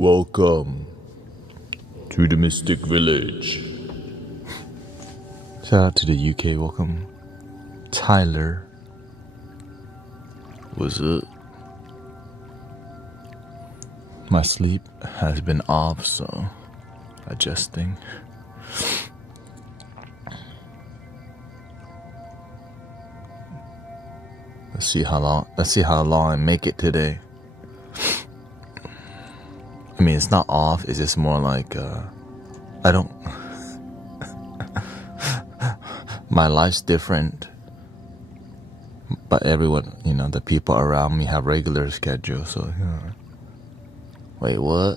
Welcome to the Mystic Village. Shout out to the UK. Welcome, Tyler. What's up? My sleep has been off, so adjusting. Let's see how long I make it today. I mean, it's not off. It's just more like I don't. My life's different, but everyone, the people around me have regular schedules. So, wait, what?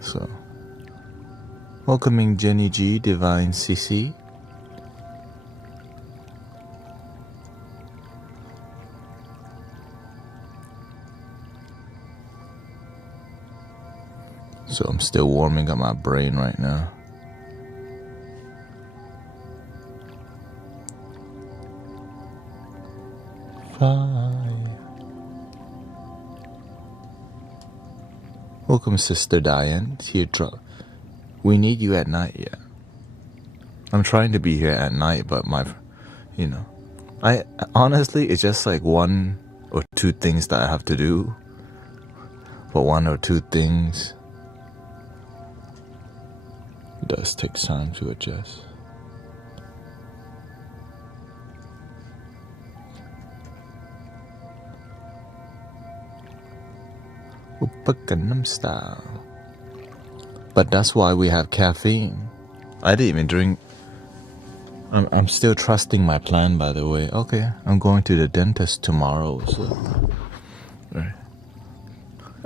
So, welcoming Jenny G, Divine CC. So I'm still warming up my brain right now. Welcome, Sister Diane. Here, we need you at night, yeah. I'm trying to be here at night, but I honestly, it's just like one or two things that I have to do. But one or two things, it does take time to adjust. Gangnam Style. But that's why we have caffeine. I didn't even drink. I'm still trusting my plan, by the way. Okay, I'm going to the dentist tomorrow, so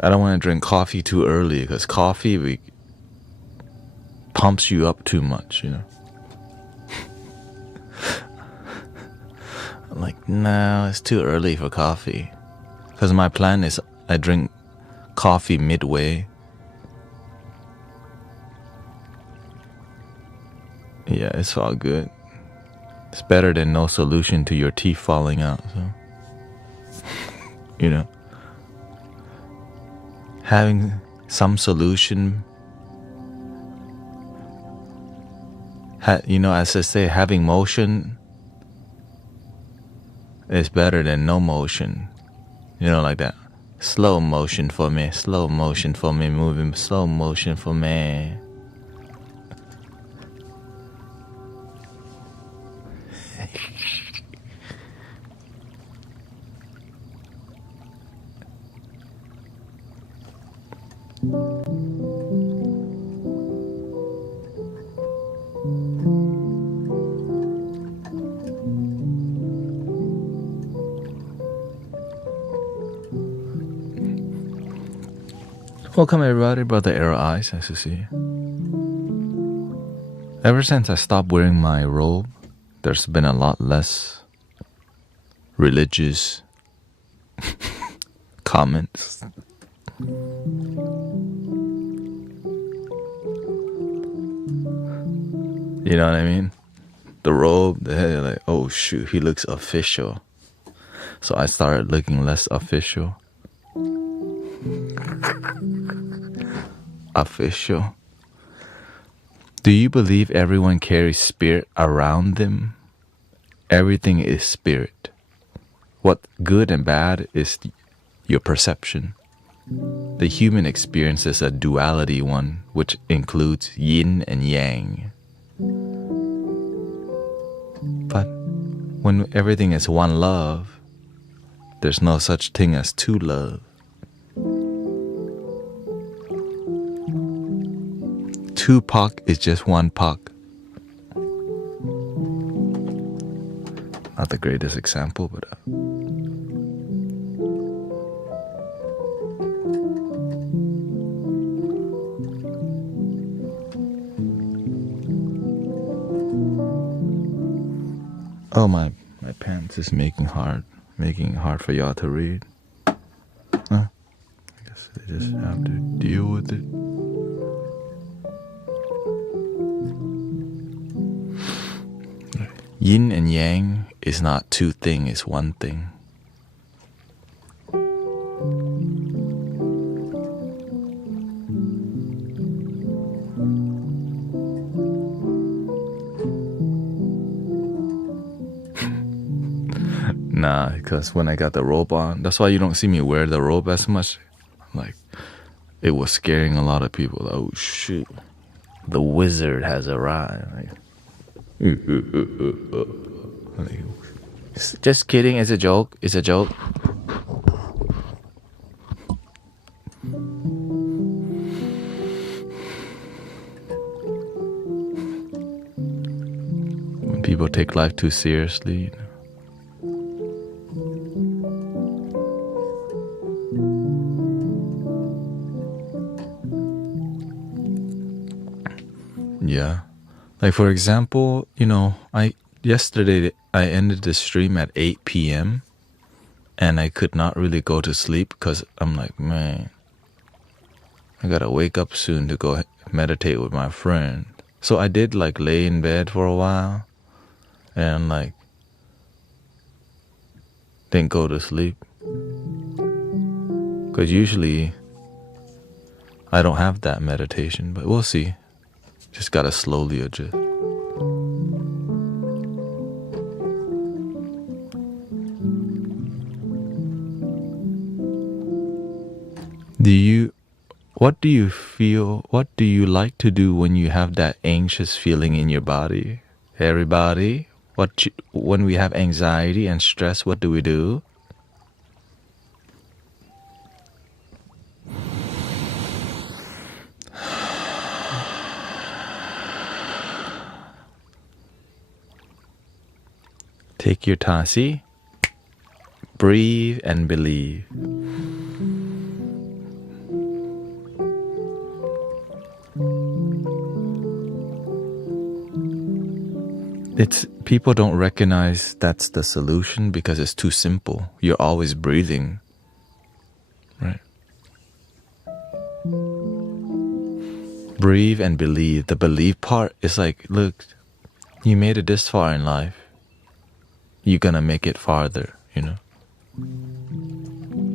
I don't want to drink coffee too early, because coffee pumps you up too much, I'm like, no, it's too early for coffee. Because my plan is I drink coffee midway. Yeah, it's all good. It's better than no solution to your teeth falling out, so having some solution, as I say, having motion is better than no motion. Like that. Slow motion for me, moving slow motion for me. Welcome everybody, Brother Arrow Eyes, nice to see you. Ever since I stopped wearing my robe, there's been a lot less religious comments. You know what I mean? The robe, they're like, oh shoot, he looks official. So I started looking less official. Official. Do you believe everyone carries spirit around them? Everything is spirit. What good and bad is your perception. The human experience is a duality one, which includes yin and yang. But when everything is one love, there's no such thing as two love. Tupac is just one Pac. Not the greatest example, but oh, my pants is making it hard for y'all to read. I guess they just have to deal with it. Yin and yang is not two things, it's one thing. Nah, because when I got the robe on, that's why you don't see me wear the robe as much. Like, it was scaring a lot of people. Like, oh shit, the wizard has arrived. Like, just kidding. It's a joke. It's a joke. When people take life too seriously. Yeah. Like, for example, yesterday I ended the stream at 8 p.m. and I could not really go to sleep because I'm like, man, I gotta wake up soon to go meditate with my friend. So I did like lay in bed for a while and like didn't go to sleep. Because usually I don't have that meditation, but we'll see. Just gotta slowly adjust. What do you feel, what do you like to do when you have that anxious feeling in your body? Everybody, when we have anxiety and stress, what do we do? Take your time, see? Breathe and believe. People don't recognize that's the solution because it's too simple. You're always breathing, right? Breathe and believe. The believe part is like, look, you made it this far in life. You're gonna make it farther, you know?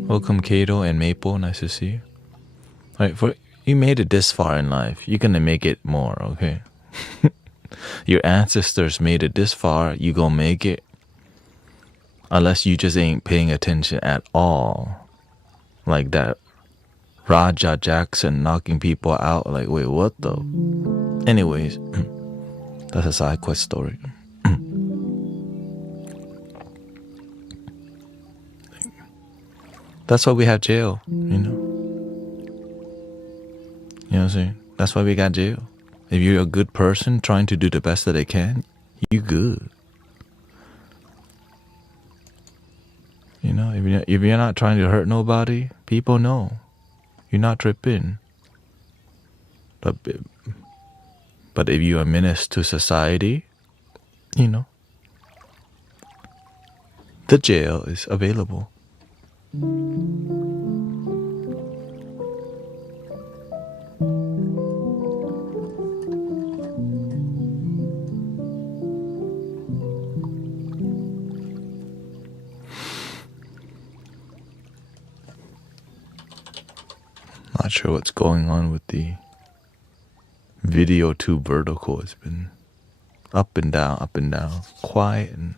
Welcome, Kato and Maple. Nice to see you. All right, you made it this far in life. You're gonna make it more, okay? Your ancestors made it this far, you gonna make it. Unless you just ain't paying attention at all. Like that Raja Jackson knocking people out. Like, wait, what though? Anyways, that's a side quest story. That's why we have jail, you know? You know what I'm saying? That's why we got jail. If you're a good person trying to do the best that they can, you good. You know, if you're not trying to hurt nobody, people know. You're not tripping. But if you're a menace to society, you know, the jail is available. Not sure what's going on with the video to vertical. It's been up and down, quiet and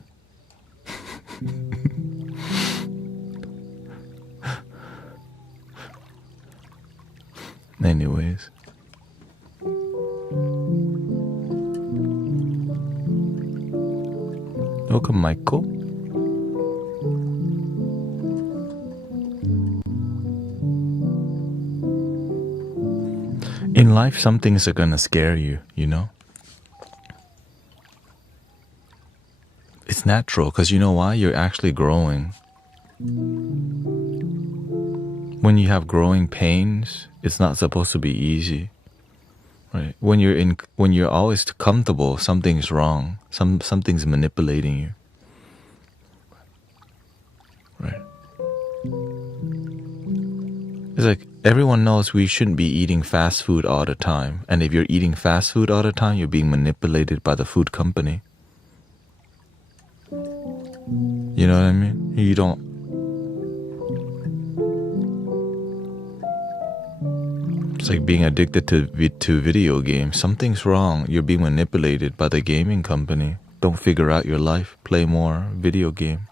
anyways. Welcome, Michael. In life, some things are gonna scare you, you know? It's natural, because you know why? You're actually growing. When you have growing pains, it's not supposed to be easy. Right? When you're always comfortable, something's wrong. Something's manipulating you. Right? It's like everyone knows we shouldn't be eating fast food all the time. And if you're eating fast food all the time, you're being manipulated by the food company. You know what I mean? You don't. It's like being addicted to video games. Something's wrong. You're being manipulated by the gaming company. don't figure out your life, play more video game.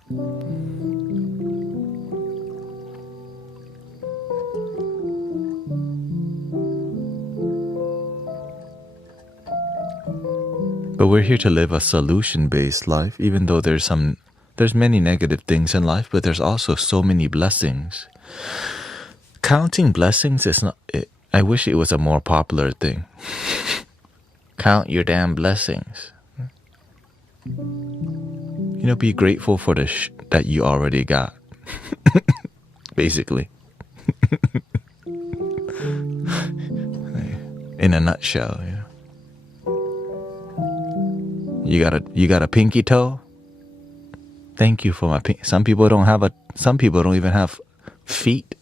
But we're here to live a solution-based life, even though there's many negative things in life, but there's also so many blessings. Counting blessings is not, I wish it was a more popular thing. Count your damn blessings. You know, be grateful for the that you already got. Basically. In a nutshell, you know. You got a pinky toe? Thank you for my pinky. Some people don't even have feet.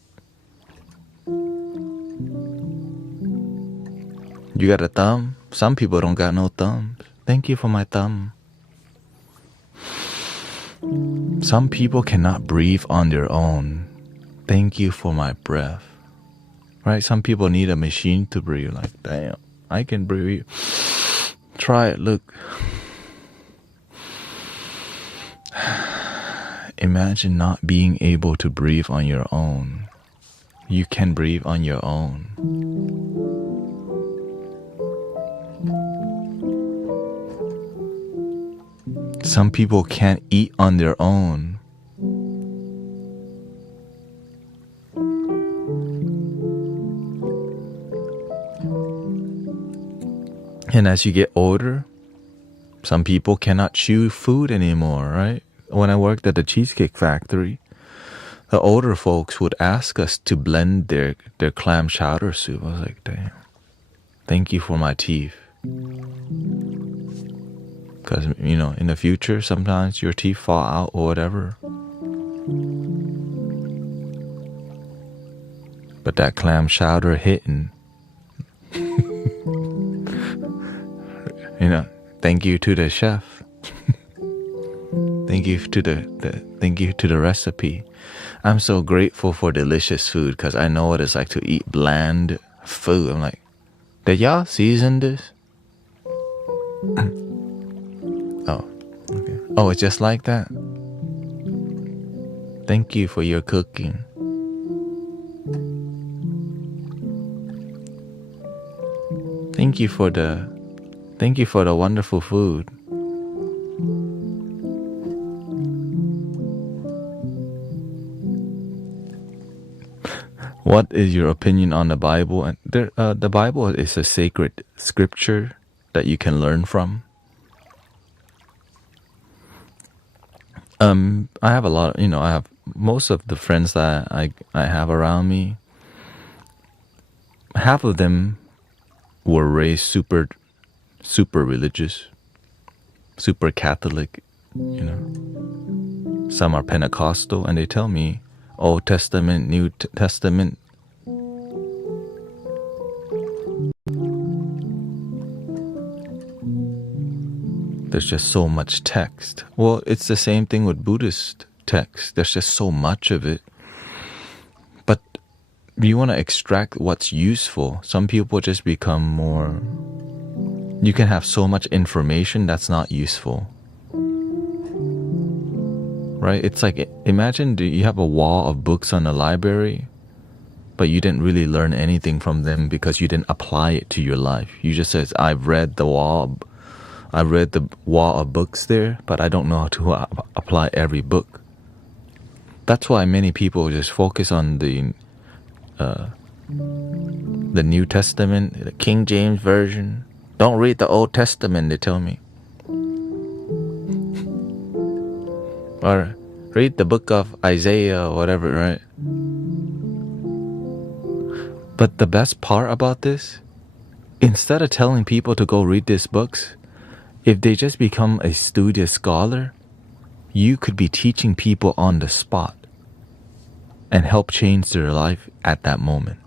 You got a thumb? Some people don't got no thumbs. Thank you for my thumb. Some people cannot breathe on their own. Thank you for my breath. Right? Some people need a machine to breathe. Like, damn, I can breathe. Try it, look. Imagine not being able to breathe on your own. You can breathe on your own. Some people can't eat on their own. And as you get older, some people cannot chew food anymore, right? When I worked at the Cheesecake Factory, the older folks would ask us to blend their clam chowder soup. I was like, damn, thank you for my teeth. Because, you know, in the future, sometimes your teeth fall out or whatever. But that clam chowder hitting. You know, thank you to the chef. Thank you to the recipe. I'm so grateful for delicious food because I know what it's like to eat bland food. I'm like, did y'all season this? Oh, okay. Oh, it's just like that? Thank you for your cooking. Thank you for the wonderful food. What is your opinion on the Bible? And the Bible is a sacred scripture that you can learn from. I have a lot, I have most of the friends that I have around me. Half of them were raised super religious, super Catholic, Some are Pentecostal, and they tell me Old Testament, New Testament. There's just so much text. Well, it's the same thing with Buddhist text. There's just so much of it. But you want to extract what's useful. Some people just become more... You can have so much information that's not useful. Right? It's like, imagine you have a wall of books on the library, but you didn't really learn anything from them because you didn't apply it to your life. You just said, I've read the wall of books there, but I don't know how to apply every book. That's why many people just focus on the New Testament, the King James Version. Don't read the Old Testament, they tell me. Or read the book of Isaiah or whatever, right? But the best part about this, instead of telling people to go read these books, if they just become a studious scholar, you could be teaching people on the spot and help change their life at that moment.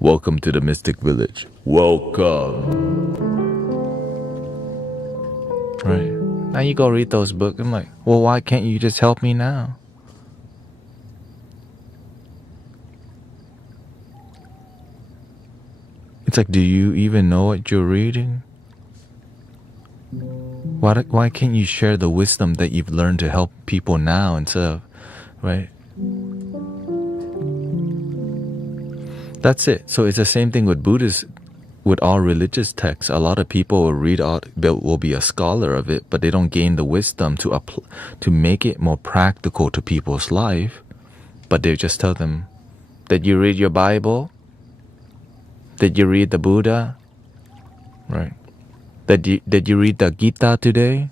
Welcome to the Mystic Village. Welcome. Right. Now you go read those books. I'm like, well, why can't you just help me now? It's like, do you even know what you're reading? Why can't you share the wisdom that you've learned to help people now instead of, right? That's it. So it's the same thing with Buddhist, with all religious texts. A lot of people will read out, will be a scholar of it, but they don't gain the wisdom to make it more practical to people's life. But they just tell them, did you read your Bible? Did you read the Buddha? Right? Did you read the Gita today?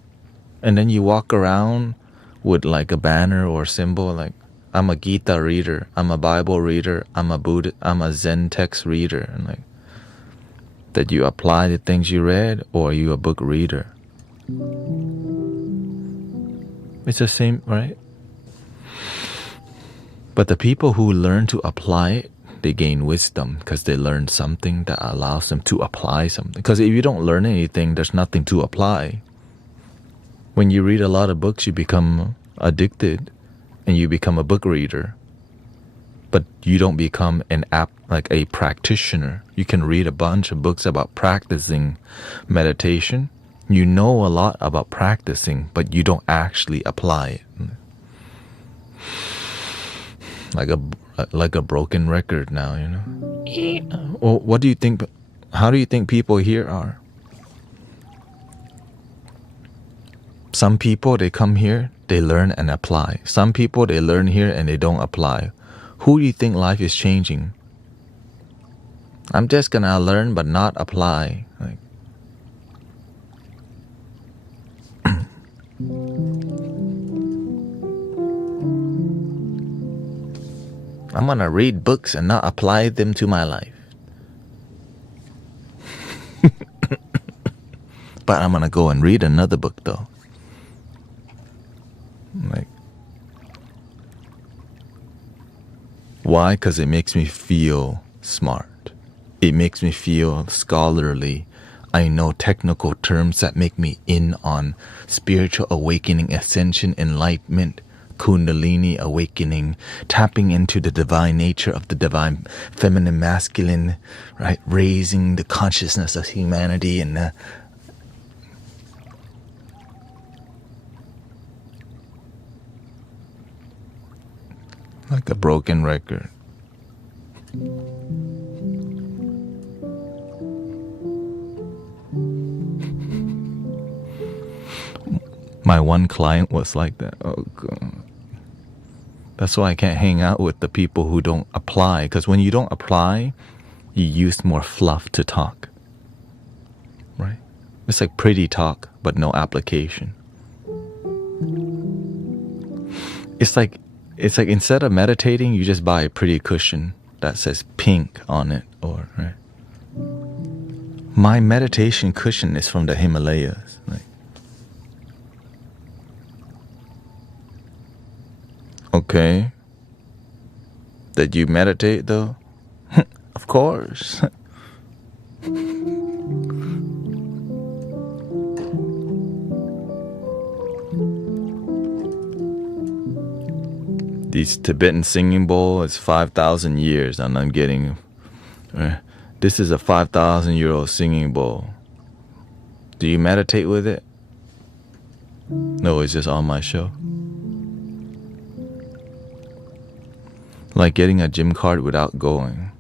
And then you walk around with like a banner or symbol like, I'm a Gita reader, I'm a Bible reader, I'm a Zen text reader. And like, did you apply the things you read, or are you a book reader? It's the same, right? But the people who learn to apply it, they gain wisdom because they learn something that allows them to apply something. Because if you don't learn anything, there's nothing to apply. When you read a lot of books, you become addicted and you become a book reader. But you don't become like a practitioner. You can read a bunch of books about practicing meditation. You know a lot about practicing, but you don't actually apply it. Like a broken record now, you know. Well, what do you think? How do you think people here are? Some people, they come here, they learn and apply. Some people, they learn here and they don't apply. Who do you think life is changing? I'm just gonna learn but not apply. Like, I'm gonna read books and not apply them to my life. But I'm gonna go and read another book though. Like, why? Because it makes me feel smart. It makes me feel scholarly. I know technical terms that make me in on spiritual awakening, ascension, enlightenment, Kundalini awakening, tapping into the divine nature of the divine feminine, masculine, right? Raising the consciousness of humanity and like a broken record. My one client was like that. Oh God. That's why I can't hang out with the people who don't apply. Because when you don't apply, you use more fluff to talk. Right? It's like pretty talk, but no application. It's like instead of meditating, you just buy a pretty cushion that says pink on it. Or right? My meditation cushion is from the Himalayas. Like, okay. Did you meditate though? Of course. This Tibetan singing bowl is 5,000 years, and I'm getting. This is a 5,000-year-old singing bowl. Do you meditate with it? No, it's just on my show. Like getting a gym card without going.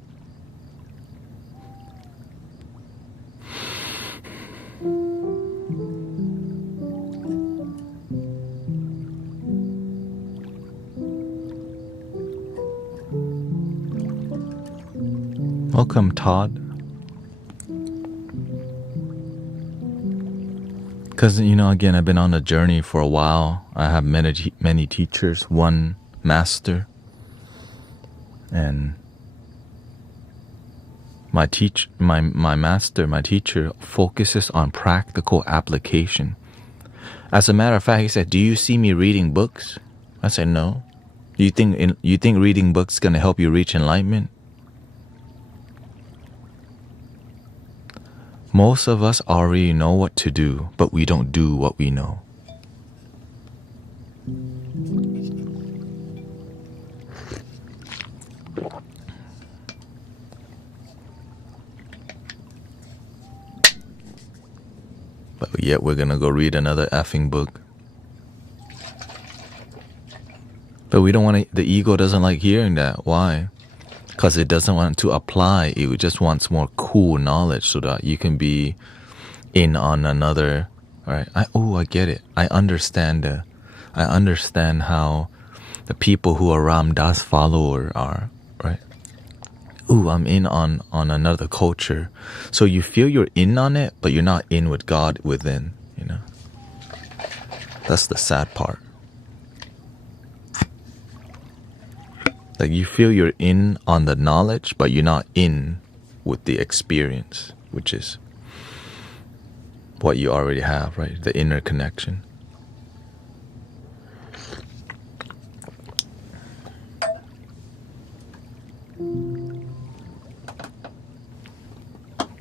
Welcome, Todd. Because, again, I've been on a journey for a while. I have many teachers, one master. And my master, my teacher, focuses on practical application. As a matter of fact, he said, "Do you see me reading books?" I said, "No." You think reading books is going to help you reach enlightenment? Most of us already know what to do, but we don't do what we know. But yet we're gonna go read another effing book. But we don't want to, the ego doesn't like hearing that. Why? Because it doesn't want to apply. It just wants more cool knowledge so that you can be in on another. All right. I get it. I understand how the people who are Ram Dass follower are, right? Ooh, I'm in on another culture. So you feel you're in on it, but you're not in with God within, you know? That's the sad part. Like you feel you're in on the knowledge, but you're not in with the experience, which is what you already have, right? The inner connection.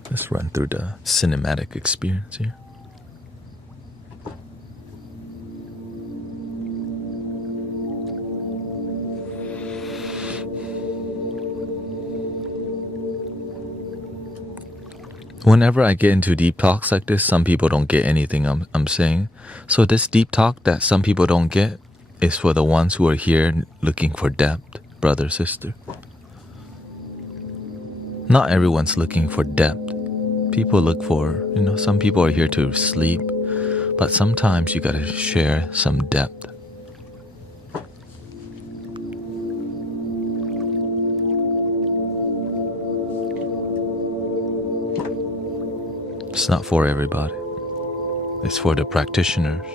Let's run through the cinematic experience here. Whenever I get into deep talks like this, some people don't get anything I'm saying. So this deep talk that some people don't get is for the ones who are here looking for depth, brother, sister. Not everyone's looking for depth. People look for, some people are here to sleep, but sometimes you gotta share some depth. It's not for everybody. It's for the practitioners,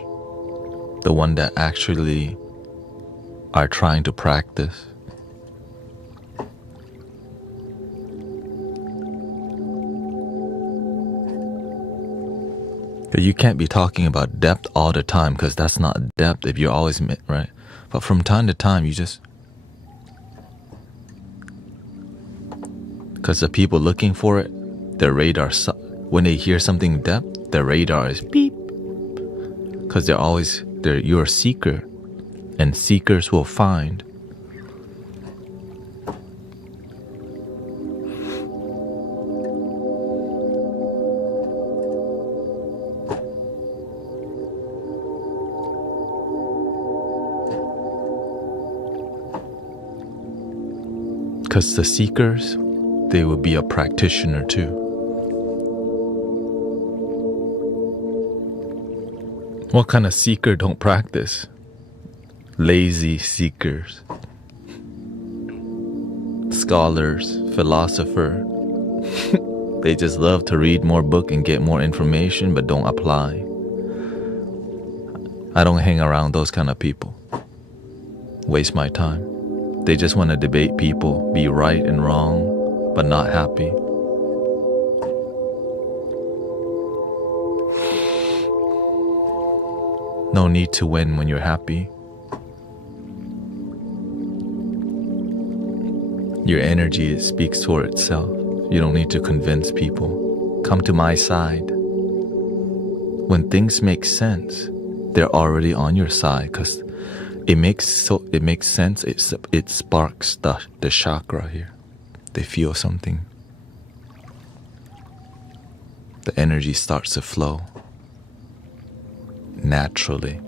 the one that actually are trying to practice. You can't be talking about depth all the time because that's not depth if you're always, right? But from time to time, you just... Because the people looking for it, their radar... When they hear something depth, their radar is beep. Because you're a seeker. And seekers will find. Because the seekers, they will be a practitioner too. What kind of seeker don't practice? Lazy seekers. Scholars, philosopher. They just love to read more book and get more information, but don't apply. I don't hang around those kind of people. Waste my time. They just want to debate people, be right and wrong, but not happy. No need to win when you're happy. Your energy speaks for itself. You don't need to convince people. Come to my side. When things make sense, they're already on your side because it makes sense. It sparks the chakra here. They feel something. The energy starts to flow naturally.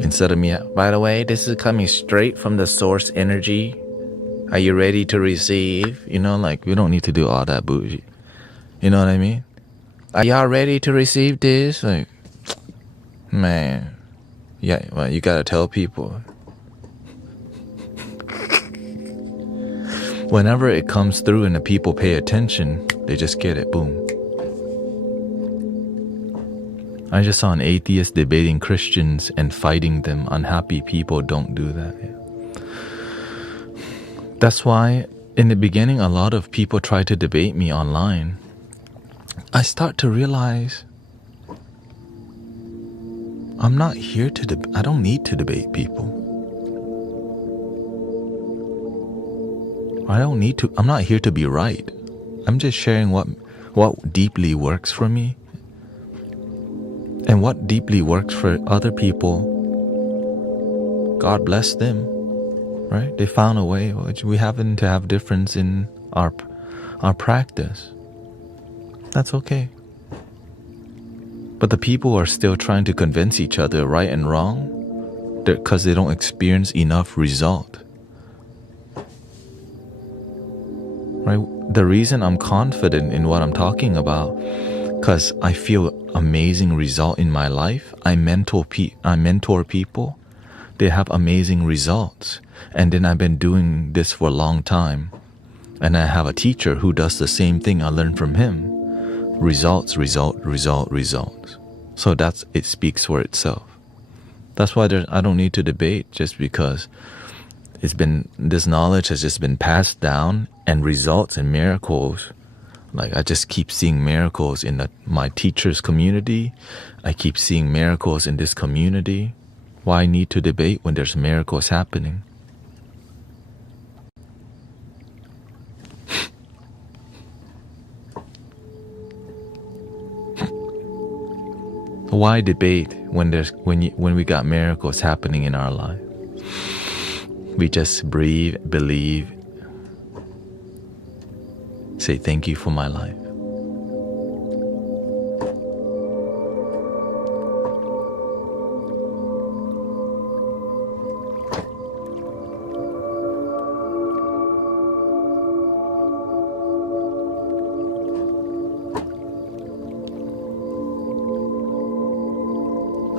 Instead of me, by the way, this is coming straight from the source energy. Are you ready to receive? We don't need to do all that bougie. You know what I mean? Are y'all ready to receive this? Man. Yeah, well, you gotta tell people. Whenever it comes through and the people pay attention, they just get it, boom. I just saw an atheist debating Christians and fighting them. Unhappy people don't do that. Yeah. That's why in the beginning, a lot of people try to debate me online. I start to realize I'm not here to I don't need to debate people. I'm not here to be right. I'm just sharing what deeply works for me. And what deeply works for other people, God bless them, right? They found a way. We happen to have difference in our practice. That's okay. But the people are still trying to convince each other right and wrong because they don't experience enough result. Right? The reason I'm confident in what I'm talking about, because I feel amazing result in my life. I mentor people. They have amazing results. And then I've been doing this for a long time. And I have a teacher who does the same thing. I learned from him. Results. So it speaks for itself. That's why I don't need to debate, just because this knowledge has just been passed down, and results and miracles. Like, I just keep seeing miracles in my teacher's community. I keep seeing miracles in this community. Why need to debate when there's miracles happening? Why debate when we got miracles happening in our life? We just breathe, believe, say thank you for my life.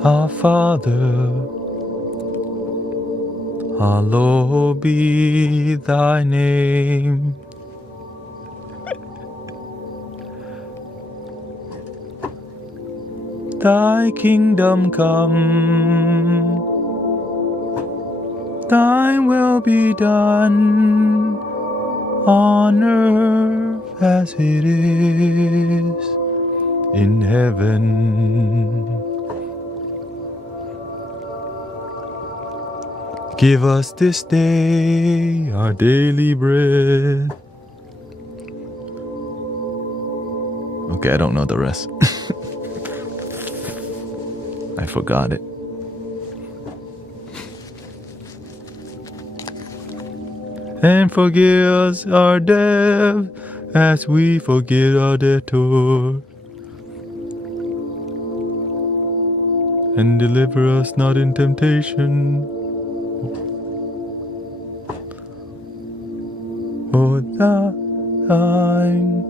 Our Father, hallowed be thy name. Thy kingdom come, thy will be done on earth as it is in heaven. Give us this day our daily bread. Okay, I don't know the rest. I forgot it. And forgive us our debt as we forgive our debtors. And deliver us not in temptation, for thine.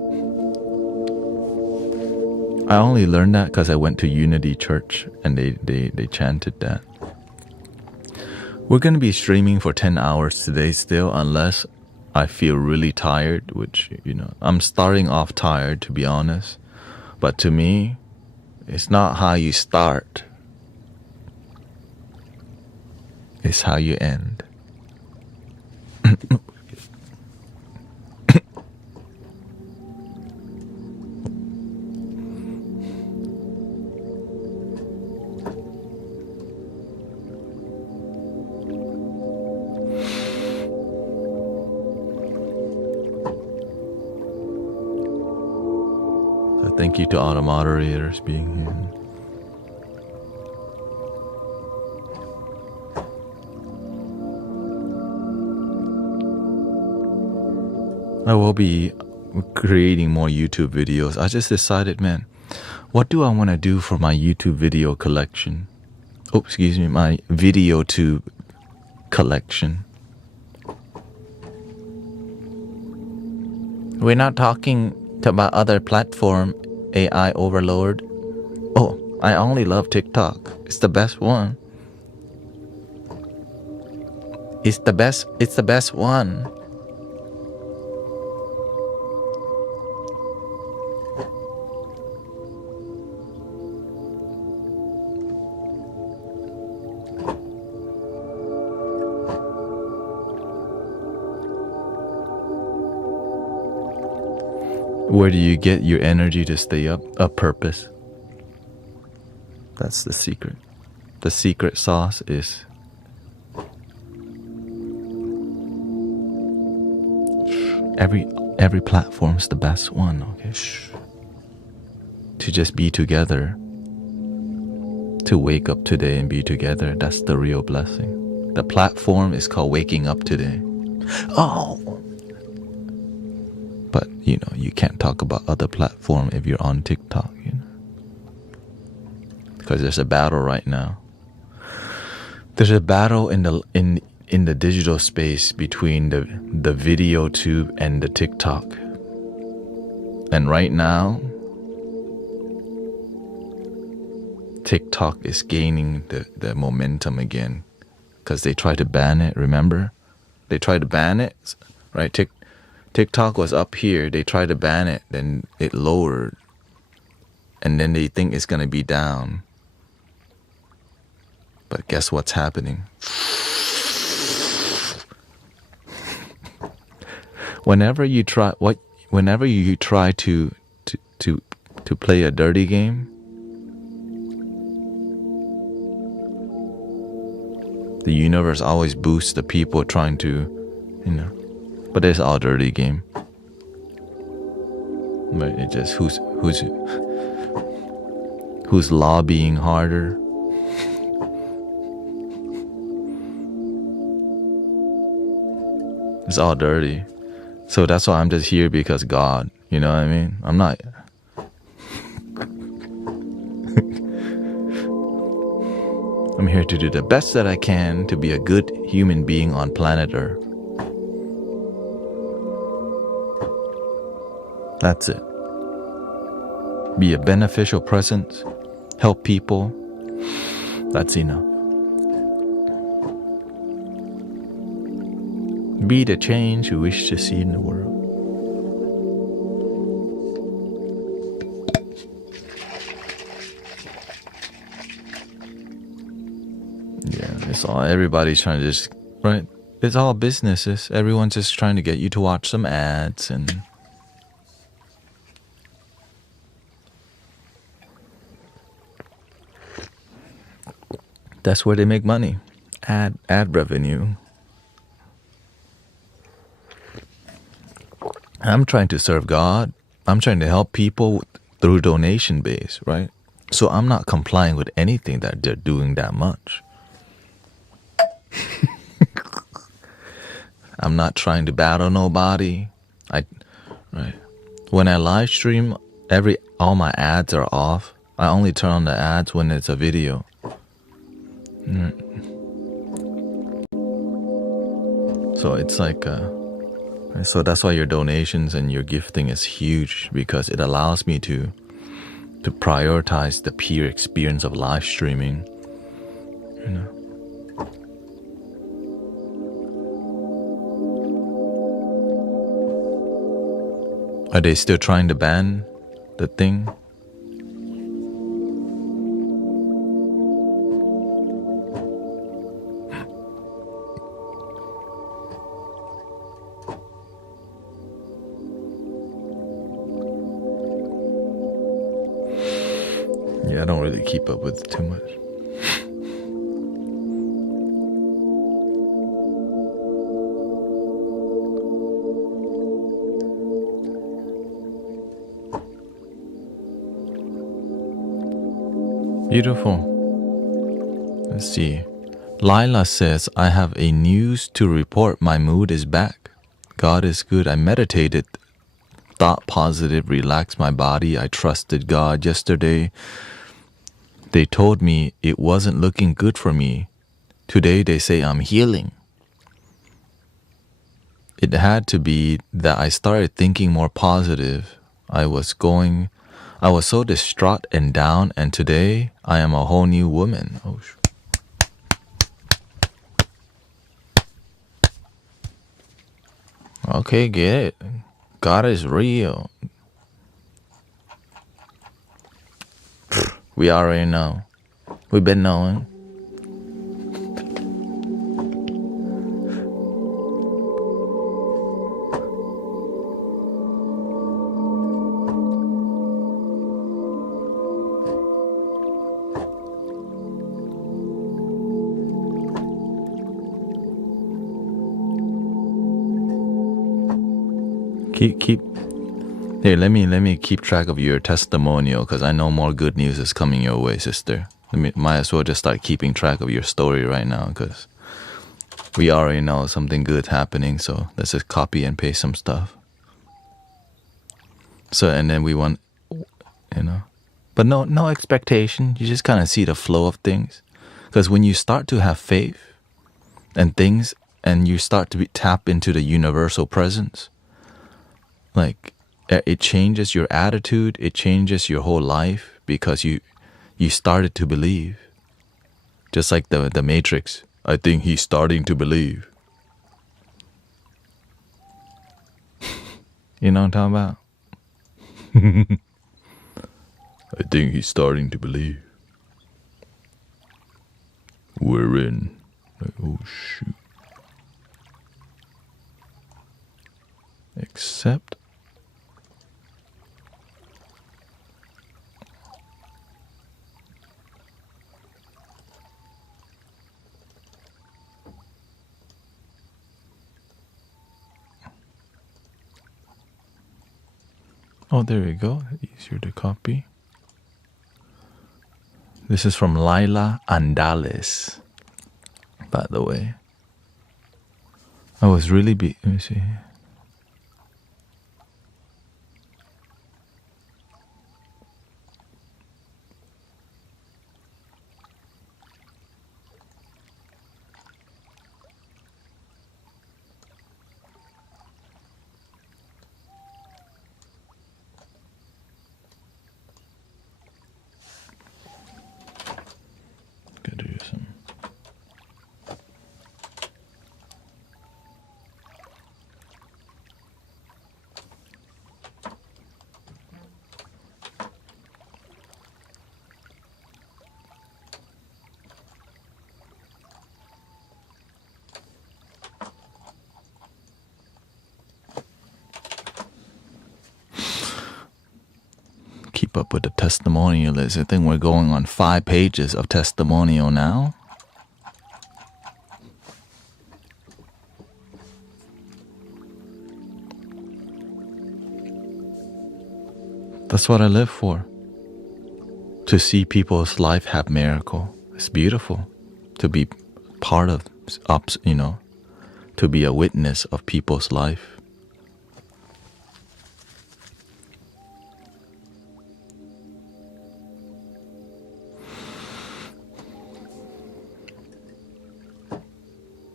I only learned that because I went to Unity Church and they chanted that. We're going to be streaming for 10 hours today still, unless I feel really tired, which, I'm starting off tired, to be honest. But to me, it's not how you start, it's how you end. Thank you to all the moderators being here. I will be creating more YouTube videos. I just decided, man, what do I want to do for my YouTube video collection? My VideoTube collection. We're not talking about other platform, AI overload. Oh, I only love TikTok. It's the best one. It's the best one. Where do you get your energy to stay up? A purpose. That's the secret. The secret sauce is every platform's the best one, okay? To just be together. To wake up today and be together, that's the real blessing. The platform is called waking up today. Oh! But, you can't talk about other platform if you're on TikTok, because there's a battle right now. There's a battle in the digital space between the video tube and the TikTok. And right now, TikTok is gaining the momentum again because they tried to ban it, remember? They tried to ban it, right? TikTok was up here. They tried to ban it, then it lowered. And then they think it's going to be down. But guess what's happening? Whenever you try to play a dirty game, the universe always boosts the people trying to, but it's all dirty game. But it just who's lobbying harder. It's all dirty. So that's why I'm just here because God, you know what I mean? I'm not. I'm here to do the best that I can to be a good human being on planet Earth. That's it. Be a beneficial presence. Help people. That's enough. Be the change you wish to see in the world. Yeah, it's all, everybody's trying to just, right? It's all businesses. Everyone's just trying to get you to watch some ads and that's where they make money. Ad revenue. I'm trying to serve God. I'm trying to help people through donation base, right? So I'm not complying with anything that they're doing that much. I'm not trying to battle nobody. Right. When I live stream, all my ads are off. I only turn on the ads when it's a video. So it's like so that's why your donations and your gifting is huge, because it allows me to prioritize the peer experience of live streaming. Are they still trying to ban the thing? Yeah, I don't really keep up with it too much. Beautiful. Let's see. Lila says, I have a news to report. My mood is back. God is good. I meditated, thought positive, relaxed my body. I trusted God yesterday. They told me it wasn't looking good for me. Today they say I'm healing. It had to be that I started thinking more positive. I was so distraught and down, and today I am a whole new woman. Oh, okay, get it. God is real. We already know. We've been knowing. Keep here. Let me keep track of your testimonial, because I know more good news is coming your way, sister. Might as well just start keeping track of your story right now, because we already know something good happening. So let's just copy and paste some stuff. So, and then we want, But no expectation. You just kind of see the flow of things. Because when you start to have faith and things, and you start to tap into the universal presence, like it changes your attitude, it changes your whole life, because you started to believe. Just like the Matrix. I think he's starting to believe. You know what I'm talking about? I think he's starting to believe. We're in. Like, oh shoot. Accept. Oh, there we go. Easier to copy. This is from Laila Andales, by the way. I was really let me see. Gotta do some. Keep up with the testimonial list. I think we're going on 5 pages of testimonial now. That's what I live for. To see people's life have miracle. It's beautiful. To be part of, you know, to be a witness of people's life.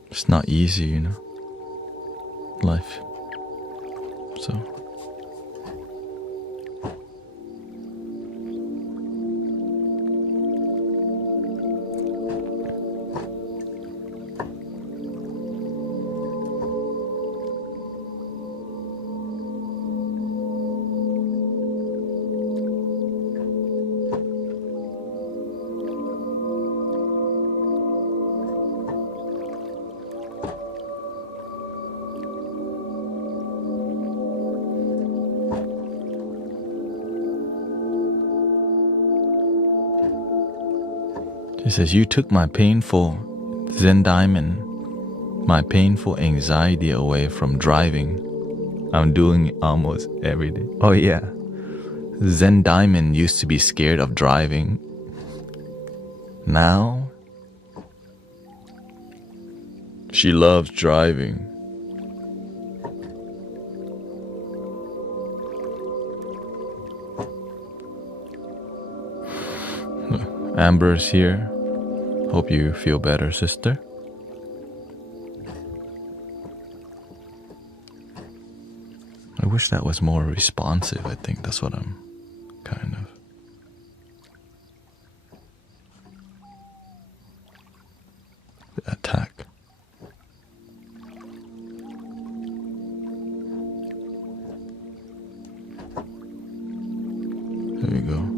It's not easy, you know, life. So. He says, you took my painful Zen diamond, my painful anxiety away from driving. I'm doing it almost every day. Oh yeah. Zen diamond used to be scared of driving. Now, she loves driving. Amber's here. Hope you feel better, sister. I wish that was more responsive. I think that's what I'm kind of. The attack. There we go.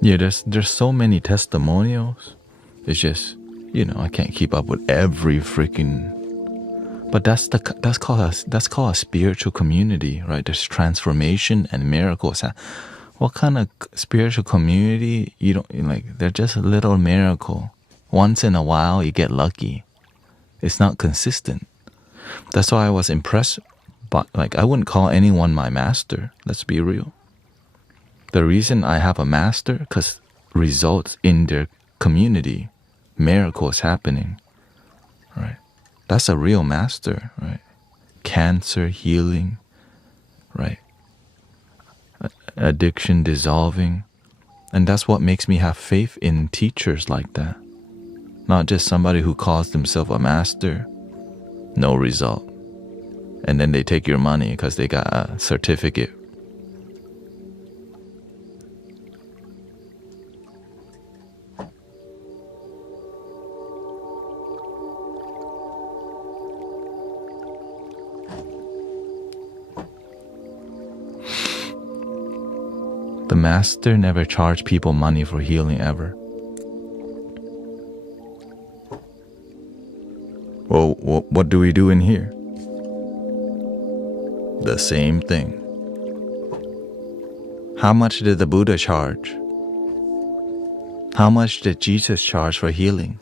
Yeah, there's so many testimonials. It's just, you know, I can't keep up with every freaking. But that's called a spiritual community, right? There's transformation and miracles. What kind of spiritual community you don't like? They're just a little miracle. Once in a while, you get lucky. It's not consistent. That's why I was impressed. But like, I wouldn't call anyone my master. Let's be real. The reason I have a master, because results in their community, miracles happening, right? That's a real master, right? Cancer healing, right? Addiction dissolving. And that's what makes me have faith in teachers like that. Not just somebody who calls themselves a master, no result. And then they take your money because they got a certificate. The master never charged people money for healing ever. Well, what do we do in here? The same thing. How much did the Buddha charge? How much did Jesus charge for healing?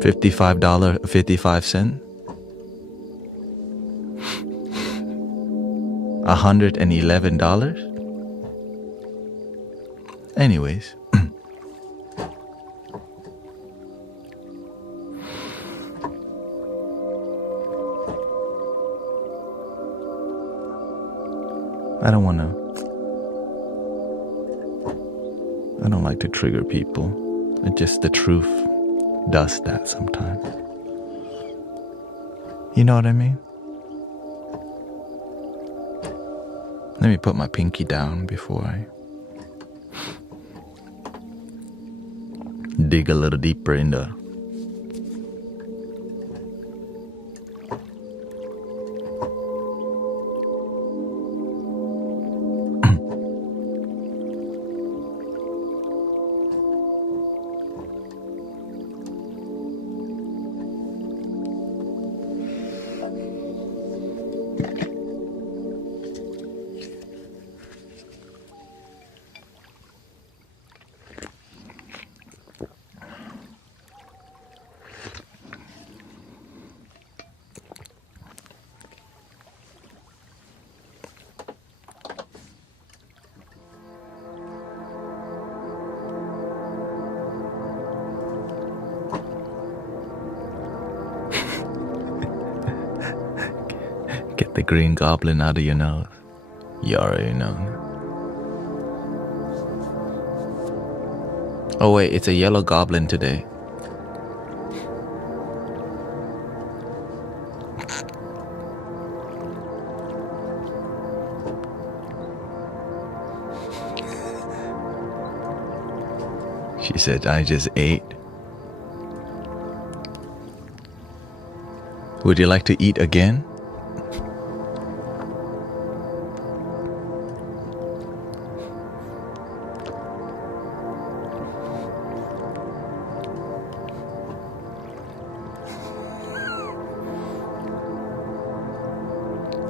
$55.55? $111? Anyways. I don't like to trigger people. It's just the truth does that sometimes. You know what I mean? Let me put my pinky down before I dig a little deeper in the get the green goblin out of your nose. You already know. Oh wait, it's a yellow goblin today. She said, I just ate. Would you like to eat again?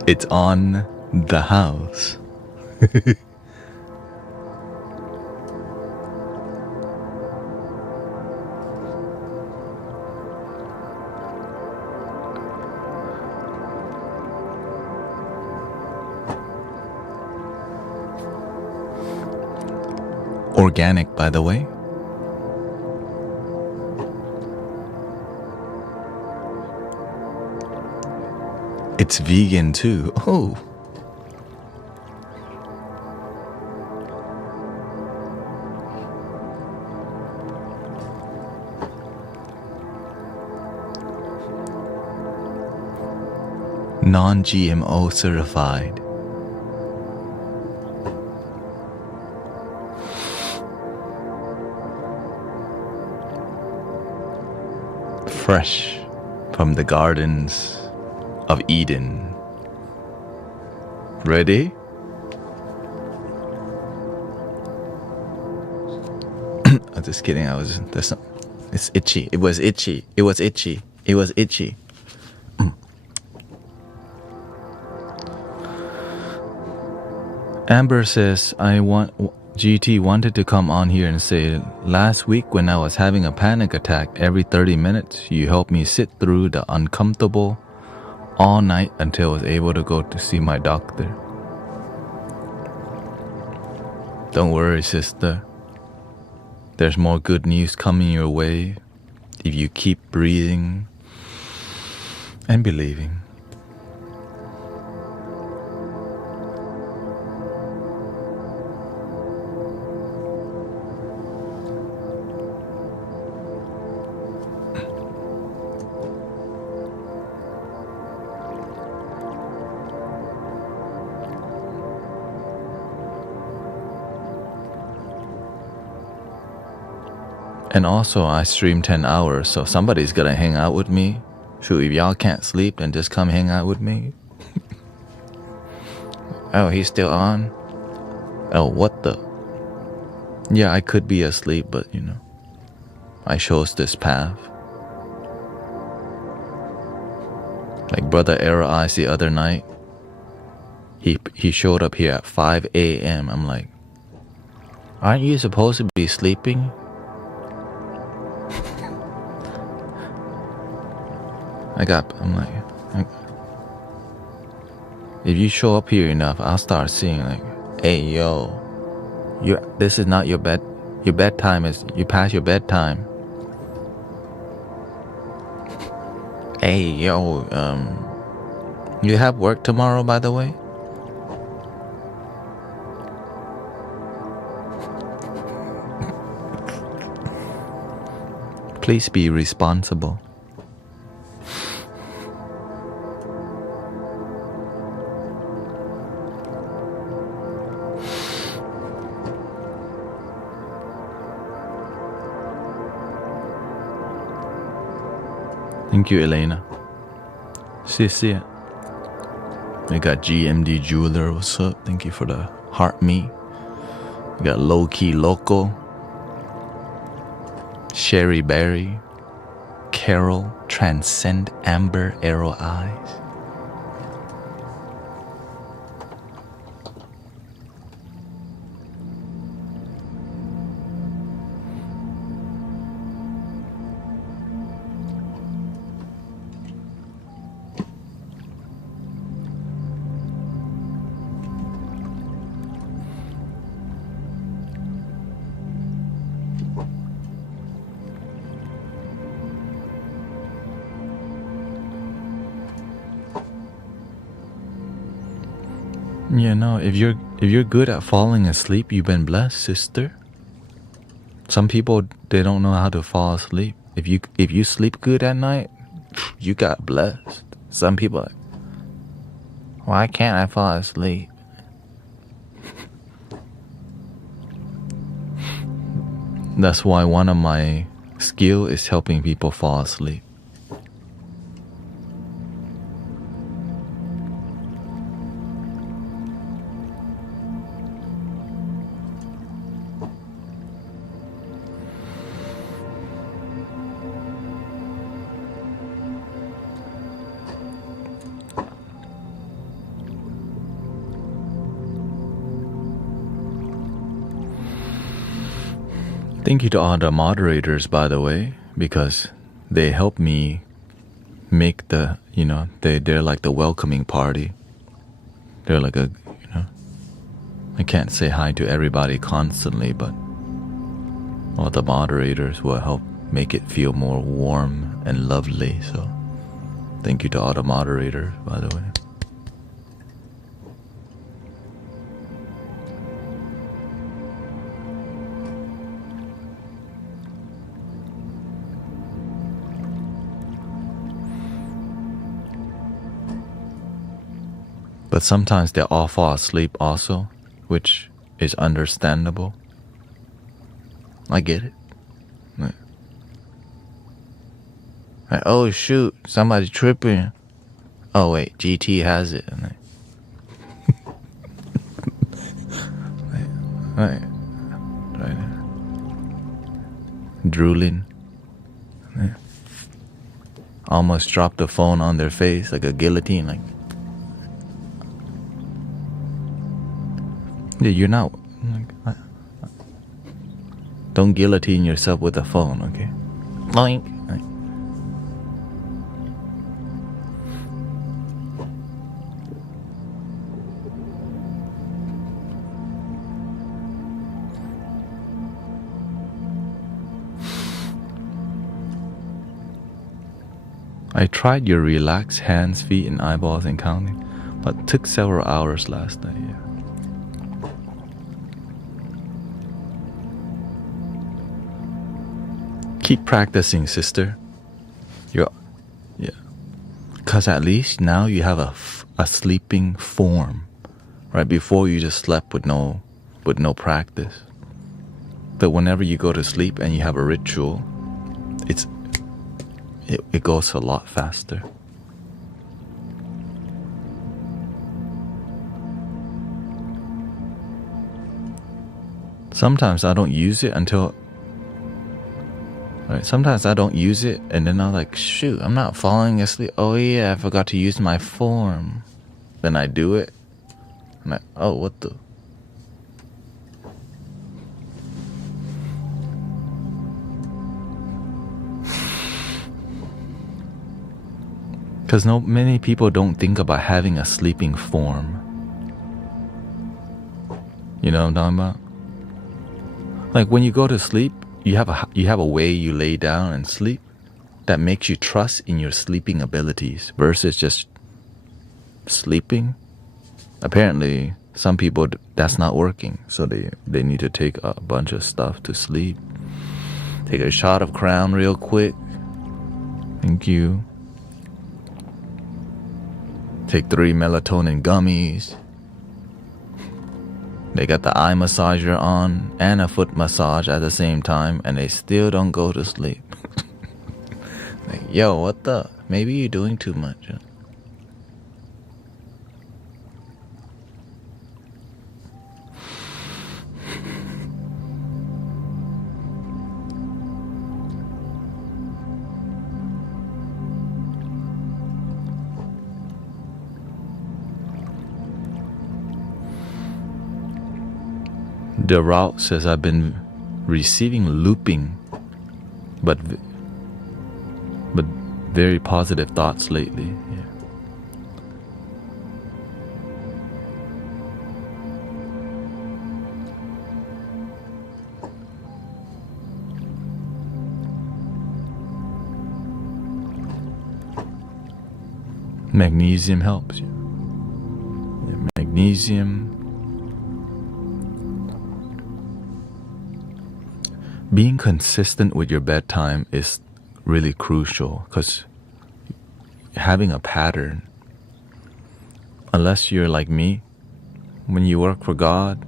It's on the house. Organic, by the way. It's vegan too. Oh. Non-GMO certified. Fresh from the gardens of Eden. Ready? I'm just kidding. It's itchy. It was itchy. It was itchy. It was itchy. Amber says, GT wanted to come on here and say, last week when I was having a panic attack, every 30 minutes, you helped me sit through the uncomfortable all night until I was able to go to see my doctor. Don't worry, sister. There's more good news coming your way if you keep breathing and believing. And also, I stream 10 hours, so somebody's gonna hang out with me. Shoot, if y'all can't sleep, then just come hang out with me. Oh, he's still on? Oh, what the? Yeah, I could be asleep, but you know, I chose this path. Like Brother Arrow Eyes the other night, he showed up here at 5 a.m. I'm like, aren't you supposed to be sleeping? I'm like, if you show up here enough, I'll start seeing like, hey yo, this is not your bed. Your bedtime is, you pass your bedtime. Hey yo, you have work tomorrow, by the way? Please be responsible. Thank you, Elena. See ya. We got GMD Jeweler, what's up? Thank you for the heart me. We got Low Key Loco, Sherry Berry, Carol, Transcend Amber Arrow Eyes. Yeah, no, if you're good at falling asleep, you've been blessed, sister. Some people, they don't know how to fall asleep. If you sleep good at night, you got blessed. Some people are like, why can't I fall asleep? That's why one of my skill is helping people fall asleep. Thank you to all the moderators, by the way, because they help me make the, they're like the welcoming party. They're like I can't say hi to everybody constantly, but all the moderators will help make it feel more warm and lovely. So thank you to all the moderators, by the way. But sometimes they all fall asleep also, which is understandable. I get it. Like, oh shoot, somebody tripping. Oh wait, GT has it. Right. Drooling. Almost dropped the phone on their face like a guillotine. Like, yeah, you're not. Don't guillotine yourself with a phone, okay? Boink. I tried your relaxed hands, feet, and eyeballs and counting, but took several hours last night. Yeah. Keep practicing, sister. Yeah. Because at least now you have a sleeping form. Right before you just slept with no practice. But whenever you go to sleep and you have a ritual, it goes a lot faster. Sometimes I don't use it until, right? Sometimes I don't use it and then I'm like, shoot, I'm not falling asleep. Oh yeah, I forgot to use my form. Then I do it. I'm like, oh, what the? Because many people don't think about having a sleeping form. You know what I'm talking about? Like when you go to sleep, you have a way you lay down and sleep that makes you trust in your sleeping abilities versus just sleeping. Apparently, some people that's not working, so they need to take a bunch of stuff to sleep. Take a shot of Crown real quick. Thank you. Take 3 melatonin gummies. They got the eye massager on and a foot massage at the same time, and they still don't go to sleep. Like, yo, what the? Maybe you're doing too much. Huh? The route says I've been receiving looping, but very positive thoughts lately. Yeah. Magnesium helps you. Yeah, magnesium. Being consistent with your bedtime is really crucial because having a pattern, unless you're like me, when you work for God,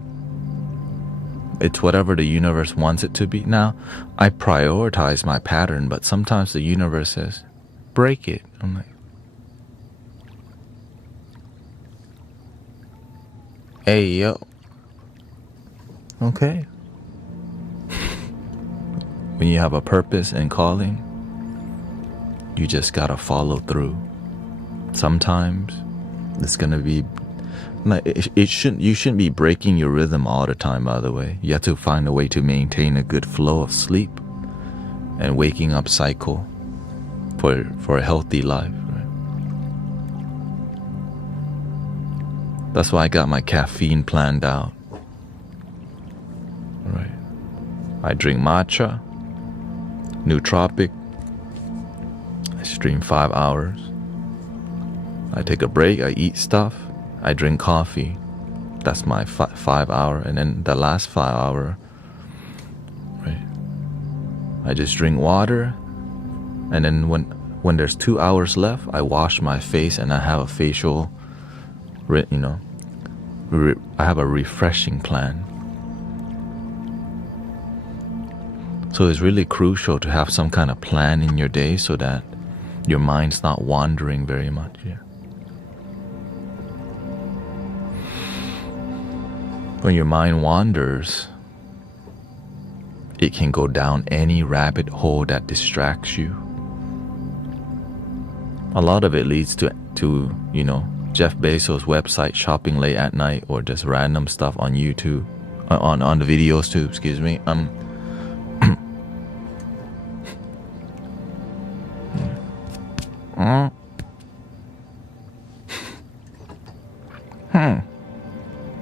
it's whatever the universe wants it to be. Now, I prioritize my pattern, but sometimes the universe says, break it. I'm like, hey, yo. Okay. When you have a purpose and calling, you just gotta follow through. Sometimes it's gonna be like you shouldn't be breaking your rhythm all the time, by the way. You have to find a way to maintain a good flow of sleep and waking up cycle for a healthy life, right? That's why I got my caffeine planned out. Right. I drink matcha, nootropic. I stream 5 hours. I take a break, I eat stuff, I drink coffee. That's my 5 hour. And then the last 5 hour, right, I just drink water. And then when there's 2 hours left, I wash my face and I have a facial, I have a refreshing plan. So it's really crucial to have some kind of plan in your day so that your mind's not wandering very much. Yeah. When your mind wanders, it can go down any rabbit hole that distracts you. A lot of it leads to Jeff Bezos' website, shopping late at night, or just random stuff on YouTube, on the videos too. Excuse me.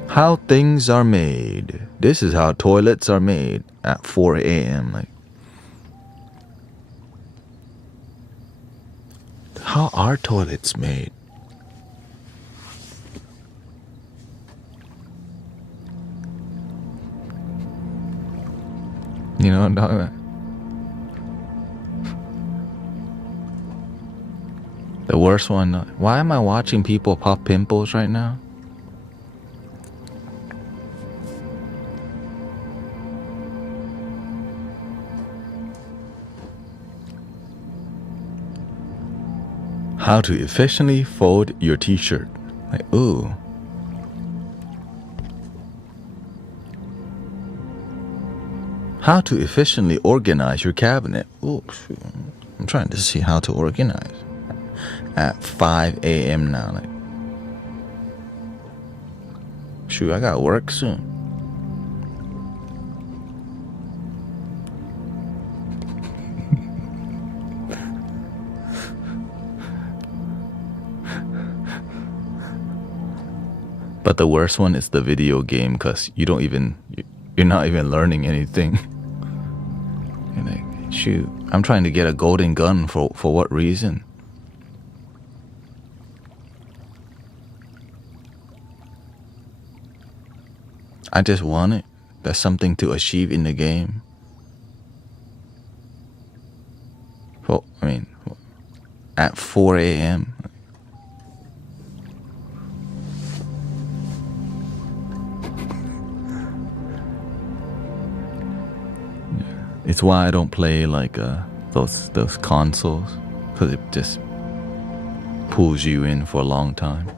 How things are made. This is how toilets are made at 4 a.m. Like, our toilets made? You know what I'm talking about? The worst one. Why am I watching people pop pimples right now? How to efficiently fold your t-shirt. Like, ooh. How to efficiently organize your cabinet. Ooh, shoot. I'm trying to see how to organize. At 5 a.m. now. Like, shoot, I got work soon. But the worst one is the video game, because you're not even learning anything. You're like, shoot, I'm trying to get a golden gun for what reason? I just want it. There's something to achieve in the game. Well, I mean, at 4 a.m. It's why I don't play like those consoles, because it just pulls you in for a long time.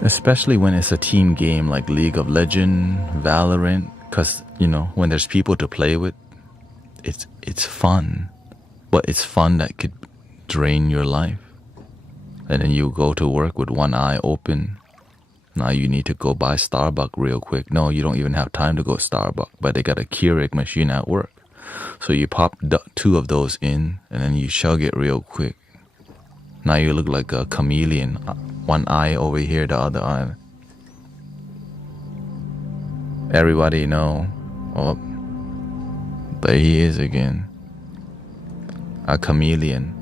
Especially when it's a team game like League of Legends, Valorant, because, you know, when there's people to play with, it's fun. But it's fun that could drain your life. And then you go to work with one eye open. Now you need to go buy Starbucks real quick. No, you don't even have time to go Starbucks, but they got a Keurig machine at work. So you pop 2 of those in, and then you chug it real quick. Now you look like a chameleon. One eye over here, the other eye. Everybody know. Oh, there he is again. A chameleon.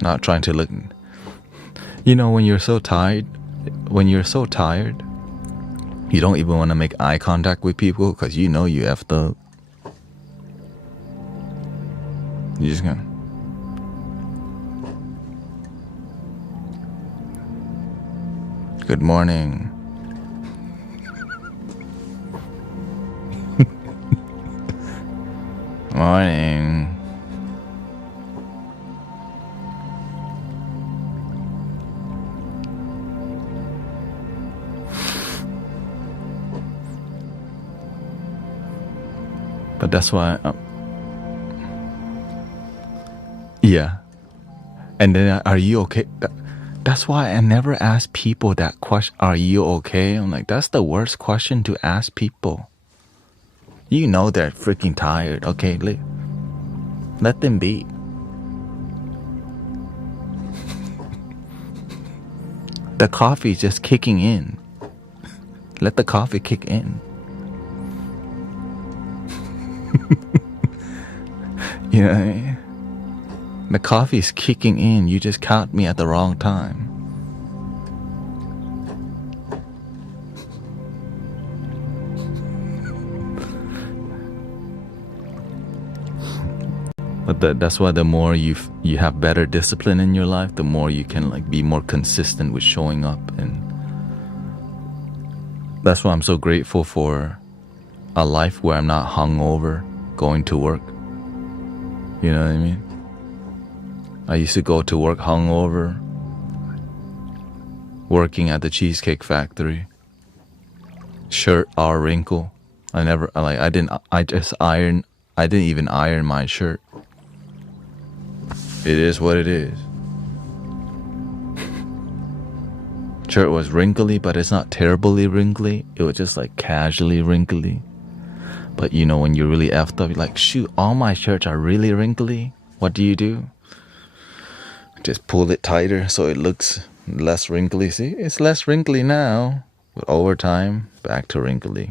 Not trying to look. You know, when you're so tired, you don't even want to make eye contact with people, because you know you effed up. You just gonna. Good morning. Morning. But that's why, yeah. And then, are you okay? That's why I never ask people that question, are you okay? I'm like, that's the worst question to ask people. You know they're freaking tired, okay? Let them be. The coffee's just kicking in. Let the coffee kick in. You know what I mean? The coffee's kicking in. You just caught me at the wrong time. But that's why the more you have better discipline in your life, the more you can like be more consistent with showing up. And that's why I'm so grateful for a life where I'm not hungover going to work. You know what I mean? I used to go to work hungover, working at the Cheesecake Factory. Shirt all wrinkle. I didn't even iron my shirt. It is what it is. Shirt was wrinkly, but it's not terribly wrinkly. It was just like casually wrinkly. But you know, when you're really effed up, you're like, shoot, all my shirts are really wrinkly. What do? Just pull it tighter so it looks less wrinkly. See, it's less wrinkly now. But over time, back to wrinkly.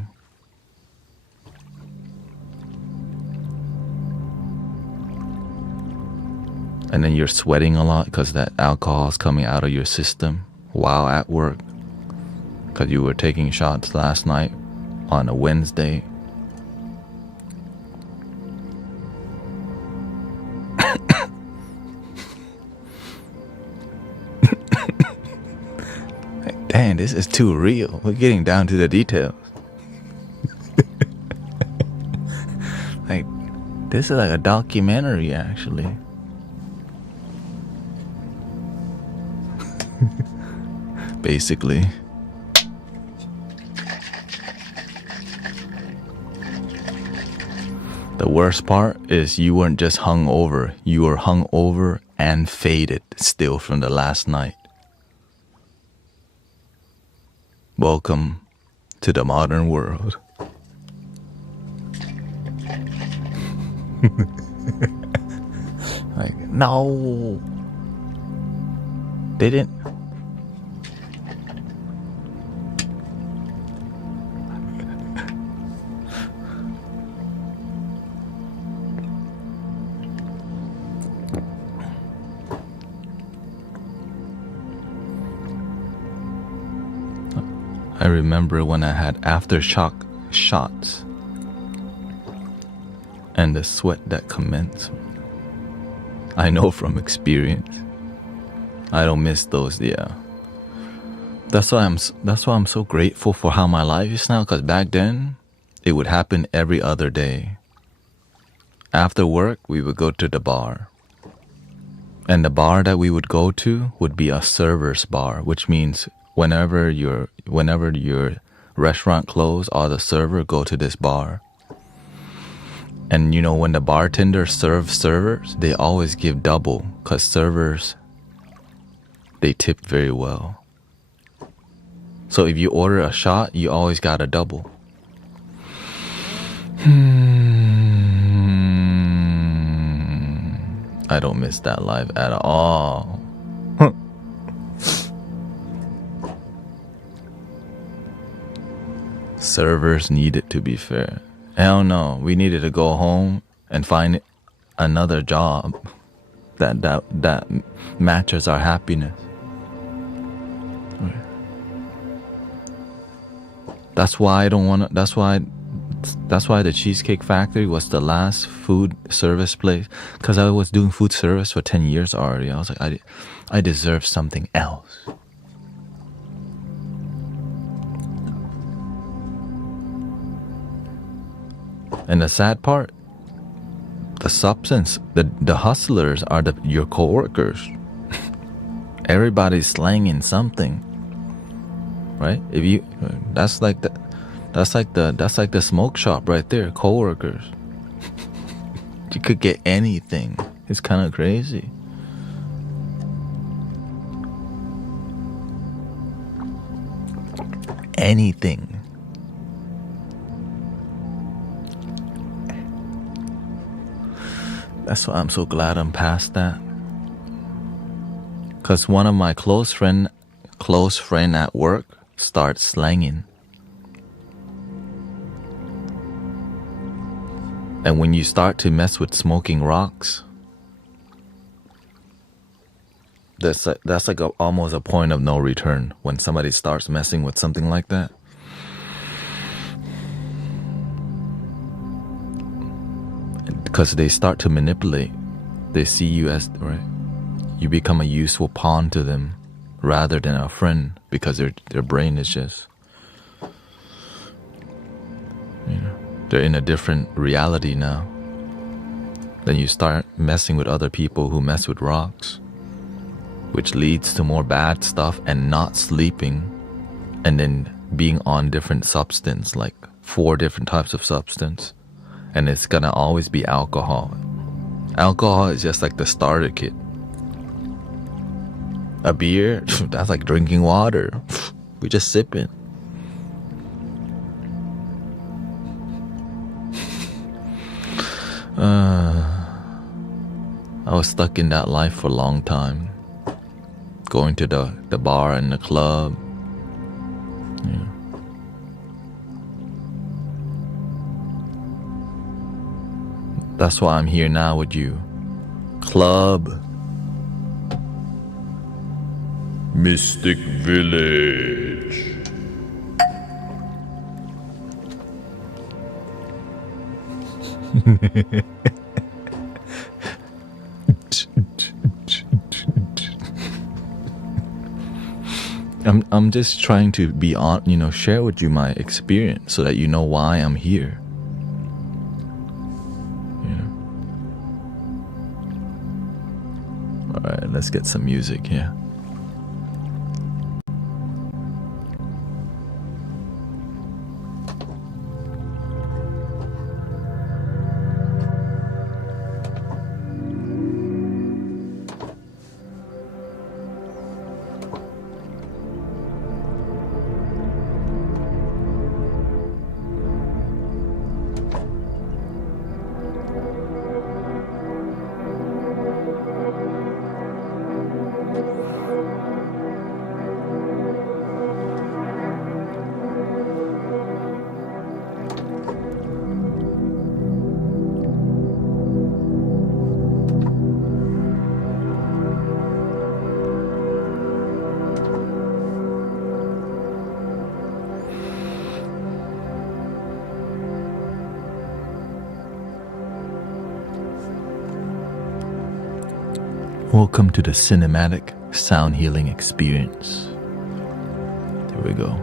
And then you're sweating a lot because that alcohol is coming out of your system while at work. Because you were taking shots last night on a Wednesday. Like, dang, this is too real. We're getting down to the details. Like, this is like a documentary, actually. Basically. The worst part is you weren't just hungover. You were hungover and faded still from the last night. Welcome to the modern world. Like, no. They didn't. I remember when I had aftershock shots and the sweat that commenced. I know from experience. I don't miss those, yeah. That's why I'm so grateful for how my life is now, because back then it would happen every other day. After work, we would go to the bar. And the bar that we would go to would be a server's bar, which means whenever your restaurant closed, all the server go to this bar. And you know, when the bartender serves servers, they always give double, because servers, they tip very well. So if you order a shot, you always got a double. I don't miss that life at all. Servers needed to be fair. Hell no, we needed to go home and find another job that matches our happiness. That's why I don't want to. That's why the Cheesecake Factory was the last food service place, because I was doing food service for 10 years already. I was like, I deserve something else. And the sad part, the substance, the hustlers are your coworkers. Everybody's slanging something, right? That's like the smoke shop right there. Coworkers. You could get anything. It's kind of crazy. Anything. That's why I'm so glad I'm past that. Cause one of my close friend at work starts slanging. And when you start to mess with smoking rocks, that's like almost a point of no return when somebody starts messing with something like that. Because they start to manipulate. They see you as, right? You become a useful pawn to them rather than a friend, because their brain is just, you know, they're in a different reality now. Then you start messing with other people who mess with rocks, which leads to more bad stuff and not sleeping, and then being on different substance, like 4 different types of substance. And it's gonna always be alcohol. Alcohol is just like the starter kit. A beer, that's like drinking water. We just sipping. I was stuck in that life for a long time. Going to the bar and the club. Yeah. That's why I'm here now with you. Club. Mystic Village. I'm just trying to be on, share with you my experience so that you know why I'm here. All right, let's get some music here. Welcome to the cinematic sound healing experience. Here we go.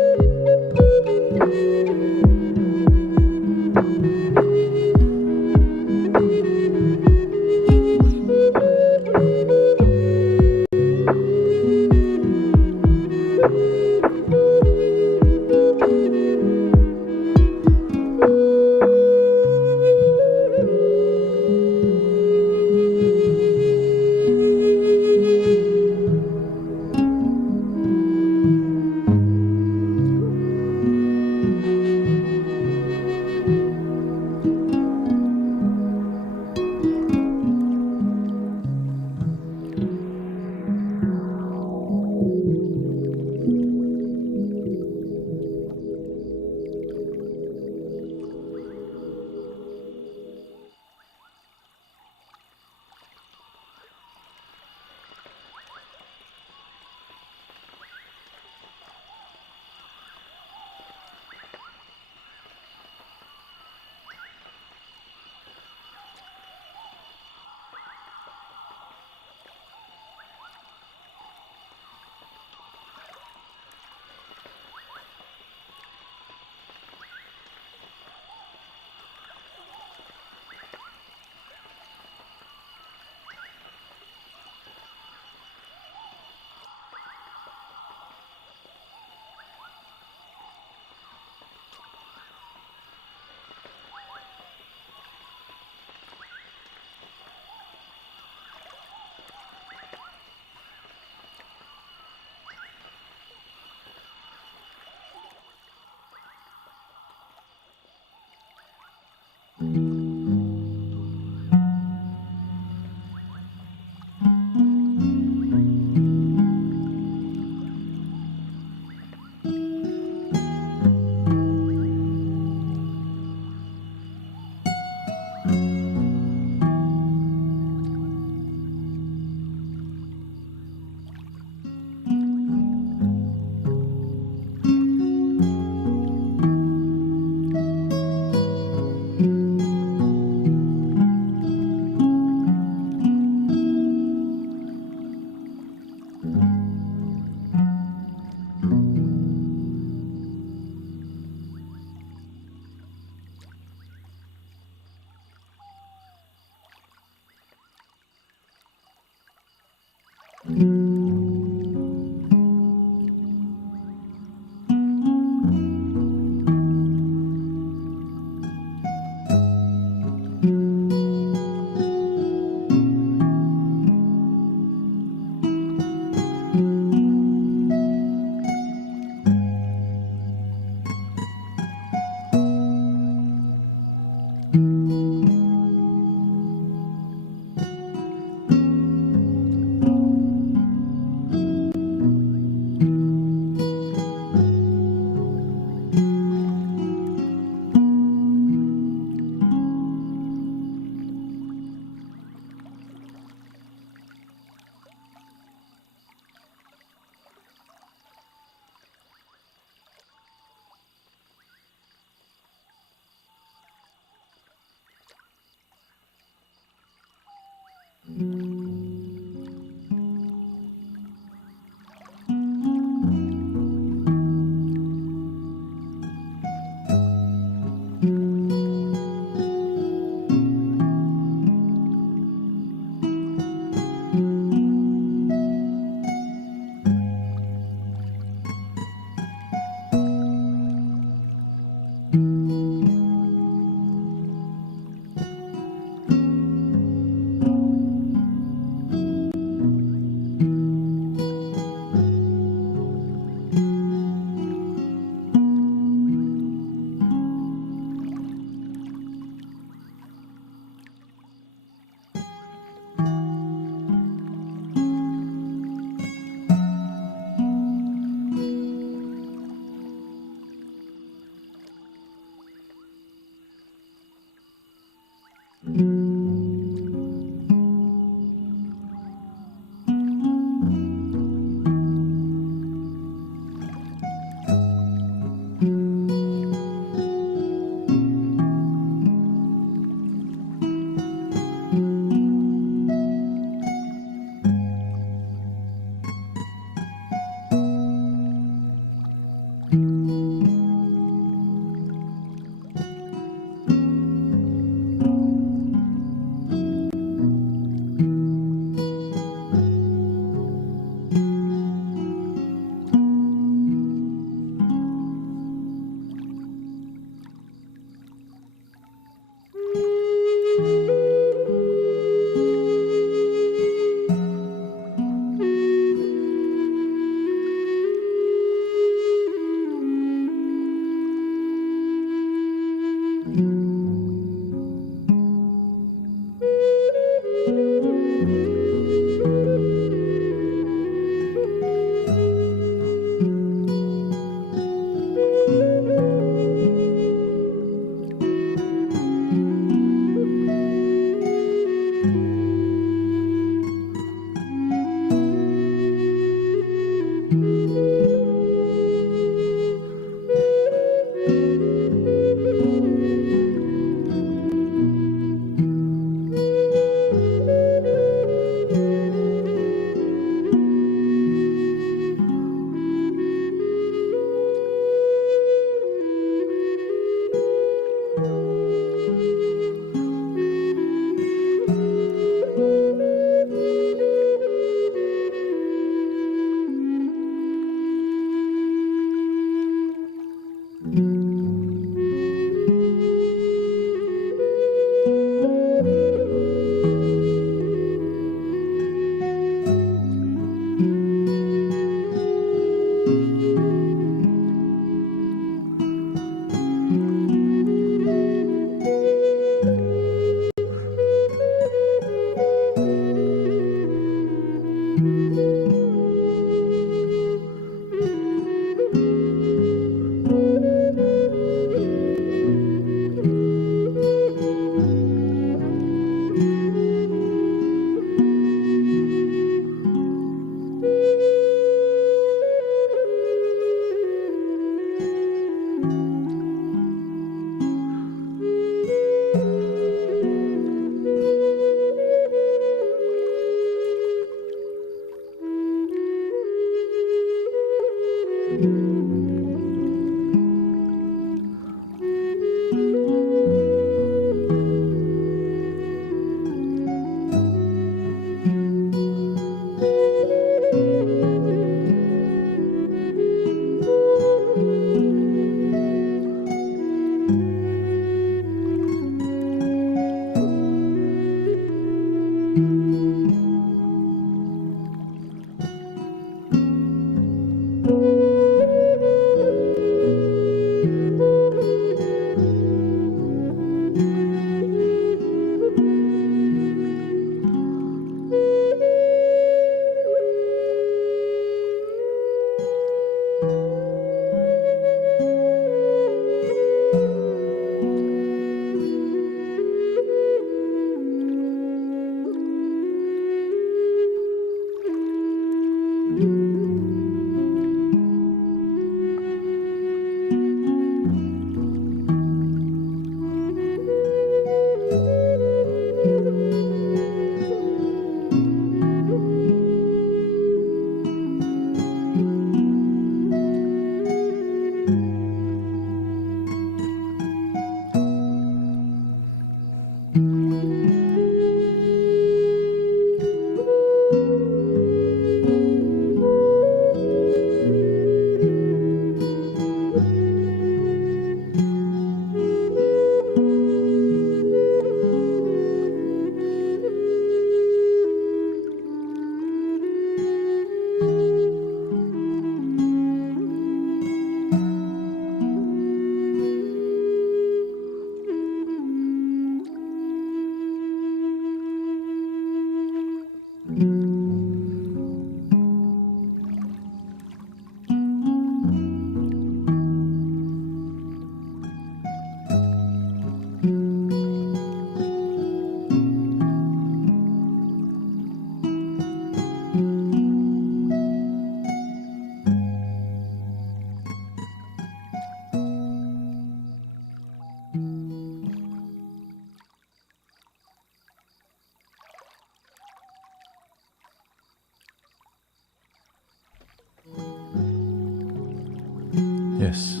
Yes,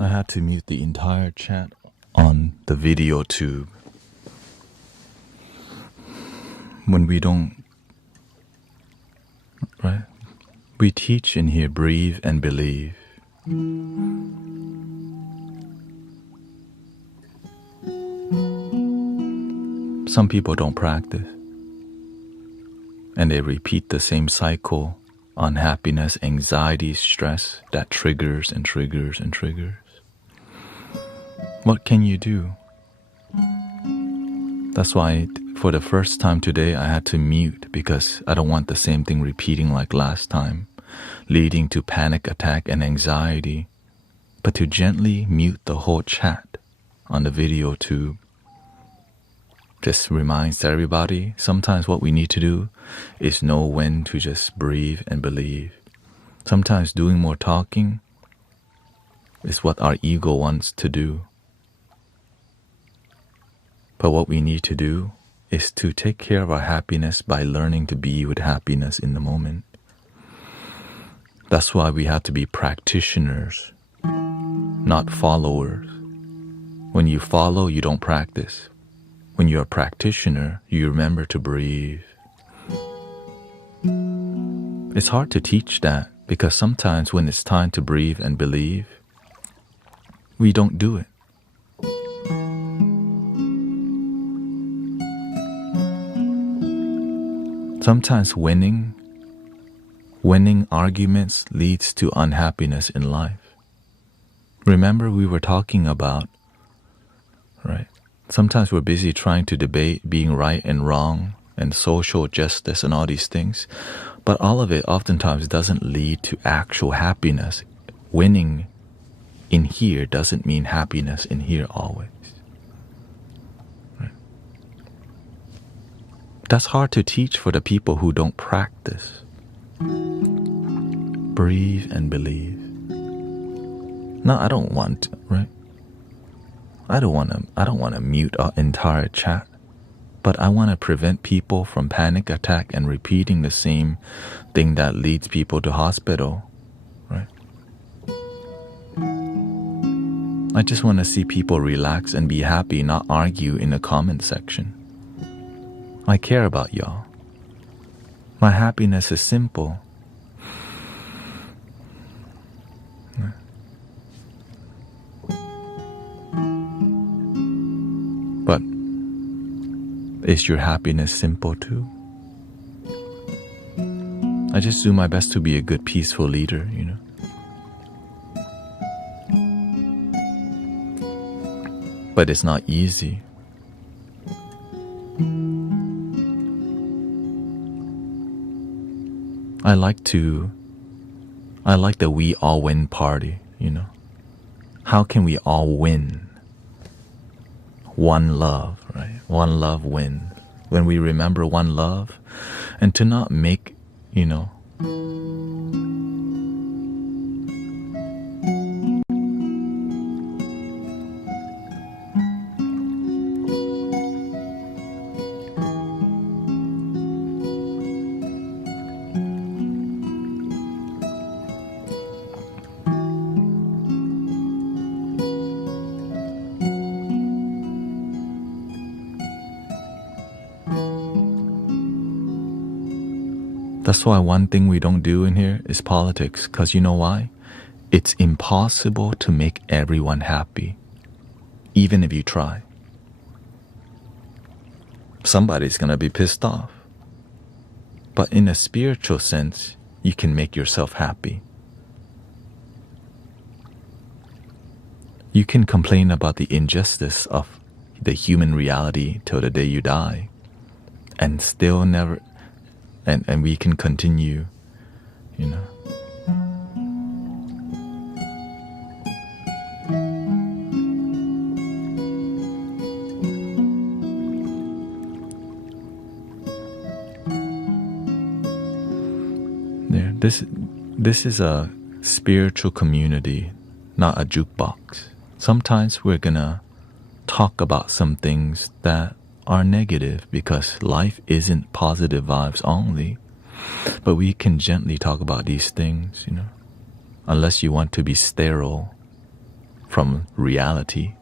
I had to mute the entire chat on the video tube. When we don't, right? We teach in here, breathe and believe. Some people don't practice, and they repeat the same cycle: unhappiness, anxiety, stress that triggers and triggers and triggers. What can you do? That's why for the first time today I had to mute, because I don't want the same thing repeating like last time, leading to panic attack and anxiety, but to gently mute the whole chat on the video tube. Just reminds everybody, sometimes what we need to do is know when to just breathe and believe. Sometimes doing more talking is what our ego wants to do. But what we need to do is to take care of our happiness by learning to be with happiness in the moment. That's why we have to be practitioners, not followers. When you follow, you don't practice. When you're a practitioner, you remember to breathe. It's hard to teach that, because sometimes when it's time to breathe and believe, we don't do it. Sometimes winning arguments leads to unhappiness in life. Remember we were talking about, right? Sometimes we're busy trying to debate being right and wrong and social justice and all these things, but all of it oftentimes doesn't lead to actual happiness. Winning in here doesn't mean happiness in here always. Right? That's hard to teach for the people who don't practice. Breathe and believe. No, I don't want to, right? I don't want to mute our entire chat, but I want to prevent people from panic attack and repeating the same thing that leads people to hospital, right? I just want to see people relax and be happy, not argue in the comment section. I care about y'all. My happiness is simple. But is your happiness simple too? I just do my best to be a good, peaceful leader, you know. But it's not easy. I like the we all win party, you know. How can we all win? One love, right? One love win. When we remember one love, and to not make, you know, that's why one thing we don't do in here is politics, because you know why? It's impossible to make everyone happy, even if you try. Somebody's gonna be pissed off. But in a spiritual sense, you can make yourself happy. You can complain about the injustice of the human reality till the day you die, and still never, and we can continue, you know. There, this is a spiritual community, not a jukebox. Sometimes we're gonna talk about some things that are negative because life isn't positive vibes only. But we can gently talk about these things, you know, unless you want to be sterile from reality.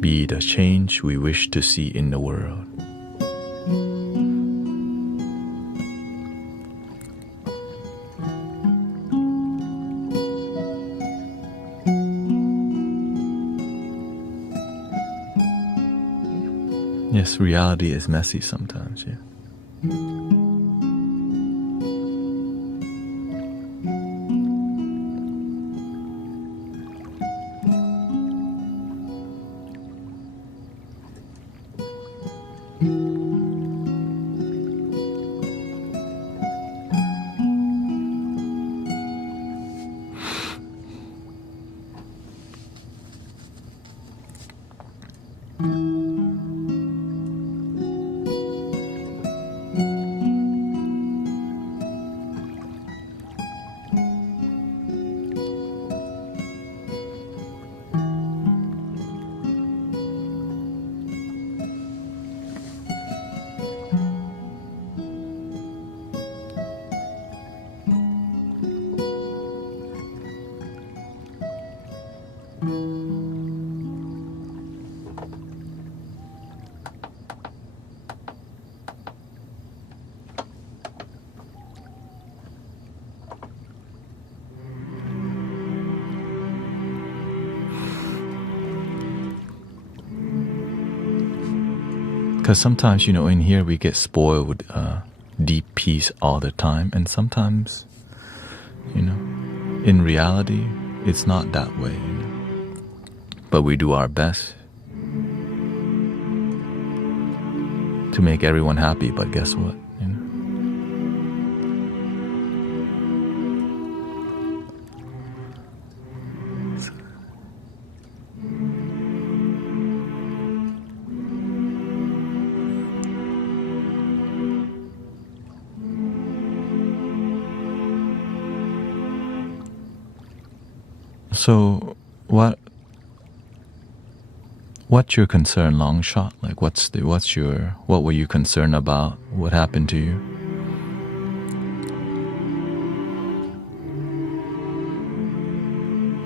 Be the change we wish to see in the world. Yes, reality is messy sometimes, yeah. Because sometimes, you know, in here we get spoiled with deep peace all the time. And sometimes, you know, in reality, it's not that way. You know? But we do our best to make everyone happy. But guess what? You know? So what's your concern, long shot? Like what were you concerned about? What happened to you?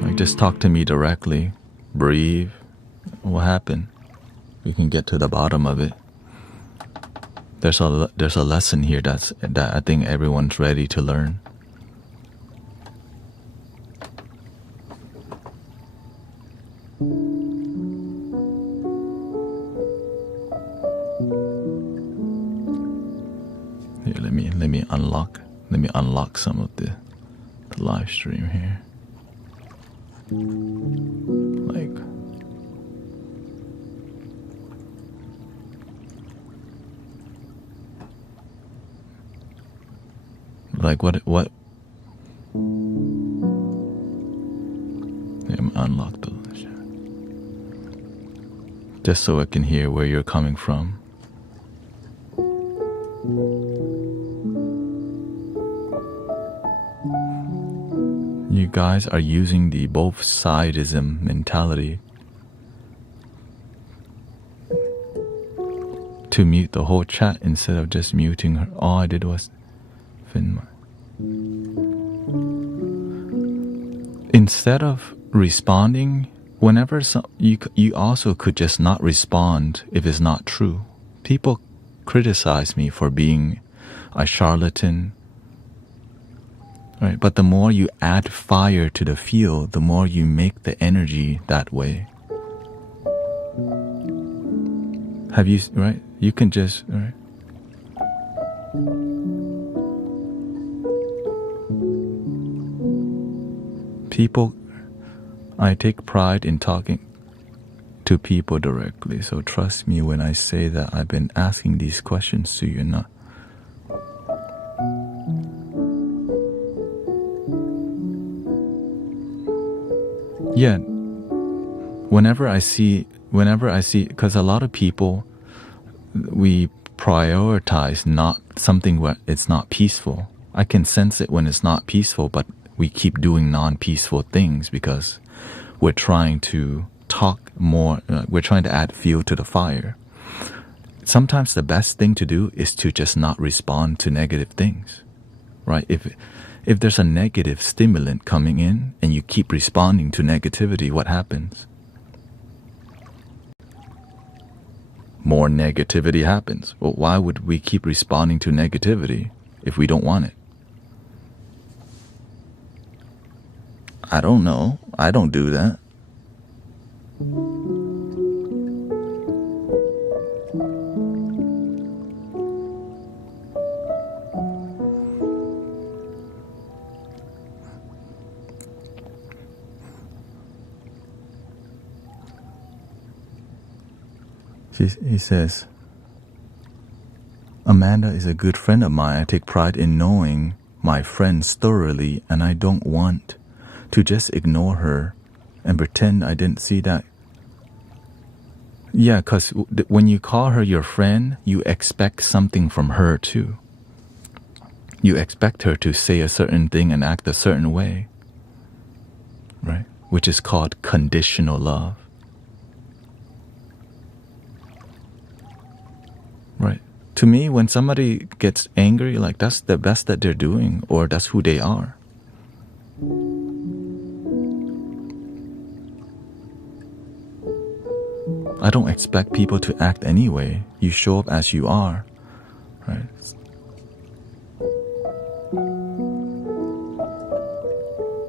Like just talk to me directly. Breathe. What happened? We can get to the bottom of it. There's a lesson here that I think everyone's ready to learn. Here, let me unlock some of the live stream here. Like what let me unlock those, just so I can hear where you're coming from. You guys are using the both sidism mentality to mute the whole chat instead of just muting her. All I did was instead of responding, whenever you also could just not respond if it's not true. People criticize me for being a charlatan, right? But the more you add fire to the field, the more you make the energy that way. Have you, right? You can just, right? People, I take pride in talking to people directly, so trust me when I say that I've been asking these questions to you, not. Yeah, whenever I see, because a lot of people, we prioritize not something where it's not peaceful. I can sense it when it's not peaceful, but we keep doing non-peaceful things because we're trying to talk more, we're trying to add fuel to the fire. Sometimes the best thing to do is to just not respond to negative things, right? If there's a negative stimulant coming in and you keep responding to negativity, what happens? More negativity happens. Well, why would we keep responding to negativity if we don't want it? I don't know. I don't do that. He says, Amanda is a good friend of mine. I take pride in knowing my friends thoroughly, and I don't want to just ignore her and pretend I didn't see that. Yeah, because when you call her your friend, you expect something from her too. You expect her to say a certain thing and act a certain way, right? Which is called conditional love. Right. To me, when somebody gets angry, like that's the best that they're doing, or that's who they are. I don't expect people to act anyway. You show up as you are, right?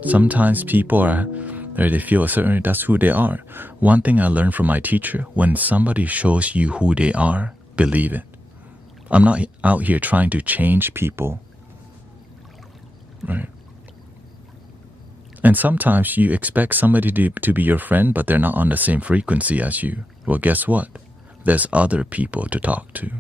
Sometimes people they feel a certain, that's who they are. One thing I learned from my teacher, when somebody shows you who they are, believe it. I'm not out here trying to change people, right? And sometimes you expect somebody to be your friend, but they're not on the same frequency as you. Well, guess what? There's other people to talk to.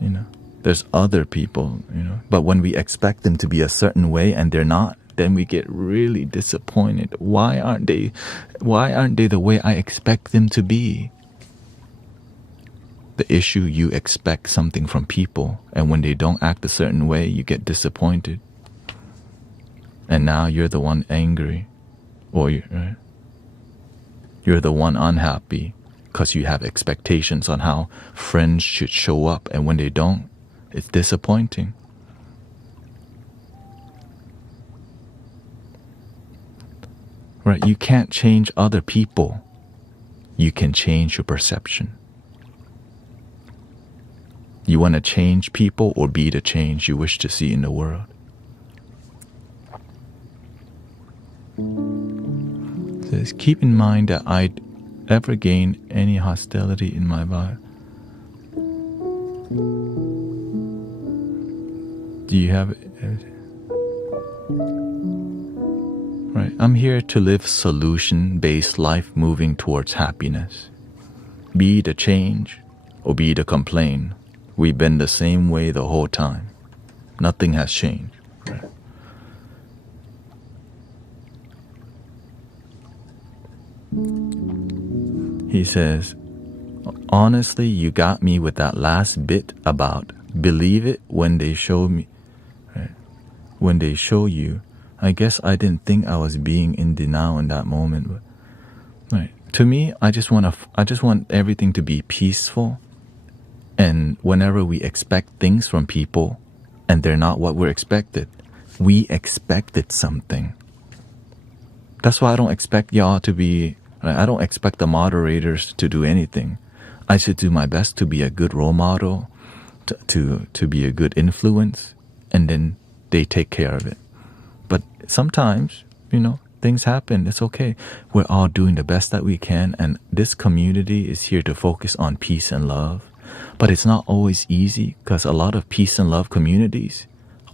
You know, there's other people, you know. But when we expect them to be a certain way and they're not, then we get really disappointed. Why aren't they the way I expect them to be? The issue, you expect something from people, and when they don't act a certain way, you get disappointed. and now you're the one angry, or you're the one unhappy because you have expectations on how friends should show up, and when they don't, it's disappointing. Right? You can't change other people. You can change your perception. You want to change people or be the change you wish to see in the world. It says, keep in mind that I'd ever gain any hostility in my vibe. Do you have it? Right. I'm here to live solution-based life moving towards happiness. Be the change or be the complaint. We've been the same way the whole time. Nothing has changed. Right. He says, honestly, you got me with that last bit about believe it when they show me. Right? When they show you. I guess I didn't think I was being in denial in that moment. But, right. To me, I just want everything to be peaceful. And whenever we expect things from people and they're not what we're expected, we expected something. That's why I don't expect y'all to be, I don't expect the moderators to do anything. I should do my best to be a good role model, to be a good influence, and then they take care of it. But sometimes, things happen. It's okay. We're all doing the best that we can, and this community is here to focus on peace and love. But it's not always easy because a lot of peace and love communities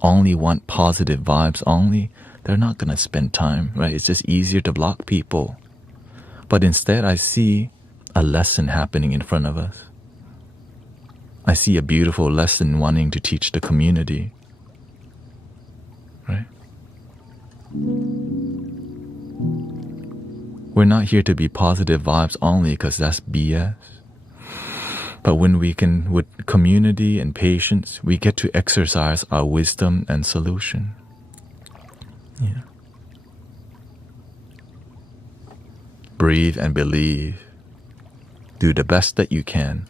only want positive vibes only. They're not going to spend time, right? It's just easier to block people. But instead, I see a lesson happening in front of us. I see a beautiful lesson wanting to teach the community, right? We're not here to be positive vibes only because that's BS. But when we can, with community and patience, we get to exercise our wisdom and solution. Yeah. Breathe and believe. Do the best that you can.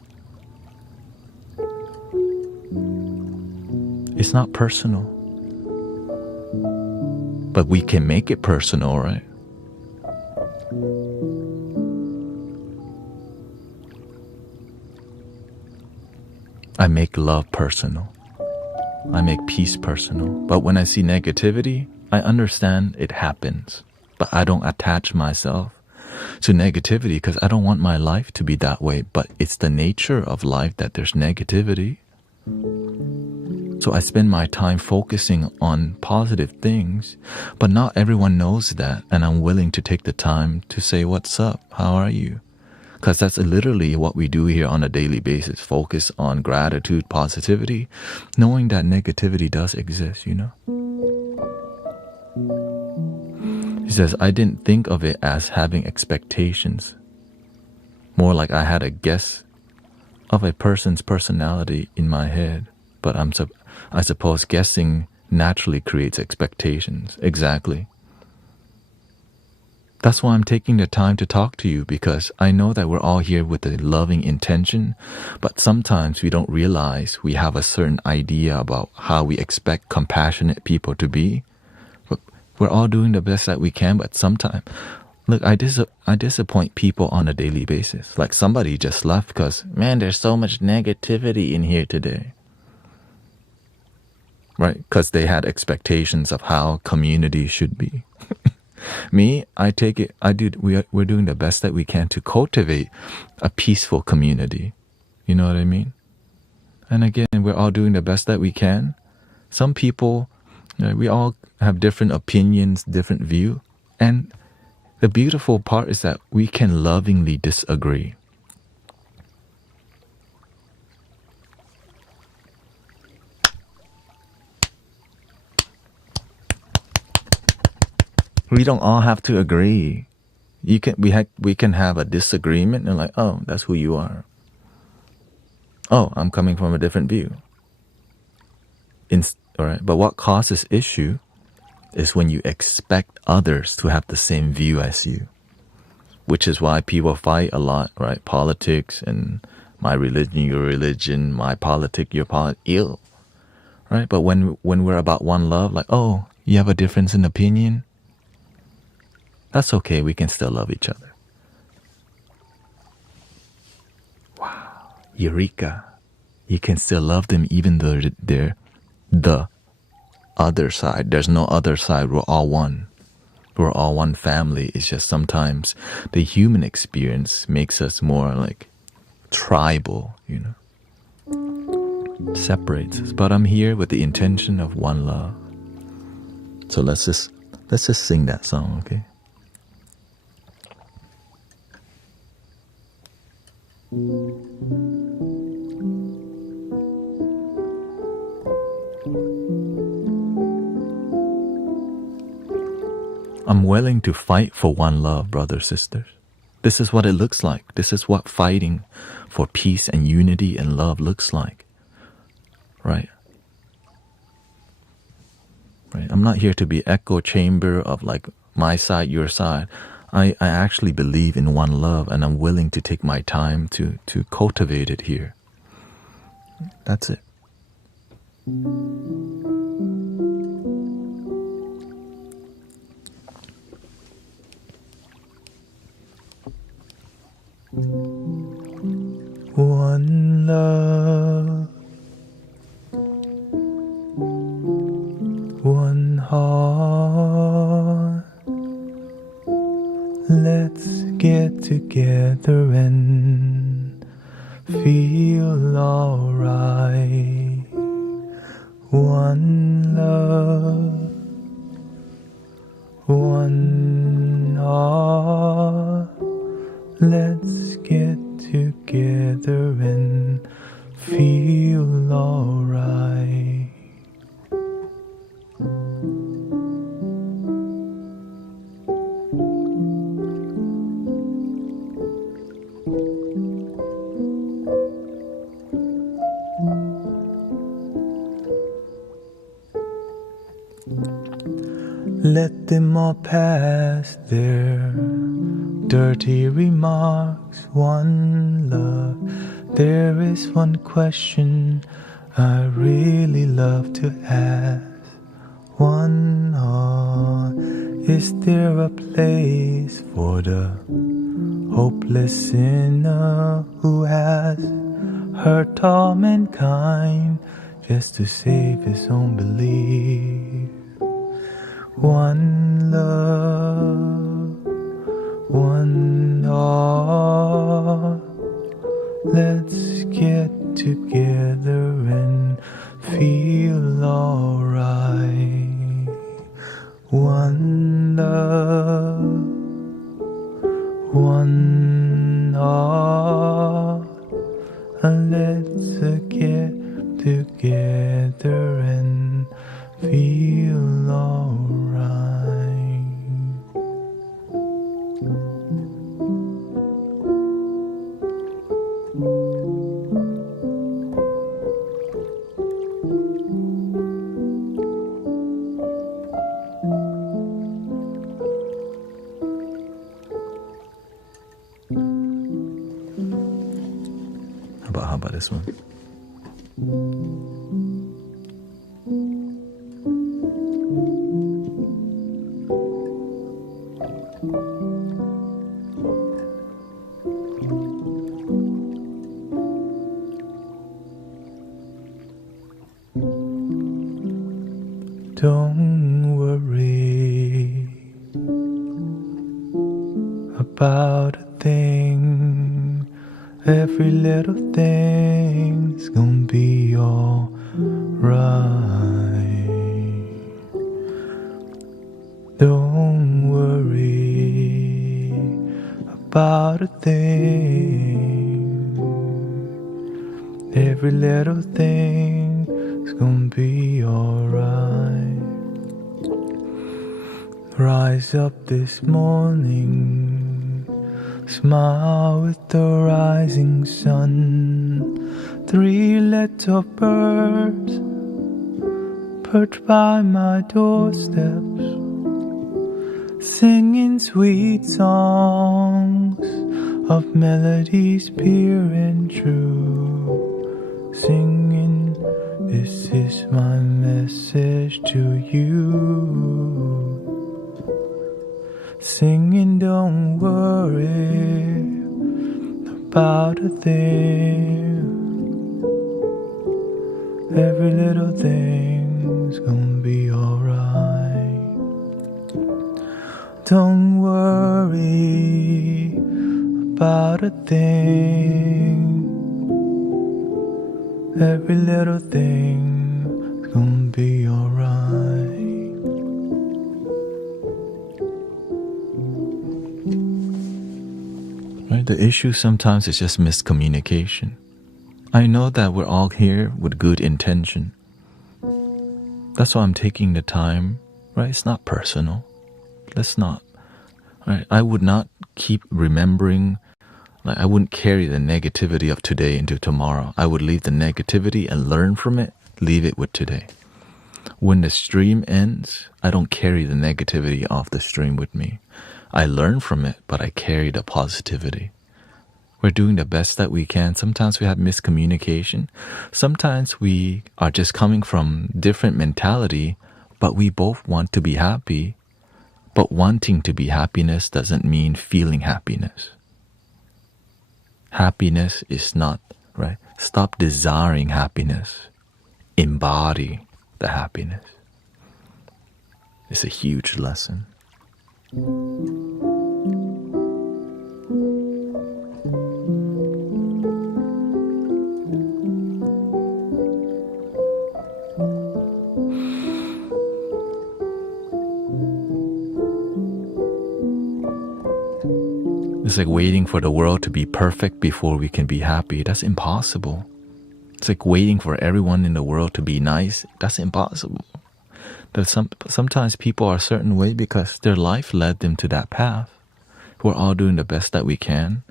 It's not personal. But we can make it personal, right? I make love personal. I make peace personal. But when I see negativity, I understand it happens. But I don't attach myself to negativity because I don't want my life to be that way. But it's the nature of life that there's negativity. So I spend my time focusing on positive things. But not everyone knows that. And I'm willing to take the time to say, what's up? How are you? Because that's literally what we do here on a daily basis. Focus on gratitude, positivity, knowing that negativity does exist, He says, I didn't think of it as having expectations. More like I had a guess of a person's personality in my head. But I suppose guessing naturally creates expectations. Exactly. That's why I'm taking the time to talk to you, because I know that we're all here with a loving intention, but sometimes we don't realize we have a certain idea about how we expect compassionate people to be. But we're all doing the best that we can, but sometimes, look, I disappoint people on a daily basis. Like somebody just left because, man, there's so much negativity in here today. Right? Because they had expectations of how community should be. Me, I take it, we're doing the best that we can to cultivate a peaceful community. You know what I mean? And again, we're all doing the best that we can. Some people, we all have different opinions, different view. And the beautiful part is that we can lovingly disagree. We don't all have to agree. We can have a disagreement and like, oh, that's who you are. Oh, I'm coming from a different view. All right, but what causes issue is when you expect others to have the same view as you, which is why people fight a lot, right? Politics and my religion, your religion, my politic, your politic, ill, right? But when we're about one love, like, oh, you have a difference in opinion, that's okay. We can still love each other. Wow, Eureka! You can still love them even though they're the other side. There's no other side. We're all one. We're all one family. It's just sometimes the human experience makes us more like tribal, you know, separates us. But I'm here with the intention of one love. So let's just sing that song, okay? I'm willing to fight for one love, brothers, sisters. This is what it looks like. This is what fighting for peace and unity and love looks like. Right? Right? I'm not here to be echo chamber of like my side, your side. I actually believe in one love, and I'm willing to take my time to cultivate it here. That's it. One love, one heart. Let's get together and feel alright. One love, one heart. Let's get together and feel alright. Let them all pass their dirty remarks. One love. There is one question I really love to ask. One heart. Is there a place for the hopeless sinner who has hurt all mankind just to save his own belief? One love, one heart. Let's get together and feel alright. One love, one heart. And let's get together and feel alright. How about this one? Don't worry about a thing. Every little thing's gonna be alright. Don't worry about a thing. Every little thing's gonna be alright. Rise up this morning, smile with the rising sun. 3 little birds perched by my doorsteps, singing sweet songs of melodies pure and true, singing, this is my message to you. Singing, don't worry about a thing, every little thing's gonna be alright. Don't worry about a thing, every little thing's gonna be alright. Right? The issue sometimes is just miscommunication. I know that we're all here with good intention. That's why I'm taking the time, right? It's not personal. Let's not, right? I would not keep remembering, like I wouldn't carry the negativity of today into tomorrow. I would leave the negativity and learn from it, leave it with today. When the stream ends, I don't carry the negativity off the stream with me. I learn from it, but I carry the positivity. We're doing the best that we can. Sometimes we have miscommunication. Sometimes we are just coming from different mentality, but we both want to be happy. But wanting to be happiness doesn't mean feeling happiness. Happiness is not, right? Stop desiring happiness. Embody the happiness. It's a huge lesson. It's like waiting for the world to be perfect before we can be happy. That's impossible. It's like waiting for everyone in the world to be nice. That's impossible. Sometimes people are a certain way because their life led them to that path. We're all doing the best that we can.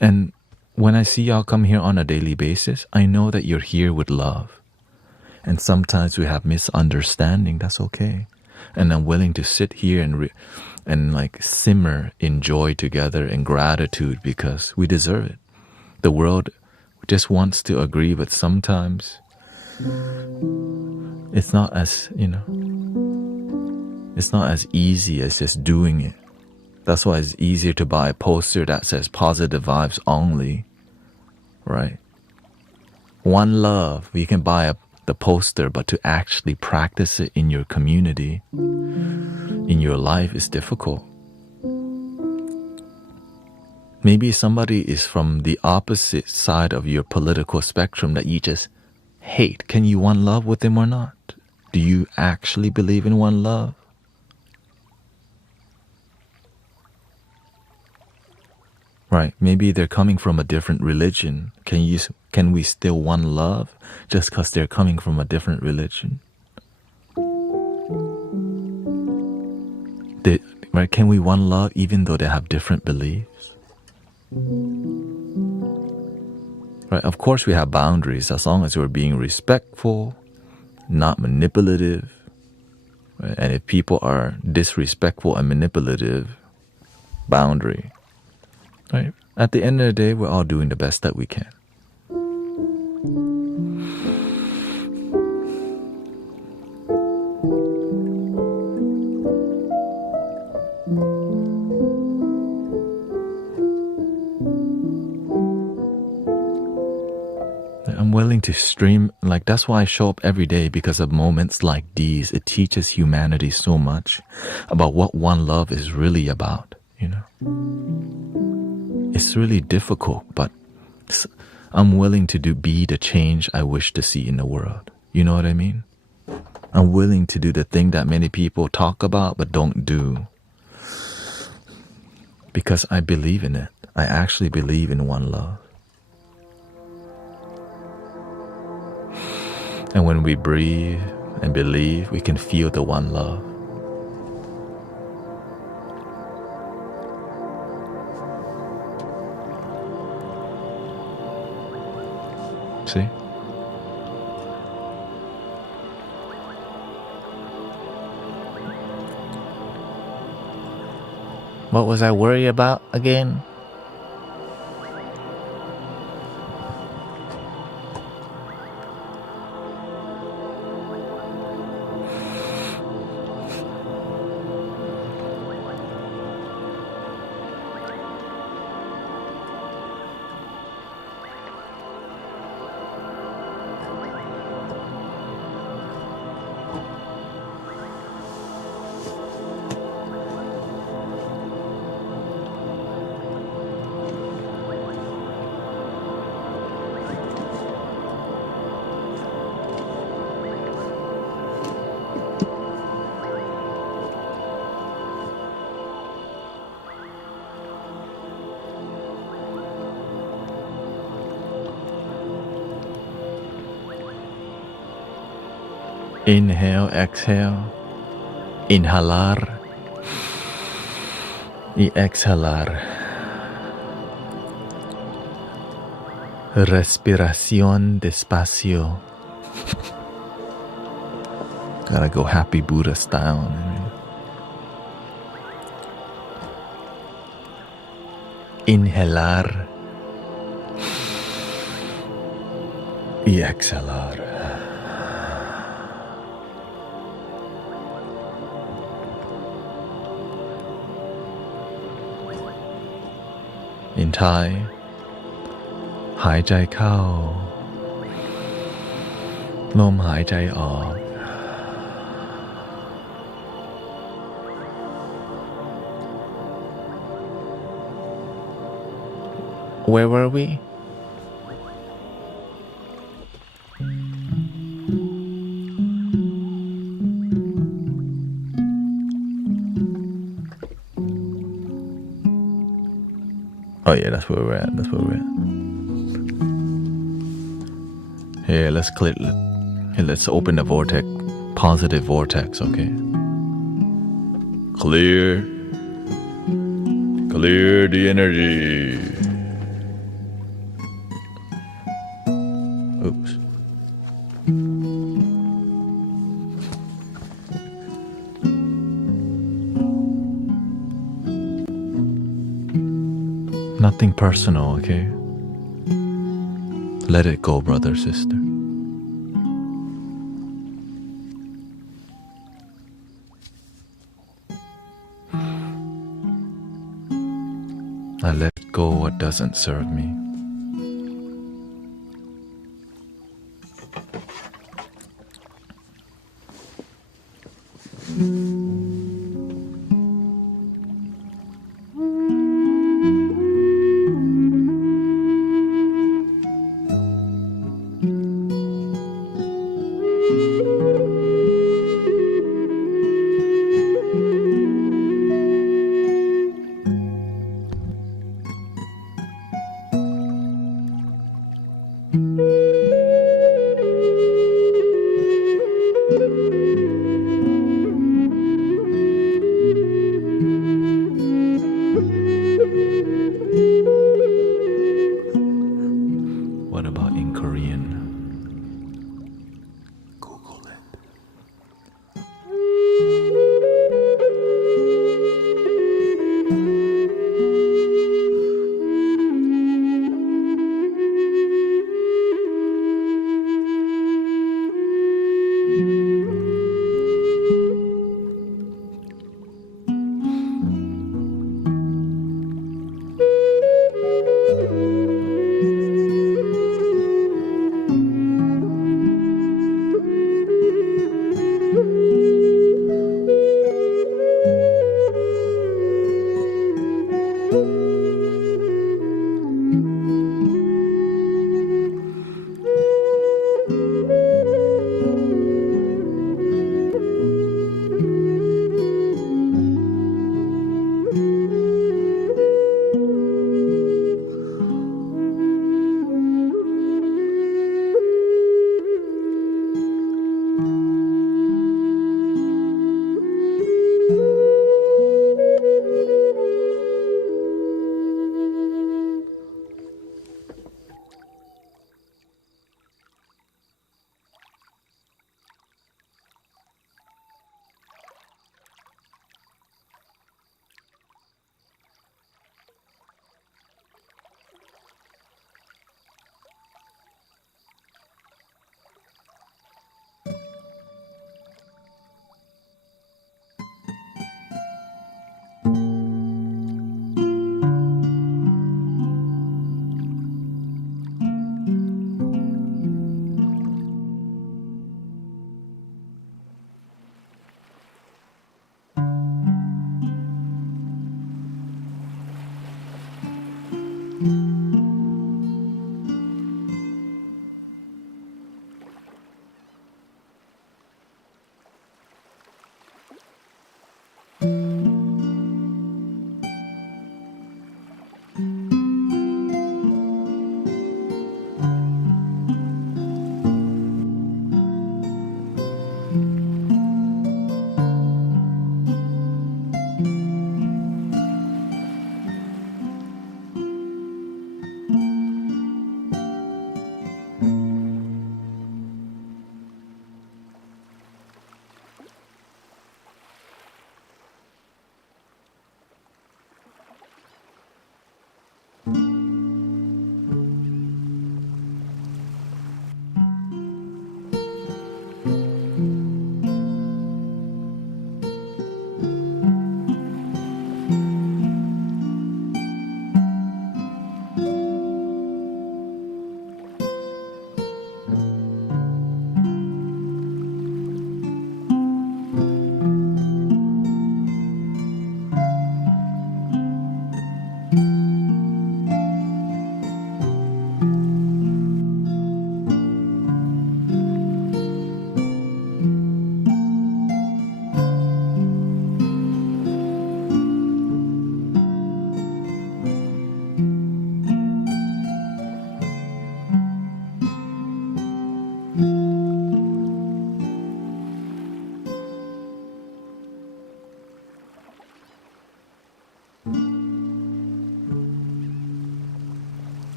And when I see y'all come here on a daily basis, I know that you're here with love. And sometimes we have misunderstanding. That's okay. And I'm willing to sit here and like simmer in joy together and gratitude because we deserve it. The world just wants to agree, but sometimes it's not as, it's not as easy as just doing it. That's why it's easier to buy a poster that says positive vibes only, right? One love, you can buy the poster, but to actually practice it in your community, in your life, is difficult. Maybe somebody is from the opposite side of your political spectrum that you just hate. Can you one love with them or not? Do you actually believe in one love? Right, maybe they're coming from a different religion. Can we still one love just because they're coming from a different religion? Right, can we one love even though they have different beliefs? Right, of course we have boundaries as long as we're being respectful, not manipulative. Right? And if people are disrespectful and manipulative, boundary. Right? At the end of the day, we're all doing the best that we can. I'm willing to stream, like that's why I show up every day, because of moments like these. It teaches humanity so much about what one love is really about, It's really difficult, but I'm willing to be the change I wish to see in the world. You know what I mean? I'm willing to do the thing that many people talk about but don't do. Because I believe in it. I actually believe in one love. And when we breathe and believe, we can feel the one love. See? What was I worried about again? Inhale, exhale. Inhalar y exhalar. Respiración despacio. Gotta go happy Buddha style. Inhalar y exhalar. In Thai หายใจเข้าลมหายใจออก Where were we? Oh yeah, that's where we're at. Here, let's click. Here, let's open the vortex. Positive vortex, okay? Clear the energy. Oops. Nothing personal, okay? Let it go, brother, sister. I let go what doesn't serve me. What about in Korean? Google it.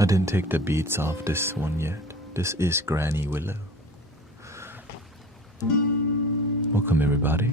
I didn't take the beats off this one yet. This is Granny Willow. Welcome everybody.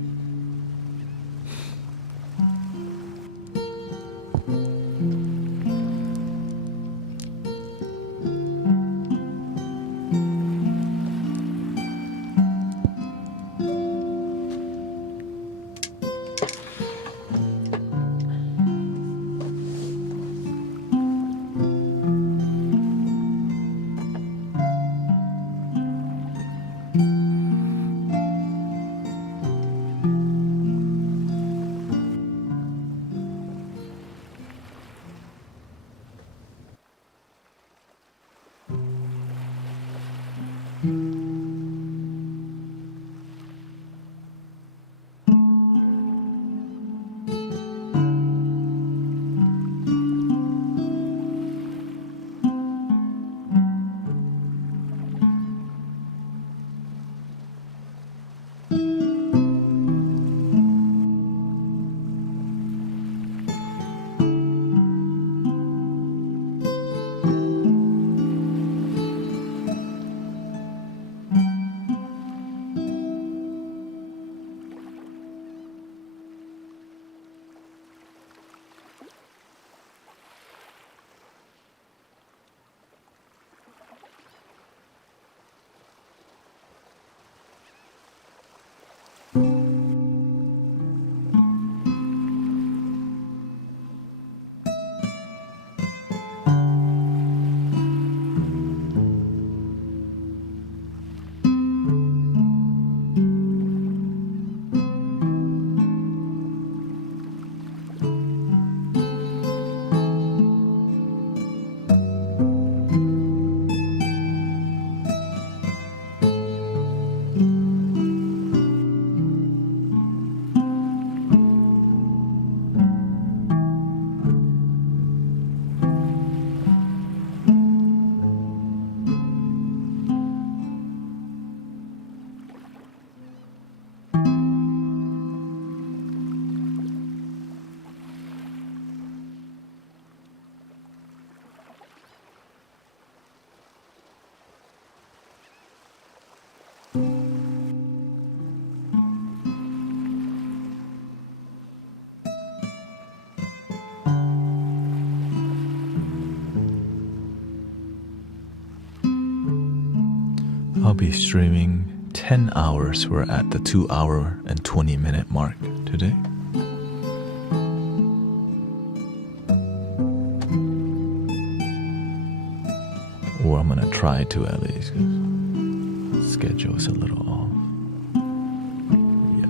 be streaming 10 hours. We're at the 2 hour and 20 minute mark today. Or I'm gonna try to at least, because schedule is a little off. Yeah.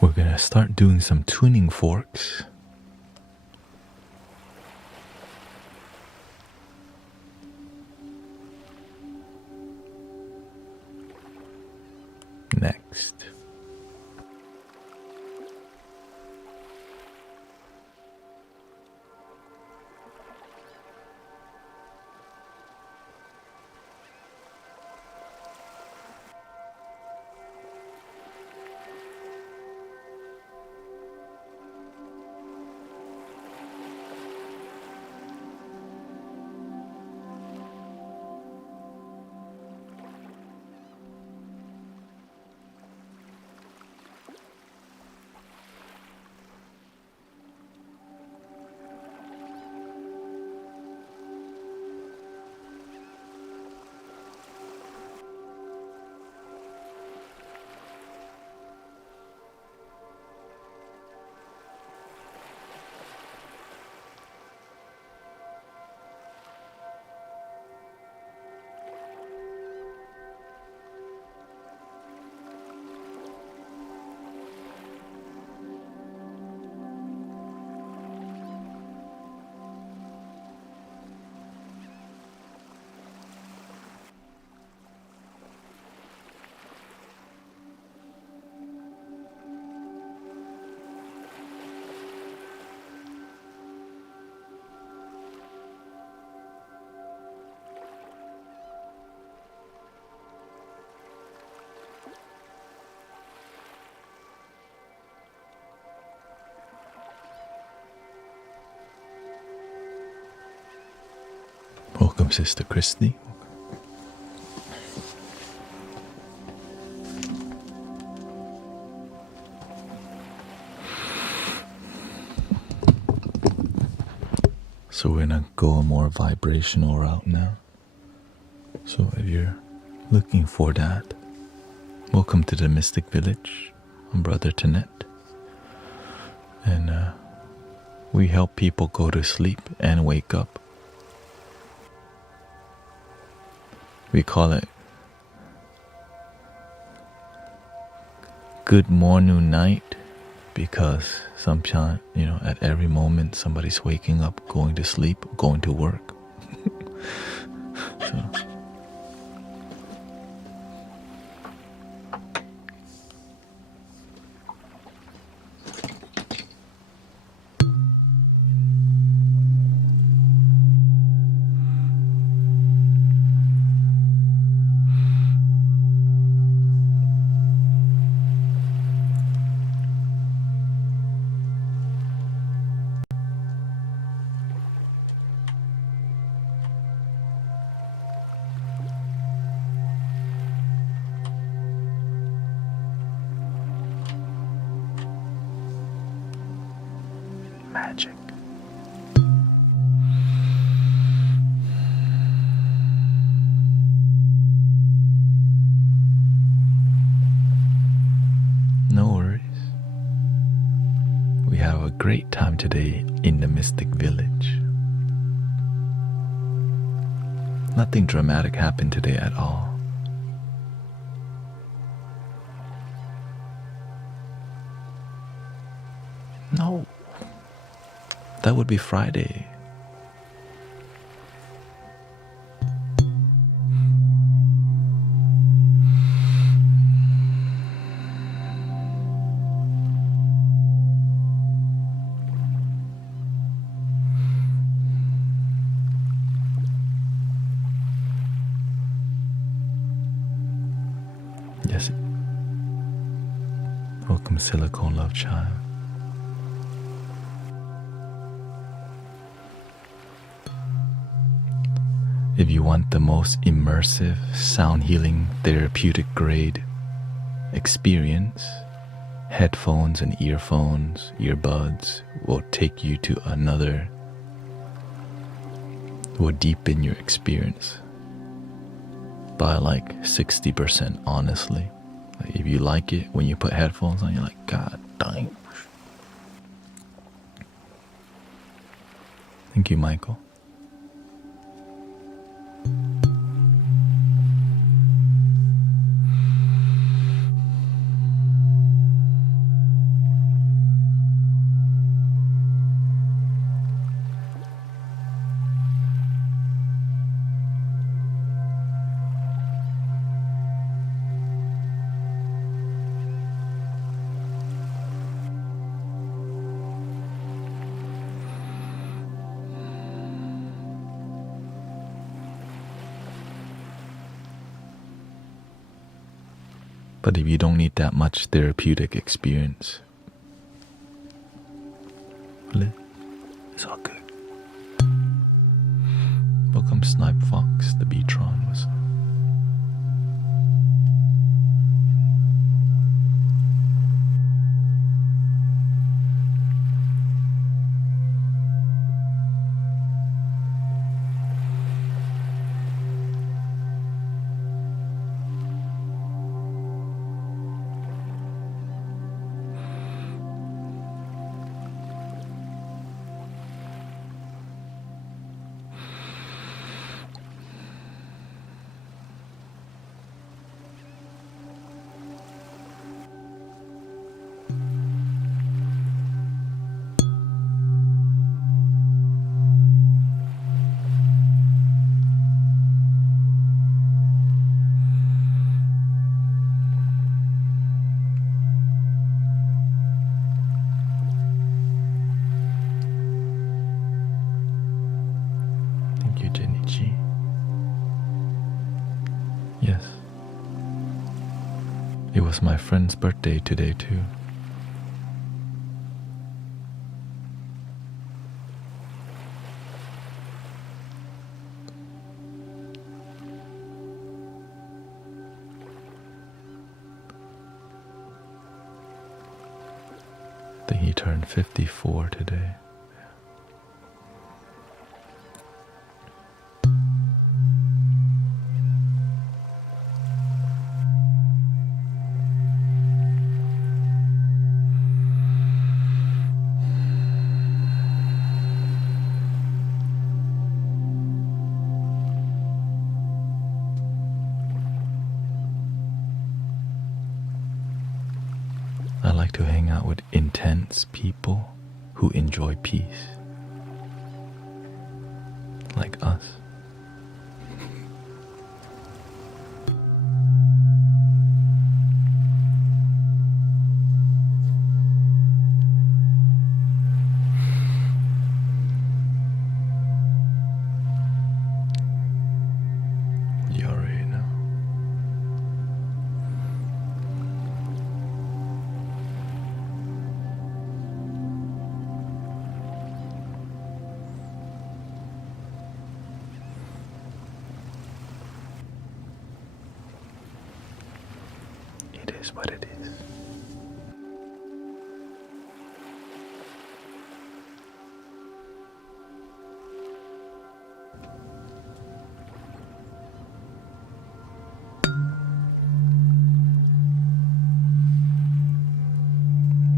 We're gonna start doing some tuning forks. Next. Welcome, Sister Christy. So we're gonna go a more vibrational route now. So if you're looking for that, welcome to the Mystic Village. I'm Brother Thanet. And we help people go to sleep and wake up. We call it good morning night because sometimes, at every moment somebody's waking up, going to sleep, going to work. So. Magic. No worries. We have a great time today in the Mystic Village. Nothing dramatic happened today at all. No. That would be Friday. Yes. Welcome, Silicone Love Child. If you want the most immersive, sound healing, therapeutic grade experience, headphones and earphones, earbuds will take you to will deepen your experience by like 60%, honestly. Like if you like it, when you put headphones on, you're like, God dang. Thank you, Michael. But if you don't need that much therapeutic experience, it's all good. Welcome Snipe Fox, the Beatron was. Yes. It was my friend's birthday today too. I think he turned 54 today. I like to hang out with intense people who enjoy peace, like us. You already know. It is what it is.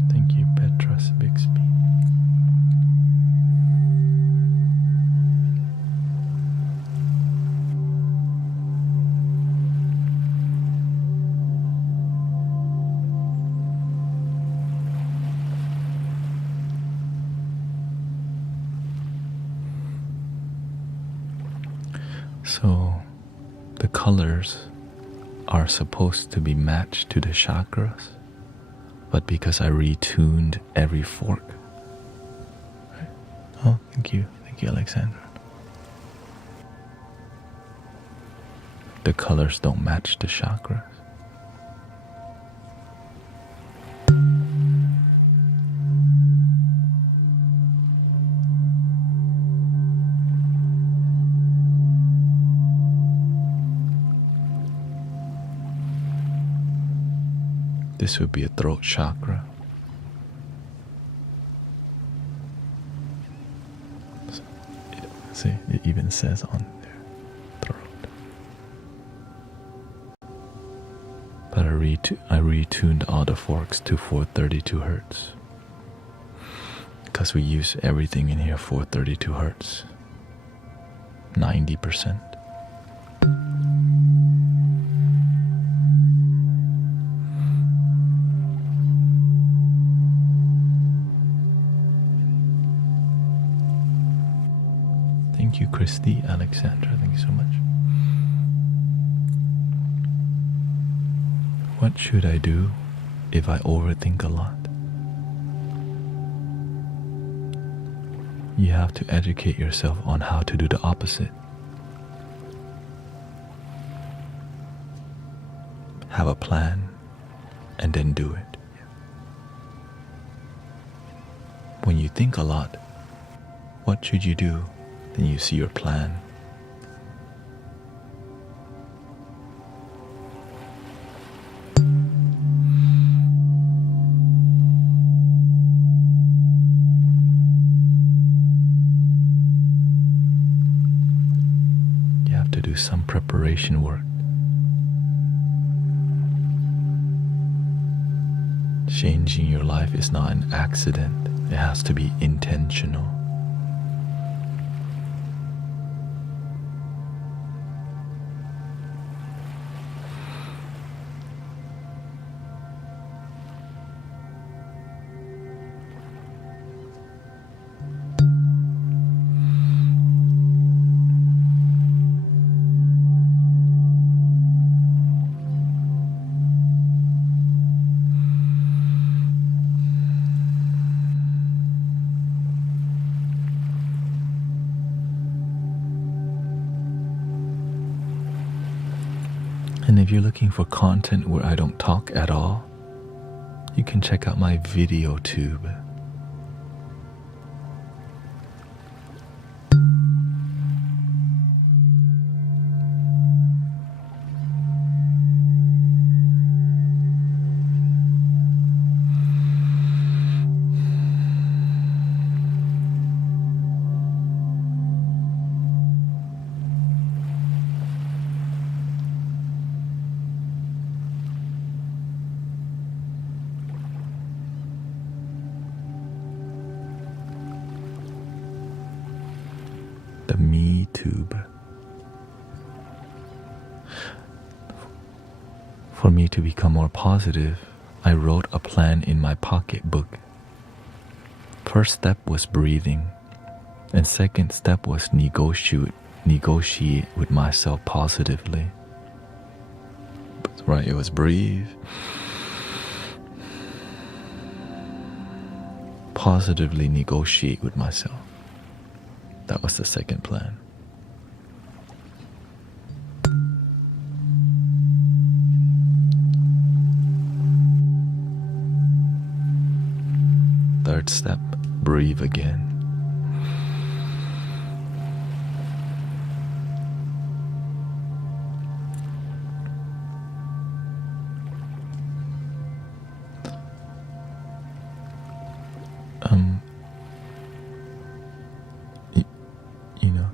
Thank you, Petras Bixby. So the colors are supposed to be matched to the chakras, but because I retuned every fork. Right. Oh, thank you, Alexandra. The colors don't match the chakras. This would be a throat chakra. See, it even says on there, throat. But I retuned all the forks to 432 hertz. Because we use everything in here 432 hertz. 90%. Thank you, Christy, Alexandra. Thank you so much. What should I do if I overthink a lot? You have to educate yourself on how to do the opposite. Have a plan and then do it. When you think a lot, what should you do? Then you see your plan. You have to do some preparation work. Changing your life is not an accident. It has to be intentional. And if you're looking for content where I don't talk at all, you can check out my video tube. The Me Tube. For me to become more positive, I wrote a plan in my pocketbook. First step was breathing, and second step was negotiate with myself positively. Right, it was breathe, positively negotiate with myself. That was the second plan. Third step, breathe again.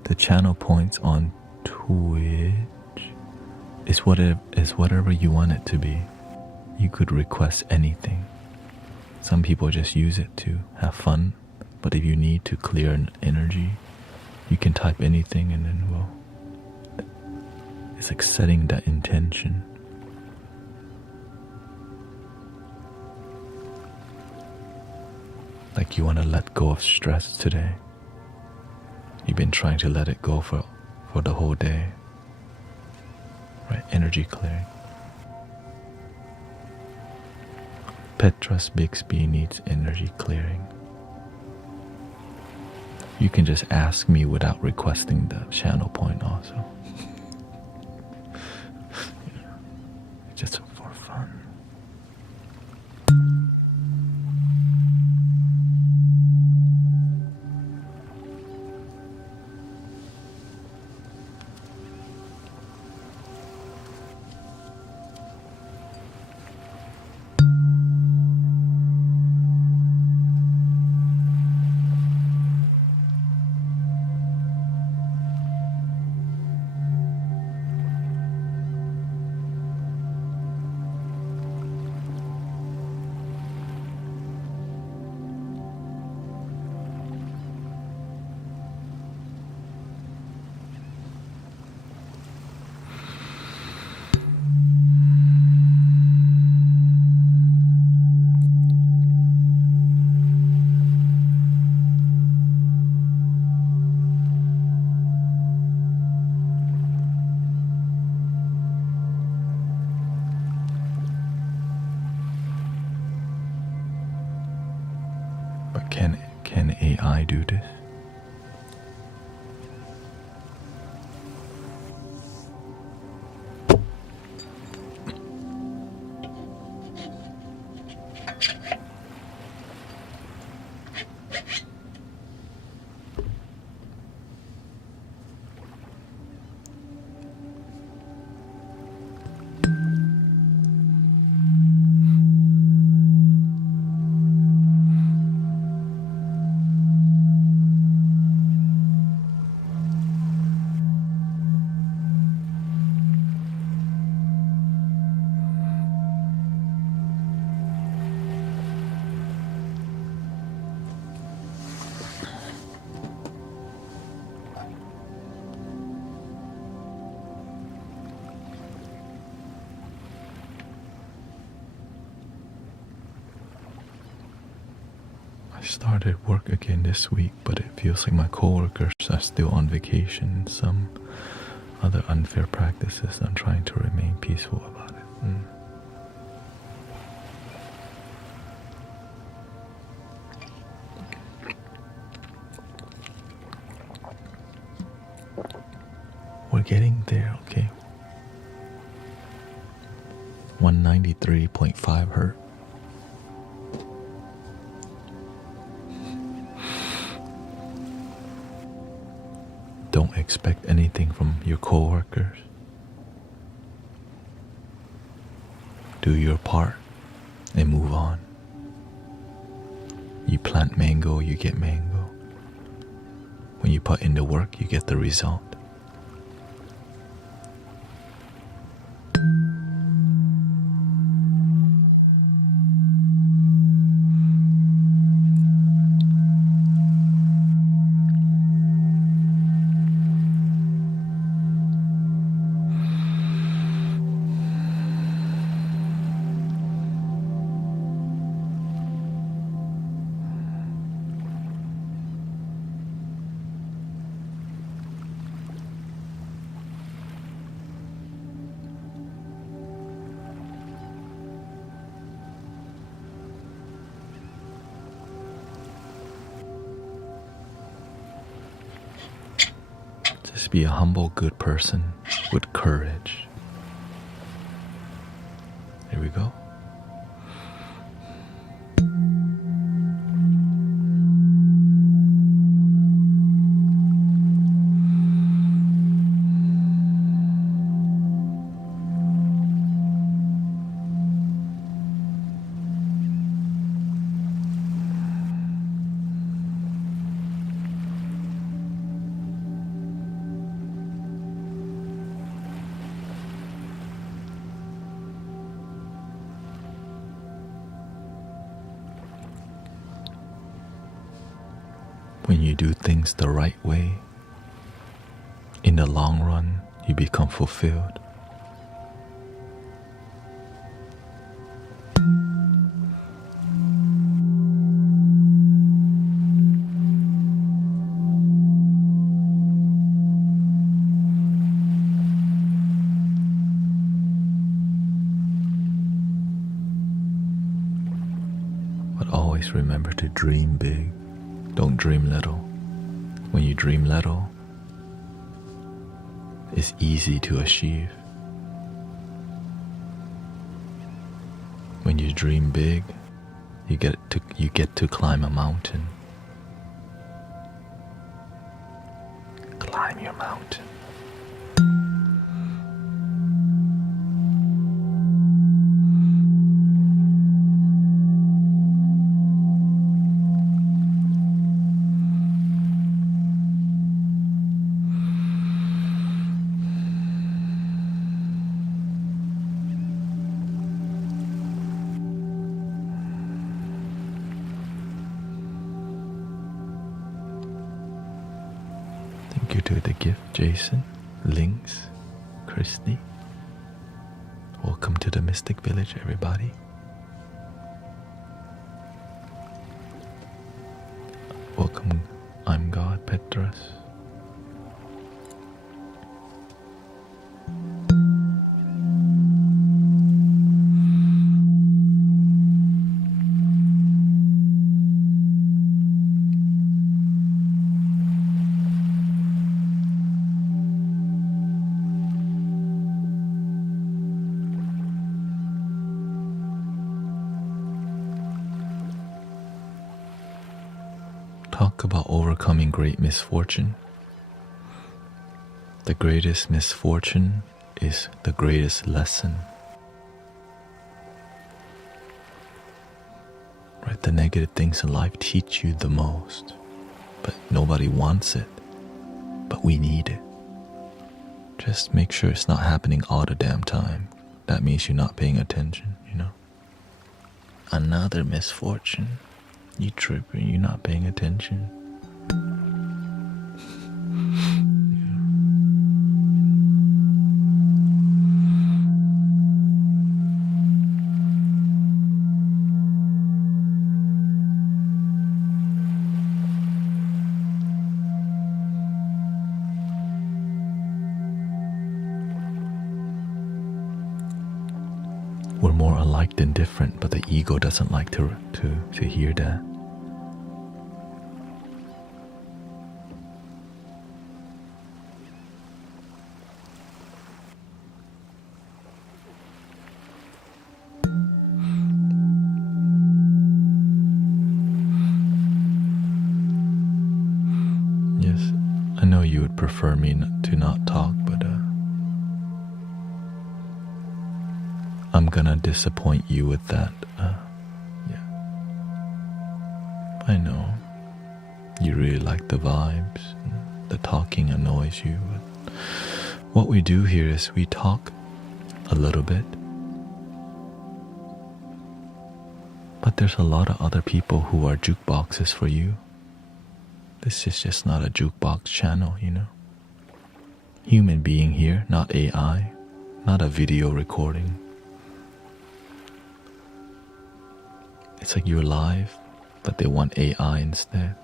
The channel points on Twitch is whatever you want it to be. You could request anything. Some people just use it to have fun, but if you need to clear an energy, you can type anything and then it's like setting that intention. Like you want to let go of stress today. You've been trying to let it go for the whole day. Right? Energy clearing. Petrus Bixby needs energy clearing. You can just ask me without requesting the channel point also. Just for fun. But can AI do this? I started work again this week, but it feels like my coworkers are still on vacation and some other unfair practices. I'm trying to remain peaceful about it. We're getting there, okay? 193.5 hertz. Don't expect anything from your coworkers. Do your part and move on. You plant mango, you get mango. When you put in the work, you get the result. Just be a humble, good person with courage. Here we go. When you do things the right way, in the long run, you become fulfilled. But always remember to dream big. Don't dream little. When you dream little, it's easy to achieve. When you dream big, you get to climb a mountain. Climb your mountain. Thank you to the gift, Jason, Lynx, Christy. Welcome to the Mystic Village, everybody. Welcome, I'm God, Petras. Talk about overcoming great misfortune. The greatest misfortune is the greatest lesson. Right? The negative things in life teach you the most, but nobody wants it, but we need it. Just make sure it's not happening all the damn time. That means you're not paying attention, you know? Another misfortune. You tripping, you're not paying attention. we're more alike than different, but the ego doesn't like to hear that. Yes, I know you would prefer me to not talk, but I'm gonna disappoint you with that. Yeah, I know you really like the vibes. The talking annoys you. But what we do here is we talk a little bit, but there's a lot of other people who are jukeboxes for you. This is just not a jukebox channel, you know. Human being here, not AI, not a video recording. It's like you're live, but they want AI instead.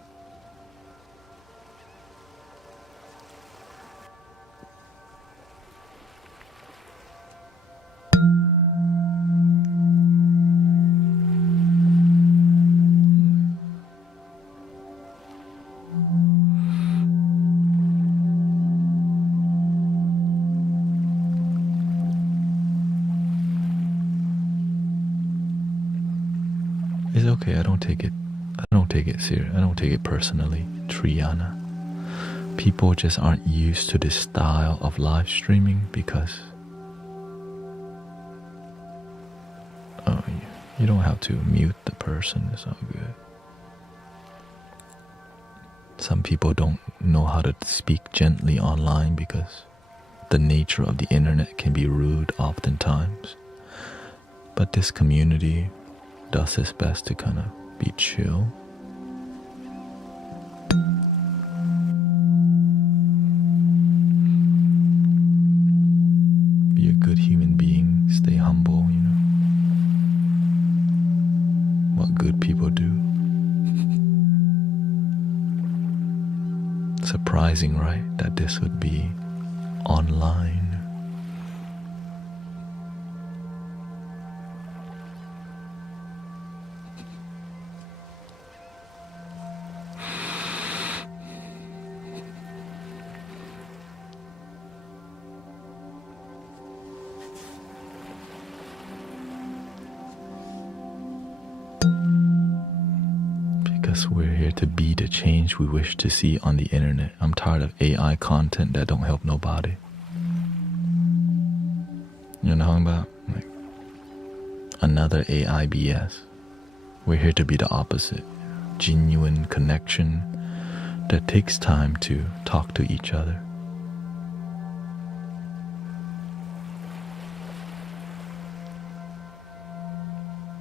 It's okay, I don't take it serious. I don't take it personally, Triana. People just aren't used to this style of live streaming because you don't have to mute the person, it's all good. Some people don't know how to speak gently online because the nature of the internet can be rude oftentimes. But this community does its best to kind of be chill. Be a good human being, stay humble, you know. What good people do. Surprising, right, that this would be online. We're here to be the change we wish to see on the internet. I'm tired of AI content that don't help nobody. You know what I'm talking about? Like another AI BS. We're here to be the opposite. Genuine connection that takes time to talk to each other.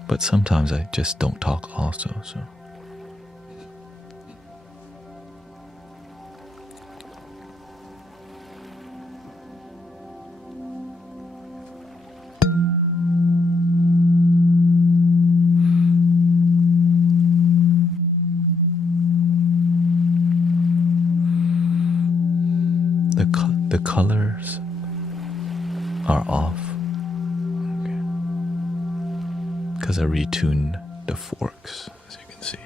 But sometimes I just don't talk also, so. The colors are off because I retuned the forks, as you can see.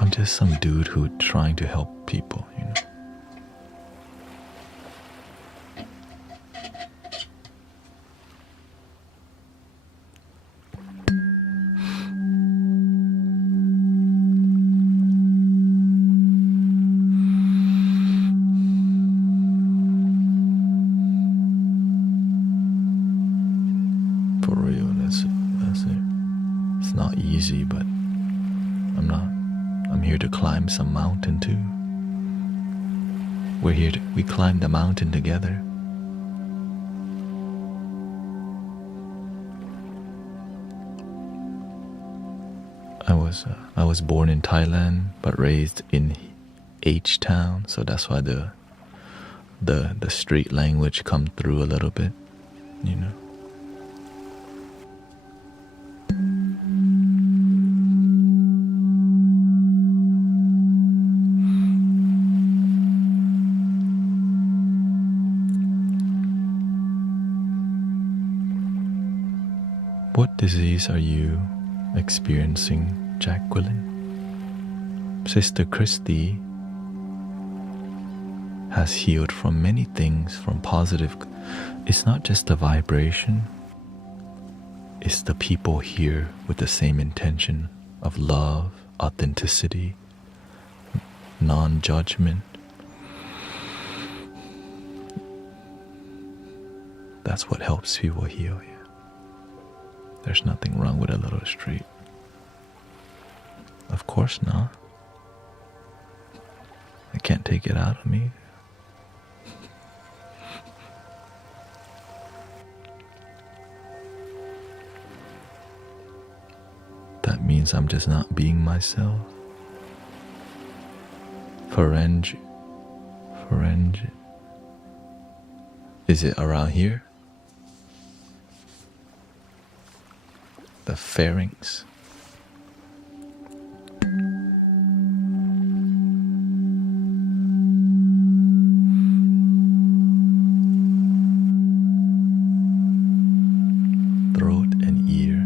I'm just some dude who's trying to help people, you know. For real, that's it. It's not easy, but I'm here to climb some mountain too. We climb the mountain together. I was born in Thailand but raised in H-Town, so that's why the street language come through a little bit, you know. What disease are you experiencing, Jacqueline? Sister Christy has healed from many things, from positive. It's not just the vibration, it's the people here with the same intention of love, authenticity, non-judgment. That's what helps people heal here. There's nothing wrong with a little street. Of course not. I can't take it out of me. That means I'm just not being myself. Pharynge. Is it around here? The pharynx. Throat and ears.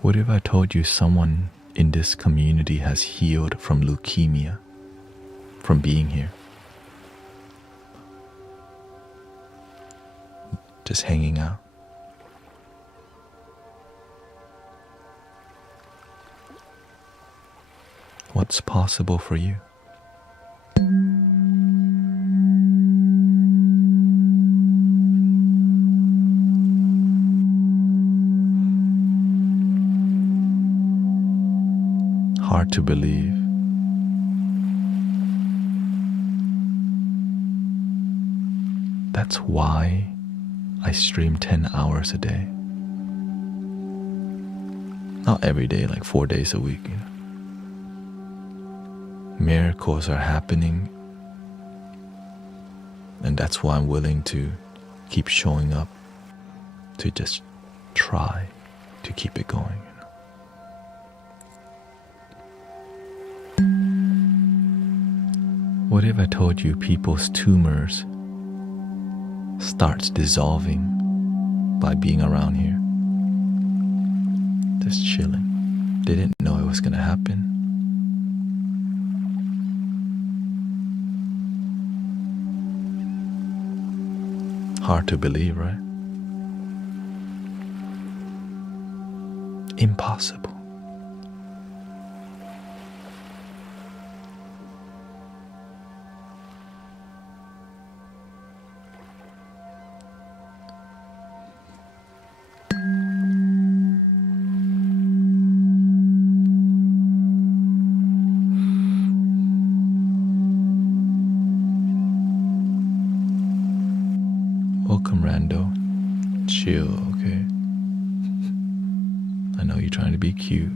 What if I told you someone in this community has healed from leukemia, from being here? Just hanging out. What's possible for you? Hard to believe. That's why I stream 10 hours a day. Not every day, like 4 days a week. Miracles are happening, and that's why I'm willing to keep showing up, to just try to keep it going. What if I told you people's tumors starts dissolving by being around here? Just chilling. They didn't know it was gonna happen. Hard to believe, right? Impossible. Welcome, Rando. Chill, okay? I know you're trying to be cute.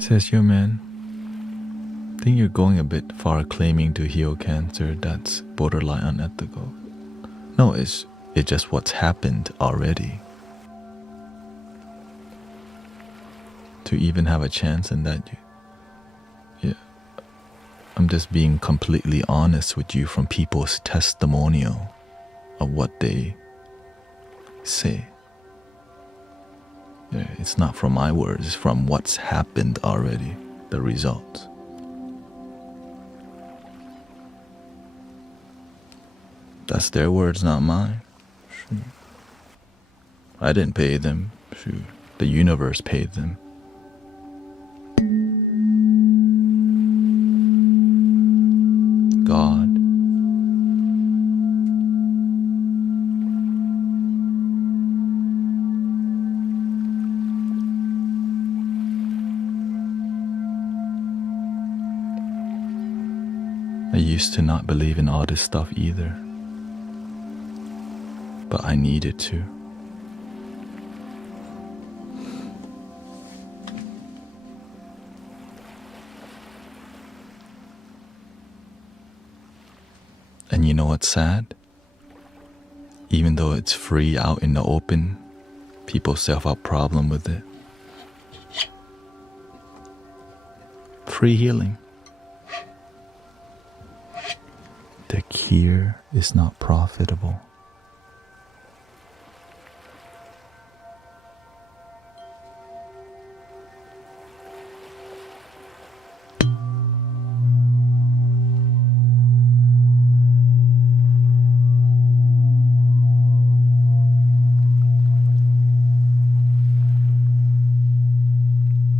Says, yo man, I think you're going a bit far claiming to heal cancer. That's borderline unethical. No, it's just what's happened already. To even have a chance in that, yeah, I'm just being completely honest with you from people's testimonial of what they say. It's not from my words, it's from what's happened already, the results. That's their words, not mine. Shoot. I didn't pay them. Shoot. The universe paid them. God. I used to not believe in all this stuff either, but I needed to. And you know what's sad? Even though it's free out in the open, people still have a problem with it. Free healing. The cure is not profitable.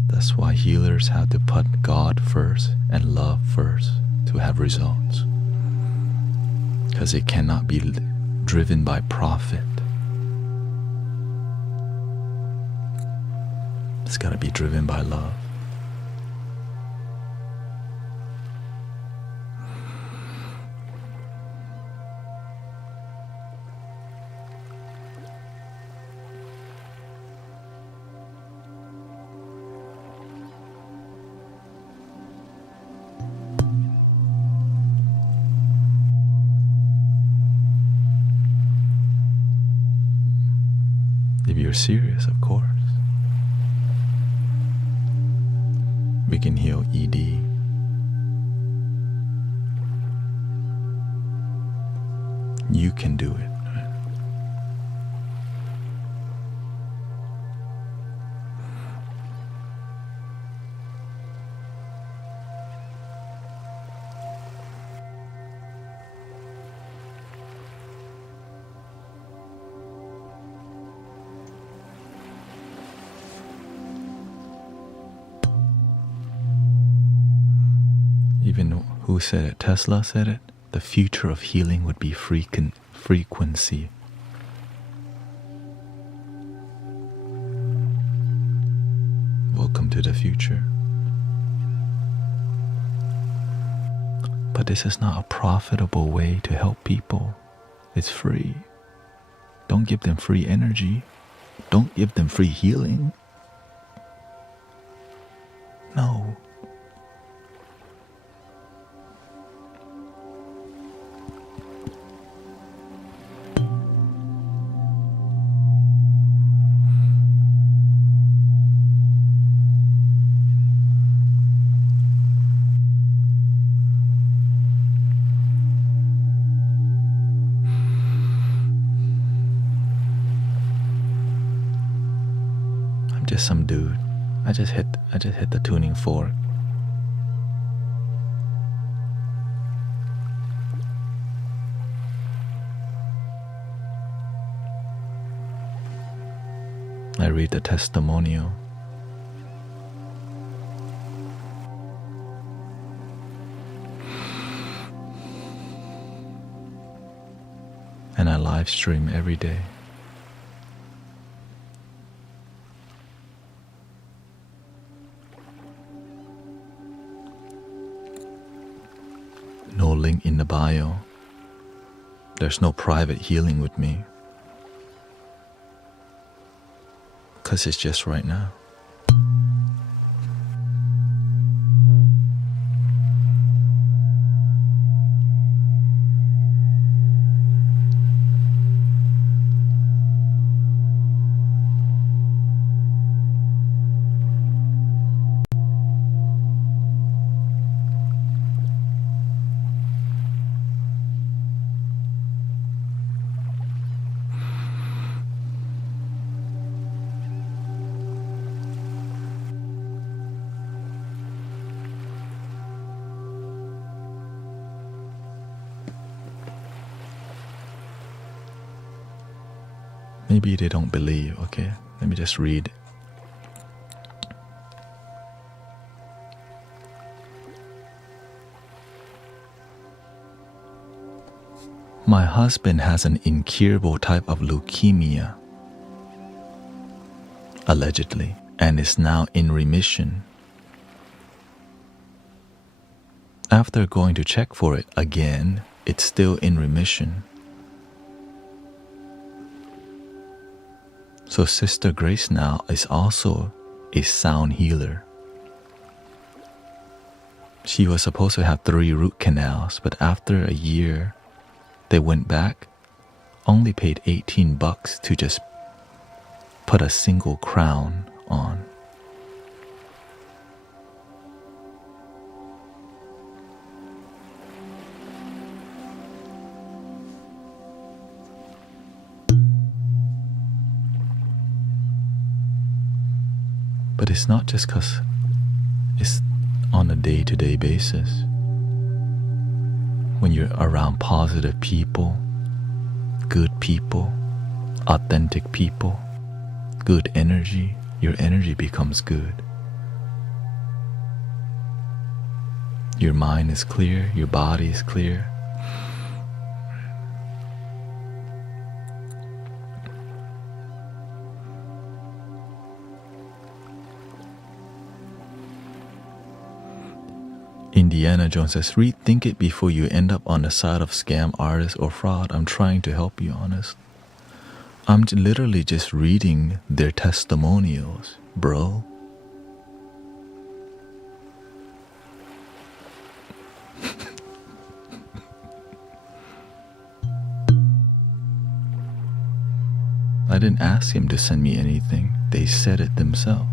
That's why healers have to put God first and love first to have results. Because it cannot be driven by profit. It's got to be driven by love. If you're serious, of course. We can heal ED. You can do it. Even who said it? Tesla said it. The future of healing would be frequency. Welcome to the future. But this is not a profitable way to help people. It's free. Don't give them free energy. Don't give them free healing. No. Just some dude. I just hit the tuning fork. I read the testimonial. And I live stream every day. No link in the bio. There's no private healing with me. 'Cause it's just right now. Maybe they don't believe. Okay, let me just read. My husband has an incurable type of leukemia, allegedly, and is now in remission. After going to check for it again, it's still in remission. So Sister Grace now is also a sound healer. She was supposed to have 3 root canals, but after a year, they went back, only paid $18 to just put a single crown on. But it's not just because it's on a day-to-day basis. When you're around positive people, good people, authentic people, good energy, your energy becomes good. Your mind is clear, your body is clear. Indiana Jones says, rethink it before you end up on the side of scam artists or fraud. I'm trying to help you, honest. I'm literally just reading their testimonials, bro. I didn't ask him to send me anything. They said it themselves.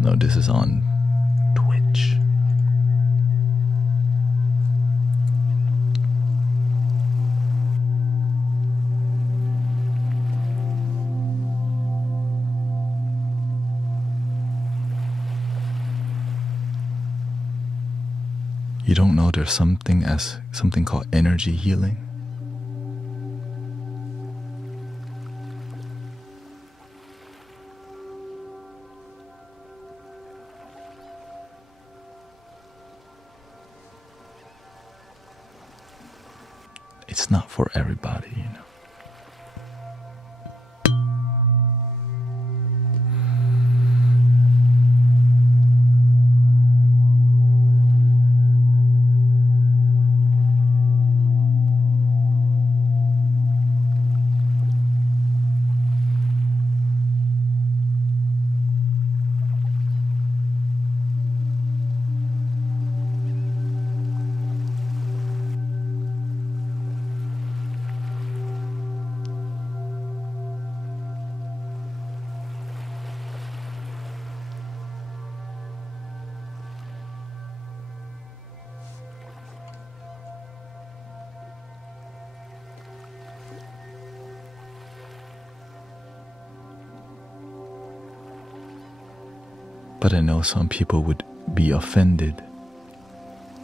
No, this is on Twitch. You don't know there's something called energy healing? It's not for everybody, you know. But I know some people would be offended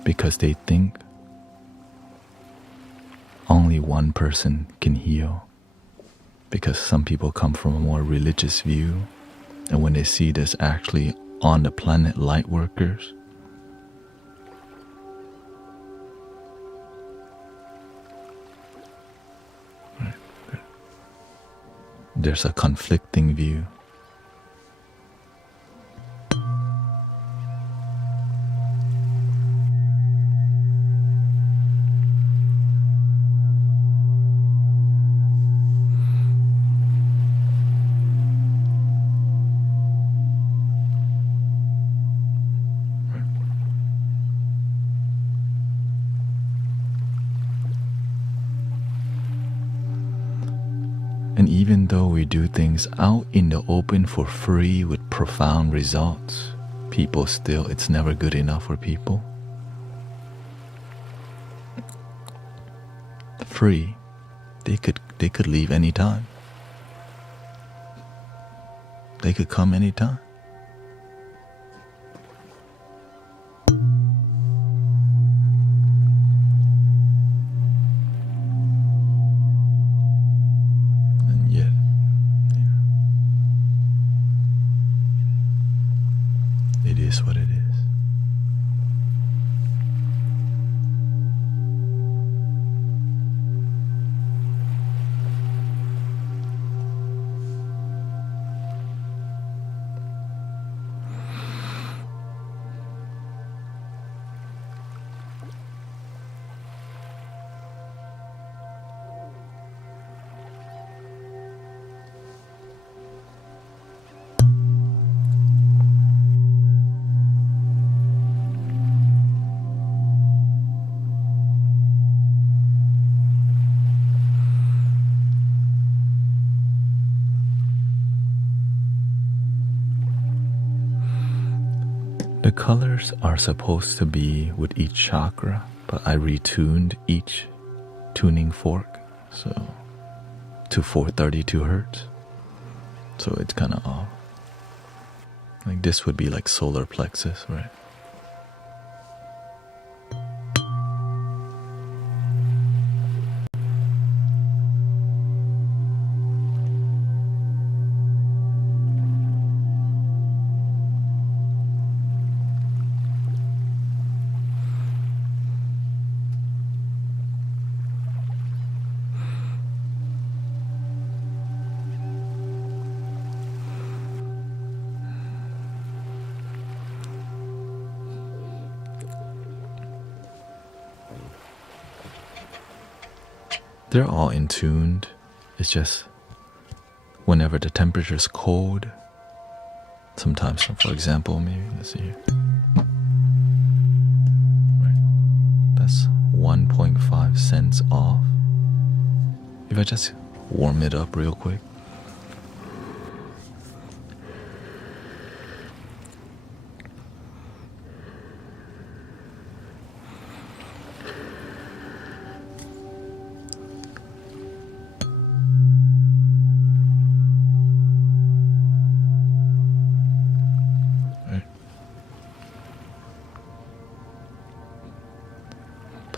because they think only one person can heal. Because some people come from a more religious view, and when they see there's actually on the planet light workers, there's a conflicting view. And even though we do things out in the open for free with profound results, people still, it's never good enough for people. Free, they could leave anytime. They could come anytime. The colors are supposed to be with each chakra, but I retuned each tuning fork, so to 432 hertz. So it's kind of off. Like this would be like solar plexus, right? They're all in tuned. It's just whenever the temperature is cold, sometimes, for example, maybe let's see here. Right. That's 1.5 cents off. If I just warm it up real quick.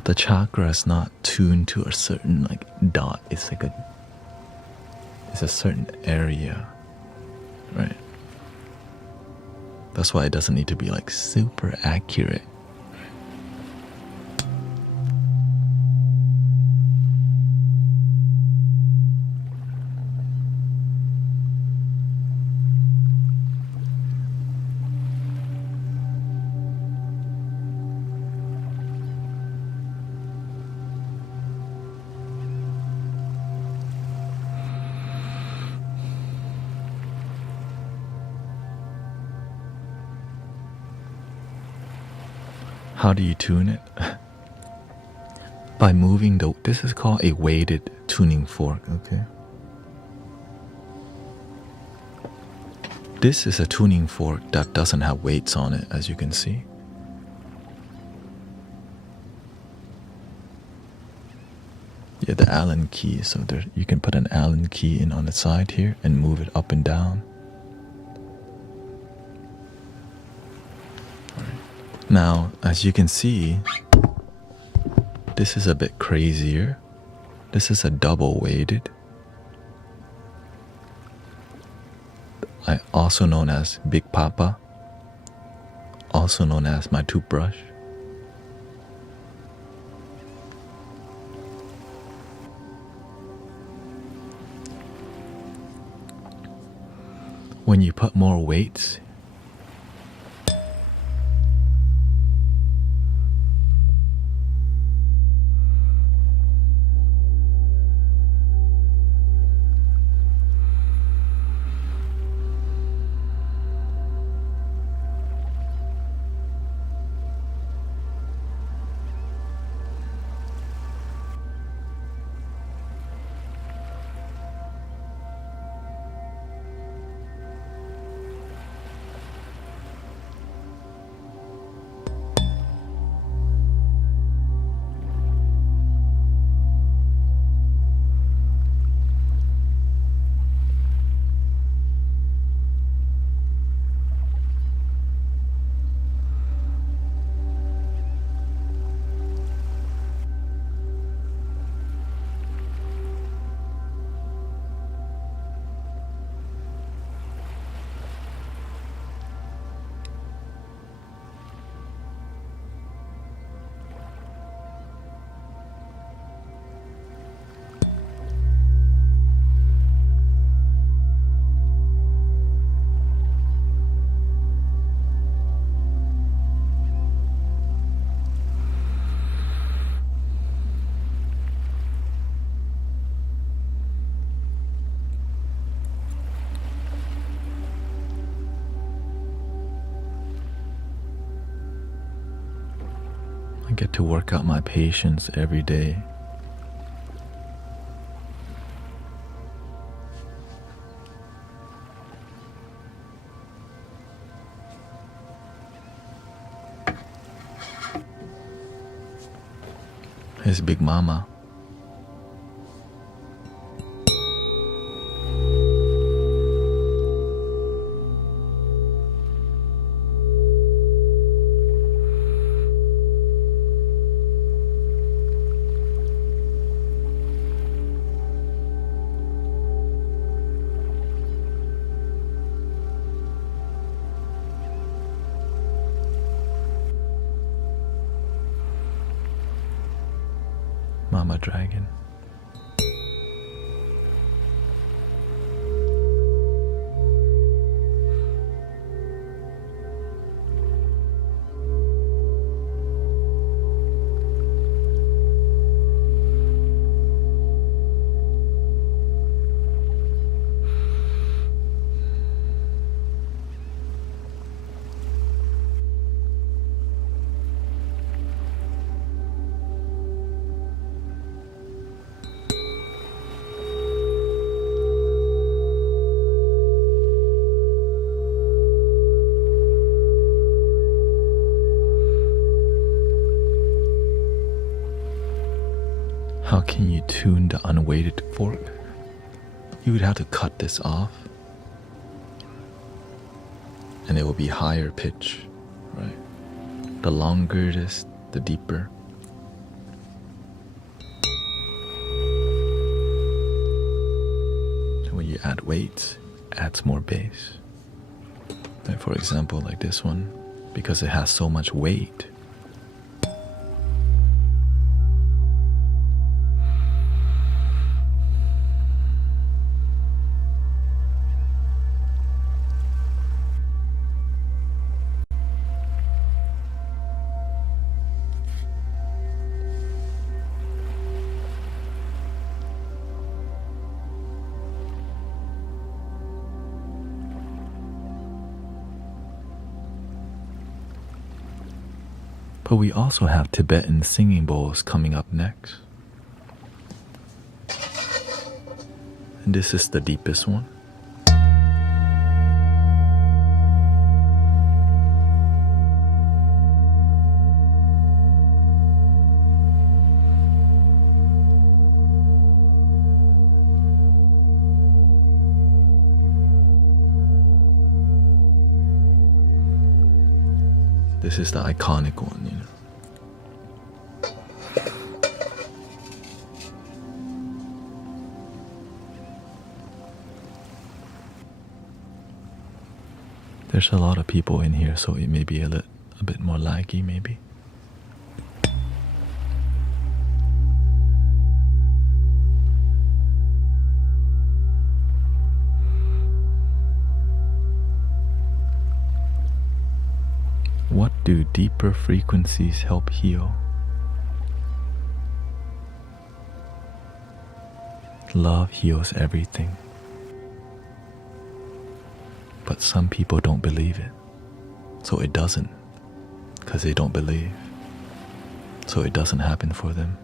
The chakra is not tuned to a certain like dot. It's like it's a certain area, right? That's why it doesn't need to be like super accurate. How do you tune it? By moving this is called a weighted tuning fork, okay? This is a tuning fork that doesn't have weights on it, as you can see. Yeah, the Allen key, so there you can put an Allen key in on the side here and move it up and down. Now, as you can see, this is a bit crazier. This is a double weighted. Also known as Big Papa, also known as my toothbrush. When you put more weights, I get to work out my patience every day. His Big Mama. Mama Dragon. How can you tune the unweighted fork? You would have to cut this off, and it will be higher pitch, right? The longer it is, the deeper. And when you add weights, it adds more bass. Like for example, like this one, because it has so much weight, but we also have Tibetan singing bowls coming up next. And this is the deepest one. This is the iconic one, you know. There's a lot of people in here, so it may be a bit more laggy, maybe. What do deeper frequencies help heal? Love heals everything. But some people don't believe it. So it doesn't. Because they don't believe. So it doesn't happen for them.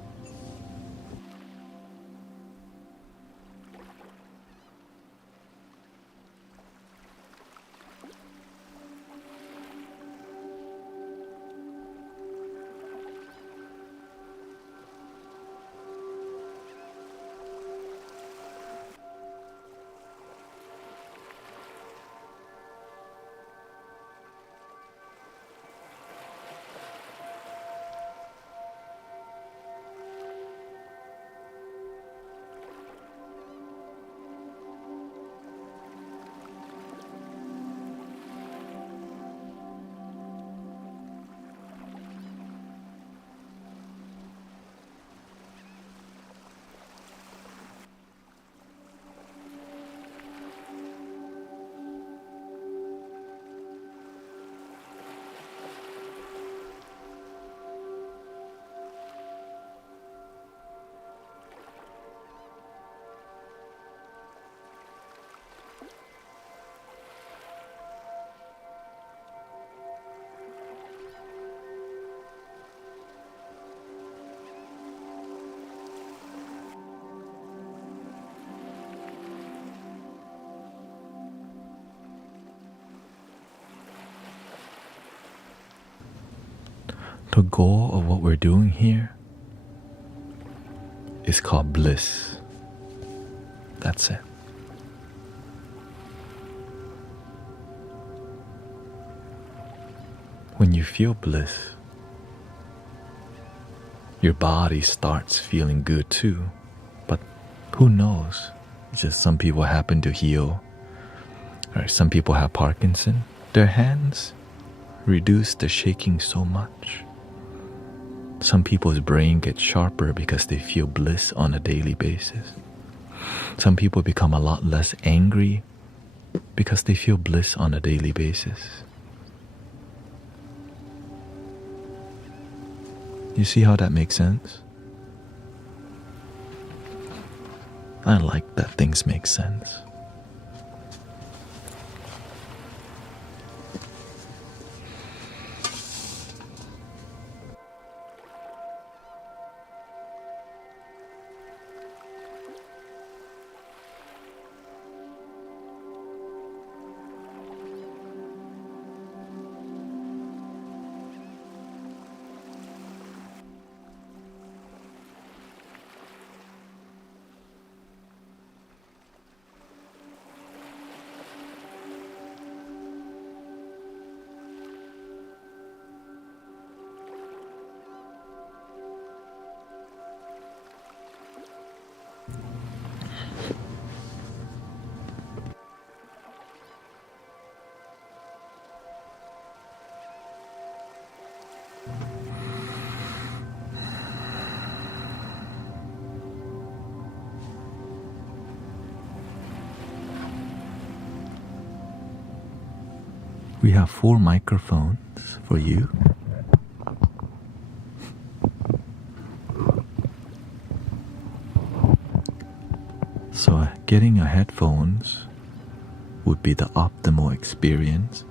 The goal of what we're doing here is called bliss. That's it. When you feel bliss, your body starts feeling good too. But who knows? It's just some people happen to heal, or some people have Parkinson. Their hands reduce the shaking so much. Some people's brain gets sharper because they feel bliss on a daily basis. Some people become a lot less angry because they feel bliss on a daily basis. You see how that makes sense? I like that things make sense. We have 4 microphones for you. So getting your headphones would be the optimal experience.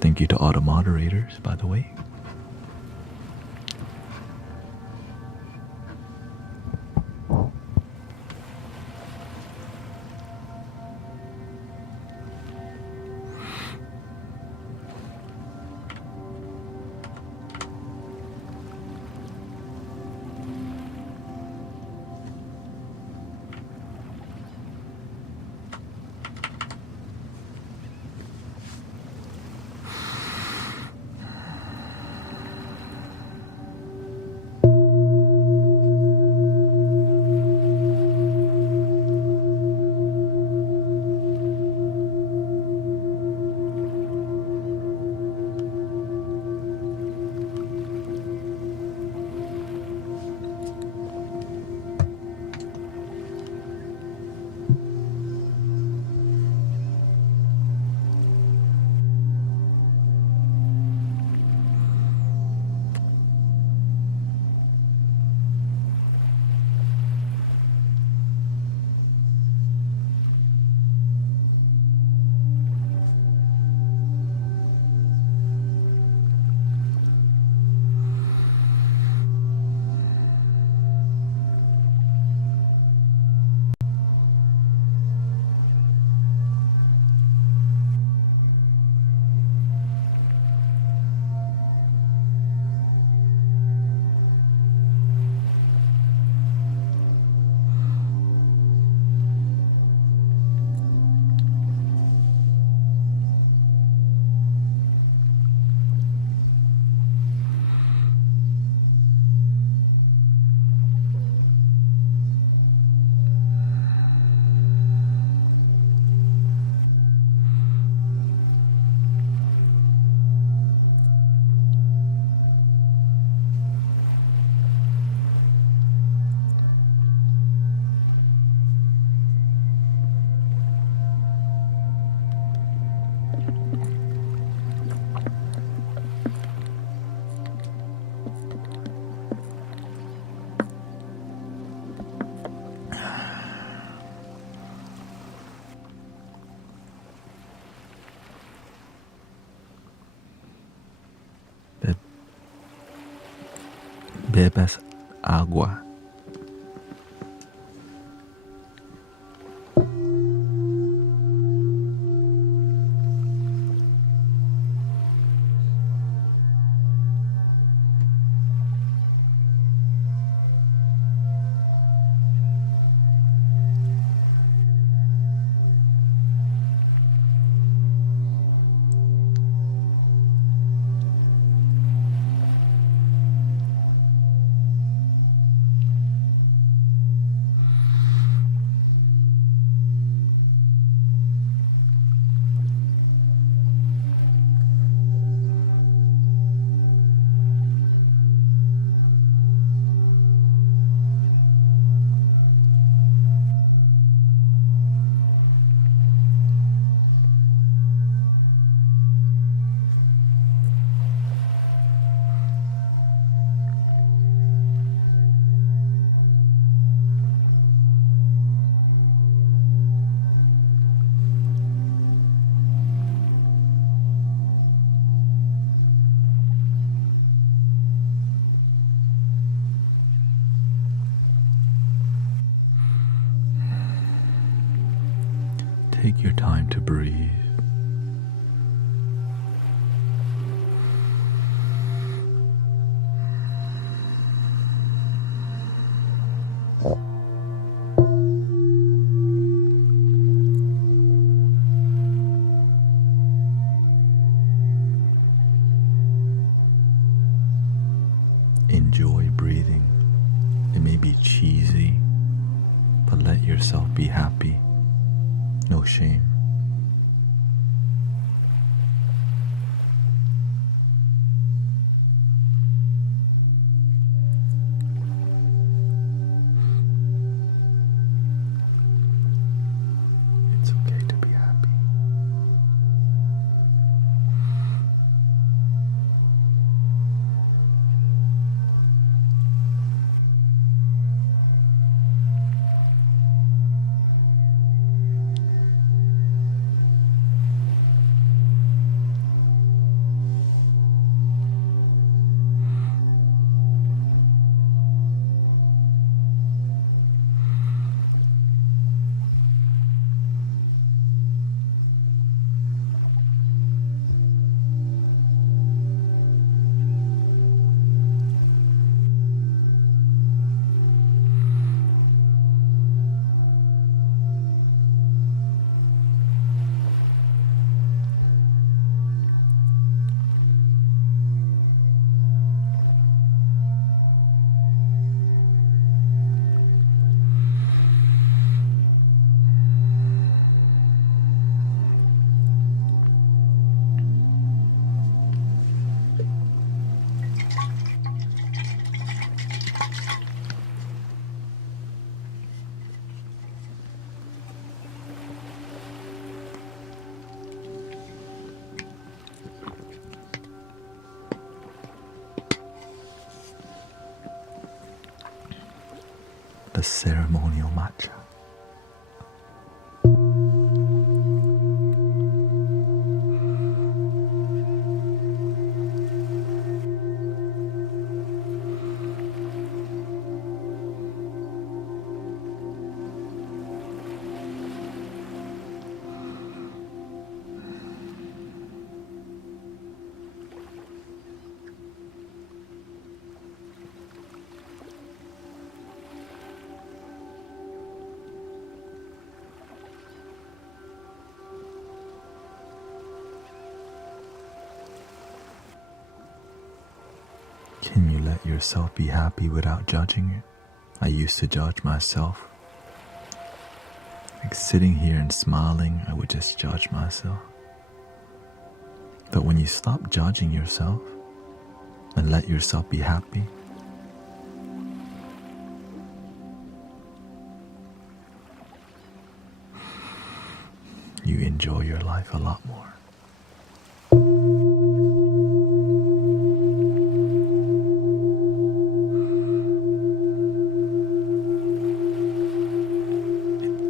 Thank you to all the moderators, by the way. Bebas agua. Take your time to breathe. Enjoy breathing. It may be cheesy, but let yourself be happy. No shame. It's okay to be happy. The ceremonial matcha. Can you let yourself be happy without judging it? I used to judge myself. Like sitting here and smiling, I would just judge myself. But when you stop judging yourself and let yourself be happy, you enjoy your life a lot more.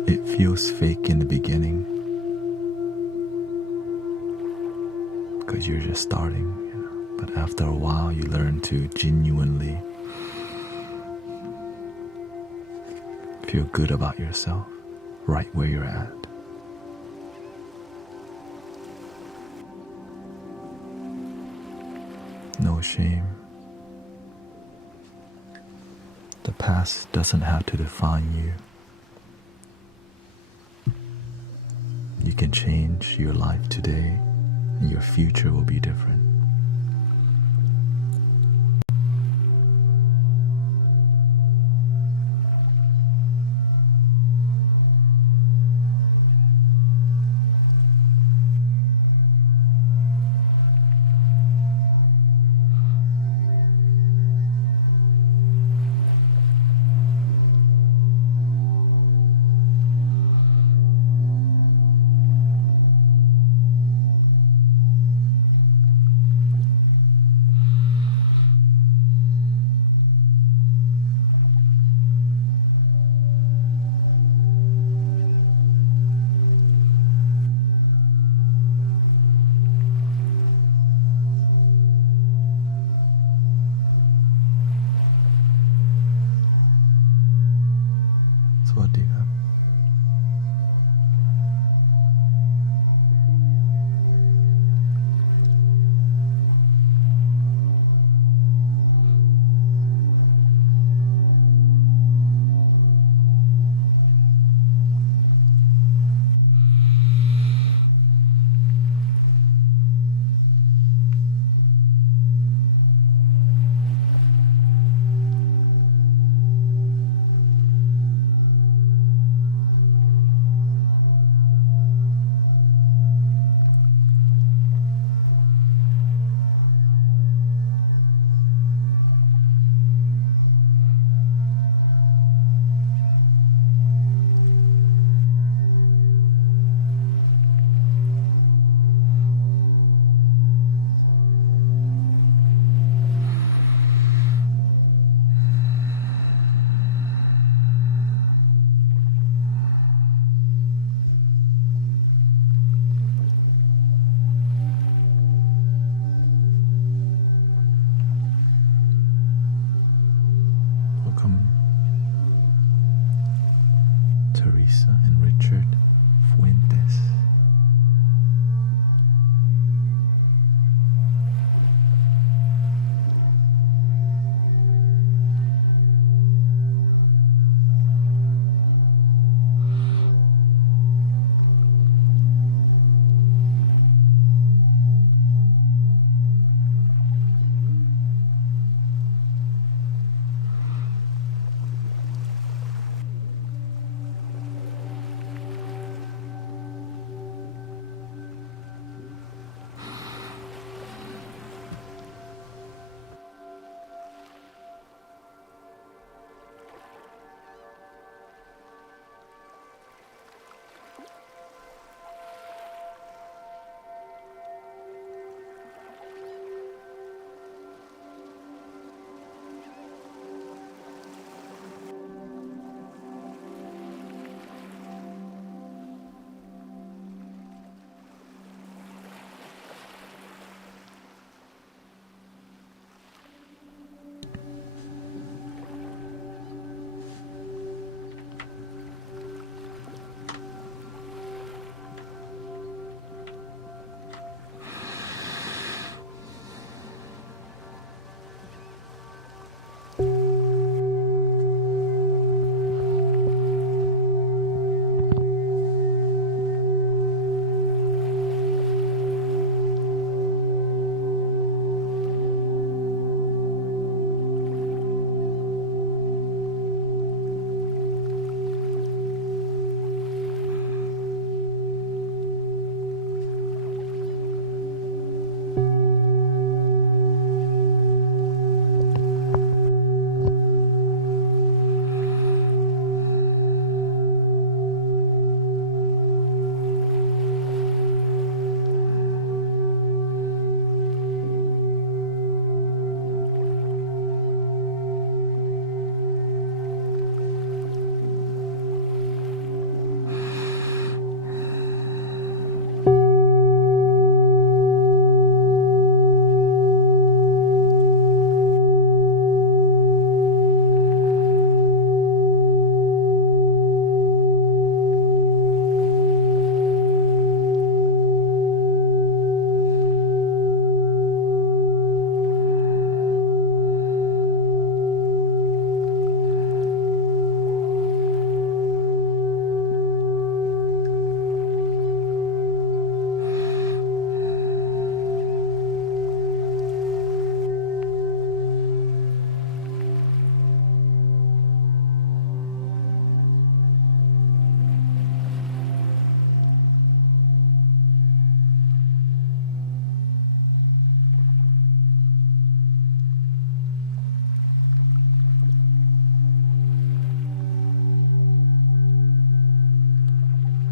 It feels fake in the beginning because you're just starting, but after a while you learn to genuinely feel good about yourself right where you're at. No shame. The past doesn't have to define you. You can change your life today, and your future will be different. Teresa and Richard Fuentes.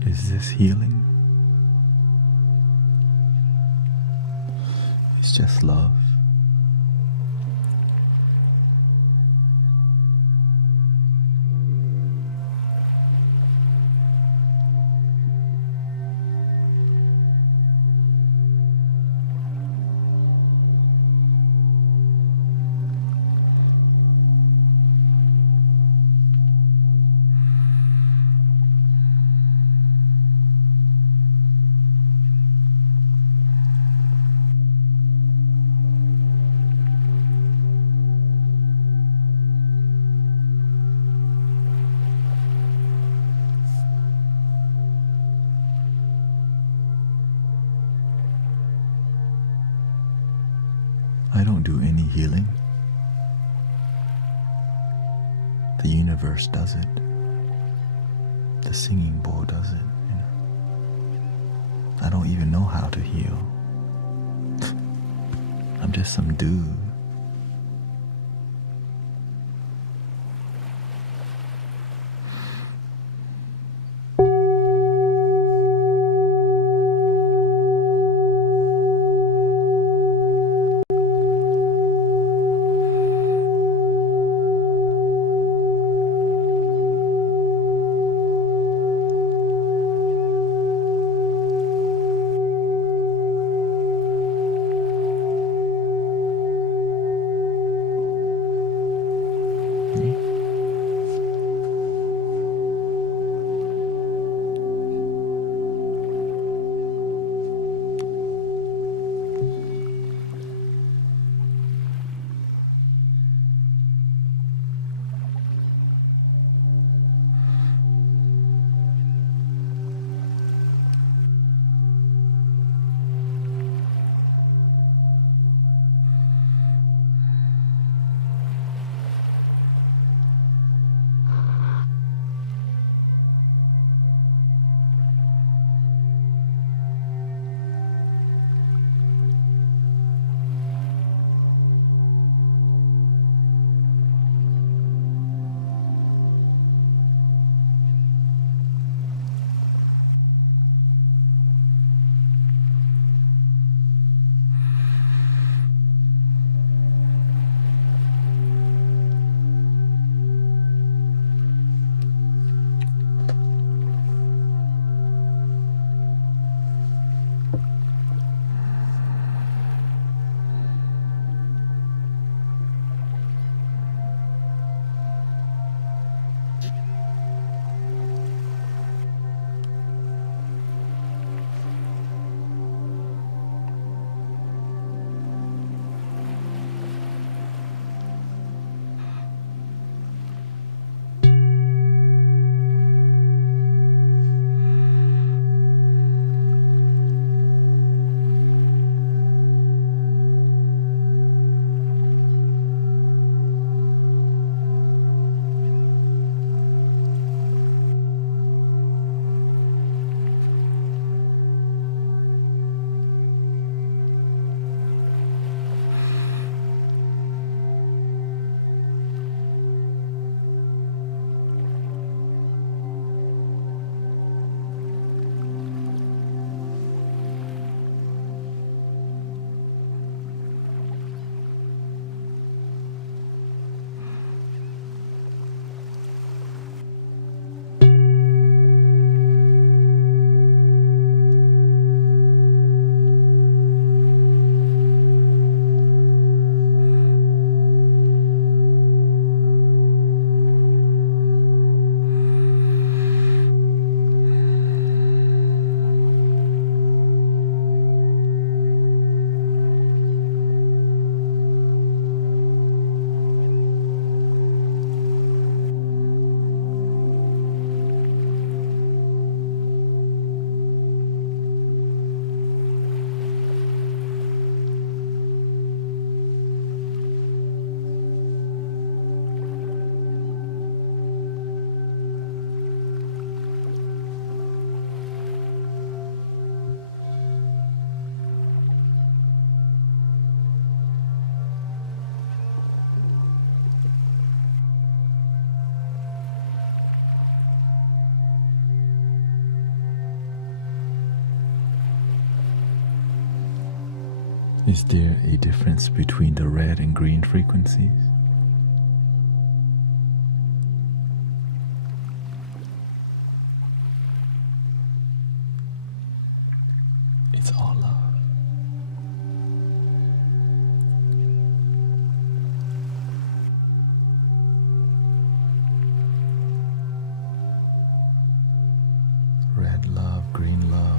Is this healing? It's just love. I don't do any healing. The universe does it. The singing bowl does it. You know. I don't even know how to heal. I'm just some dude. Is there a difference between the red and green frequencies? It's all love. Red love, green love.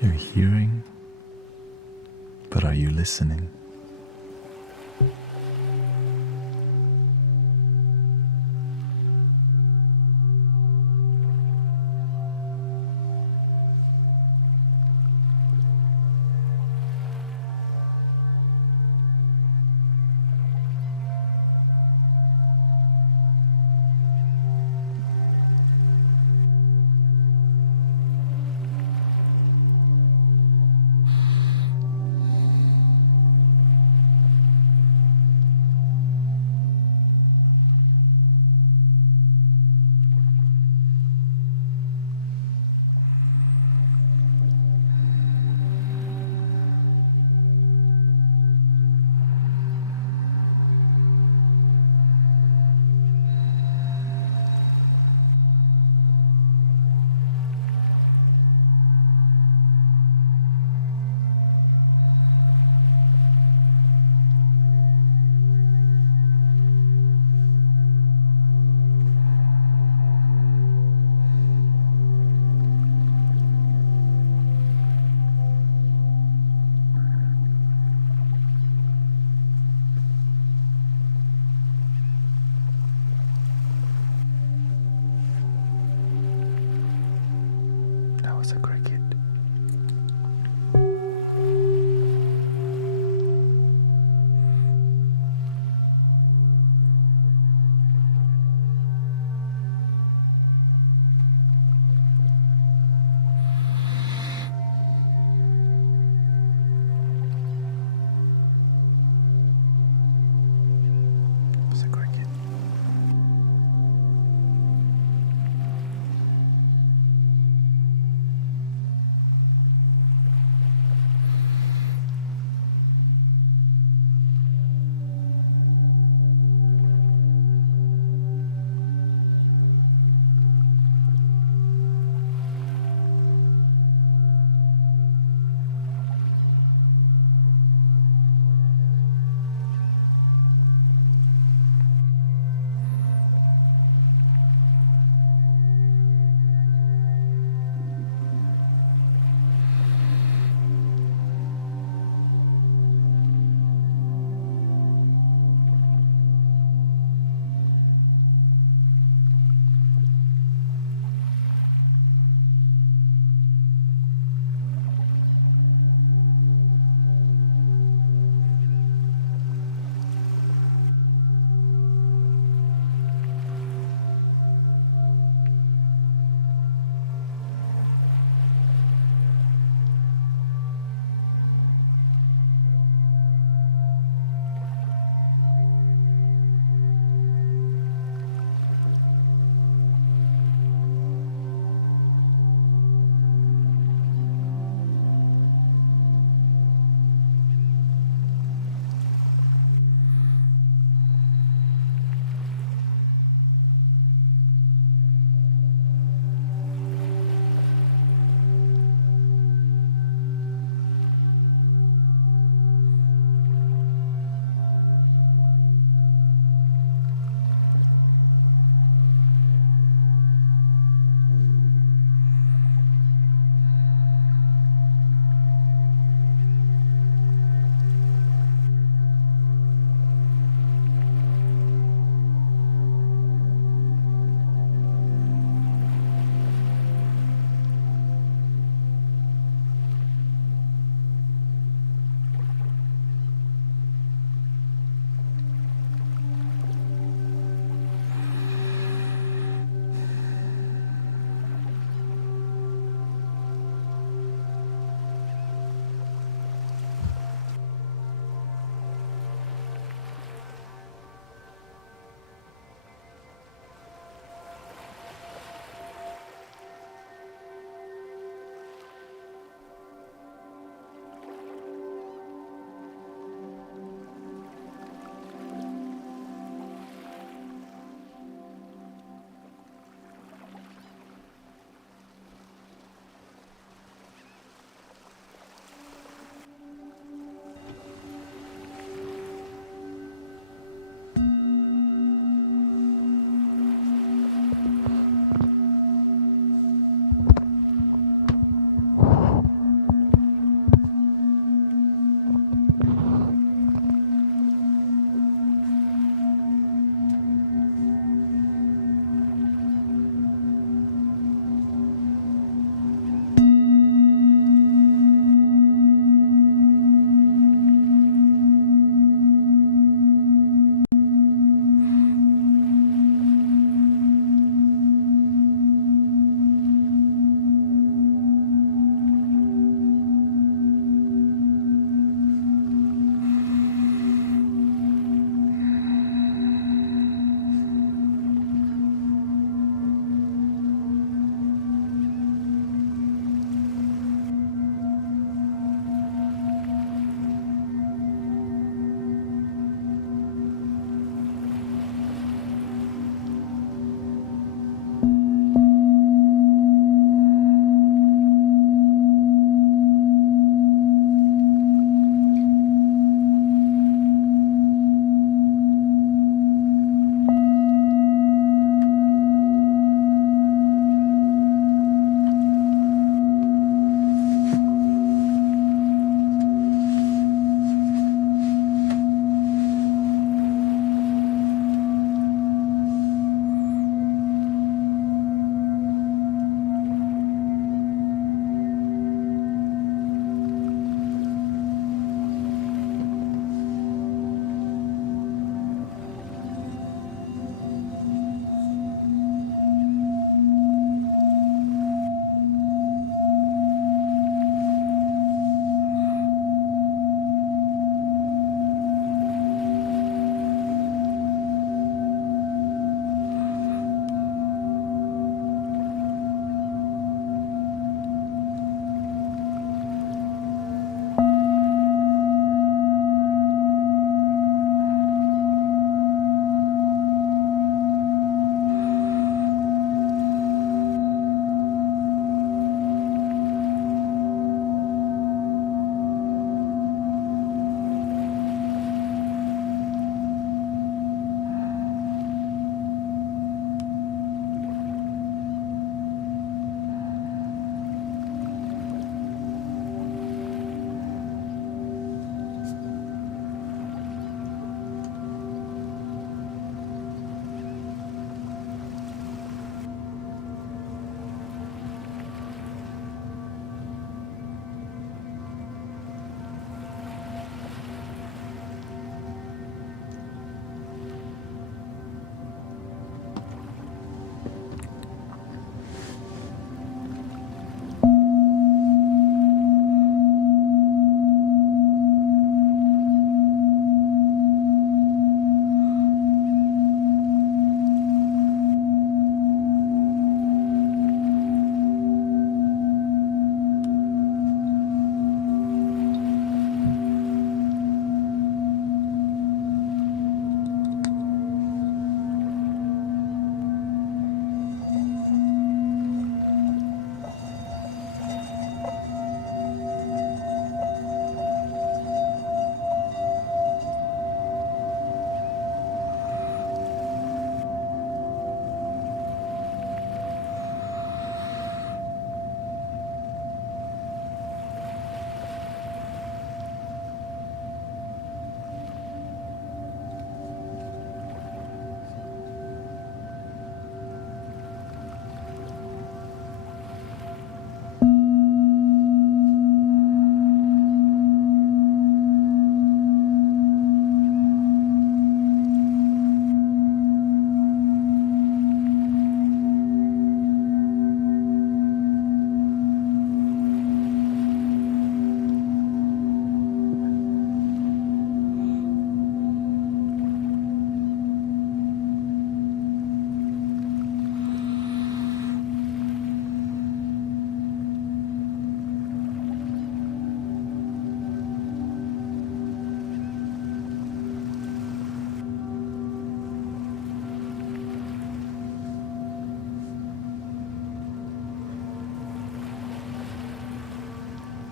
You're hearing, but are you listening? was a cricket. It's a cricket.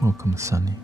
Welcome, Sunny.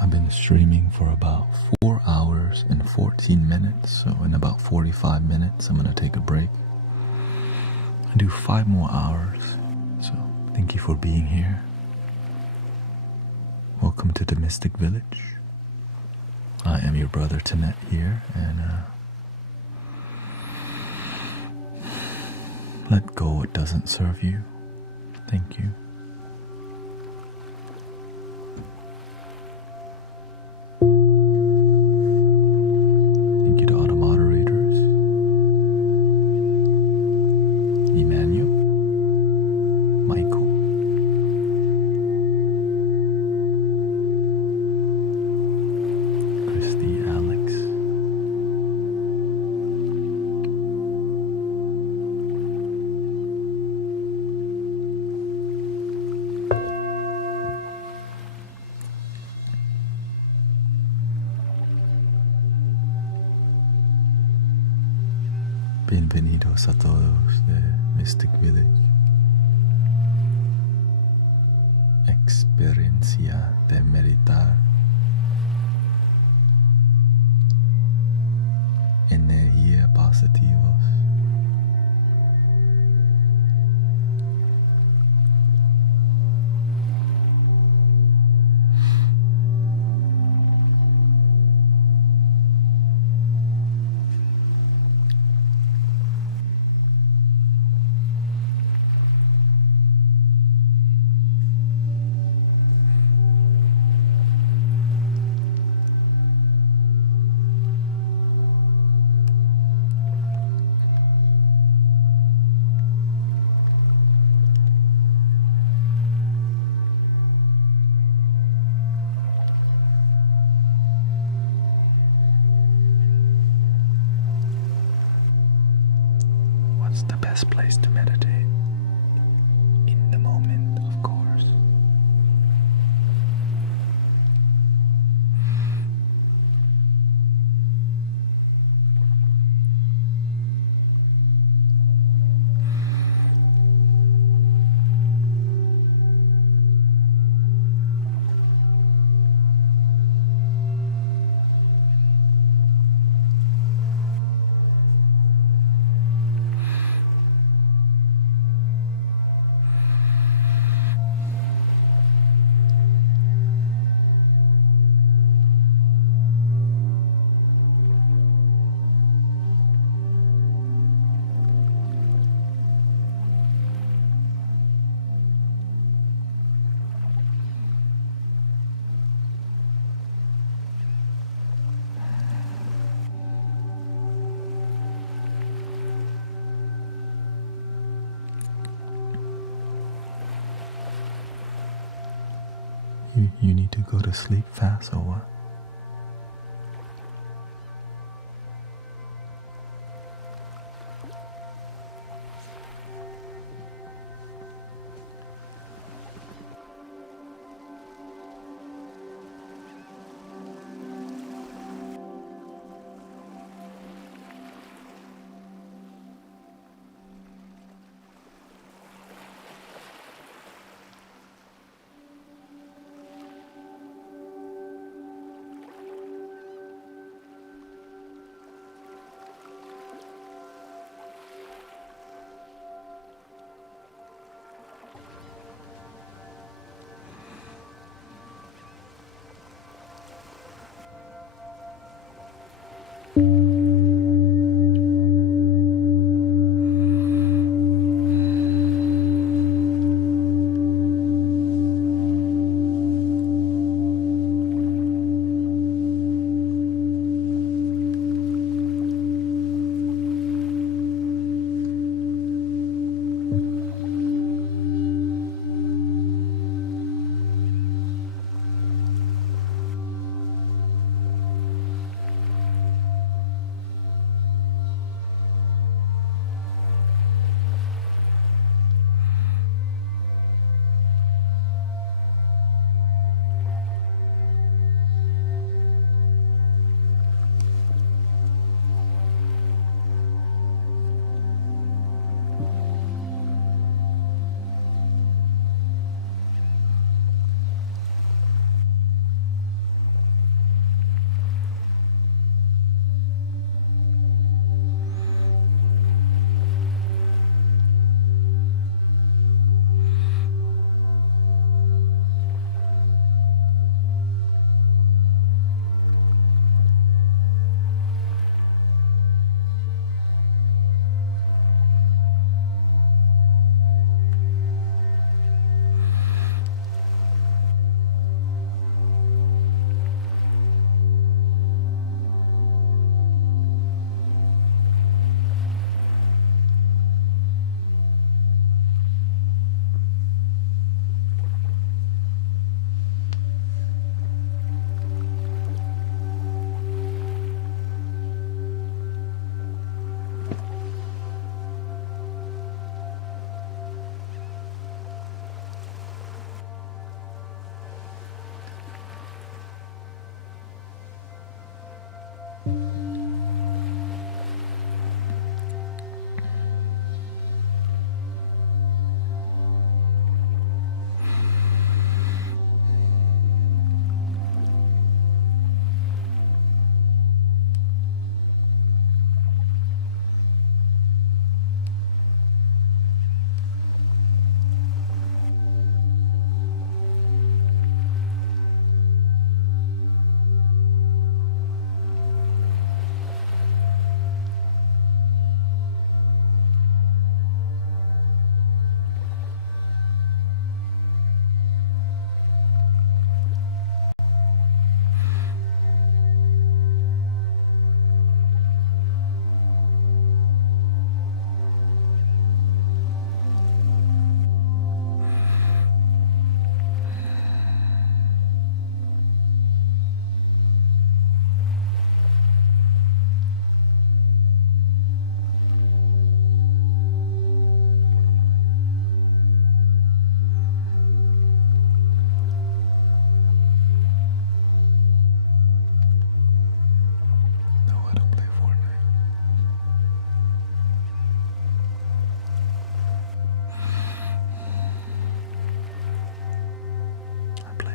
I've been streaming for about 4 hours and 14 minutes, so in about 45 minutes I'm gonna take a break. I do 5 more hours, so thank you for being here. Welcome to the Mystic Village. I am your brother Thanet here, and let go what doesn't serve you. Thank you. Thank you to all the moderators. Emmanuel, Michael, Christy, Alex, bienvenidos a todos de Mystic Village. Experiencia de meditar. Energía positivos. What's the best place to meditate? In the moment, of course. You need to go to sleep fast or what?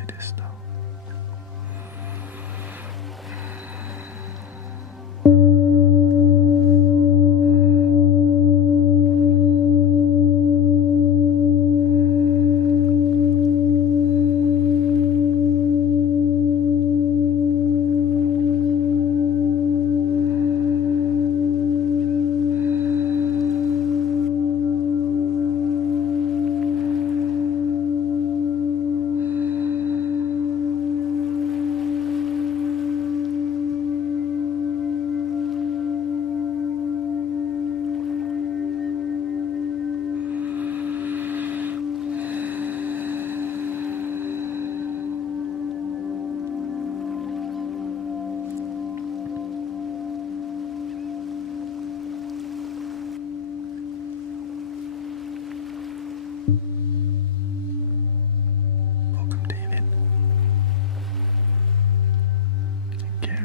it is now. Welcome, David. And Gary.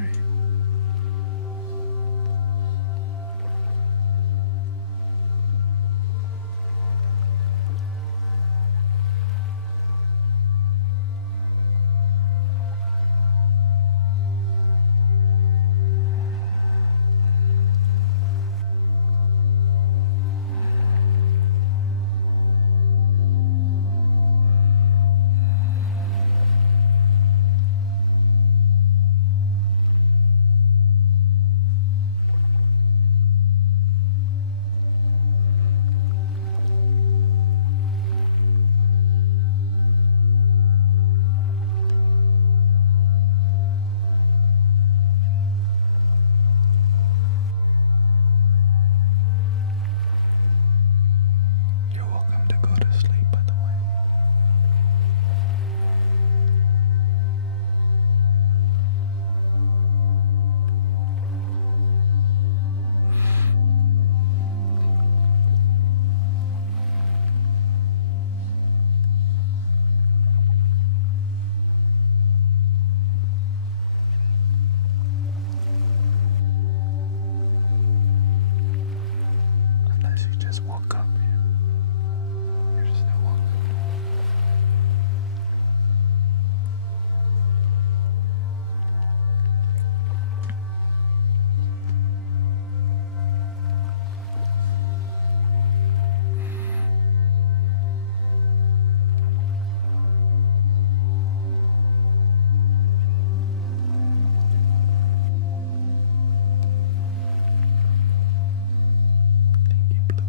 You're welcome to go to sleep, by the way. Unless you just woke up, you're still welcome. Thank you, Blue.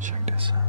Check this out.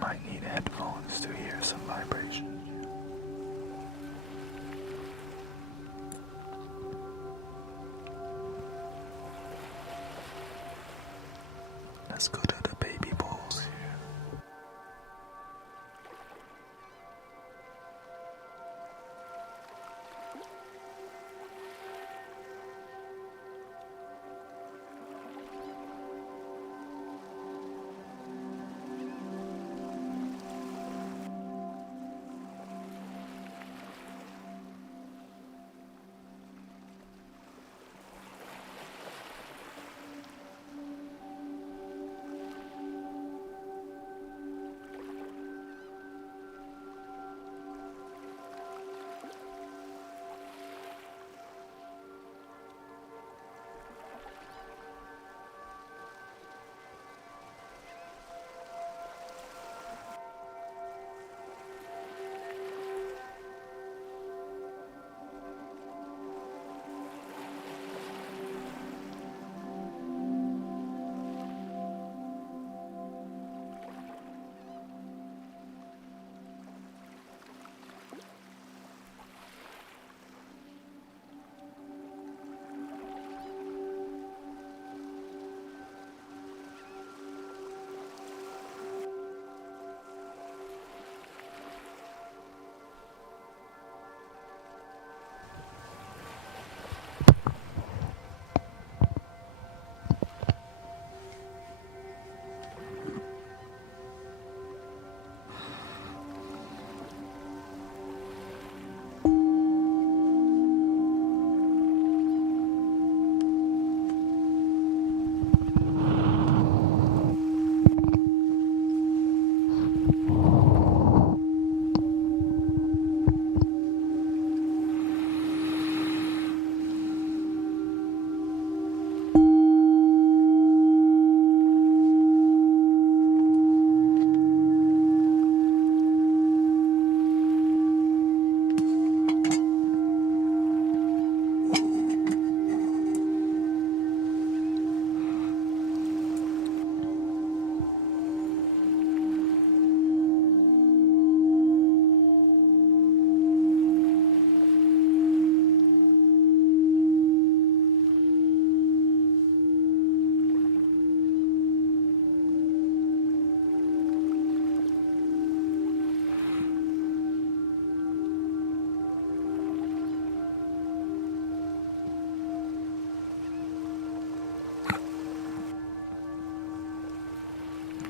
Might need headphones to hear some vibration. Let's go to the baby bowls here.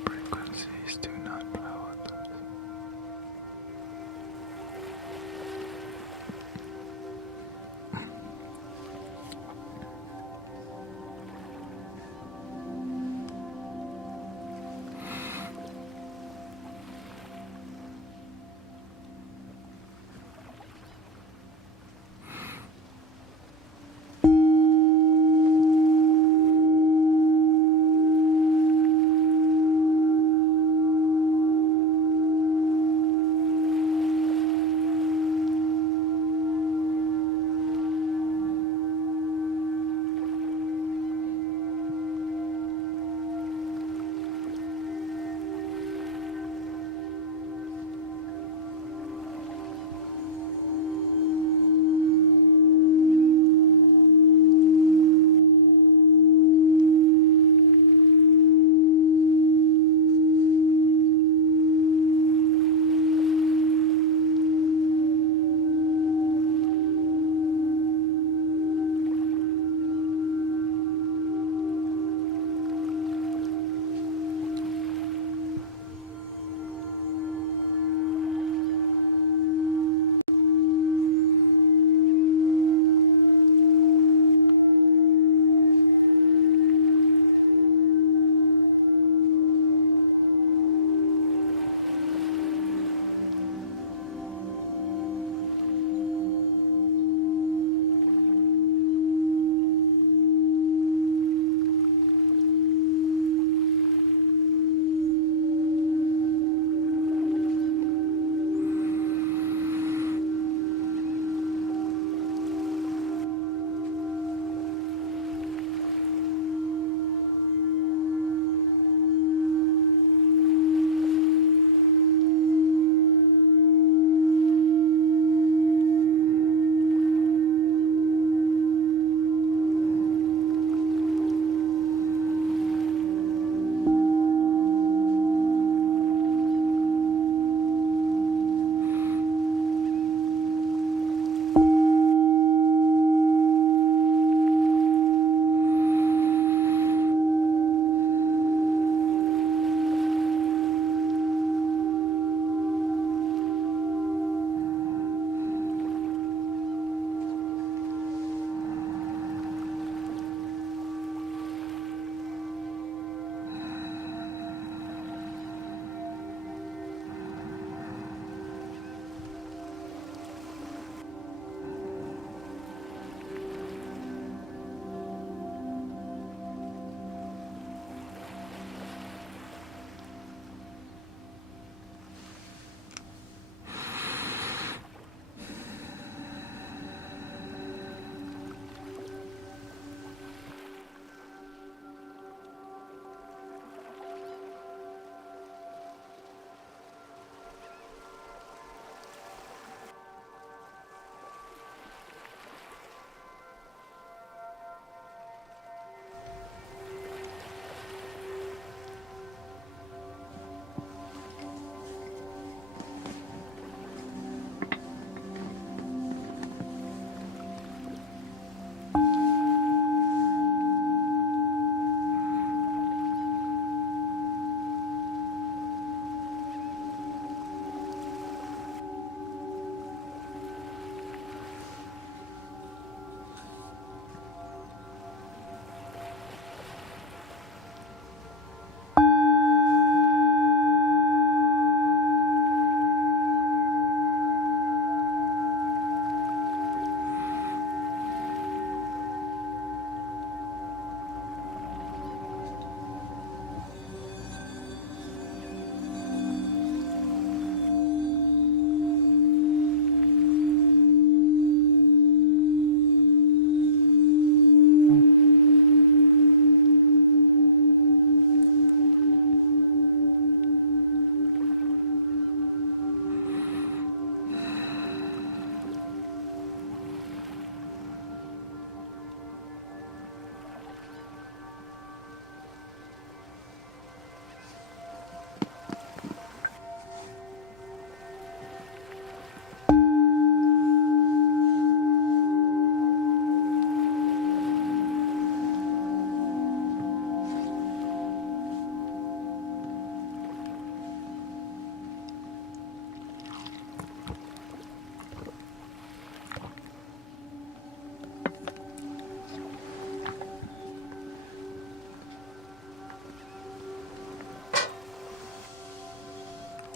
Frequencies do not blow up.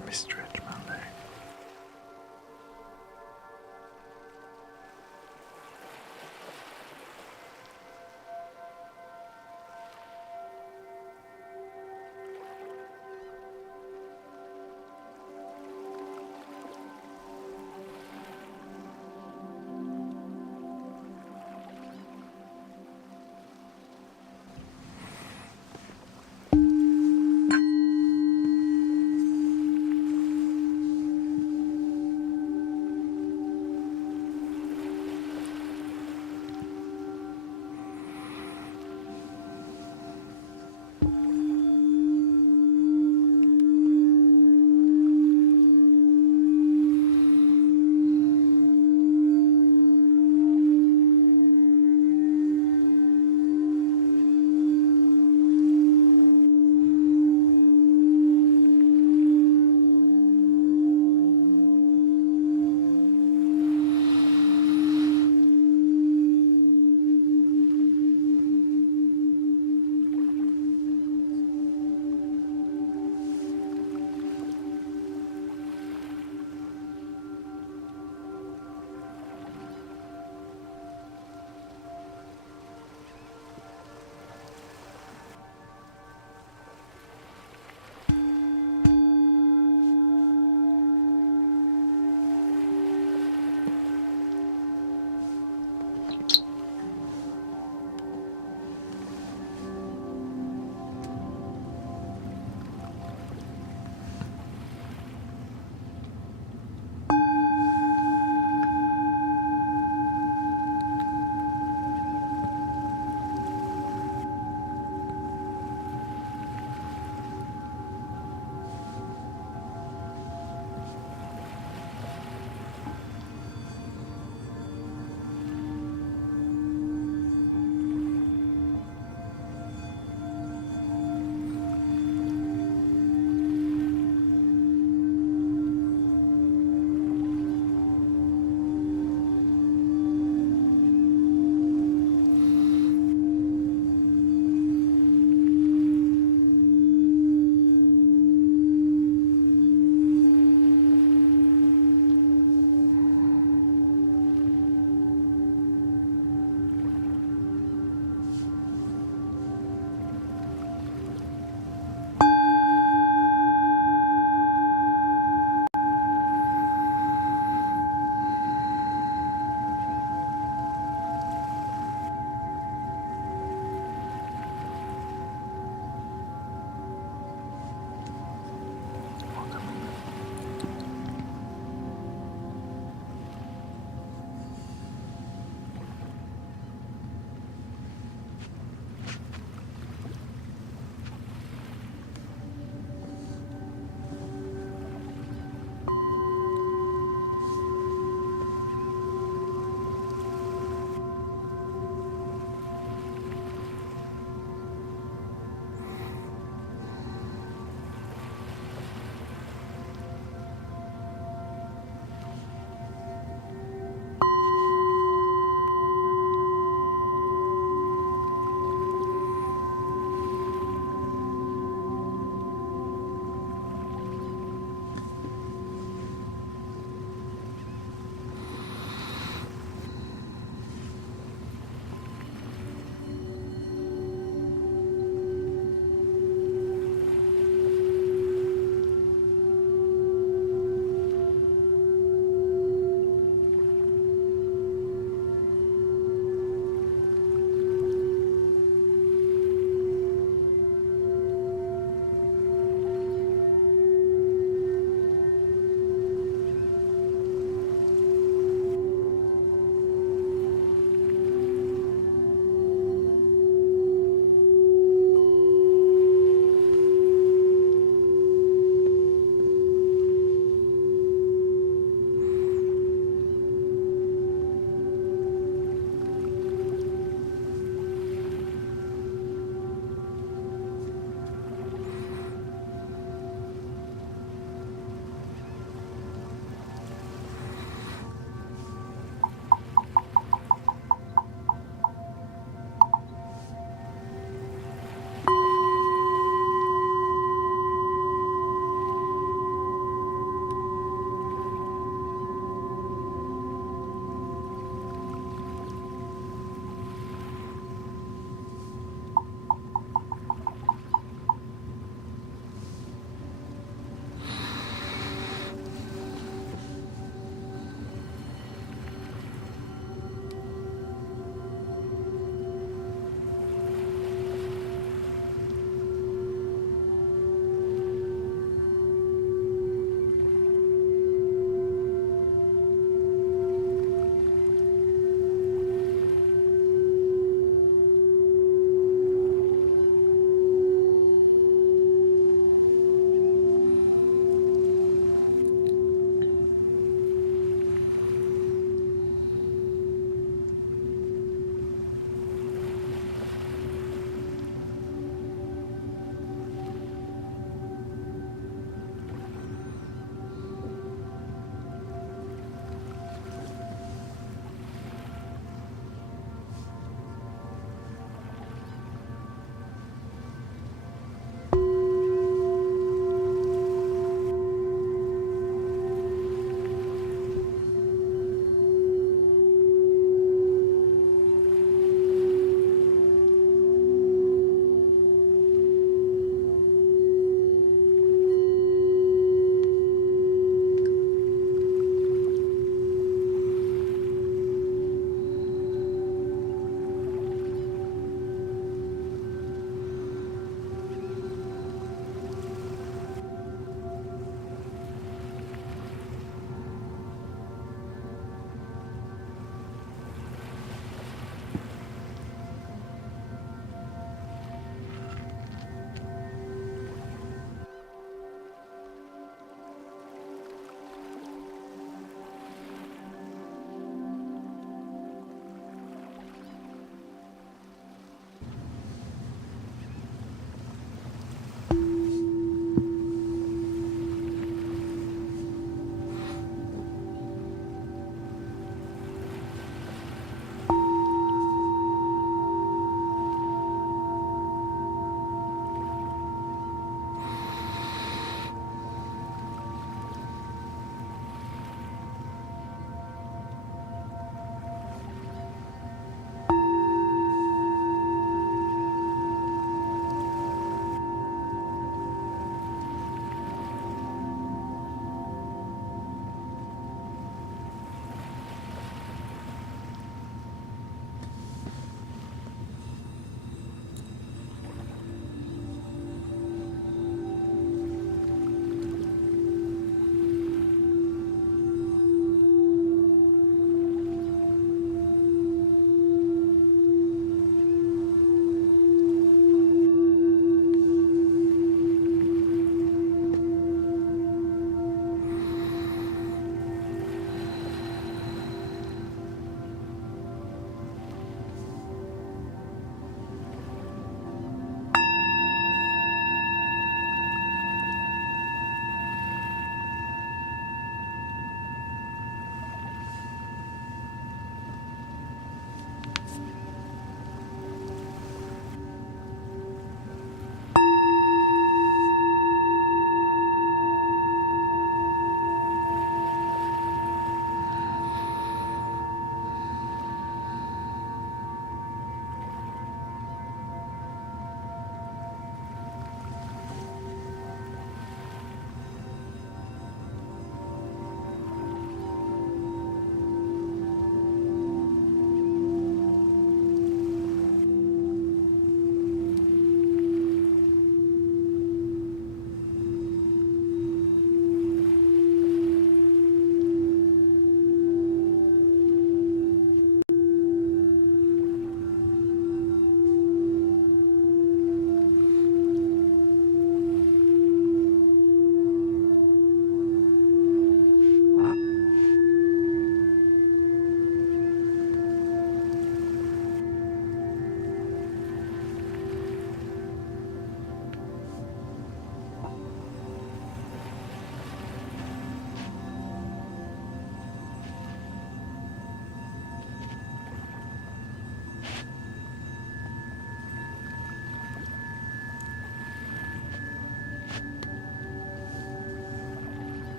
Let me stretch my leg.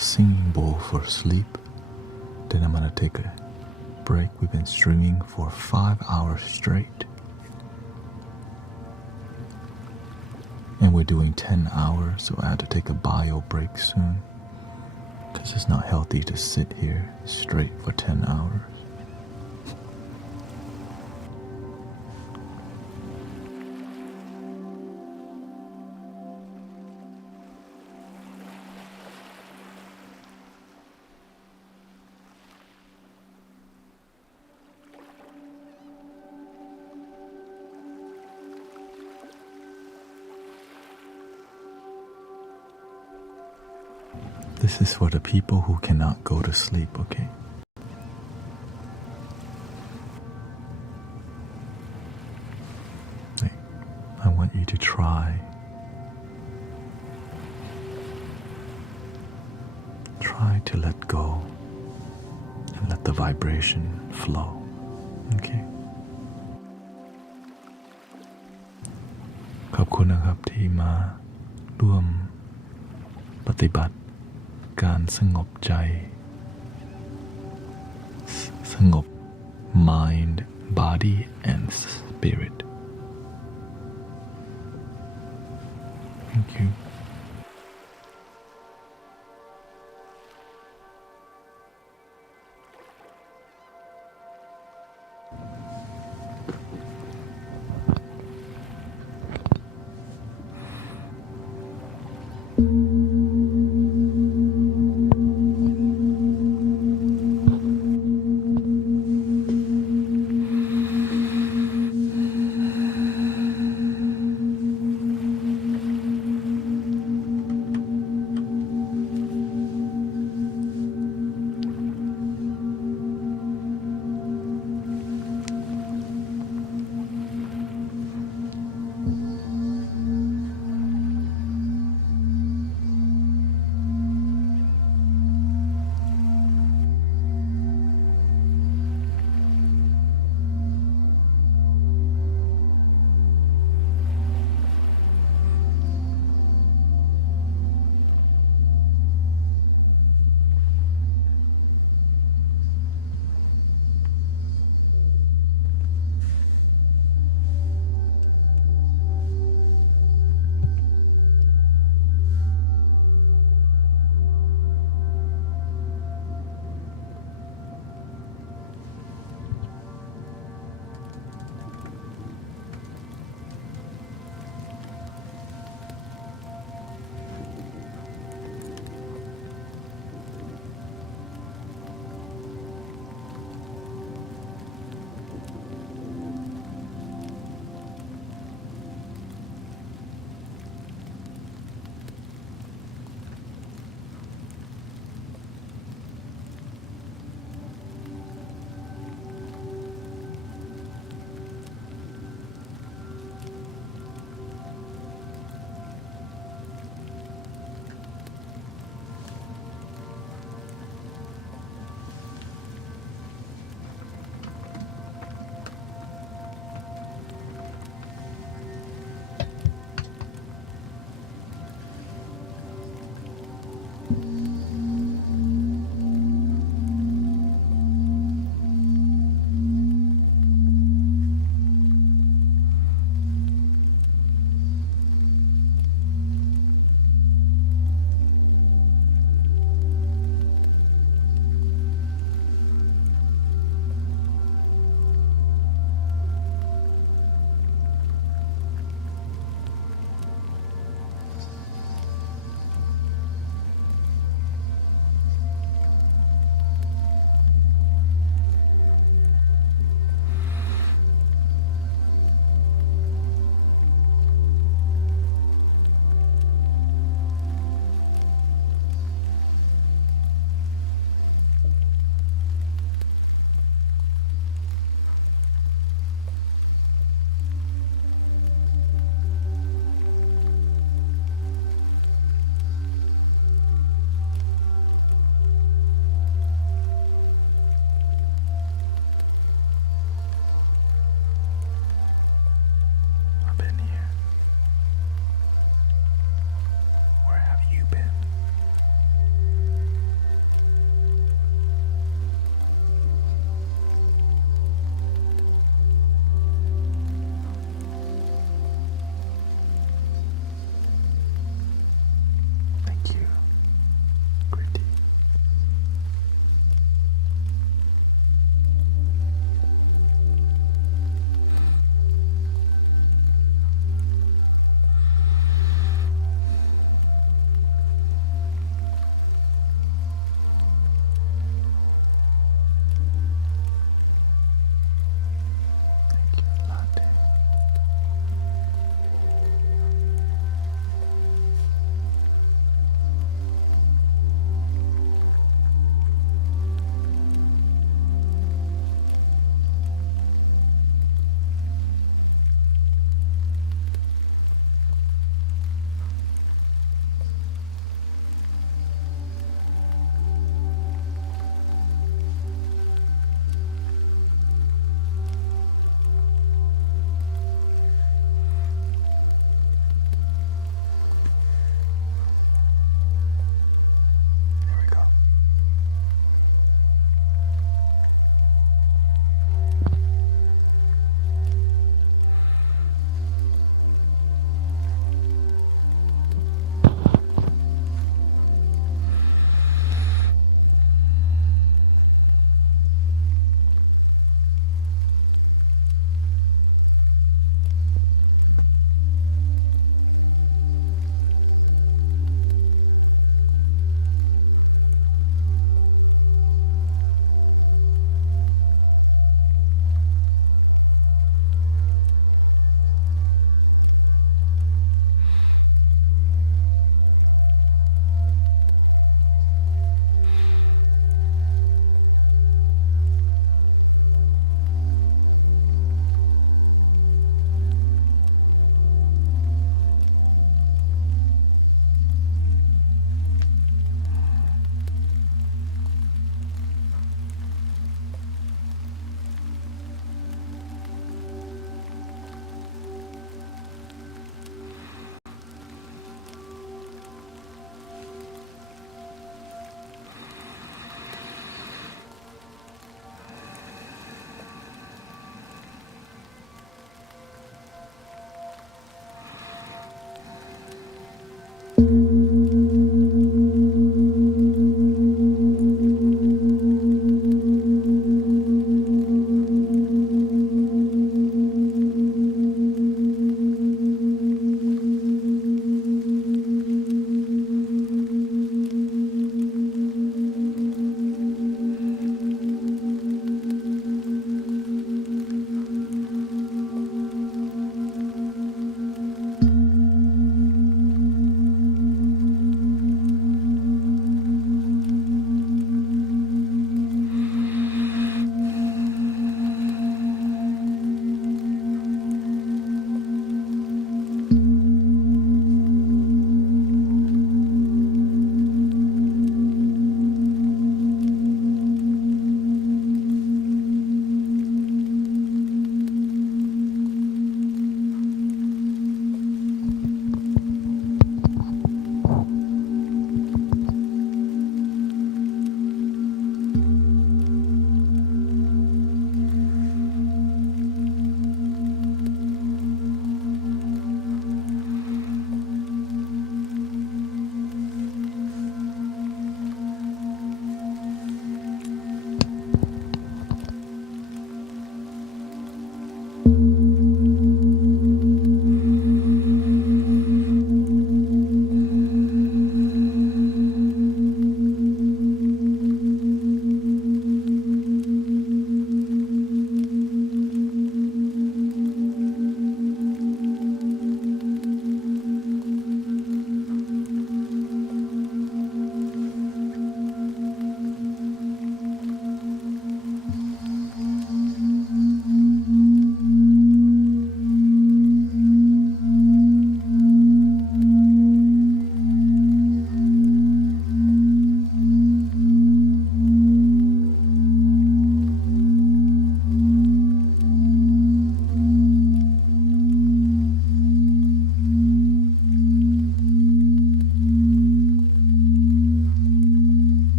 singing bowl for sleep. Then I'm gonna take a break. We've been streaming for 5 hours straight. And we're doing 10 hours, so I had to take a bio break soon. Because it's not healthy to sit here straight for 10 hours. This is for the people who cannot go to sleep, okay? I want you to try to let go and let the vibration flow, okay? ขอบคุณนะครับที่มาร่วมปฏิบัติการสงบใจสงบ mind body and spirit. Thank you.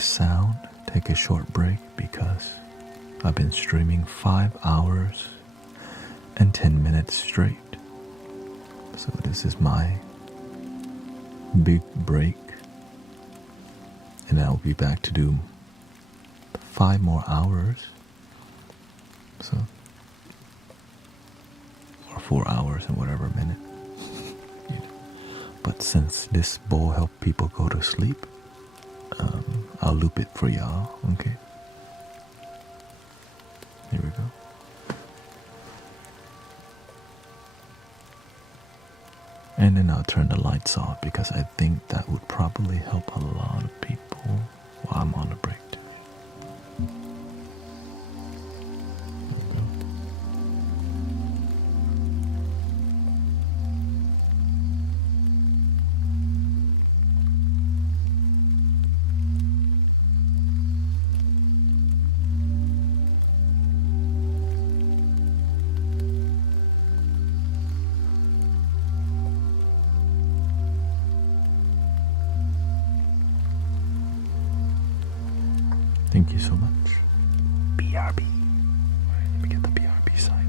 this sound, take a short break because I've been streaming 5 hours and 10 minutes straight. So this is my big break. And I'll be back to do 5 more hours. So, or 4 hours and whatever minute. But since this bowl helped people go to sleep, I'll loop it for y'all, okay? Here we go. And then I'll turn the lights off because I think that would probably help a lot of people while I'm on a break too. There we go. Thank you so much. BRB. Alright, let me get the BRB sign.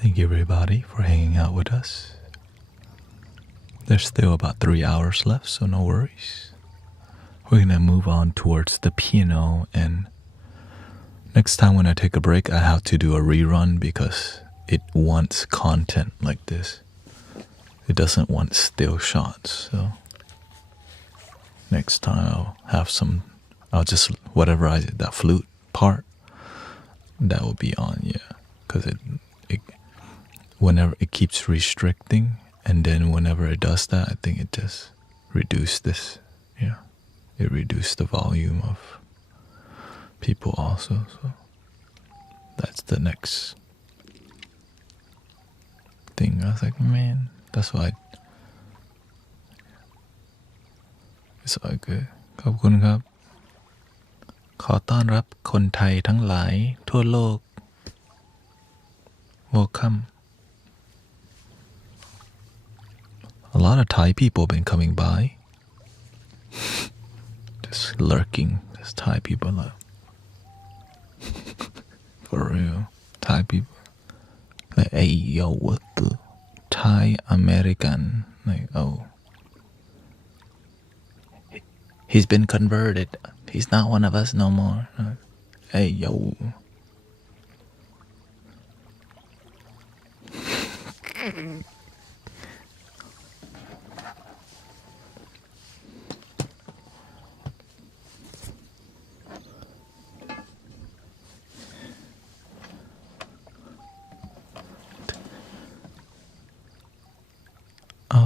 Thank you, everybody, for hanging out with us. There's still about 3 hours left, so no worries. We're gonna move on towards the piano, and next time when I take a break, I have to do a rerun because it wants content like this. It doesn't want still shots, so next time I'll just, that flute part, that will be on, yeah. Because whenever it keeps restricting, and then whenever it does that, I think it just reduced this, yeah. It reduced the volume of people also, so that's the next thing. I was like, man, that's why it's all good. ขอบคุณครับ ขอต้อนรับคนไทยทั้งหลายทั่วโลก Welcome. A lot of Thai people have been coming by. Just lurking. Just Thai people love. For real. Thai people. Like, hey, yo, what the? Thai American. Like, oh. He's been converted. He's not one of us no more. Hey, yo.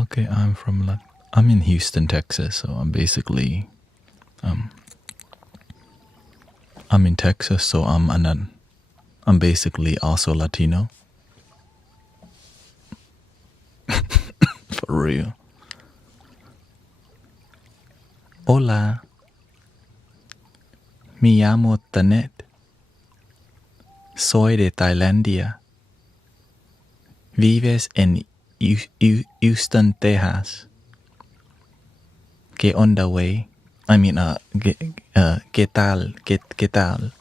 Okay, I'm in Houston, Texas, so I'm basically, I'm in Texas, so I'm basically also Latino. For real. Hola. Me llamo Thanet. Soy de Tailandia. Vives en Houston, Texas. ¿Qué onda, güey? I mean, ¿qué tal? ¿Qué tal?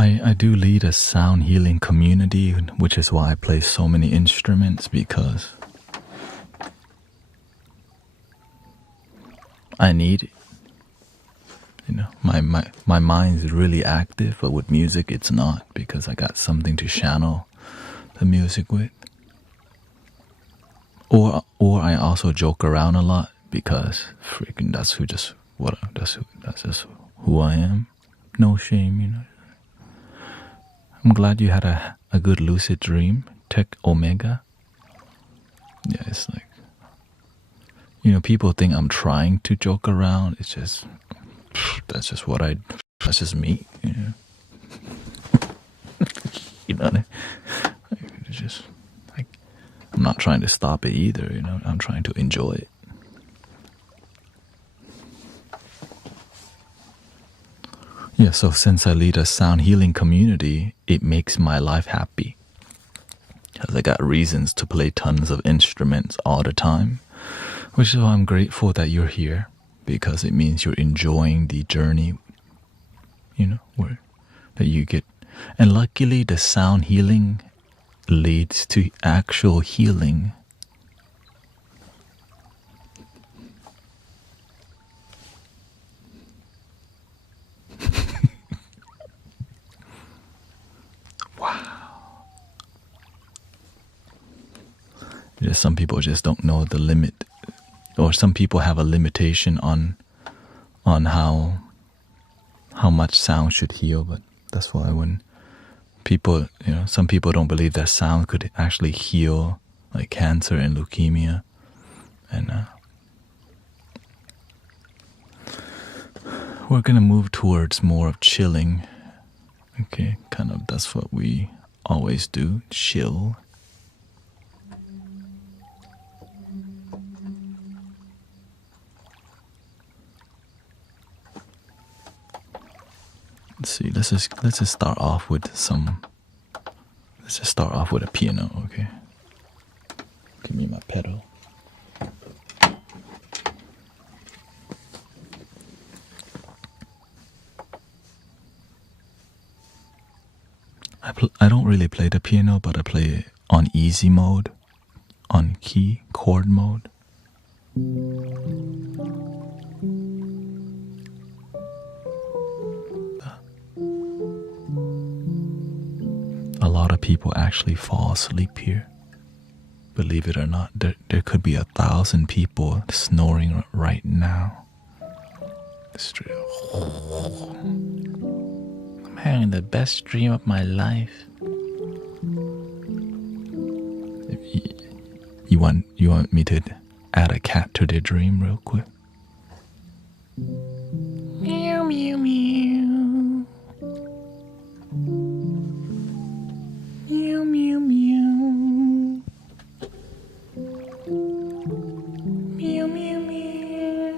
I do lead a sound healing community, which is why I play so many instruments, because I need it. You know, my mind is really active, but with music it's not, because I got something to channel the music with. Or I also joke around a lot, because freaking that's just who I am. No shame, you know. I'm glad you had a good lucid dream, Tech Omega. Yeah, it's like, you know, people think I'm trying to joke around. It's just, that's just me, you know. You know what I mean? It's just, like, I'm not trying to stop it either, you know. I'm trying to enjoy it. Yeah, so since I lead a sound healing community, it makes my life happy. Because I got reasons to play tons of instruments all the time. Which is why I'm grateful that you're here. Because it means you're enjoying the journey, you know, that you get. And luckily the sound healing leads to actual healing. Just some people just don't know the limit, or some people have a limitation on how how much sound should heal, but that's why when people, some people don't believe that sound could actually heal like cancer and leukemia. And we're gonna move towards more of chilling. Okay, kind of that's what we always do, chill. Let's see, let's just start off with a piano, okay? Give me my pedal. I don't really play the piano, but I play it on easy mode, on key, chord mode. A lot of people actually fall asleep here. Believe it or not, there could be 1,000 people snoring right now. I'm having the best dream of my life. You want me to add a cat to their dream real quick? Meow meow meow. Meow meow meow. Meow meow meow.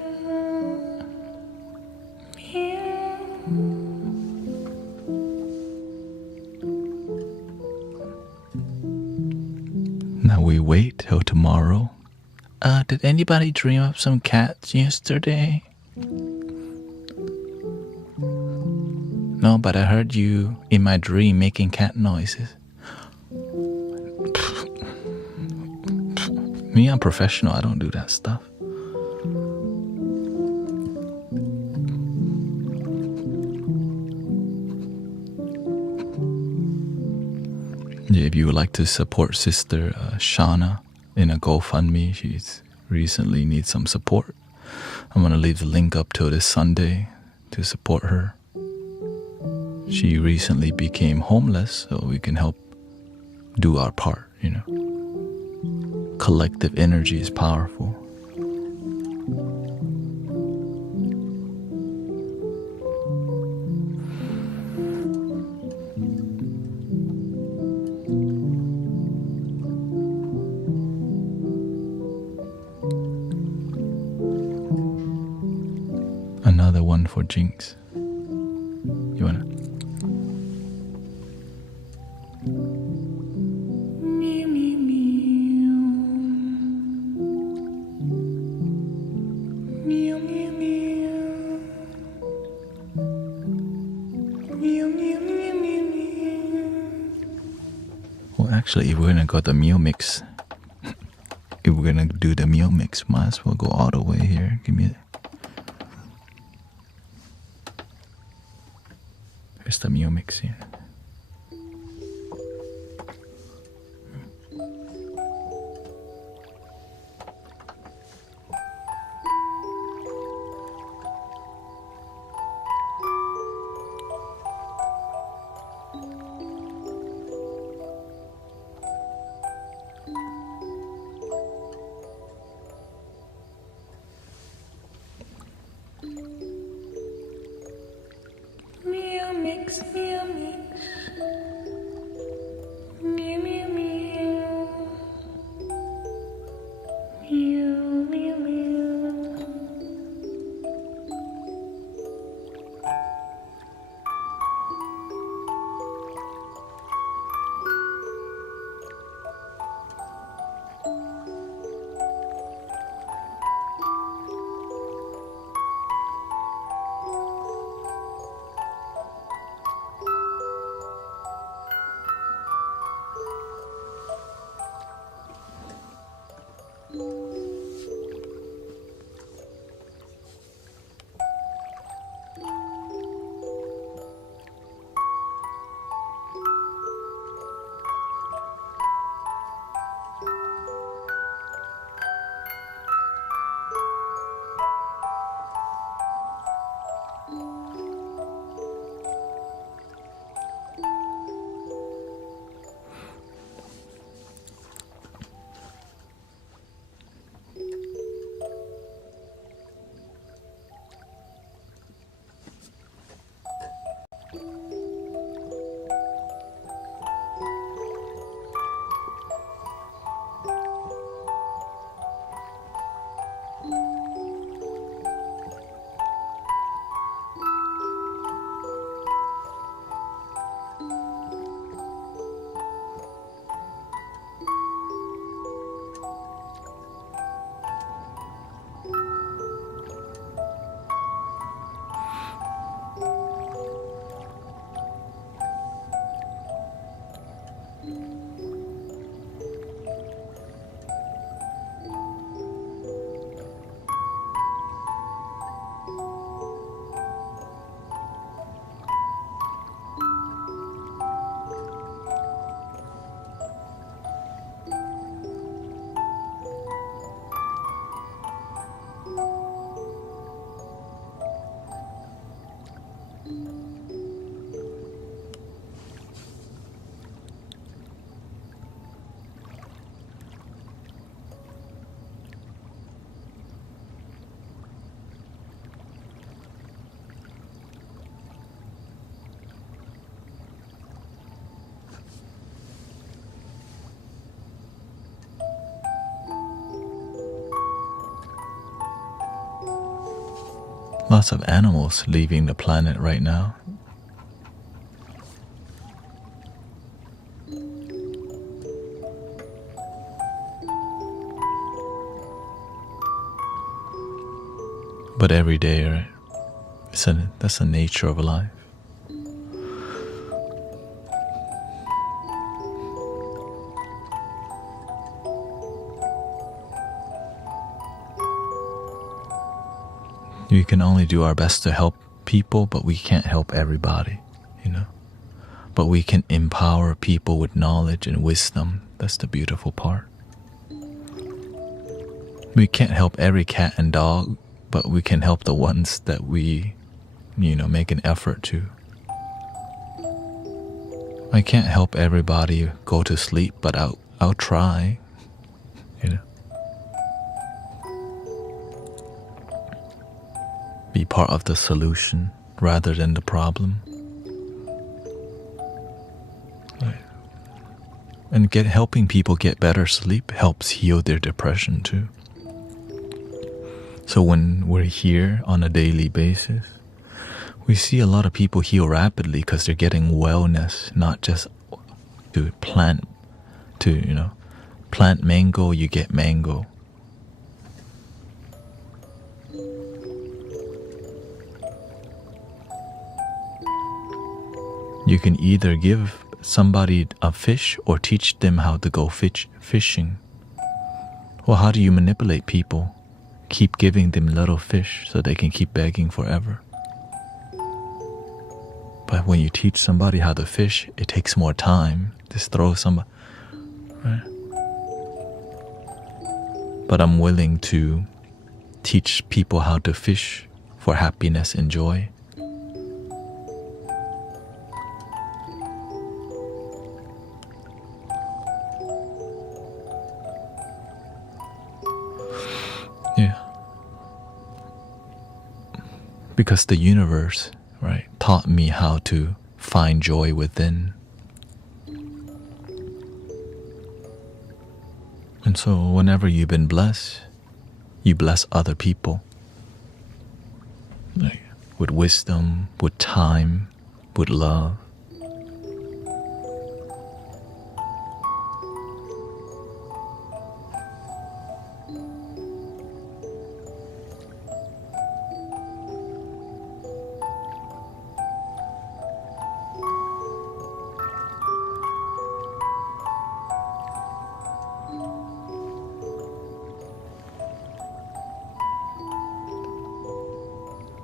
Now we wait till tomorrow. Did anybody dream up some cats yesterday? No, but I heard you in my dream making cat noises. Me, I'm professional. I don't do that stuff. Yeah, if you would like to support Sister Shauna in a GoFundMe, she's recently needs some support. I'm going to leave the link up till this Sunday to support her. She recently became homeless, so we can help do our part, Collective energy is powerful. Another one for Jinx. You wanna? Meow, meow, meow. Meow, meow, meow. Meow, meow, meow, meow. Well, actually, if we're gonna go the meal mix, if we're gonna do the meal mix, might as well go all the way here. Give me it. Here's the meal mix here. Meow mix, meow mix. Lots of animals leaving the planet right now. But every day, right? That's the nature of life. We can only do our best to help people, but we can't help everybody, you know. But we can empower people with knowledge and wisdom. That's the beautiful part. We can't help every cat and dog, but we can help the ones that we, make an effort to. I can't help everybody go to sleep, but I'll try, Be part of the solution rather than the problem. Right. And helping people get better sleep helps heal their depression too. So when we're here on a daily basis, we see a lot of people heal rapidly because they're getting wellness, not just to plant mango, you get mango. You can either give somebody a fish or teach them how to go fishing. Well, how do you manipulate people? Keep giving them little fish so they can keep begging forever. But when you teach somebody how to fish, it takes more time. Just throw somebody, right? But I'm willing to teach people how to fish for happiness and joy. Yeah. Because the universe, right, taught me how to find joy within. And so whenever you've been blessed, you bless other people. Like, with wisdom, with time, with love.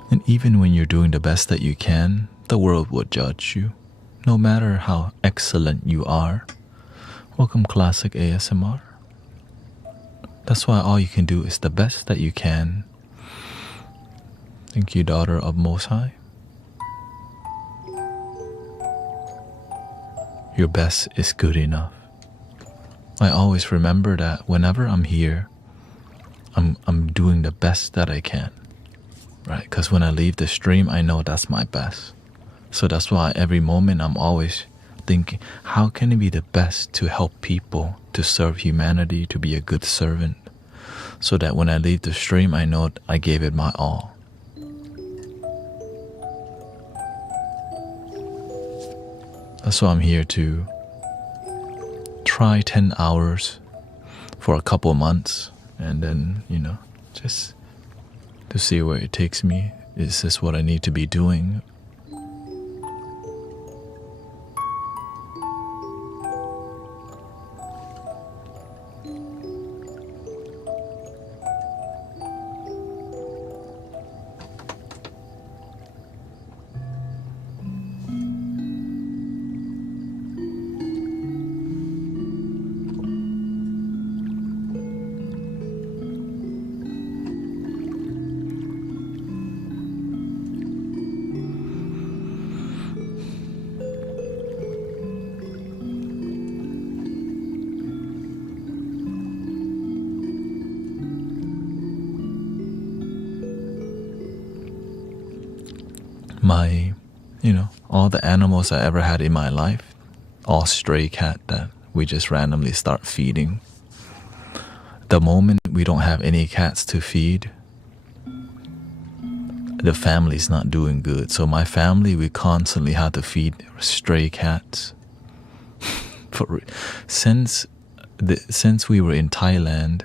And even when you're doing the best that you can, the world will judge you, no matter how excellent you are. Welcome, Classic ASMR. That's why all you can do is the best that you can. Thank you, daughter of Most High. Your best is good enough. I always remember that whenever I'm here, I'm doing the best that I can. Right, because when I leave the stream, I know that's my best. So that's why every moment I'm always thinking, how can it be the best to help people, to serve humanity, to be a good servant? So that when I leave the stream, I know I gave it my all. That's why I'm here to try 10 hours for a couple months and then, just to see where it takes me. Is this what I need to be doing? All the animals I ever had in my life, all stray cat that we just randomly start feeding. The moment we don't have any cats to feed, the family's not doing good. So my family, we constantly had to feed stray cats. Since we were in Thailand,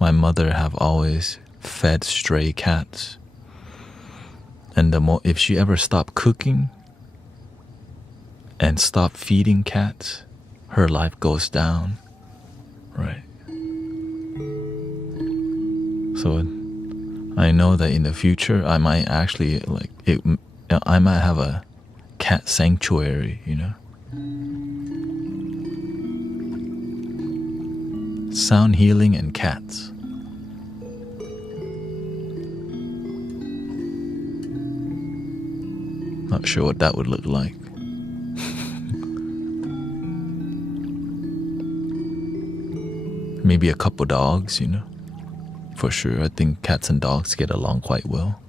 my mother have always fed stray cats. And if she ever stopped cooking and stopped feeding cats, her life goes down, right? So I know that in the future I might actually I might have a cat sanctuary, you know. Sound healing and cats. Not sure what that would look like. Maybe a couple dogs, you know. For sure, I think cats and dogs get along quite well.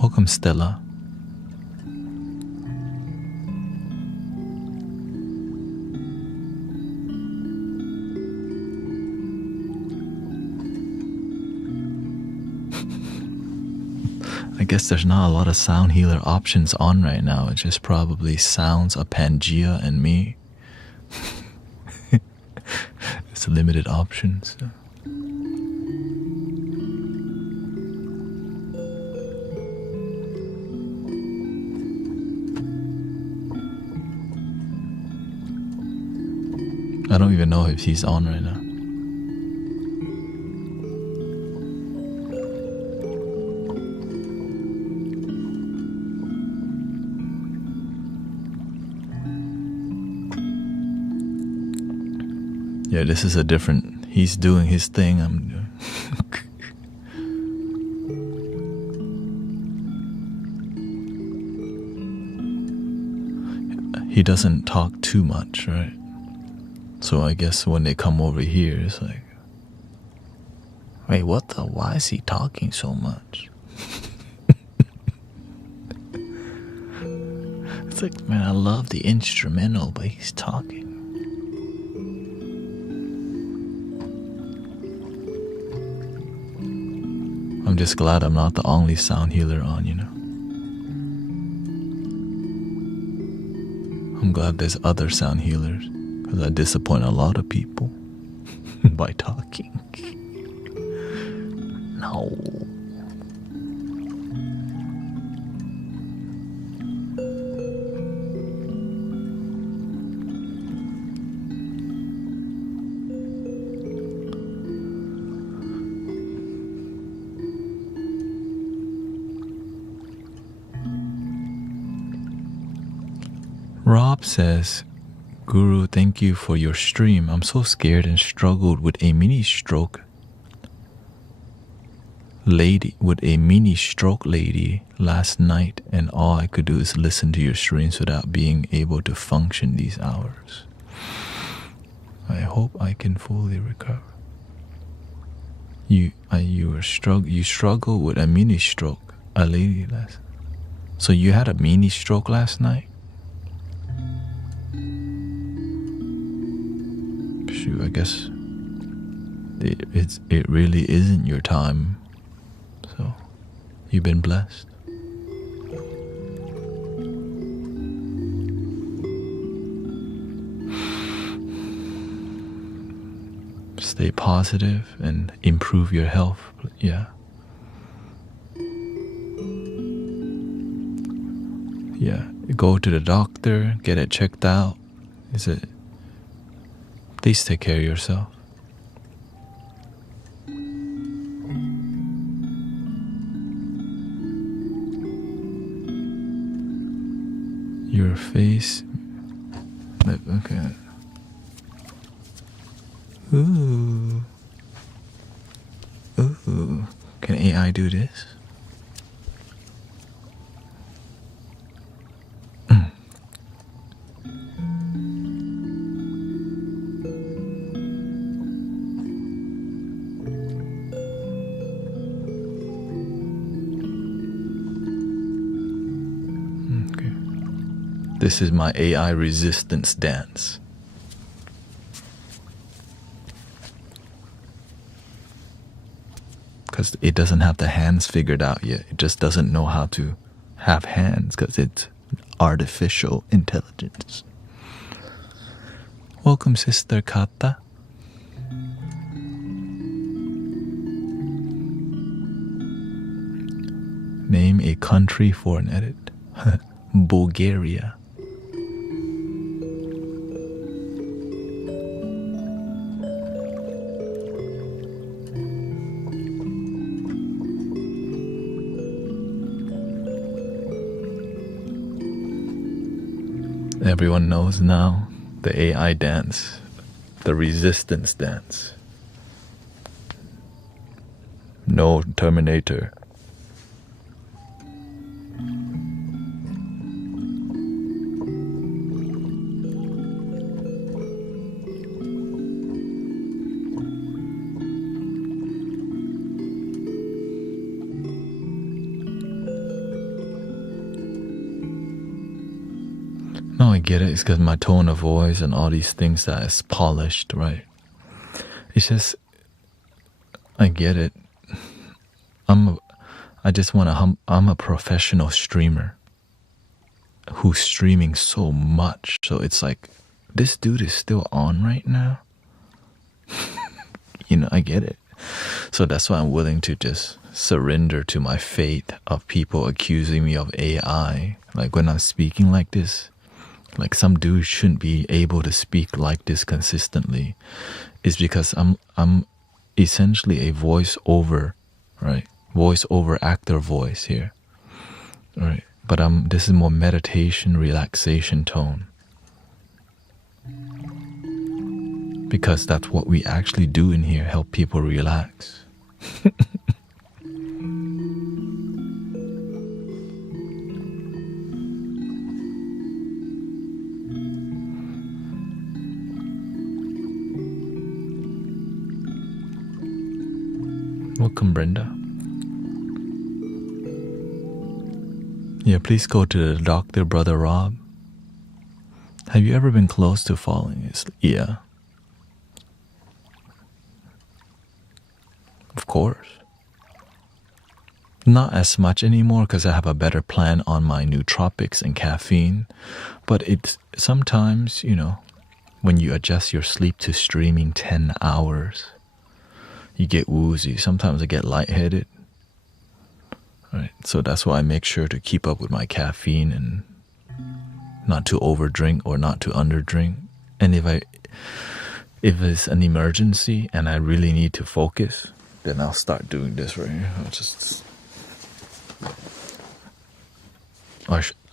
Welcome, Stella. I guess there's not a lot of sound healer options on right now. It just probably sounds a Pangea and me. It's limited options. I don't even know if he's on right now. Yeah, this is a different... He's doing his thing, I'm doing... He doesn't talk too much, right? So I guess when they come over here, it's like... Wait, what the... Why is he talking so much? It's like, man, I love the instrumental, but he's talking. I'm just glad I'm not the only sound healer on, you know. I'm glad there's other sound healers, because I disappoint a lot of people by talking. No. Rob says, Guru, thank you for your stream. I'm so scared and struggled with a mini stroke lady last night, and all I could do is listen to your streams without being able to function these hours. I hope I can fully recover. You struggle with a mini stroke, a lady last. So you had a mini stroke last night? Shoot, I guess it really isn't your time. So you've been blessed. Stay positive and improve your health. Yeah. Yeah. Go to the doctor, get it checked out. Please take care of yourself. Your face. Okay. Ooh. Ooh. Can AI do this? This is my AI resistance dance. Because it doesn't have the hands figured out yet. It just doesn't know how to have hands because it's artificial intelligence. Welcome, Sister Kata. Name a country for an edit. Bulgaria. Everyone knows now the AI dance, the resistance dance. No Terminator. No, I get it. It's because my tone of voice and all these things that is polished, right? It's just, I get it. I'm a professional streamer who's streaming so much. So it's like, this dude is still on right now. You know, I get it. So that's why I'm willing to just surrender to my fate of people accusing me of AI. Like when I'm speaking like this, like some dude shouldn't be able to speak like this consistently. It's because I'm essentially a voice-over, right? Voice-over actor voice here, right? But this is more meditation, relaxation tone. Because that's what we actually do in here, help people relax. Welcome, Brenda. Yeah, please go to the doctor, Brother Rob. Have you ever been close to falling? Yeah. Of course. Not as much anymore because I have a better plan on my nootropics and caffeine. But it's sometimes, you know, when you adjust your sleep to streaming 10 hours, you get woozy. Sometimes I get lightheaded. Right. So that's why I make sure to keep up with my caffeine and not to overdrink or not to underdrink. And if it's an emergency and I really need to focus, then I'll start doing this right here.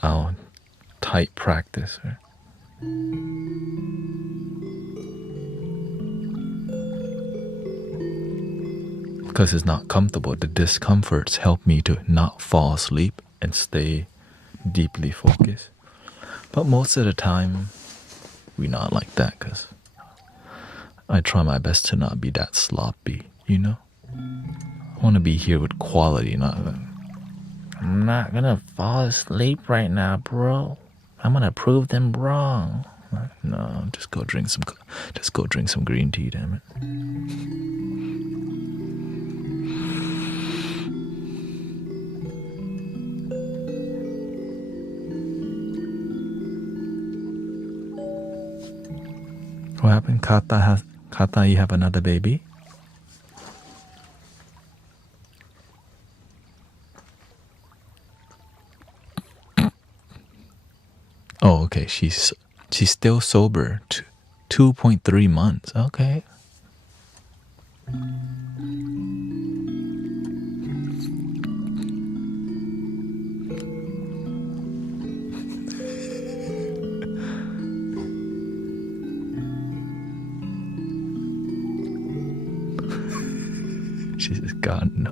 I'll tight practice. Right? Because it's not comfortable. The discomforts help me to not fall asleep and stay deeply focused. But most of the time, we're not like that because I try my best to not be that sloppy, you know? I want to be here with quality, not... I'm not gonna fall asleep right now, bro. I'm gonna prove them wrong. No, just go drink some green tea, damn it. What happened? Kata, you have another baby? Oh, okay. She's still sober. 2.3 months. Okay. She's gone. No.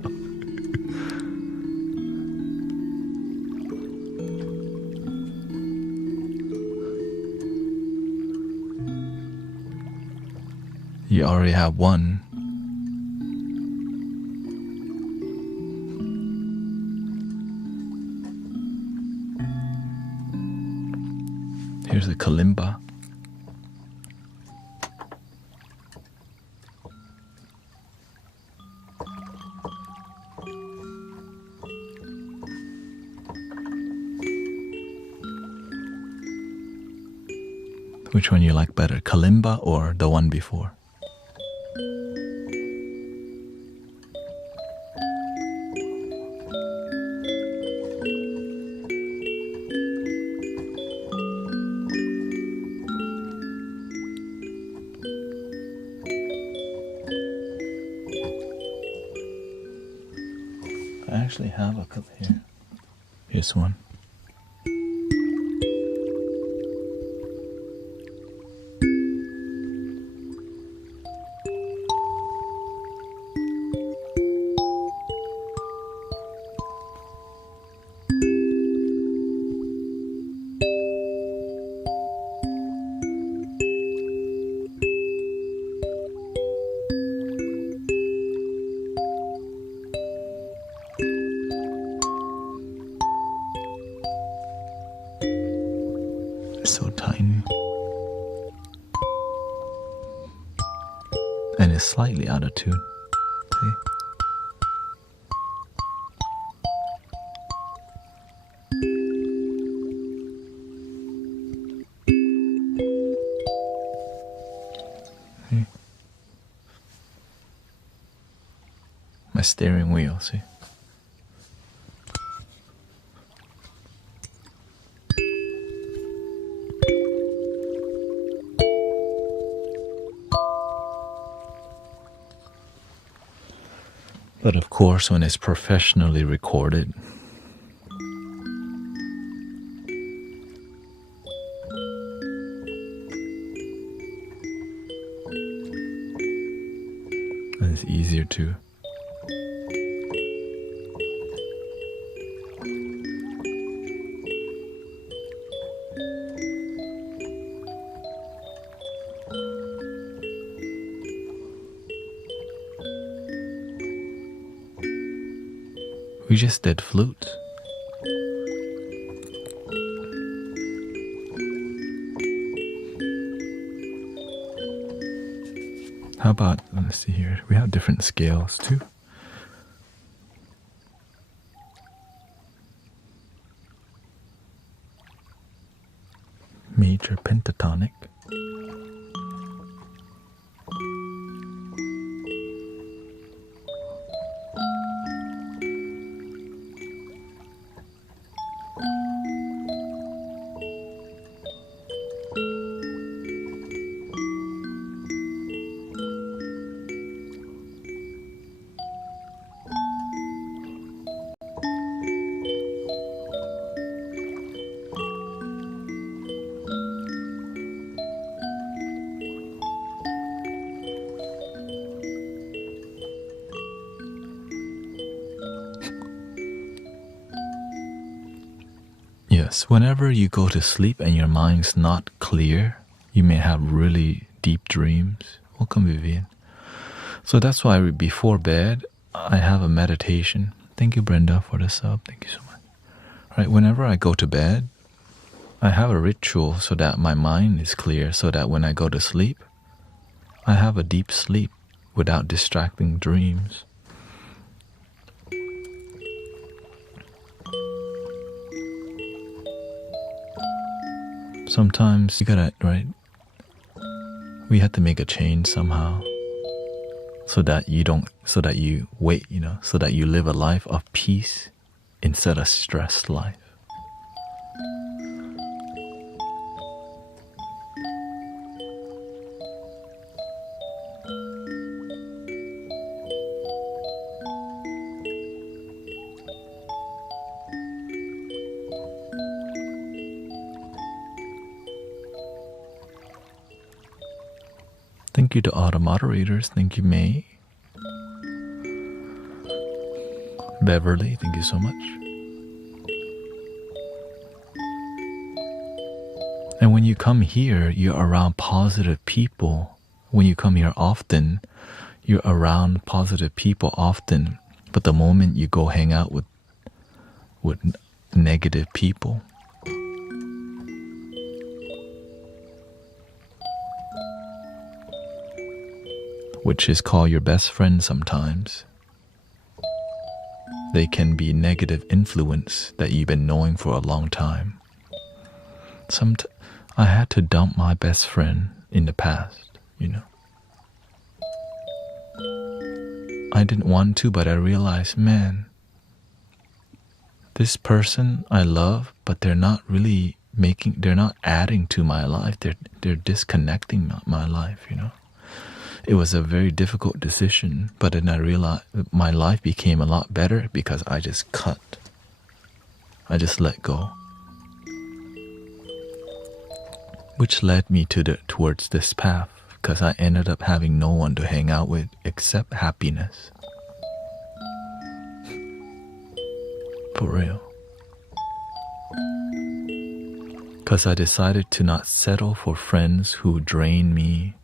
You already have one. Here's a kalimba. Which one you like better, kalimba or the one before? I actually have a couple here. Here's one. So tiny. And it's slightly out of tune. See? See? My steering wheel, see? But of course, when it's professionally recorded, it's easier to. We just did flute. How about, let's see here, we have different scales too. Major pentatonic. Yes, whenever you go to sleep and your mind's not clear, you may have really deep dreams. Welcome, Vivian. So that's why before bed, I have a meditation. Thank you, Brenda, for the sub. Thank you so much. Right, whenever I go to bed, I have a ritual so that my mind is clear, so that when I go to sleep, I have a deep sleep without distracting dreams. Sometimes you gotta, right? We have to make a change somehow, so that you wait, so that you live a life of peace instead of stressed life. Thank you to all the moderators. Thank you, May. Beverly, thank you so much. And when you come here, you're around positive people. When you come here often, you're around positive people often. But the moment you go hang out with negative people, which is called your best friend sometimes. They can be negative influence that you've been knowing for a long time. I had to dump my best friend in the past, you know. I didn't want to, but I realized, man, this person I love, but they're not adding to my life. They're disconnecting my life, you know. It was a very difficult decision, but then I realized my life became a lot better because I just let go. Which led me towards this path, because I ended up having no one to hang out with except happiness. For real. Because I decided to not settle for friends who drain me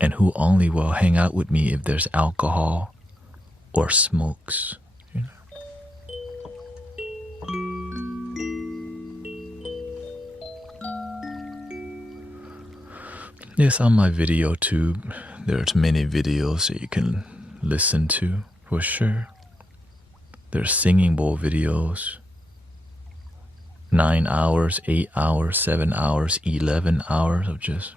and who only will hang out with me if there's alcohol or smokes, you know. Yes, on my video tube, there's many videos that you can listen to, for sure. There's singing bowl videos, 9 hours, 8 hours, 7 hours, 11 hours of just...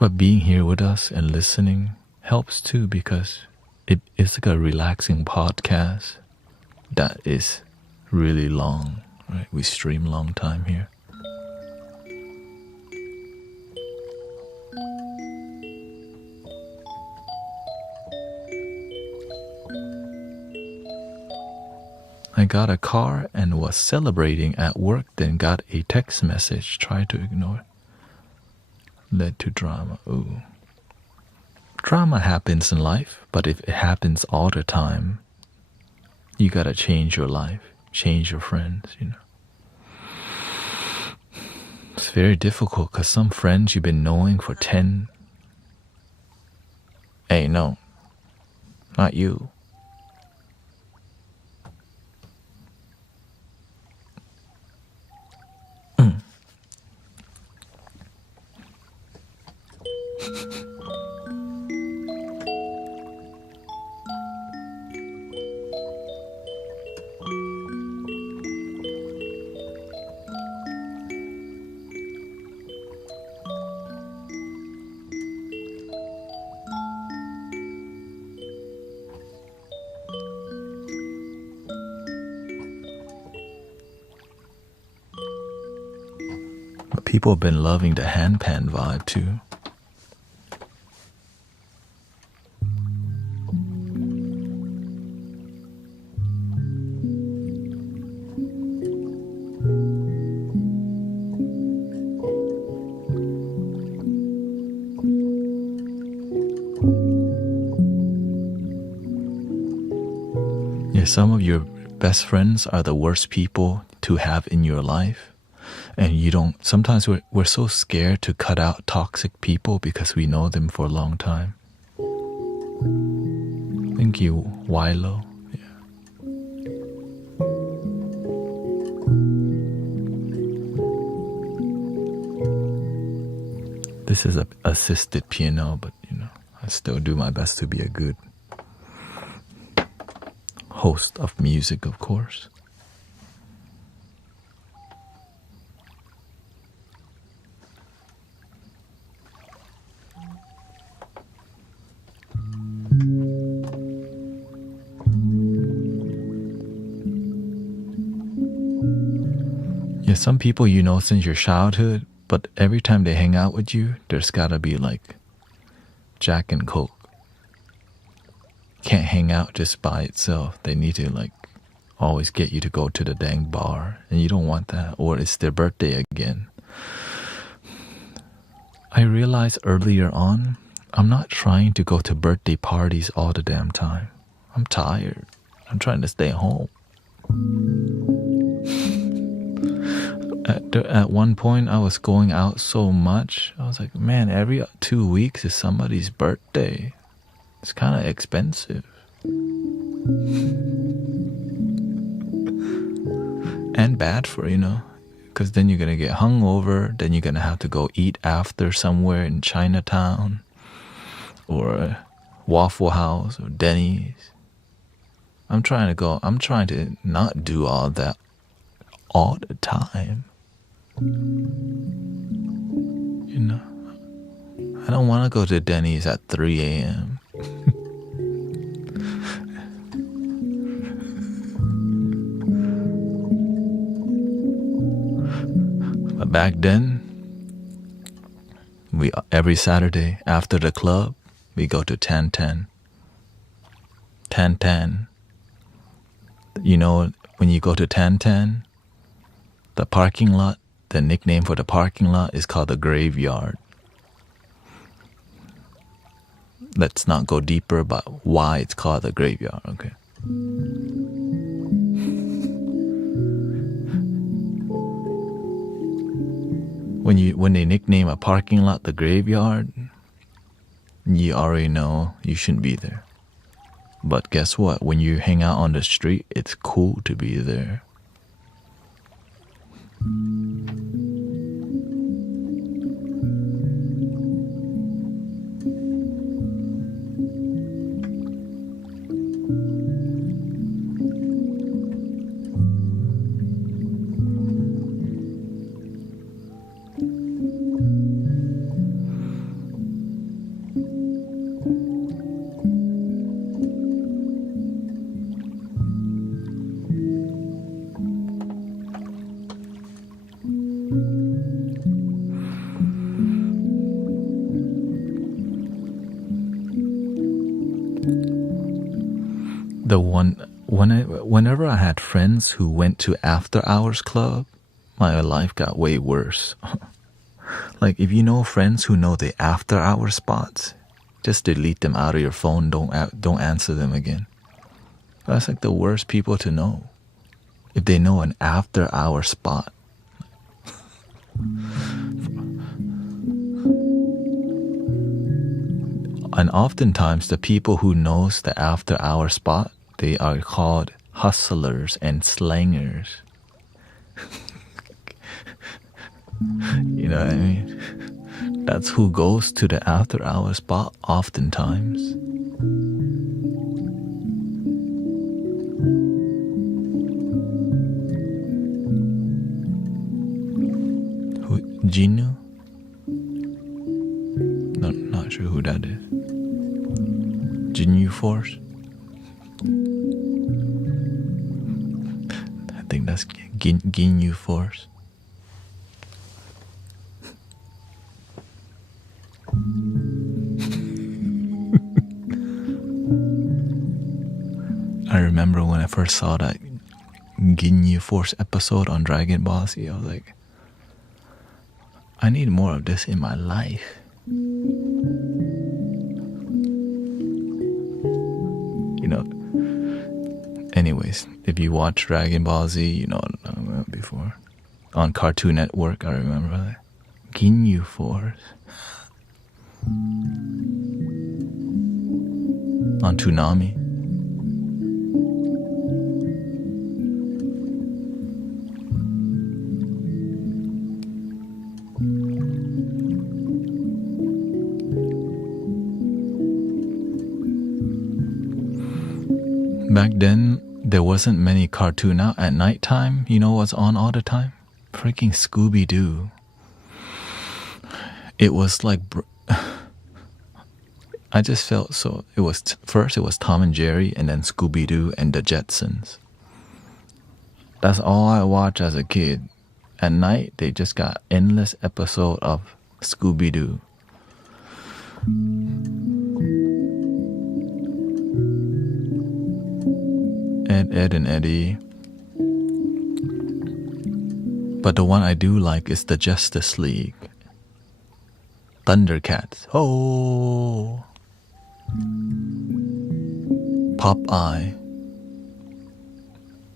But being here with us and listening helps too, because it's like a relaxing podcast that is really long, right? We stream long time here. I got a car and was celebrating at work, then got a text message, tried to ignore it. Led to drama. Ooh. Drama happens in life, but if it happens all the time, you gotta change your life, change your friends, you know. It's very difficult because some friends you've been knowing for 10... Hey, no, not you. But people have been loving the handpan vibe too. Yeah, some of your best friends are the worst people to have in your life. And you don't, sometimes we're so scared to cut out toxic people because we know them for a long time. Thank you, Wilo. Yeah. This is a assisted piano, but you know, I still do my best to be a good host of music, of course. Yeah, some people you know since your childhood, but every time they hang out with you, there's gotta be like Jack and Coke. Can't hang out just by itself. They need to like always get you to go to the dang bar, and you don't want that. Or it's their birthday again. I realized earlier on, I'm not trying to go to birthday parties all the damn time. I'm tired. I'm trying to stay home. At one point, I was going out so much. I was like, man, every 2 weeks is somebody's birthday. It's kind of expensive. And bad for, you know, Because then you're going to get hungover. Then you're going to have to go eat after somewhere in Chinatown or Waffle House or Denny's. I'm trying to not do all that all the time. You know, I don't want to go to Denny's at 3 a.m. But back then, every Saturday after the club, we go to 1010. 1010. You know, when you go to 1010, the parking lot, the nickname for the parking lot is called the graveyard. Let's not go deeper about why it's called the graveyard, okay? When they nickname a parking lot the graveyard, you already know you shouldn't be there. But guess what? When you hang out on the street, it's cool to be there. Whenever I had friends who went to after hours club, my life got way worse. Like if you know friends who know the after hour spots, just delete them out of your phone. Don't answer them again. That's like the worst people to know. If they know an after hour spot. And oftentimes the people who knows the after hour spot, they are called hustlers and slangers. You know what I mean? That's who goes to the after hour spot oftentimes. Who, Jinu? No, not sure who that is. Jinu Force? I think that's Ginyu Force. I remember when I first saw that Ginyu Force episode on Dragon Ball Z, I was like, I need more of this in my life. You know, anyways, if you watch Dragon Ball Z, you know before. On Cartoon Network, I remember that. Ginyu Force. On Toonami. Back then, there wasn't many cartoon out at nighttime. You know what's on all the time? Freaking Scooby-Doo. It was like... I just felt so... First it was Tom and Jerry, and then Scooby-Doo and the Jetsons. That's all I watched as a kid. At night, they just got endless episode of Scooby-Doo. Ed and Eddie. But the one I do like is the Justice League. Thundercats. Oh. Popeye.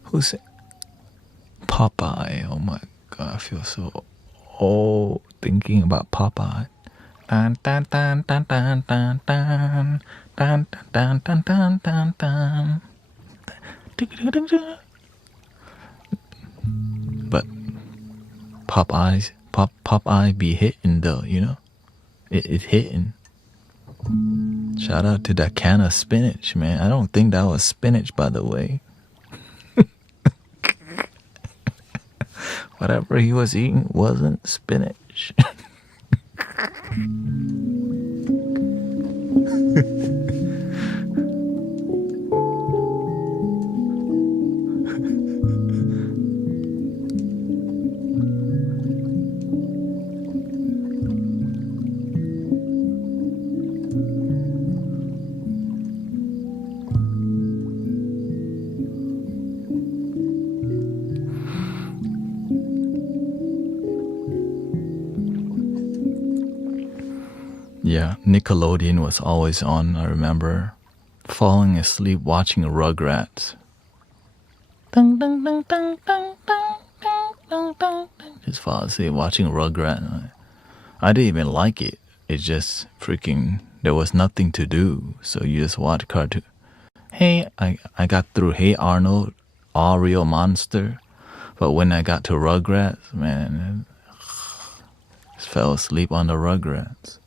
Who's it? Popeye. Oh my god, I feel so old thinking about Popeye. Dun, dun, dun, dun, dun, dun, dun. Dun, dun, dun, dun, dun, dun. But Popeye be hitting though, you know? It hitting. Shout out to that can of spinach, man. I don't think that was spinach, by the way. Whatever he was eating wasn't spinach. Yeah, Nickelodeon was always on, I remember. Falling asleep watching Rugrats. Just fall asleep watching Rugrats. I didn't even like it. It just freaking, there was nothing to do. So you just watch cartoon. Hey, I got through Hey Arnold, All Real Monster. But when I got to Rugrats, man, I just fell asleep on the Rugrats.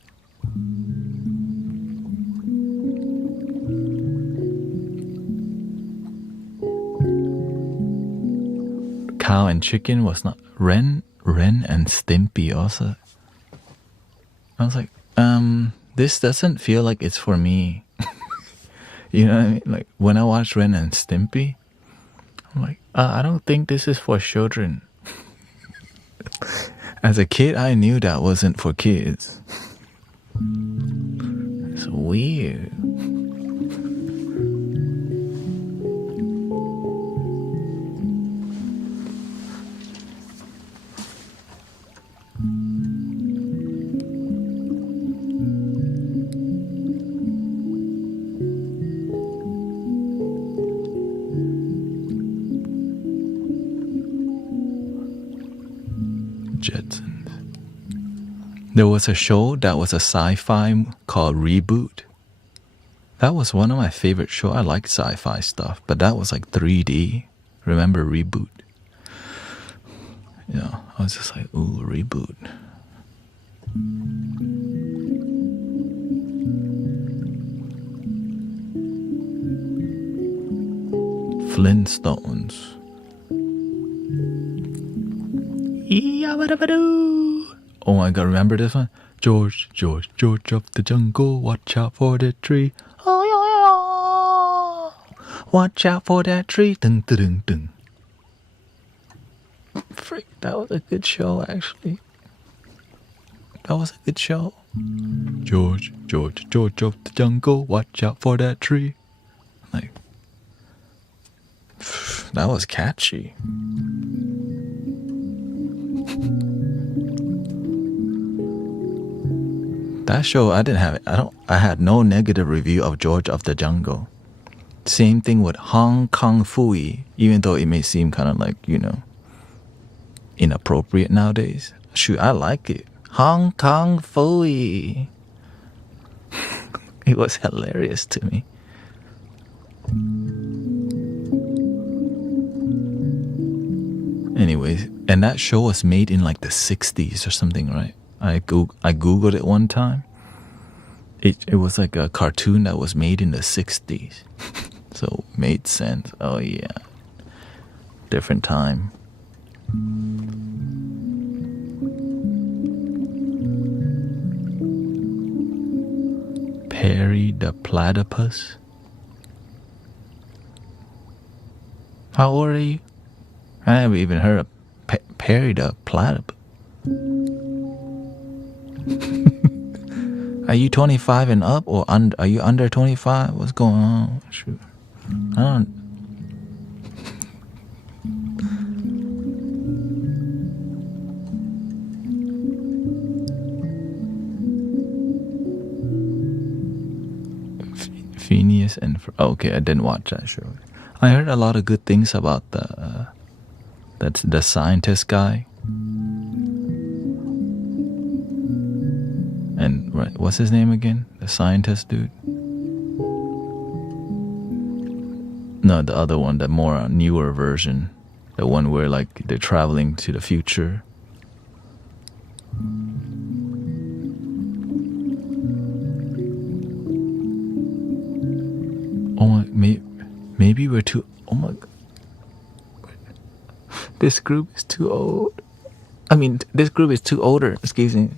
Cow and chicken was not Ren and Stimpy also. I was like, this doesn't feel like it's for me. You know what I mean? Like when I watch Ren and Stimpy, I'm like, I don't think this is for children. As a kid, I knew that wasn't for kids. It's weird. Jetsons. There was a show that was a sci-fi called Reboot. That was one of my favorite shows. I like sci-fi stuff, but that was like 3D. Remember Reboot? You know, I was just like, ooh, Reboot. Flintstones. Oh my god, remember this one? George of the jungle, watch out for the tree. Oh, yeah. Watch out for that tree. Dun, dun, dun, dun. Freak, that was a good show, actually. That was a good show. George of the jungle, watch out for that tree. Like, that was catchy. That show, I didn't have it. I had no negative review of George of the Jungle. Same thing with Hong Kong Phooey, even though it may seem kind of like, you know, inappropriate nowadays. Shoot, I like it. Hong Kong Phooey. It was hilarious to me. Anyways, and that show was made in like the 60s or something, right? I googled it one time. It was like a cartoon that was made in the 60s. So made sense. Oh yeah. Different time. Perry the Platypus. How old are you? I never even heard of Perry the Platypus. Are you 25 and up, or are you under 25? What's going on? Shoot. I don't. Phineas and okay, I didn't watch that show. I heard a lot of good things about that's the scientist guy. And right, what's his name again? The scientist dude? No, the other one, the more newer version. The one where like they're traveling to the future. Oh my, maybe we're too. Oh my god, this group is too old. I mean, this group is too older. Excuse me.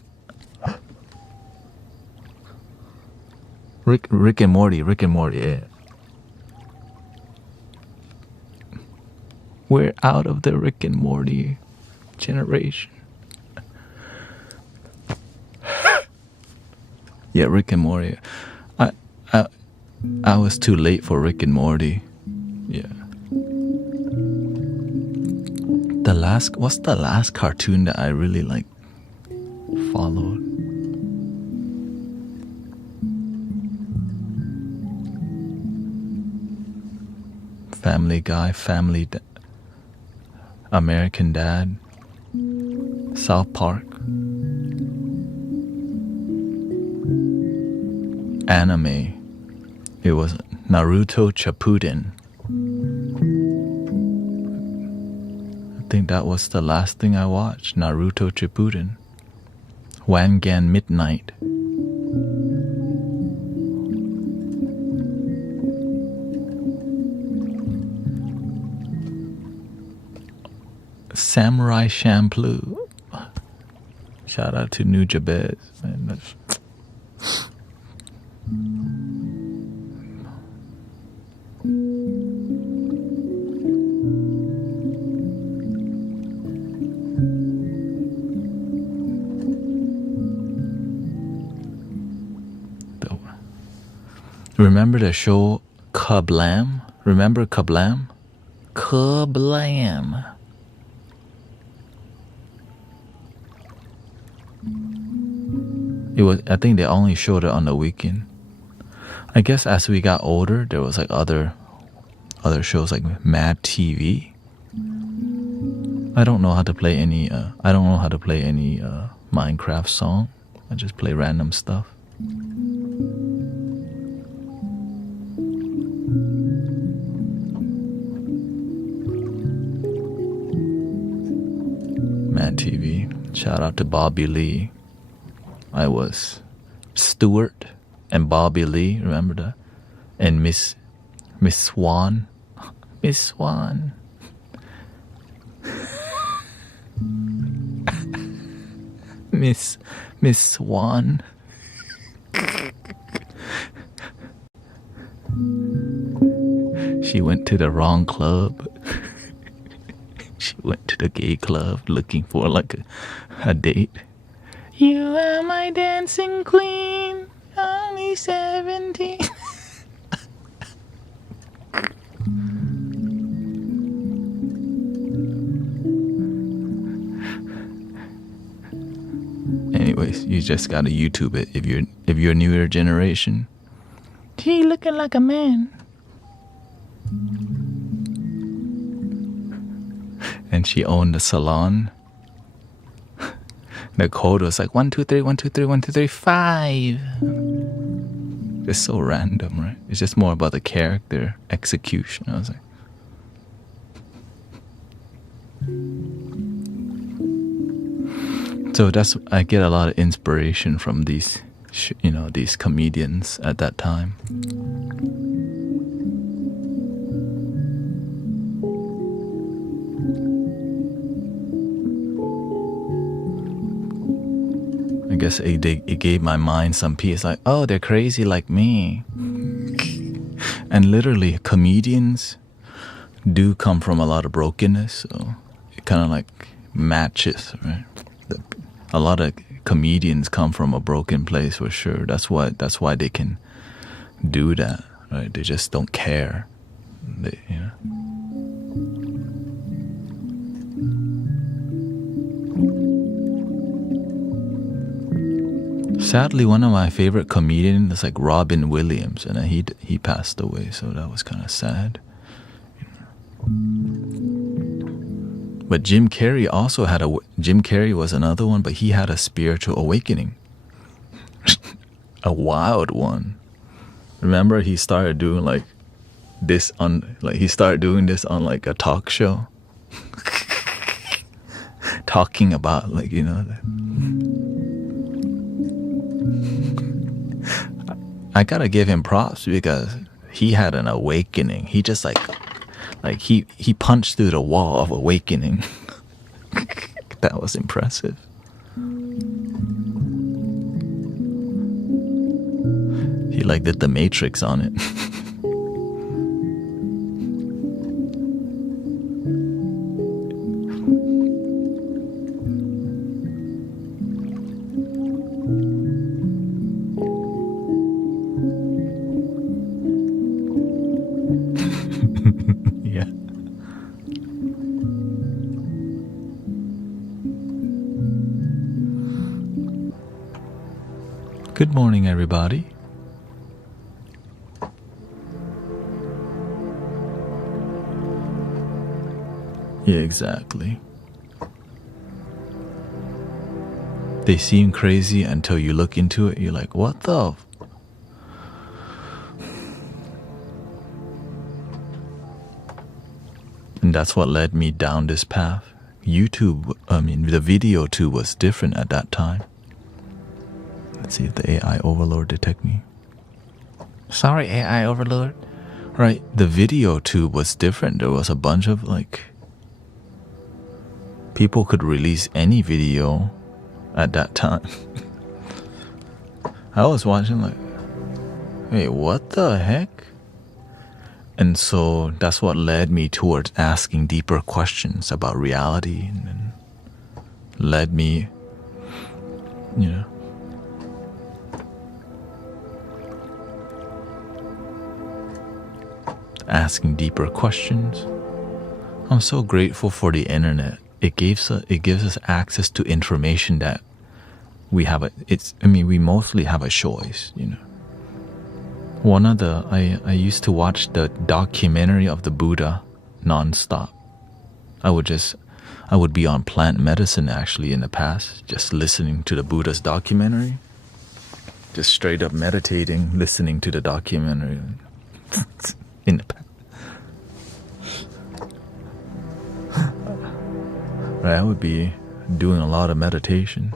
Rick and Morty. Yeah. We're out of the Rick and Morty generation. Yeah, Rick and Morty. I was too late for Rick and Morty. Yeah. What's the last cartoon that I really like followed? Family Guy, American Dad, South Park, anime. It was Naruto Shippuden. I think that was the last thing I watched. Naruto Shippuden. Wangan Midnight. Samurai Champloo. Shout out to New Jabez. Man, remember the show Kablam? Remember Kablam? Kablam. It was. I think they only showed it on the weekend. I guess as we got older, there was like other shows like Mad TV. I don't know how to play any. I don't know how to play any Minecraft song. I just play random stuff. Mad TV. Shout out to Bobby Lee. I was Stuart and Bobby Lee, remember that? And Miss Swan. Miss Swan. Miss Swan. She went to the wrong club. She went to the gay club looking for like a date. You are my dancing queen, only 17. Anyways, you just gotta YouTube it if you're newer generation. She looking like a man. And she owned a salon. The code was like 1 2 3 1 2 3 1 2 3 5. It's so random, right? It's just more about the character execution. I was like, so I get a lot of inspiration from these, these comedians at that time. I guess it gave my mind some peace. Like, oh, they're crazy like me. And literally, comedians do come from a lot of brokenness, so it kind of like matches, right? A lot of comedians come from a broken place for sure. That's why they can do that, right? They just don't care. Sadly, one of my favorite comedians is like Robin Williams, and he passed away, so that was kind of sad. But Jim Carrey was another one, but he had a spiritual awakening. A wild one. Remember, he started doing this on like a talk show. Talking about I gotta give him props because he had an awakening. He just like he punched through the wall of awakening. That was impressive. He like did the Matrix on it. Yeah. Good morning, everybody. Yeah, exactly. They seem crazy until you look into it. You're like, what the? And that's what led me down this path. The video too was different at that time. Let's see if the AI overlord detect me. Sorry, AI overlord. Right, the video tube was different. There was a bunch of people could release any video at that time. I was watching like, wait, what the heck? And so that's what led me towards asking deeper questions about reality, and then led me, asking deeper questions. I'm so grateful for the internet. It gives us access to information that we mostly have a choice, I used to watch the documentary of the Buddha nonstop. I would be on plant medicine actually in the past, just listening to the Buddha's documentary. Just straight up meditating, listening to the documentary in the past. Right, I would be doing a lot of meditation.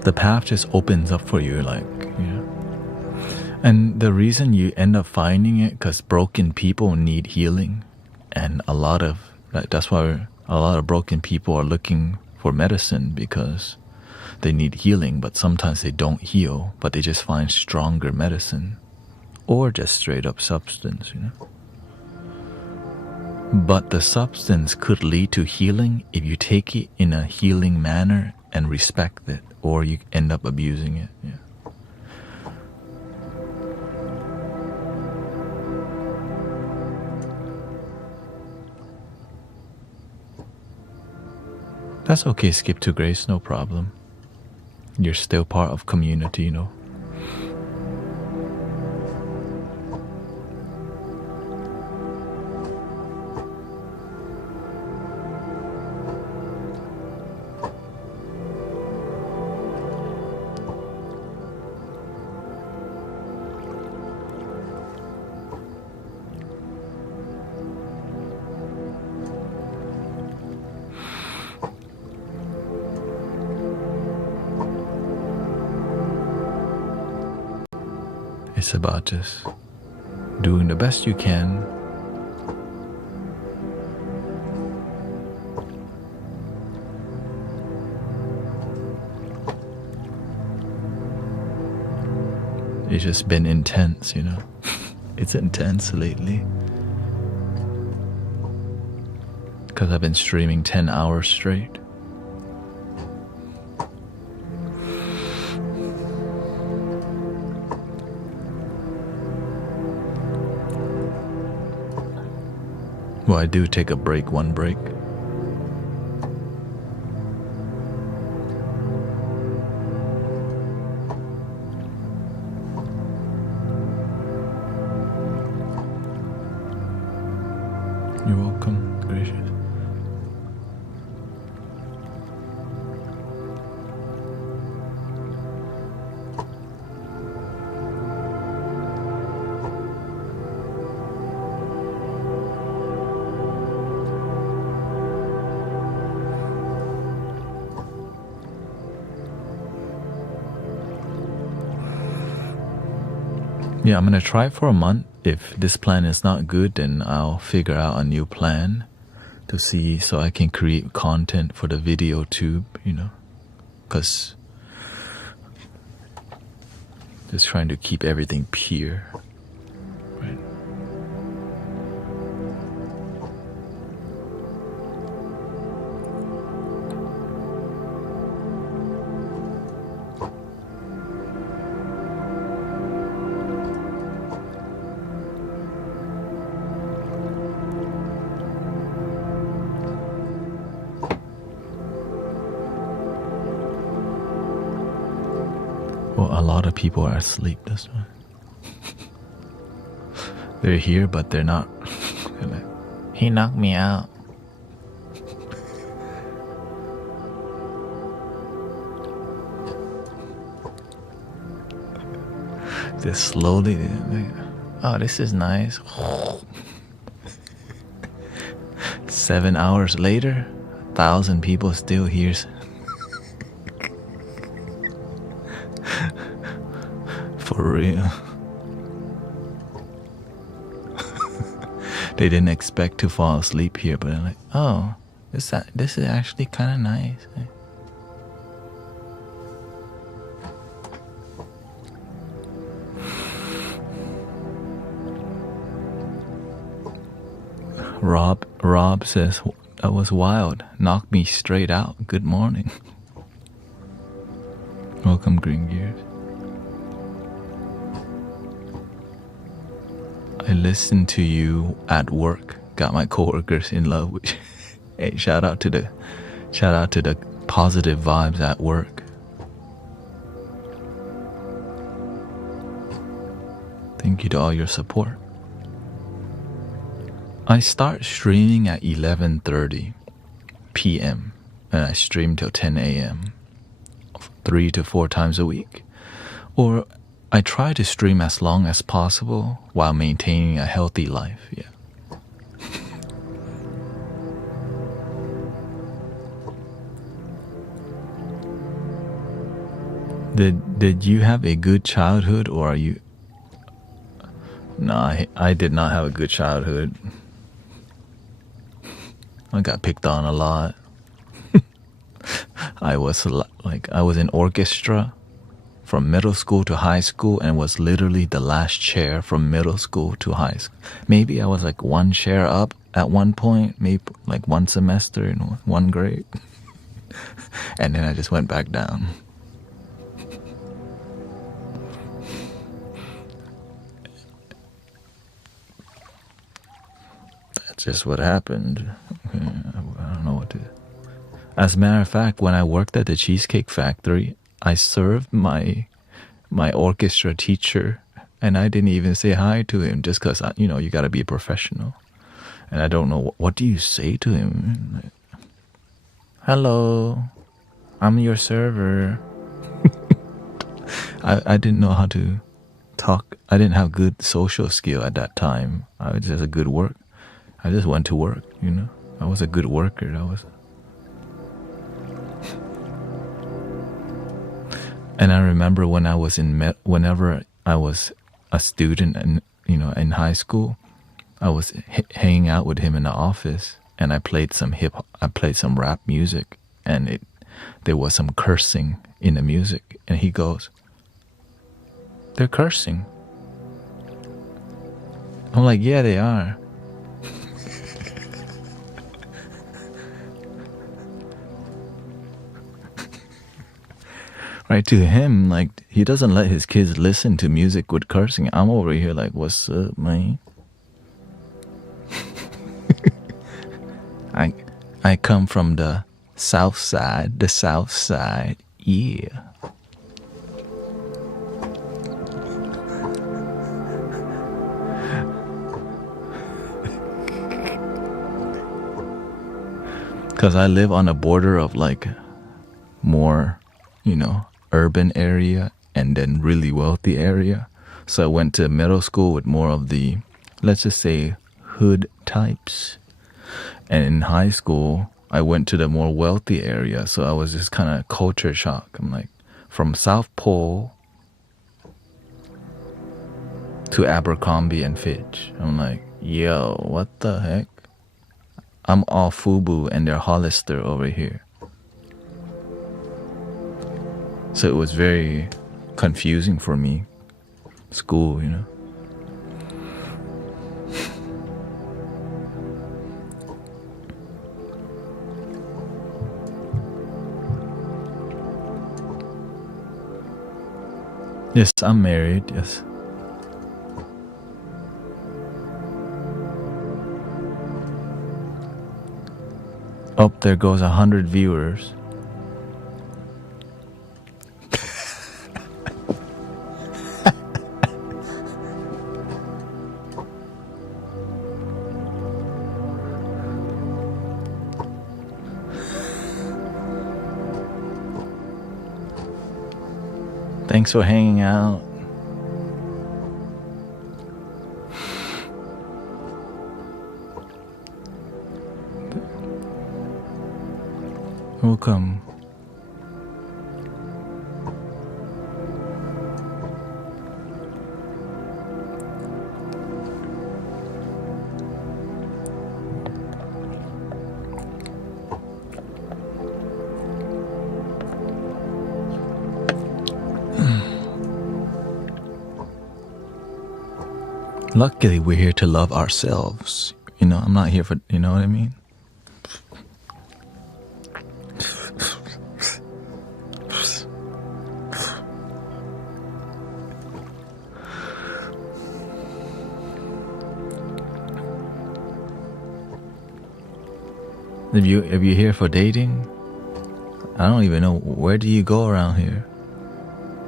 The path just opens up for you, and the reason you end up finding it, because broken people need healing, and that's why a lot of broken people are looking for medicine, because they need healing, but sometimes they don't heal, but they just find stronger medicine, or just straight up substance, But the substance could lead to healing if you take it in a healing manner and respect it, or you end up abusing it. Yeah. That's okay, skip to grace, no problem. You're still part of community, It's about just doing the best you can. It's just been intense, It's intense lately. Because I've been streaming 10 hours straight. Well, I do take one break. You're welcome, gracious. Yeah, I'm gonna try for a month. If this plan is not good, then I'll figure out a new plan to see so I can create content for the video tube, you know, because just trying to keep everything pure, right? Well, a lot of people are asleep, that's why. They're here, but they're not. They're like, he knocked me out. They're slowly, like, oh, this is nice. 7 hours later, 1,000 people still here. For real. They didn't expect to fall asleep here, but I'm like, oh, this is actually kind of nice. Rob says, that was wild. Knocked me straight out. Good morning. Welcome, Green Gears. I listened to you at work. Got my coworkers in love with you. Hey, shout out to the positive vibes at work. Thank you to all your support. I start streaming at 11:30 p.m. and I stream till 10 a.m. 3 to 4 times a week. Or I try to stream as long as possible while maintaining a healthy life. Yeah. Did you have a good childhood, or are you? No, I did not have a good childhood. I got picked on a lot. I was in orchestra from middle school to high school, and was literally the last chair from middle school to high school. Maybe I was like one chair up at one point, maybe like one semester in one grade. And then I just went back down. That's just what happened. Okay, I don't know what to do. As a matter of fact, when I worked at the Cheesecake Factory, I served my orchestra teacher, and I didn't even say hi to him just because, you got to be a professional. And I don't know, what do you say to him? Like, hello, I'm your server. I didn't know how to talk. I didn't have good social skill at that time. I was just a good work. I just went to work, I was a good worker. And I remember when I was whenever I was a student and in high school, I was hanging out with him in the office, and I played some rap music, and there was some cursing in the music, and he goes, "They're cursing." I'm like, "Yeah, they are." Right, to him, like, he doesn't let his kids listen to music with cursing. I'm over here like, what's up, man? I come from the south side, yeah. Because I live on the border of like more, urban area and then really wealthy area. So I went to middle school with more of the, let's just say, hood types. And in high school, I went to the more wealthy area. So I was just kind of culture shock. I'm like, from South Pole to Abercrombie and Fitch. I'm like, yo, what the heck? I'm all FUBU and they're Hollister over here. So it was very confusing for me. School, you know. Yes, I'm married, yes. Oh, there goes 100 viewers. Thanks for hanging out. Welcome. Luckily, we're here to love ourselves. You know, I'm not here for, you know what I mean? If you're here for dating, I don't even know, where do you go around here?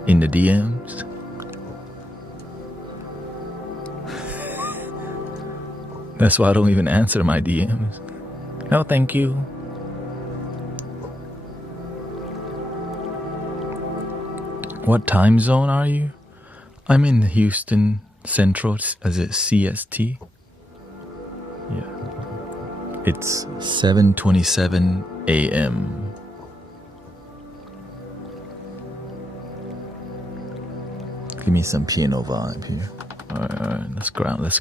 In the DMs? That's why I don't even answer my DMs. No, thank you. What time zone are you? I'm in Houston Central. Is it CST? Yeah. It's 7:27 a.m. Give me some piano vibe here. All right, let's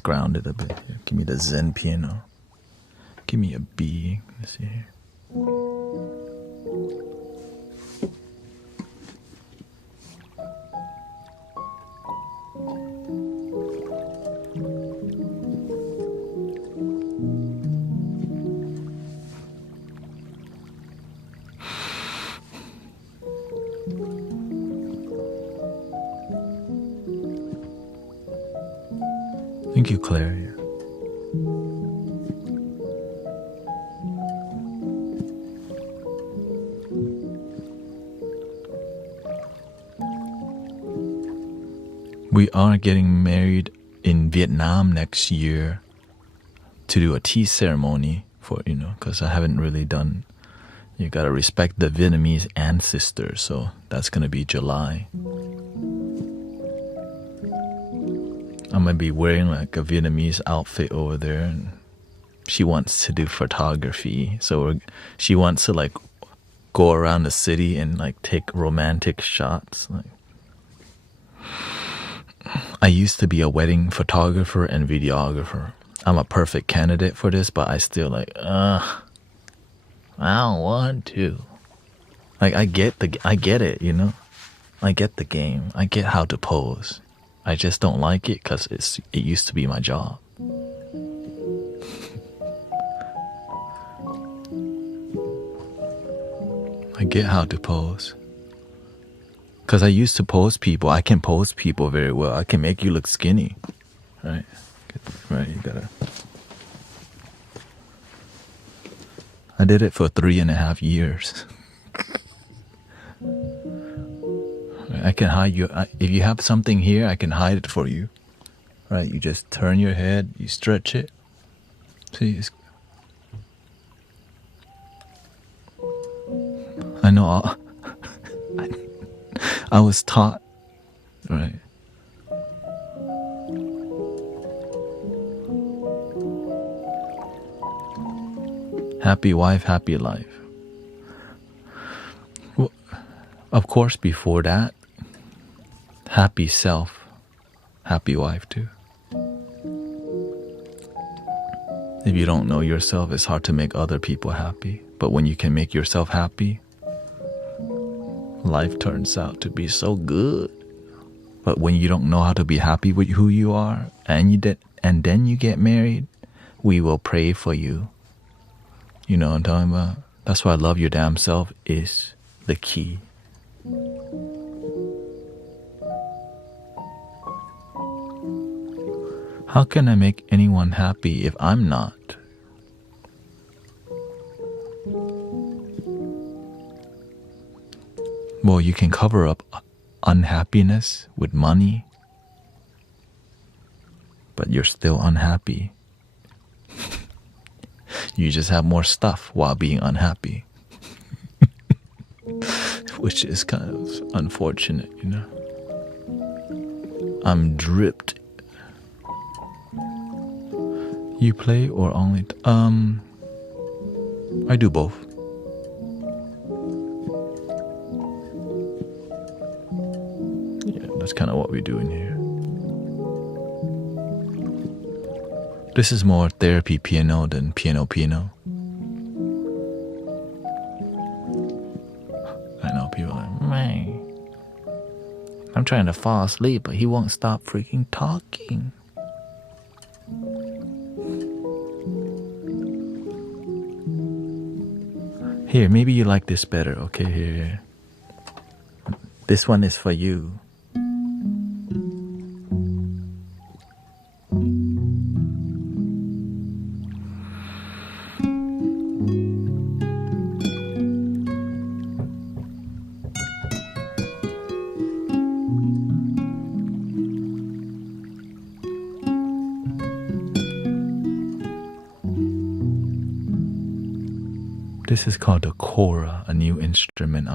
ground it a bit here. Give me the Zen piano. Give me a B. Let's see here. Thank you, Claire. We are getting married in Vietnam next year to do a tea ceremony for, you know, because I haven't really done, you gotta respect the Vietnamese ancestors, so that's gonna be July. I'm gonna be wearing like a Vietnamese outfit over there, and she wants to do photography, so she wants to like go around the city and like take romantic shots. Like, I used to be a wedding photographer and videographer. I'm a perfect candidate for this, but I still like, I don't want to. Like, I get it, you know. I get the game. I get how to pose. I just don't like it because it used to be my job. I get how to pose. Because I used to pose people. I can pose people very well. I can make you look skinny. Right? Right, you gotta. I did it for 3.5 years. I can hide you. If you have something here, I can hide it for you. Right? You just turn your head, you stretch it. See, I know. I was taught, right? Happy wife, happy life. Well, of course, before that, happy self, happy wife too. If you don't know yourself, it's hard to make other people happy. But when you can make yourself happy, life turns out to be so good. But when you don't know how to be happy with who you are, and then you get married, we will pray for you. You know what I'm talking about? That's why love your damn self is the key. How can I make anyone happy if I'm not? Well, you can cover up unhappiness with money, but you're still unhappy. You just have more stuff while being unhappy. Which is kind of unfortunate, you know. I'm dripped. You play or only... I do both. Yeah, that's kind of what we do in here. This is more therapy piano than piano. I know people are like, man, I'm trying to fall asleep, but he won't stop freaking talking. Here, maybe you like this better. Okay, here. This one is for you. This is called the kora, a new instrument.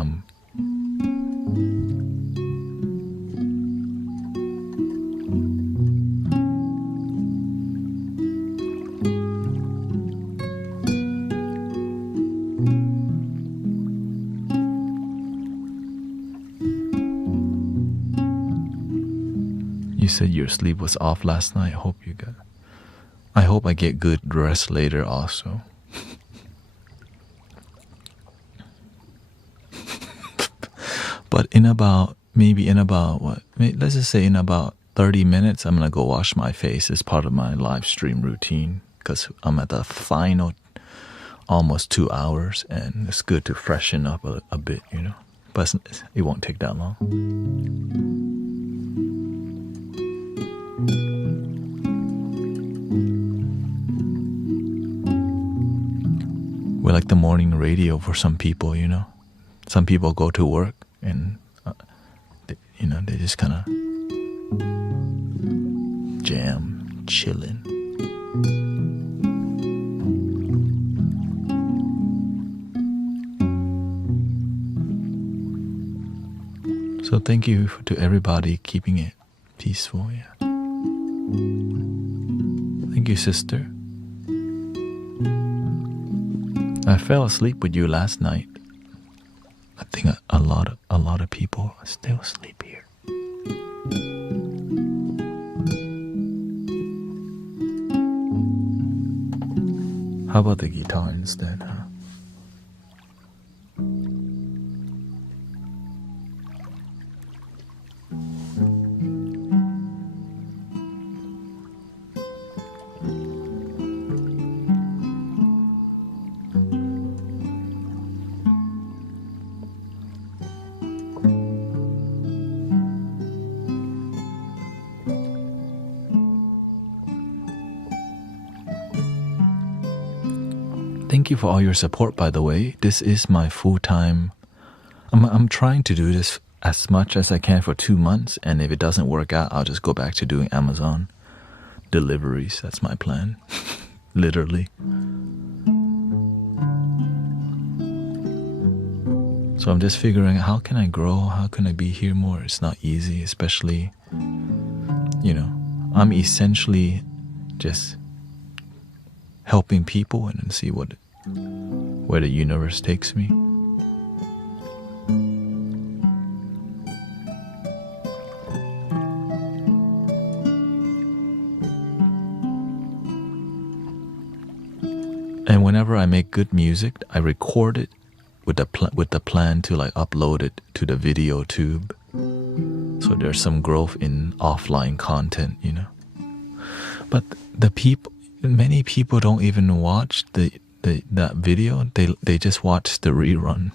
You said your sleep was off last night. I hope I get good rest later also. But let's just say in about 30 minutes, I'm going to go wash my face as part of my live stream routine because I'm at the final almost 2 hours and it's good to freshen up a bit, you know. But it won't take that long. We're like the morning radio for some people, you know. Some people go to work and, they just kind of jam, chilling. So thank you to everybody keeping it peaceful. Yeah. Thank you, sister. I fell asleep with you last night. I think a lot of people are still asleep here. How about the guitar instead, huh? Thank you for all your support, by the way. This is my full-time... I'm trying to do this as much as I can for 2 months, and if it doesn't work out, I'll just go back to doing Amazon deliveries. That's my plan. Literally. So I'm just figuring, how can I grow? How can I be here more? It's not easy, especially, I'm essentially just helping people and then see where the universe takes me. And whenever I make good music, I record it with the plan to like upload it to the video tube. So there's some growth in offline content, you know. But many people don't even watch that video. They just watch the rerun.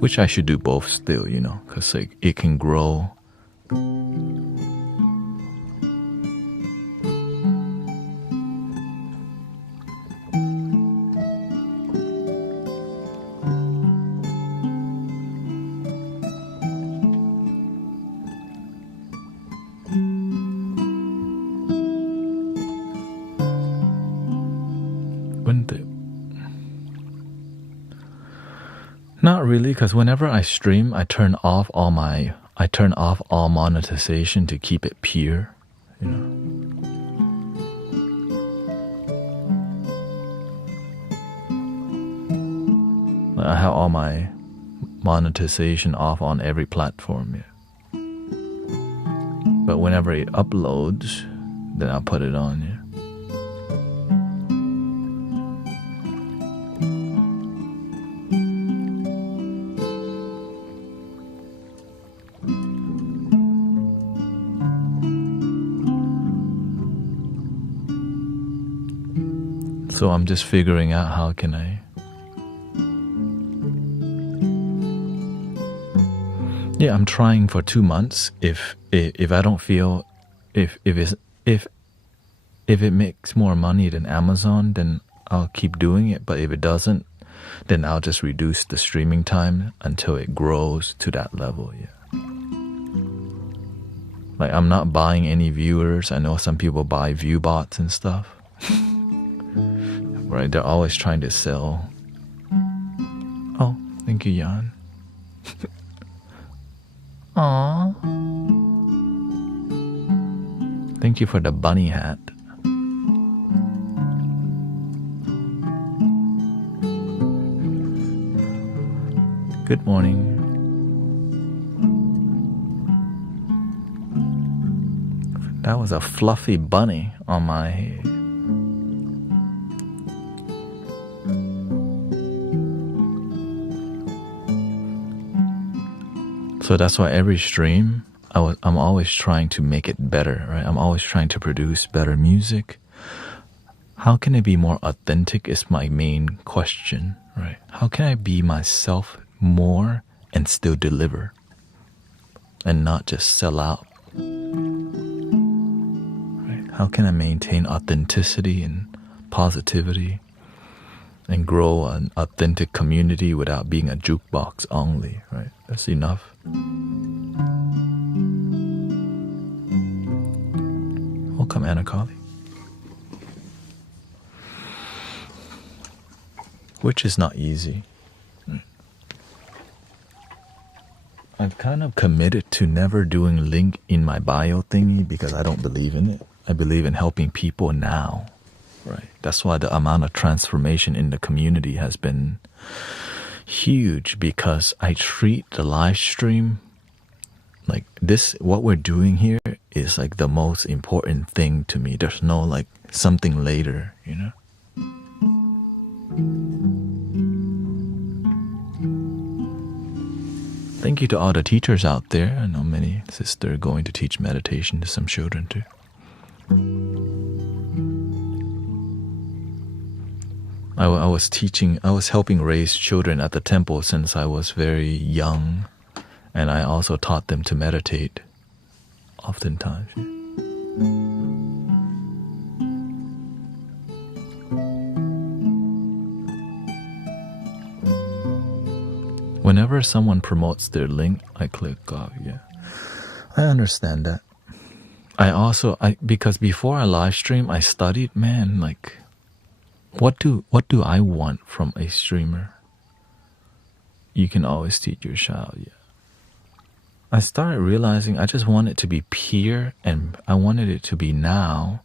Which I should do both still, you know, because like it can grow. Not really, because whenever I stream, I turn off all monetization to keep it pure, you know. I have all my monetization off on every platform, yeah. But whenever it uploads, then I'll put it on, yeah. So I'm just figuring out how can I. Yeah, I'm trying for 2 months. If I don't feel if it makes more money than Amazon, then I'll keep doing it. But if it doesn't, then I'll just reduce the streaming time until it grows to that level. Yeah. Like I'm not buying any viewers. I know some people buy view bots and stuff. Right, they're always trying to sell. Oh, thank you, Jan. Aww. Thank you for the bunny hat. Good morning. That was a fluffy bunny on my head. So that's why every stream, I'm always trying to make it better, right? I'm always trying to produce better music. How can I be more authentic is my main question, right? How can I be myself more and still deliver and not just sell out? Right? How can I maintain authenticity and positivity and grow an authentic community without being a jukebox only, right? That's enough. Welcome, Anakali. Which is not easy. I've kind of committed to never doing link in my bio thingy because I don't believe in it. I believe in helping people now, right? That's why the amount of transformation in the community has been huge, because I treat the live stream like this. What we're doing here is like the most important thing to me. There's no like something later, you know. Thank you to all the teachers out there. I know many sisters are going to teach meditation to some children too. I was helping raise children at the temple since I was very young, and I also taught them to meditate oftentimes. Whenever someone promotes their link, I click off, yeah. I understand that. Because before I live stream, I studied, man, like, what do I want from a streamer? You can always teach your child, yeah. I started realizing I just want it to be pure, and I wanted it to be now.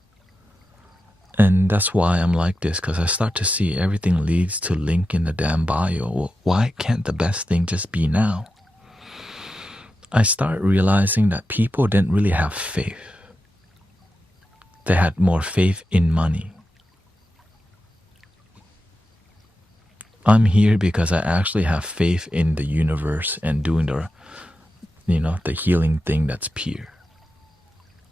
And that's why I'm like this, because I start to see everything leads to link in the damn bio. Well, why can't the best thing just be now? I start realizing that people didn't really have faith. They had more faith in money. I'm here because I actually have faith in the universe and doing the healing thing that's pure.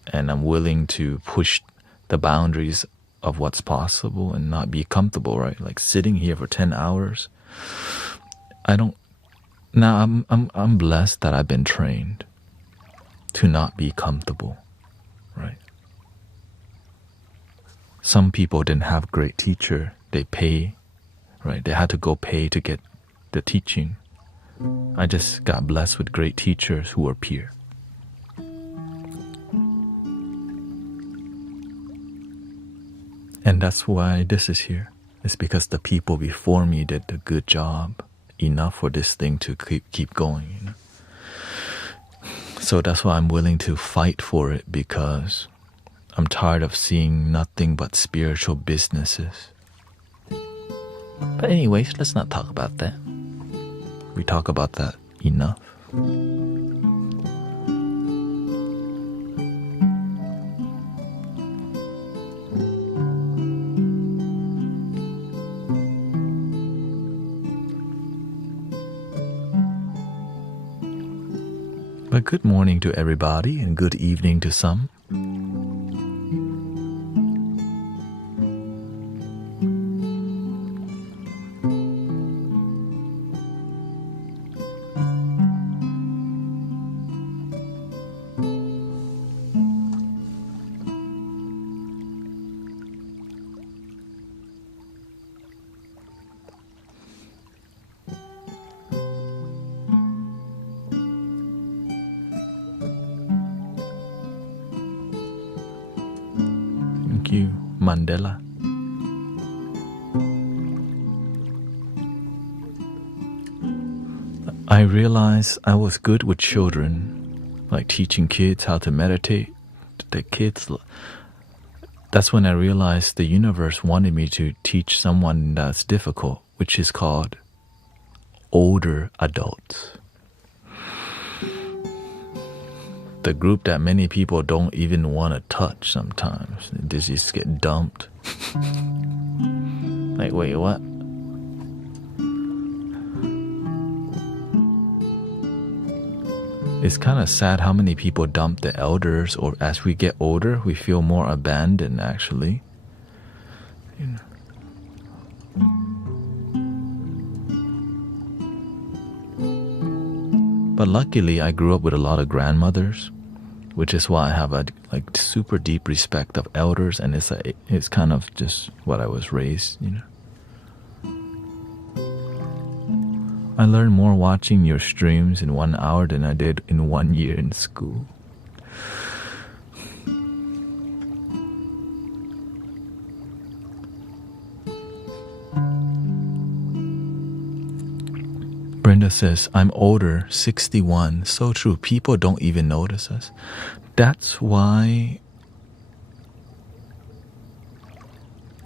And I'm willing to push the boundaries of what's possible and not be comfortable, right? Like sitting here for 10 hours. I'm blessed that I've been trained to not be comfortable, right? Some people didn't have great teacher. They pay, right? They had to go pay to get the teaching. I just got blessed with great teachers who were pure. And that's why this is here. It's because the people before me did a good job, enough for this thing to keep going. You know? So that's why I'm willing to fight for it, because I'm tired of seeing nothing but spiritual businesses. But anyways, let's not talk about that. We talk about that enough. But good morning to everybody and good evening to some. Thank you, Mandela. I realized I was good with children, like teaching kids how to meditate. That's when I realized the universe wanted me to teach someone that's difficult, which is called older adults. The group that many people don't even want to touch sometimes. They just get dumped. Like, wait, what? It's kind of sad how many people dump the elders, or as we get older, we feel more abandoned, actually. You know. But luckily, I grew up with a lot of grandmothers, which is why I have a super deep respect of elders, and it's kind of just what I was raised, you know. I learned more watching your streams in 1 hour than I did in 1 year in school. Brenda says, I'm older, 61. So true. People don't even notice us. That's why,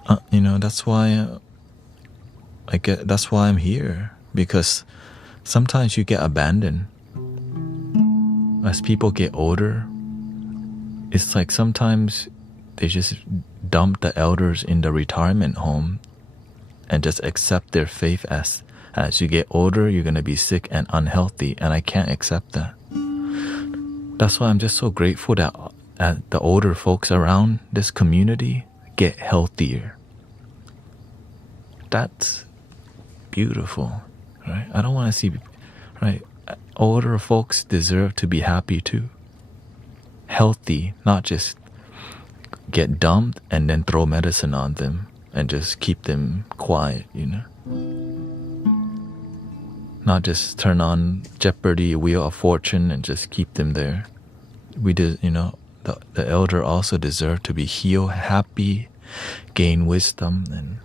that's why that's why I'm here. Because sometimes you get abandoned. As people get older, it's like sometimes they just dump the elders in the retirement home and just accept their faith as you get older, you're going to be sick and unhealthy, and I can't accept that. That's why I'm just so grateful that the older folks around this community get healthier. That's beautiful. Right? I don't want to see, right? Older folks deserve to be happy too. Healthy, not just get dumped and then throw medicine on them and just keep them quiet, you know? Not just turn on Jeopardy, Wheel of Fortune, and just keep them there. The elder also deserve to be healed, happy, gain wisdom, and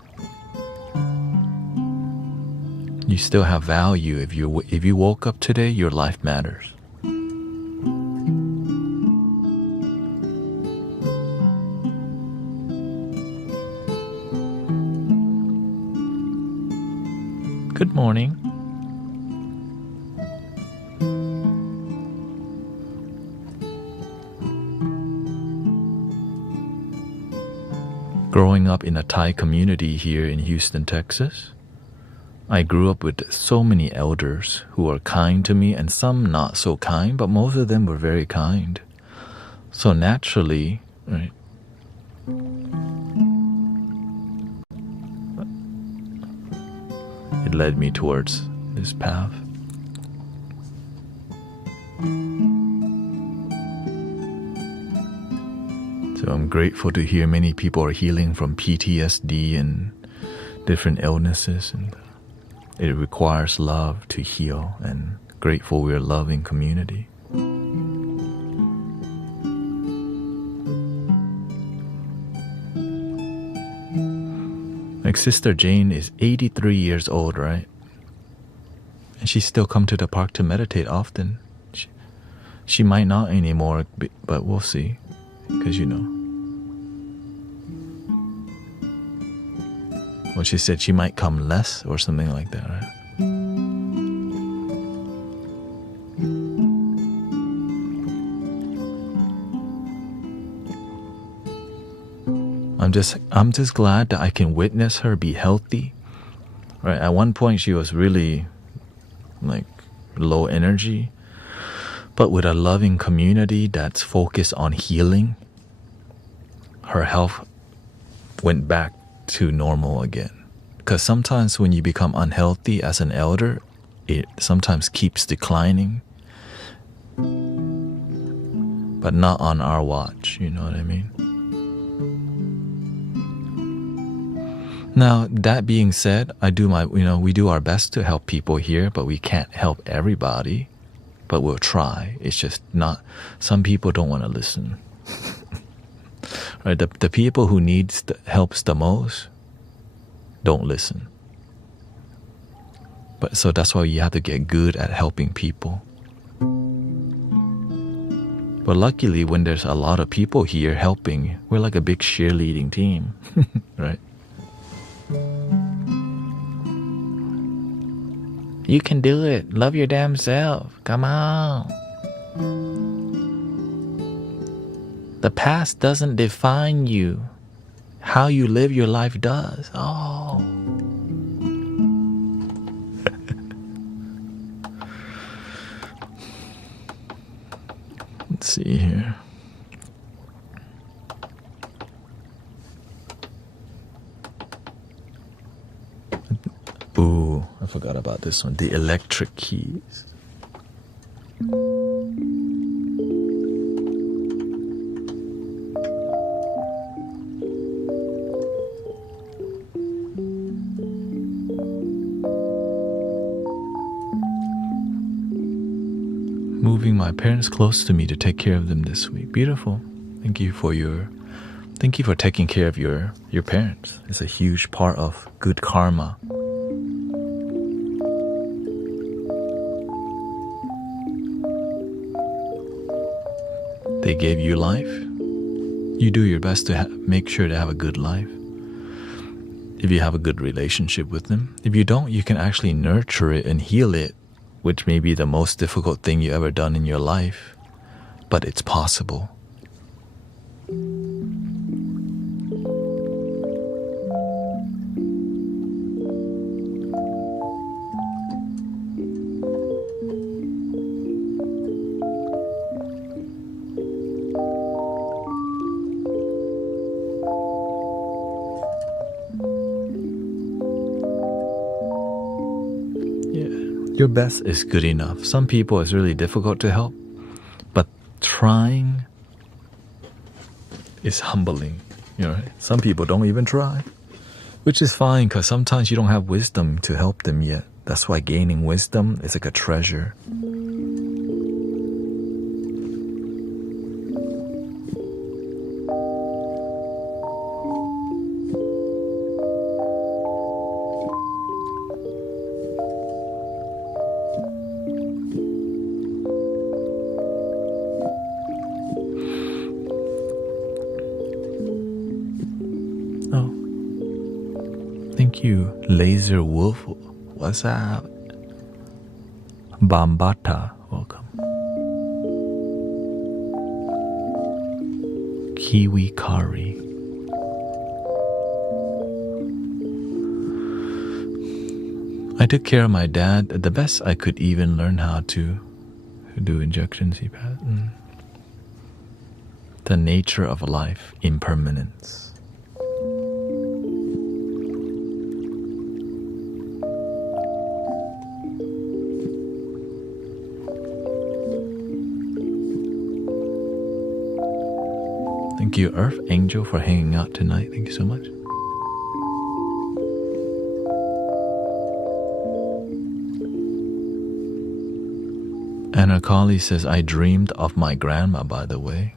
you still have value. If you woke up today, your life matters. Good morning. Growing up in a Thai community here in Houston, Texas, I grew up with so many elders who were kind to me and some not so kind, but most of them were very kind. So naturally, right, it led me towards this path. So I'm grateful to hear many people are healing from PTSD and different illnesses, and it requires love to heal, and grateful we're a loving community. Like Sister Jane is 83 years old, right? And she still come to the park to meditate often. She might not anymore, but we'll see. Because well, she said she might come less or something like that, right? I'm just glad that I can witness her be healthy. Right? At one point she was really like low energy, but with a loving community that's focused on healing, her health went back to normal again. Because sometimes when you become unhealthy as an elder, it sometimes keeps declining, but not on our watch, you know what I mean? Now, that being said, we do our best to help people here, but we can't help everybody. But we'll try. It's just not, some people don't want to listen. Right? The people who needs helps the most don't listen. But so that's why you have to get good at helping people. But luckily, when there's a lot of people here helping, we're like a big cheerleading team, right? You can do it. Love your damn self. Come on. The past doesn't define you. How you live your life does. Oh. Let's see here. Ooh, I forgot about this one. The electric keys. Moving my parents close to me to take care of them this week. Beautiful. Thank you for taking care of your parents. It's a huge part of good karma. They gave you life. You do your best to make sure to have a good life. If you have a good relationship with them. If you don't, you can actually nurture it and heal it, which may be the most difficult thing you ever done in your life. But it's possible. Your best is good enough. Some people it's really difficult to help, but trying is humbling. Some people don't even try, which is fine because sometimes you don't have wisdom to help them yet. That's why gaining wisdom is like a treasure. Thank you, Laser Wolf. What's up? Bambata, welcome. Kiwi Kari. took care of my dad the best I could even learn how to do injection CPAP. The nature of life, impermanence. Thank you, Earth Angel, for hanging out tonight. Thank you so much. Anna Colley says, I dreamed of my grandma, by the way.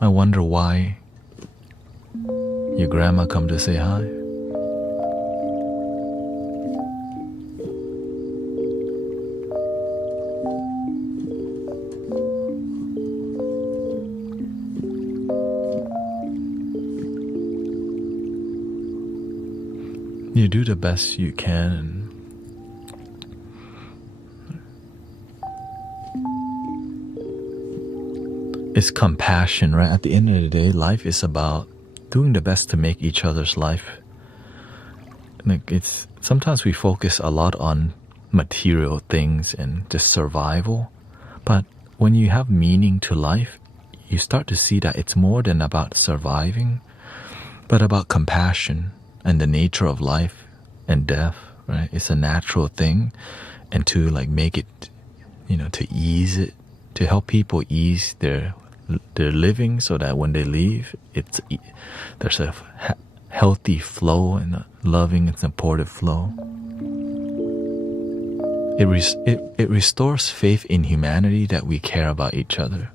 I wonder why your grandma come to say hi. You do the best you can, and it's compassion, right? At the end of the day, life is about doing the best to make each other's life. Like, it's sometimes we focus a lot on material things and just survival, but when you have meaning to life, you start to see that it's more than about surviving, but about compassion and the nature of life and death, right? It's a natural thing, and to like make it, to ease it, to help people ease their living, so that when they leave, there's a healthy flow and a loving and supportive flow. It restores faith in humanity, that we care about each other.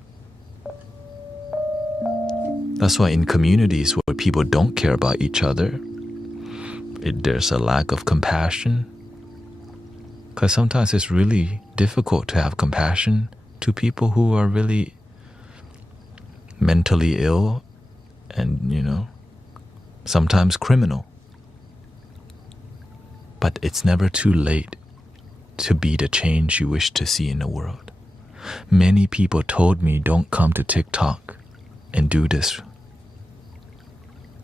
That's why in communities where people don't care about each other, there's a lack of compassion. Because sometimes it's really difficult to have compassion to people who are really mentally ill and, sometimes criminal. But it's never too late to be the change you wish to see in the world. Many people told me, don't come to TikTok and do this.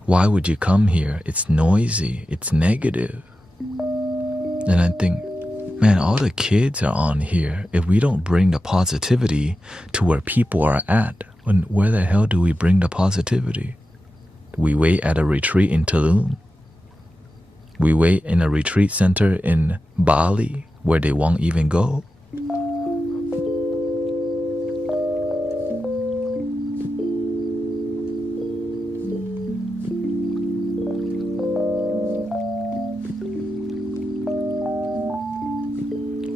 Why would you come here? It's noisy, it's negative. And I think, man, all the kids are on here. If we don't bring the positivity to where people are at, where the hell do we bring the positivity? We wait at a retreat in Tulum. We wait in a retreat center in Bali where they won't even go.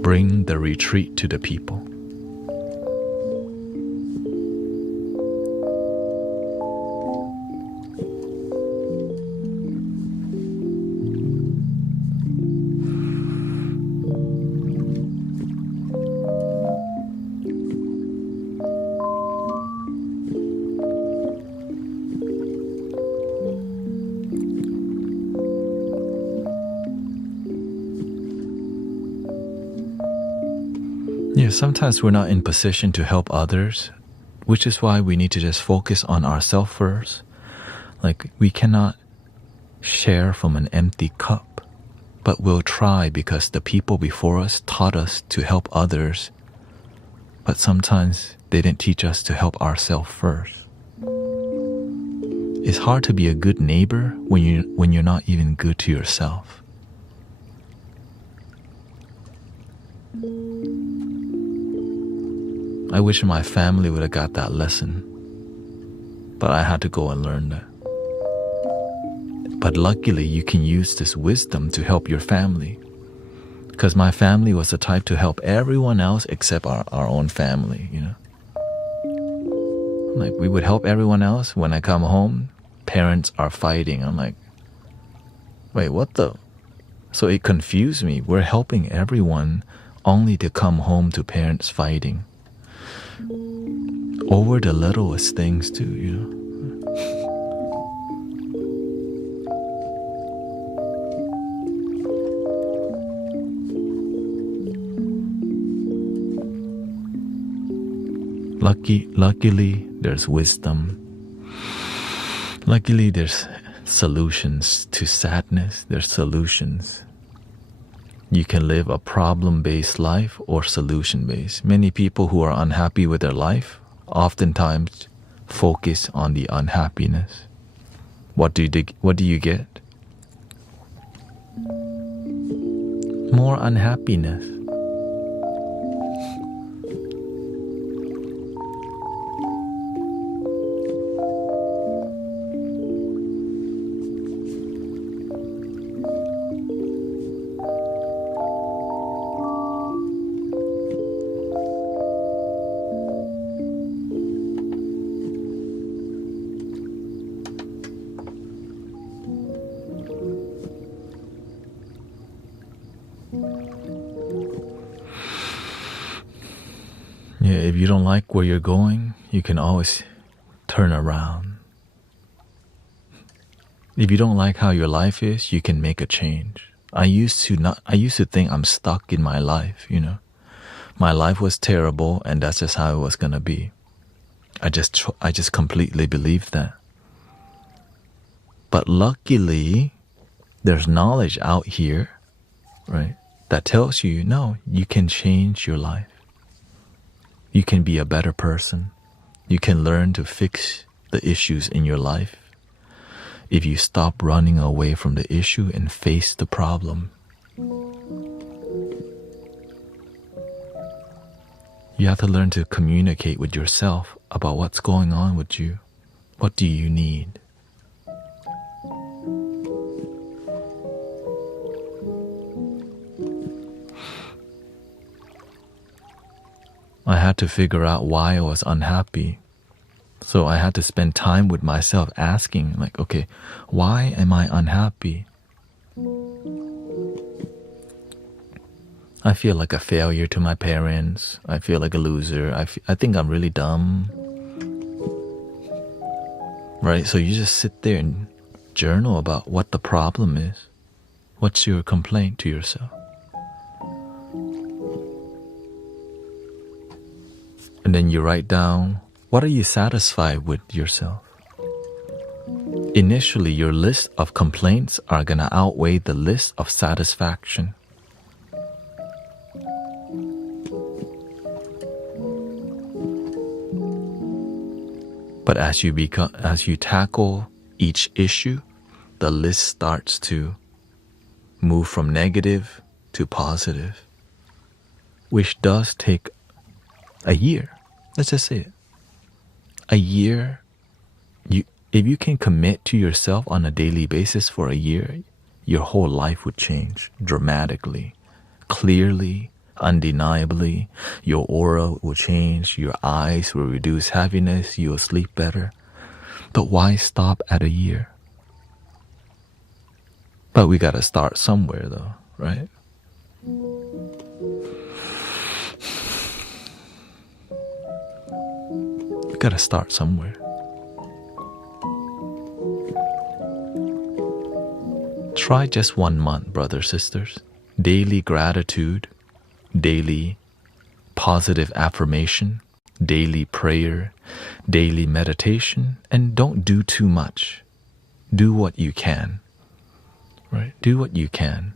Bring the retreat to the people. Yeah, sometimes we're not in position to help others, which is why we need to just focus on ourselves first. Like, we cannot share from an empty cup, but we'll try because the people before us taught us to help others, but sometimes they didn't teach us to help ourselves first. It's hard to be a good neighbor when you're not even good to yourself. I wish my family would have got that lesson, but I had to go and learn that. But luckily, you can use this wisdom to help your family, because my family was the type to help everyone else except our own family, Like, we would help everyone else. When I come home, parents are fighting. I'm like, wait, what the? So it confused me. We're helping everyone only to come home to parents fighting. Over the littlest things too, Luckily, there's wisdom. Luckily, there's solutions to sadness. There's solutions You can live a problem-based life or solution-based. Many people who are unhappy with their life oftentimes focus on the unhappiness. What do you get? More unhappiness. Yeah, if you don't like where you're going, you can always turn around. If you don't like how your life is, you can make a change. I used to think I'm stuck in my life, you know. My life was terrible and that's just how it was going to be. I just completely believed that. But luckily, there's knowledge out here, right, that tells you, no, you can change your life. You can be a better person. You can learn to fix the issues in your life if you stop running away from the issue and face the problem. You have to learn to communicate with yourself about what's going on with you. What do you need? I had to figure out why I was unhappy. So I had to spend time with myself asking, like, okay, why am I unhappy? I feel like a failure to my parents. I feel like a loser. I think I'm really dumb. Right? So you just sit there and journal about what the problem is. What's your complaint to yourself? And then you write down, what are you satisfied with yourself? Initially, your list of complaints are going to outweigh the list of satisfaction. But as you tackle each issue, the list starts to move from negative to positive, which does take a year. Let's just say it. A year, if you can commit to yourself on a daily basis for a year, your whole life would change dramatically, clearly, undeniably. Your aura will change, your eyes will reduce heaviness, you will sleep better. But why stop at a year? But we gotta start somewhere though, right? We gotta start somewhere. Try just 1 month, brothers, sisters. Daily gratitude, daily positive affirmation, daily prayer, daily meditation, and don't do too much. Do what you can, right? Do what you can.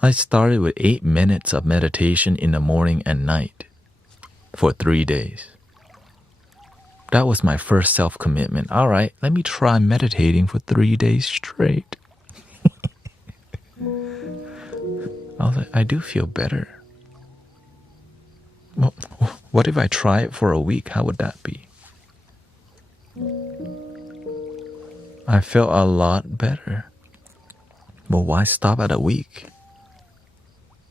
I started with 8 minutes of meditation in the morning and night for 3 days. That was my first self-commitment. All right, let me try meditating for 3 days straight. I was like, I do feel better. Well, what if I try it for a week? How would that be? I felt a lot better. Well, why stop at a week?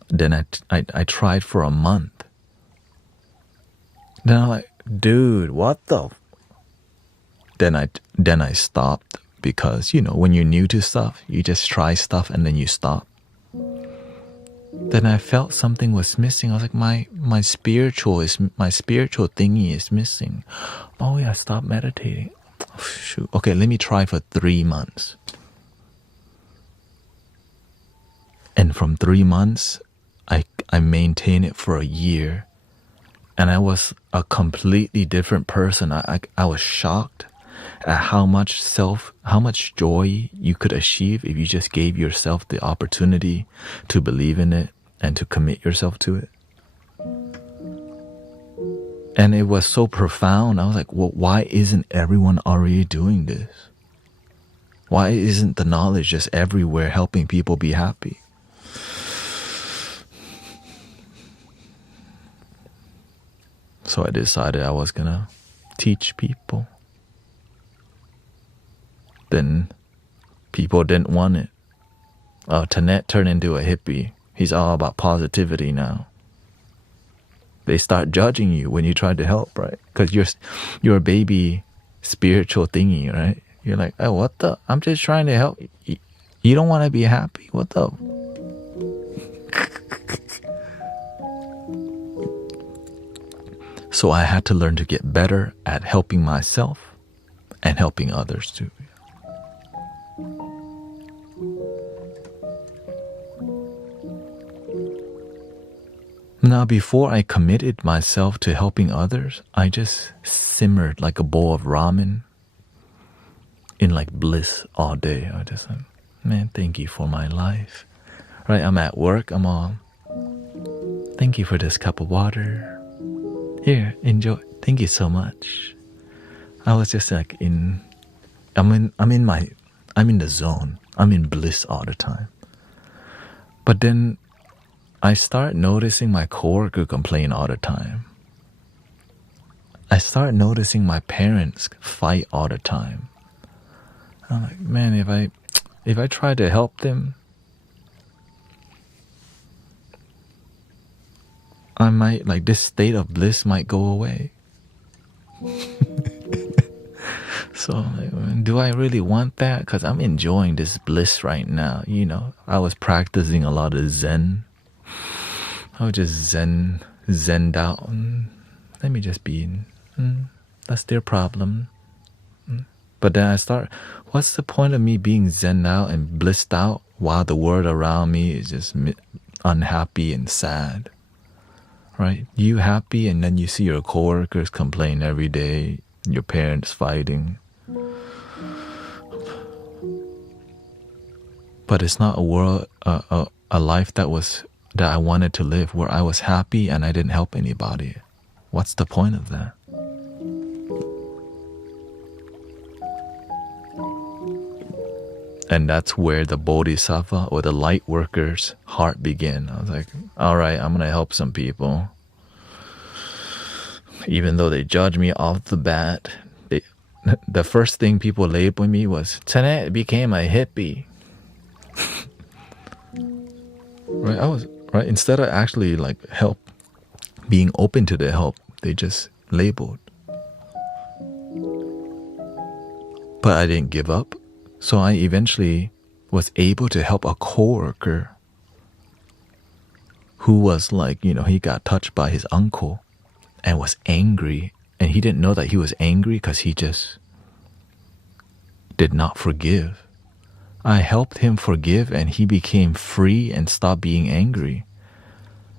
Then I tried for a month. Then I'm like, dude, what the? Then I stopped because, you know, when you're new to stuff, you just try stuff and then you stop. Then I felt something was missing. I was like, my spiritual thingy is missing. Oh yeah, I stopped meditating. Oh, shoot. Okay, let me try for 3 months. And from 3 months, I maintained it for a year. And I was a completely different person. I was shocked at how much joy you could achieve if you just gave yourself the opportunity to believe in it and to commit yourself to it. And it was so profound. I was like, well, why isn't everyone already doing this? Why isn't the knowledge just everywhere helping people be happy? So I decided I was gonna teach people. Then people didn't want it. Thanet turned into a hippie. He's all about positivity now. They start judging you when you try to help, right? Because you're a baby spiritual thingy, right? You're like, oh, what the? I'm just trying to help. You don't want to be happy? What the? So I had to learn to get better at helping myself and helping others too. Now, before I committed myself to helping others, I just simmered like a bowl of ramen in like bliss all day. I just like, man, thank you for my life. Right? I'm at work. I'm all, thank you for this cup of water. Here, enjoy. Thank you so much. I was just like I'm in the zone. I'm in bliss all the time. But then I start noticing my coworker complain all the time. I start noticing my parents fight all the time. I'm like, man, if I try to help them, I might, like, this state of bliss might go away. So, like, do I really want that? Because I'm enjoying this bliss right now. You know, I was practicing a lot of Zen. I was just zened out. Let me just be. That's their problem. But then I start, what's the point of me being zen out and blissed out while the world around me is just unhappy and sad? Right? You happy and then you see your coworkers complain every day, your parents fighting. But it's not a world, a life that I wanted to live, where I was happy and I didn't help anybody. What's the point of that? And that's where the bodhisattva or the light worker's heart began. I was like, all right, I'm going to help some people. Even though they judge me off the bat, the first thing people labeled me was, Thanet became a hippie. Right? Instead of actually like help, being open to the help, they just labeled. But I didn't give up. So I eventually was able to help a coworker who was like, he got touched by his uncle and was angry. And he didn't know that he was angry because he just did not forgive. I helped him forgive and he became free and stopped being angry,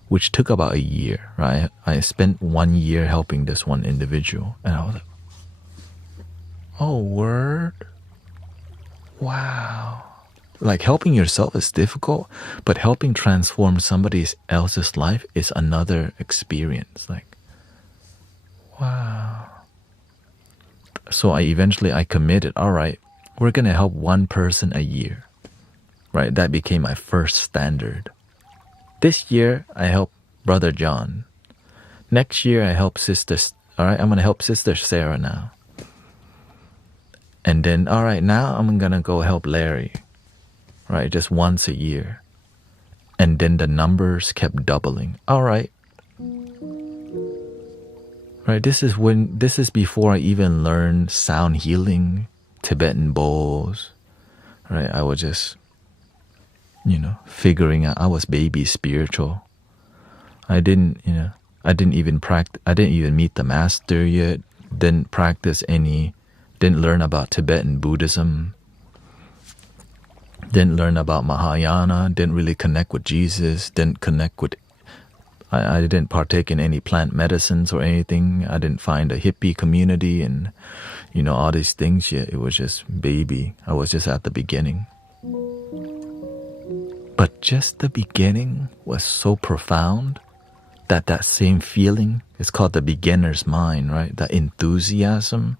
which took about a year, right? I spent 1 year helping this one individual and I was like, oh, word? Wow. Like, helping yourself is difficult, but helping transform somebody else's life is another experience. Like, wow. So I committed, all right, we're going to help one person a year, right? That became my first standard. This year, I helped Brother John. Next year, I help sisters. All right, I'm going to help Sister Sarah now. And then, all right, now I'm going to go help Larry, right? Just once a year. And then the numbers kept doubling. All right. Right, this is before I even learned sound healing, Tibetan bowls, right? I was just, figuring out. I was baby spiritual. I didn't even meet the master yet. Didn't learn about Tibetan Buddhism. Didn't learn about Mahayana. Didn't really connect with Jesus. Didn't connect with I didn't partake in any plant medicines or anything. I didn't find a hippie community and, all these things yet. It was just baby. I was just at the beginning. But just the beginning was so profound that same feeling is called the beginner's mind, right? That enthusiasm.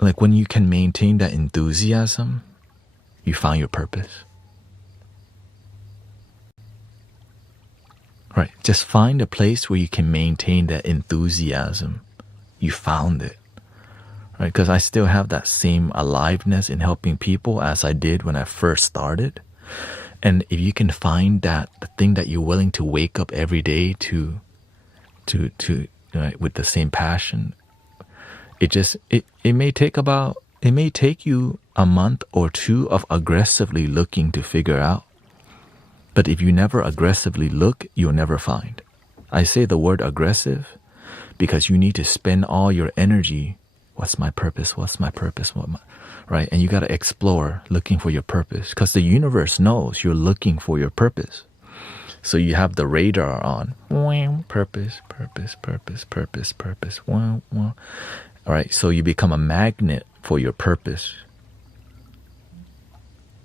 Like when you can maintain that enthusiasm, you found your purpose. Right? Just find a place where you can maintain that enthusiasm. You found it. Right? Because I still have that same aliveness in helping people as I did when I first started. And if you can find the thing that you're willing to wake up every day to with the same passion, it may take you a month or two of aggressively looking to figure out. But if you never aggressively look, you'll never find. I say the word aggressive because you need to spend all your energy. What's my purpose? What's my purpose? Right? And you got to explore looking for your purpose because the universe knows you're looking for your purpose. So you have the radar on. Purpose, purpose, purpose, purpose, purpose. All right. So you become a magnet for your purpose,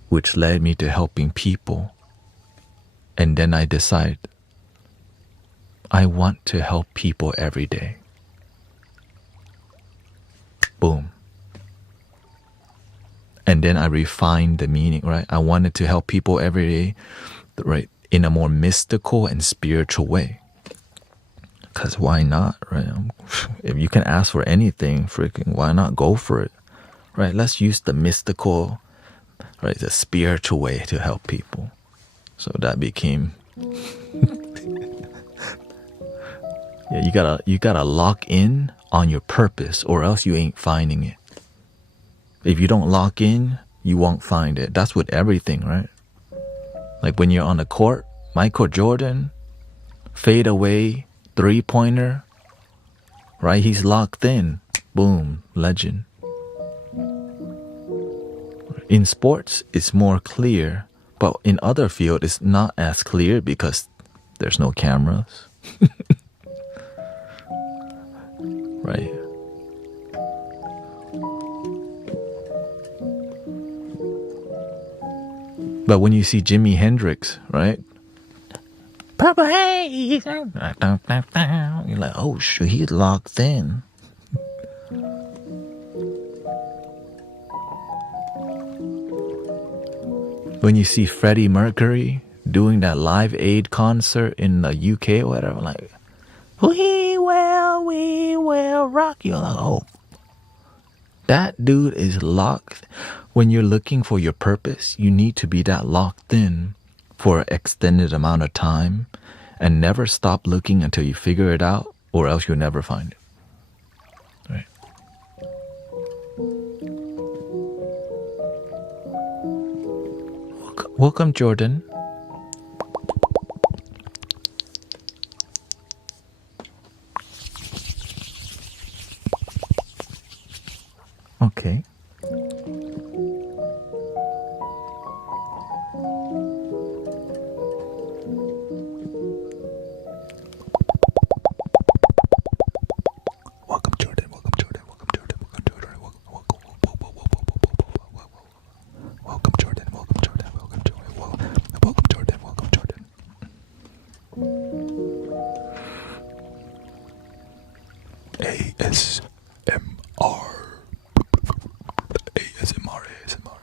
which led me to helping people. And then I decide I want to help people every day. Boom. And then I refined the meaning, right? I wanted to help people every day, right? In a more mystical and spiritual way. Because why not, right? If you can ask for anything, freaking, why not go for it, right? Let's use the mystical, right? The spiritual way to help people. So that became, yeah, you gotta lock in on your purpose or else you ain't finding it. If you don't lock in, you won't find it. That's with everything, right? Like when you're on the court, Michael Jordan, fade away, 3-pointer, right? He's locked in. Boom, legend. In sports, it's more clear, but in other fields, it's not as clear because there's no cameras. Right? But when you see Jimi Hendrix, right? Purple haze. You're like, oh shoot, he's locked in. When you see Freddie Mercury doing that Live Aid concert in the UK or whatever, like, we will rock you. Like, oh, that dude is locked. When you're looking for your purpose, you need to be that locked in for an extended amount of time and never stop looking until you figure it out, or else you'll never find it. Right? Welcome, Jordan. Okay. Welcome, Jordan. Welcome, Jordan. Welcome, Jordan. Welcome, Jordan. Welcome, Jordan. Welcome, Jordan. Welcome, Jordan. Welcome, Jordan. Welcome, Jordan. ASMR. ASMR. ASMR.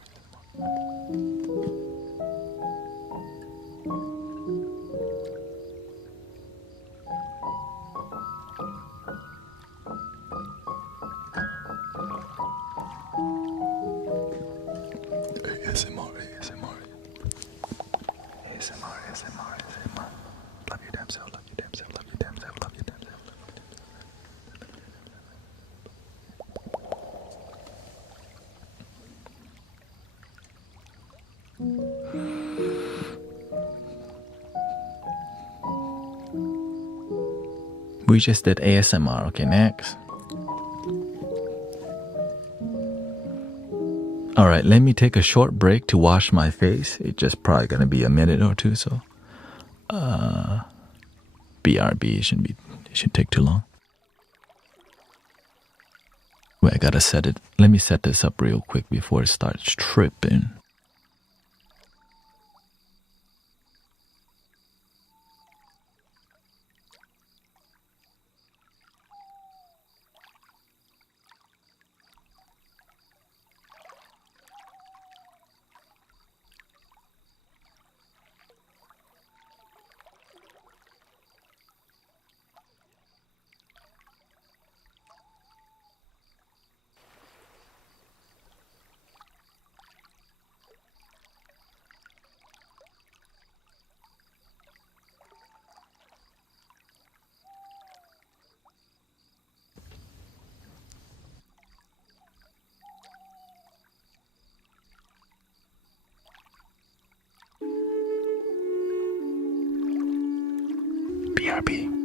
ASMR, ASMR. ASMR, ASMR, ASMR. Love your damn self, love your damn self, love your damn self, love your damn self. We just did ASMR, okay, next. Alright, let me take a short break to wash my face. It's just probably gonna be a minute or two, so BRB. It shouldn't take too long. Wait, I gotta set it. Let me set this up real quick before it starts tripping. BRB.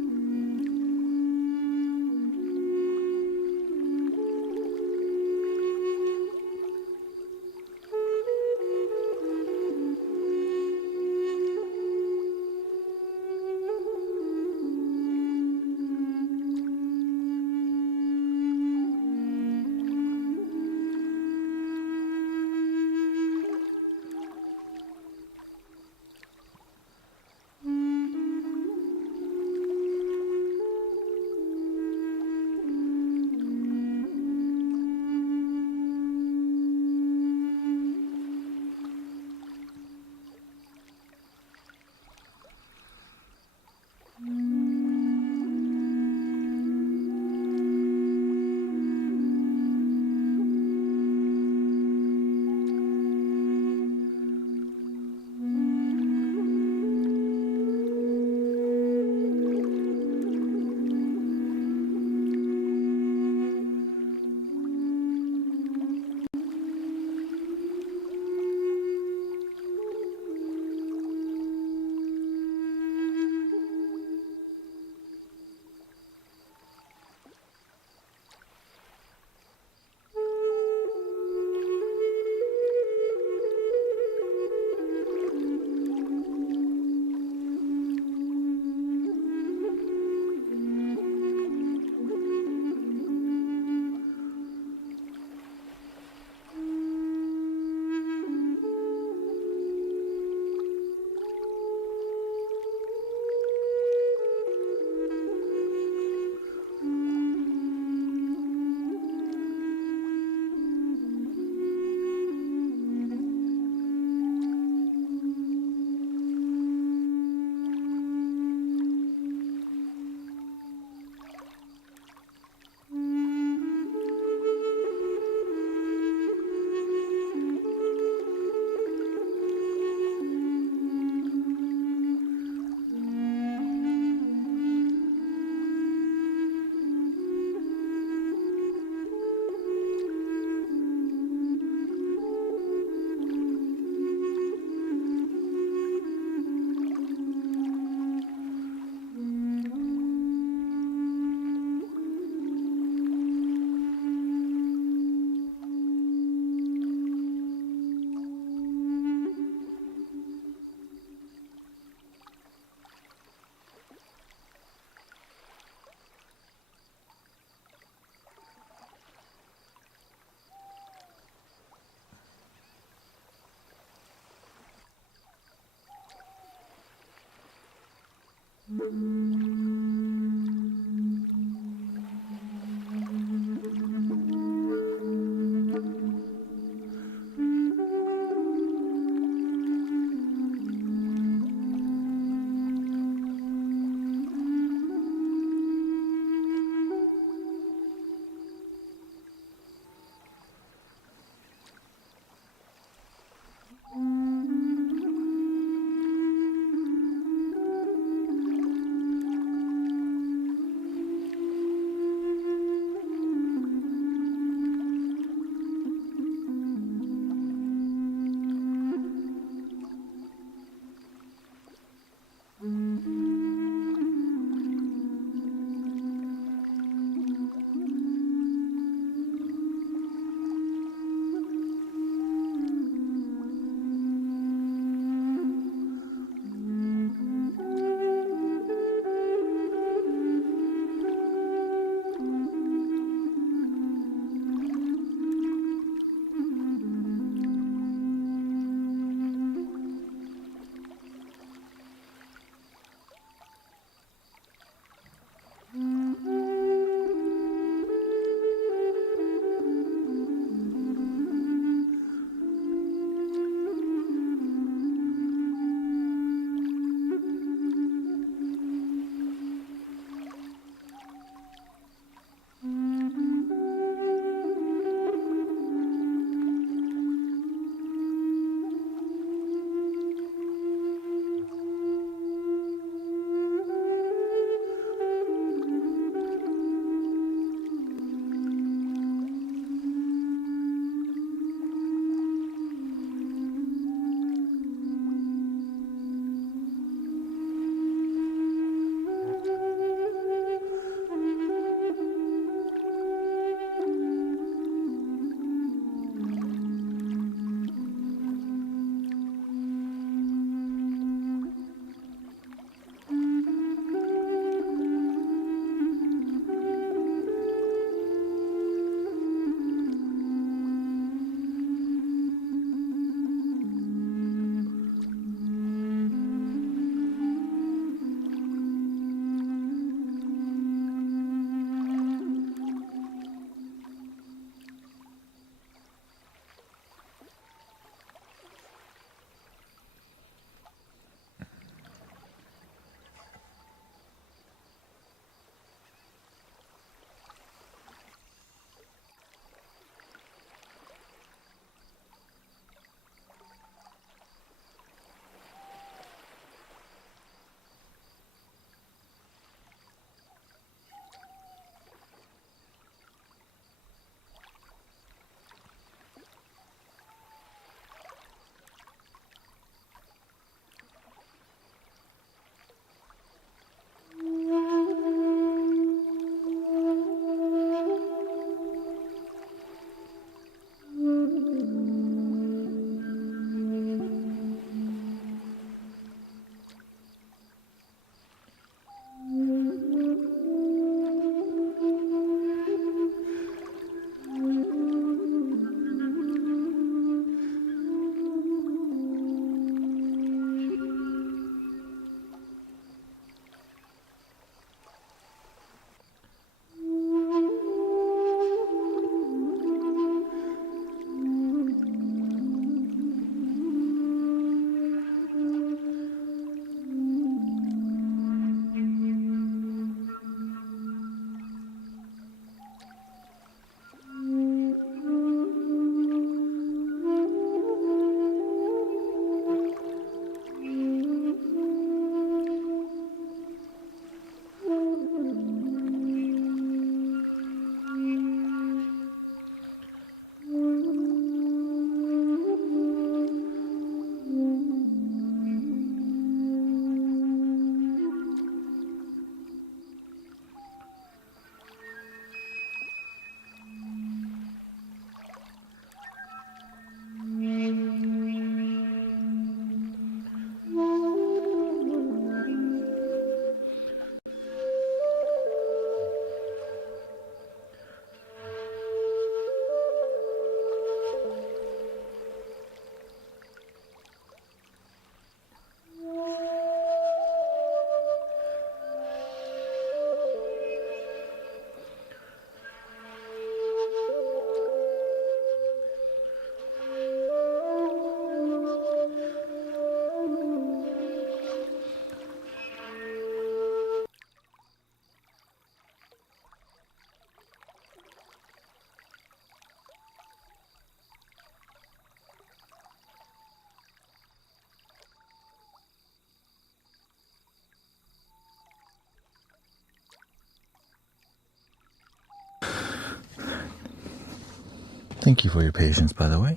Thank you for your patience, by the way.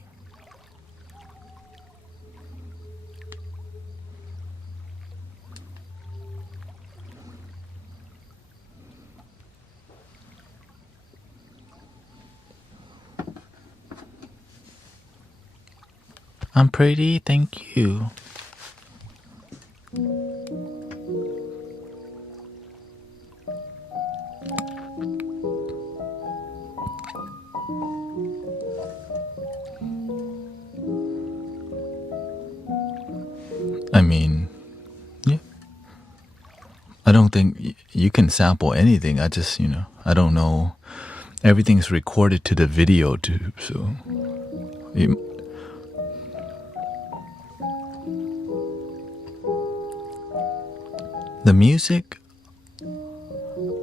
I'm pretty, thank you. I mean, yeah. I don't think you can sample anything. I just, I don't know. Everything's recorded to the video too, so. The music?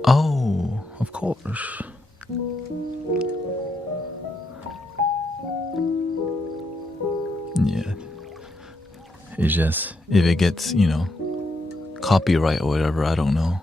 Oh, of course. Yeah. It's just, if it gets, copyright or whatever, I don't know.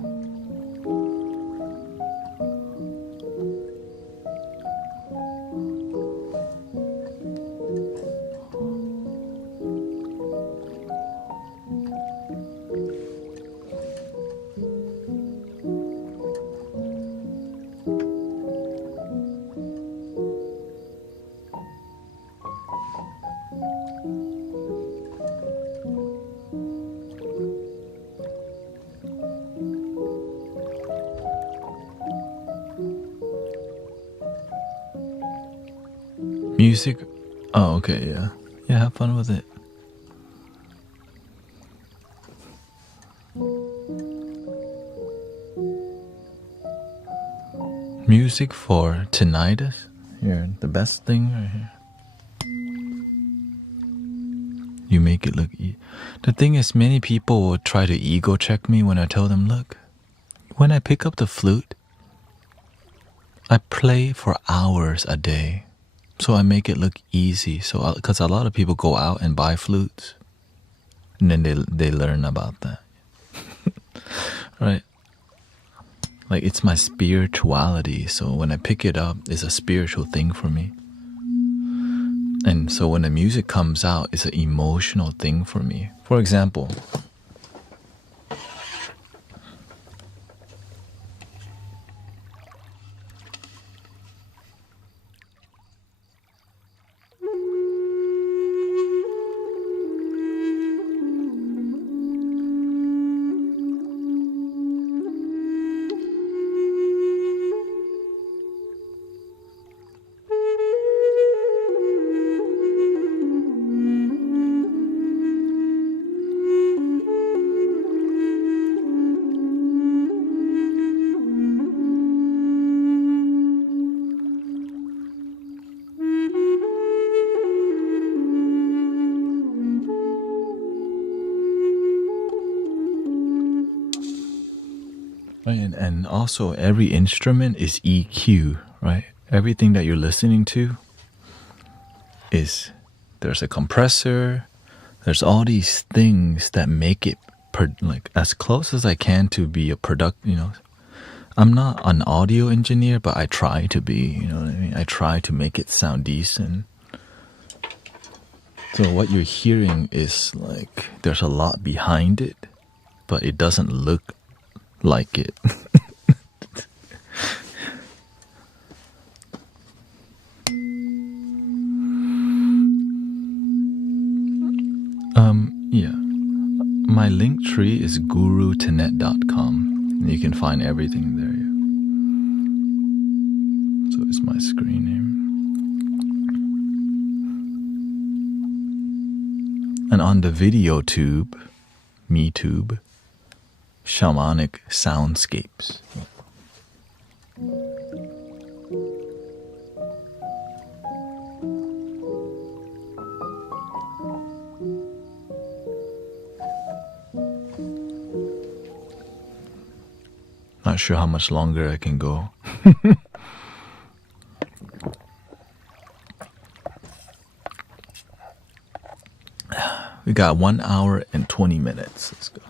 Music? Oh, okay, yeah. Yeah, have fun with it. Music for tinnitus? Here, the best thing right here. You make it look the thing is, many people will try to ego check me when I tell them, look, when I pick up the flute, I play for hours a day. So I make it look easy. So, because a lot of people go out and buy flutes, and then they learn about that, right? Like, it's my spirituality. So when I pick it up, it's a spiritual thing for me. And so when the music comes out, it's an emotional thing for me. For example, right, and also every instrument is EQ, right? Everything that you're listening to there's a compressor, there's all these things that make it like as close as I can to be a I'm not an audio engineer, but I try to be, you know what I mean? I try to make it sound decent. So what you're hearing is like, there's a lot behind it, but it doesn't look like it. Yeah. My link tree is gurutanet.com. You can find everything there. Yeah. So it's my screen name. And on the video tube, MeTube, Shamanic Soundscapes. Not sure how much longer I can go. We got 1 hour and 20 minutes. Let's go.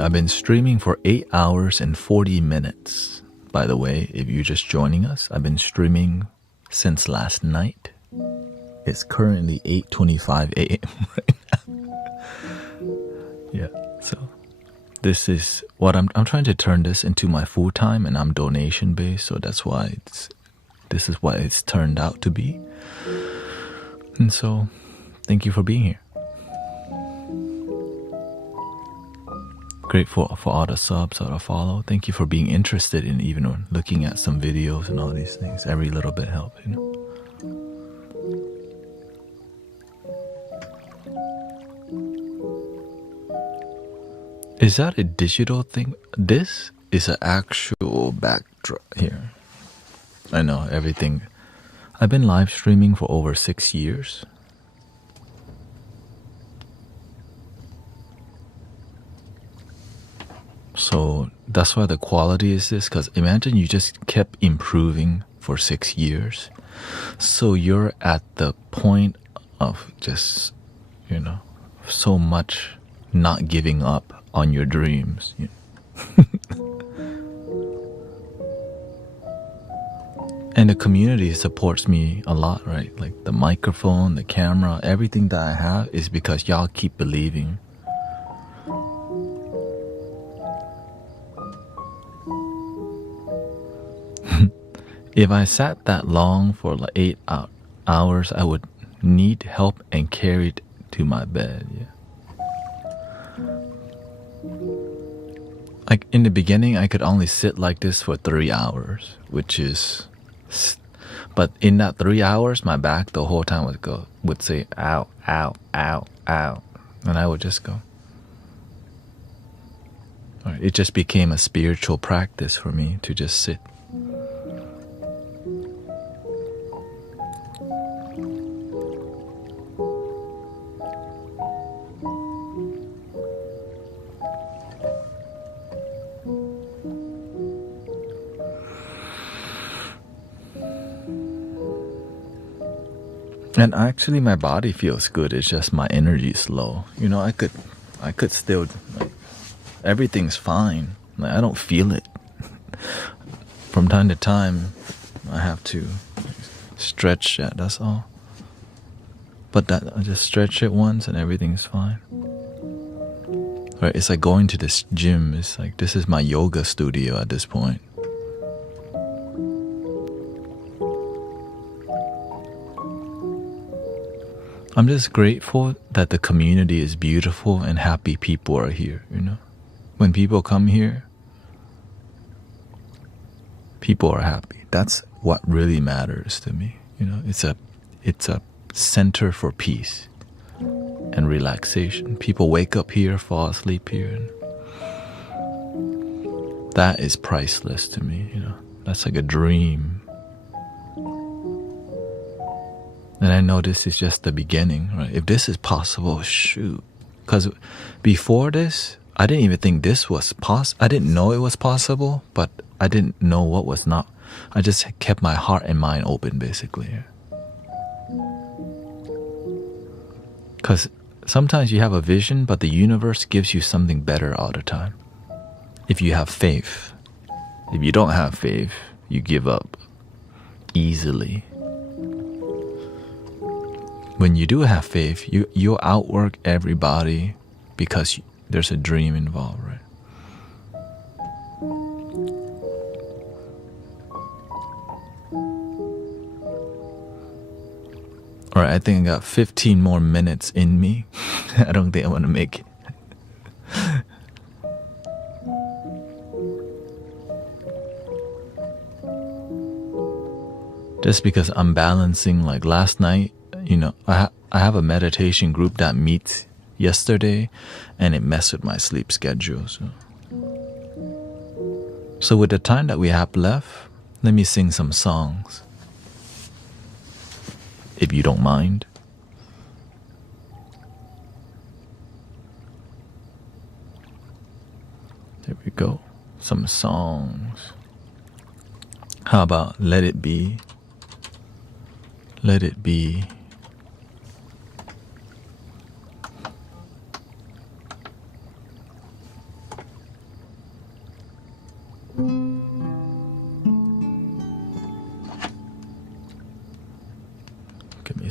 Yeah, I've been streaming for 8 hours and 40 minutes. By the way, if you're just joining us, I've been streaming since last night. It's currently 8:25 a.m. right now. Yeah, so this is what I'm trying to turn this into my full time, and I'm donation based, so that's why this is what it's turned out to be. And so, thank you for being here. Grateful for all the subs, all the follow. Thank you for being interested in even looking at some videos and all these things. Every little bit helps, you know. Is that a digital thing? This is an actual backdrop here. I know everything. I've been live streaming for over 6 years. So that's why the quality is this, because imagine you just kept improving for 6 years. So you're at the point of just, you know, so much not giving up on your dreams. You know? And the community supports me a lot, right? Like the microphone, the camera, everything that I have is because y'all keep believing. If I sat that long for like 8 hours, I would need help and carried to my bed. Yeah. Like in the beginning, I could only sit like this for 3 hours, which is, but in that 3 hours, my back the whole time would say, ow, ow, ow, ow. And I would just go. It just became a spiritual practice for me to just sit. And actually my body feels good, it's just my energy is low. You know, I could still, like, everything's fine. Like, I don't feel it. From time to time, I have to stretch that, that's all. But that I just stretch it once and everything's fine. Right, it's like going to this gym. It's like, this is my yoga studio at this point. I'm just grateful that the community is beautiful and happy people are here, you know. When people come here, people are happy. That's what really matters to me, you know. It's a center for peace and relaxation. People wake up here, fall asleep here, and that is priceless to me, you know. That's like a dream. And I know this is just the beginning, right? If this is possible, shoot. Because before this, I didn't even think this was possible. I didn't know it was possible, but I didn't know what was not. I just kept my heart and mind open, basically. Because sometimes you have a vision, but the universe gives you something better all the time. If you have faith. If you don't have faith, you give up easily. When you do have faith, you'll outwork everybody because there's a dream involved, right? All right, I think I got 15 more minutes in me. I don't think I want to make it. Just because I'm balancing, like last night, you know, I have a meditation group that meets yesterday, and it messed with my sleep schedule. So with the time that we have left, let me sing some songs, if you don't mind. There we go. Some songs. How about Let It Be? Let It Be.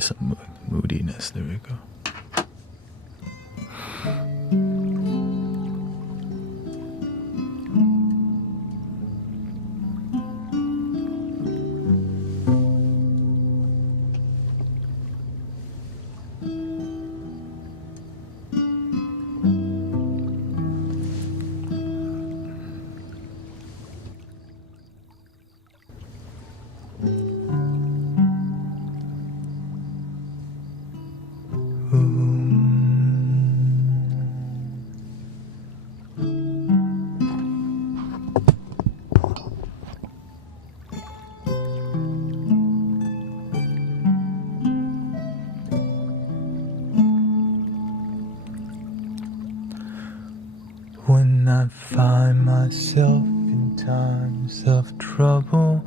maybe some moodiness. There we go. When I find myself in times of trouble,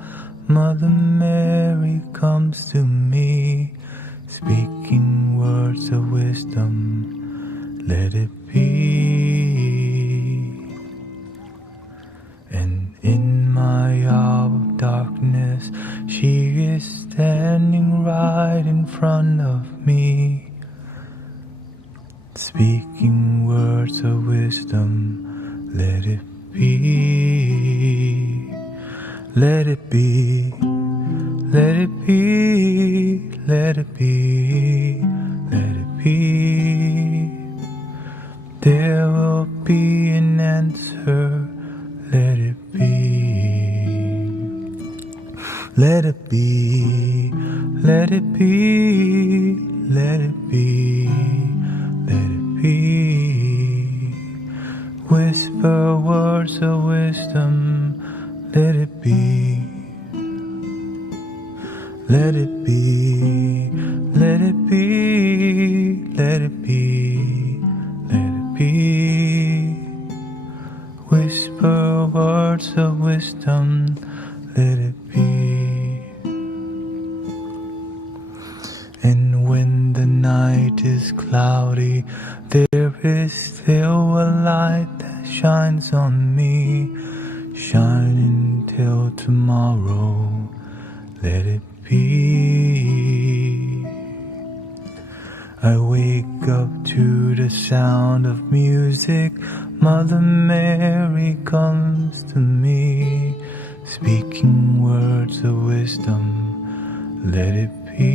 Mother Mary comes to me, speaking words of wisdom, let it be. And in my hour of darkness, she is standing right in front of me, speaking words of wisdom, let it be, let it be, let it be, let it be, let it be. There will be an answer, let it be, let it be, let it be, let it be. Let it be. Whisper words of wisdom, let it be. Let it be, let it be, let it be, let it be. Whisper words of wisdom, let it be. And when the night is cloudy, there is still a light that shines on me, shining till tomorrow, let it be. I wake up to the sound of music, Mother Mary comes to me, speaking words of wisdom, let it be,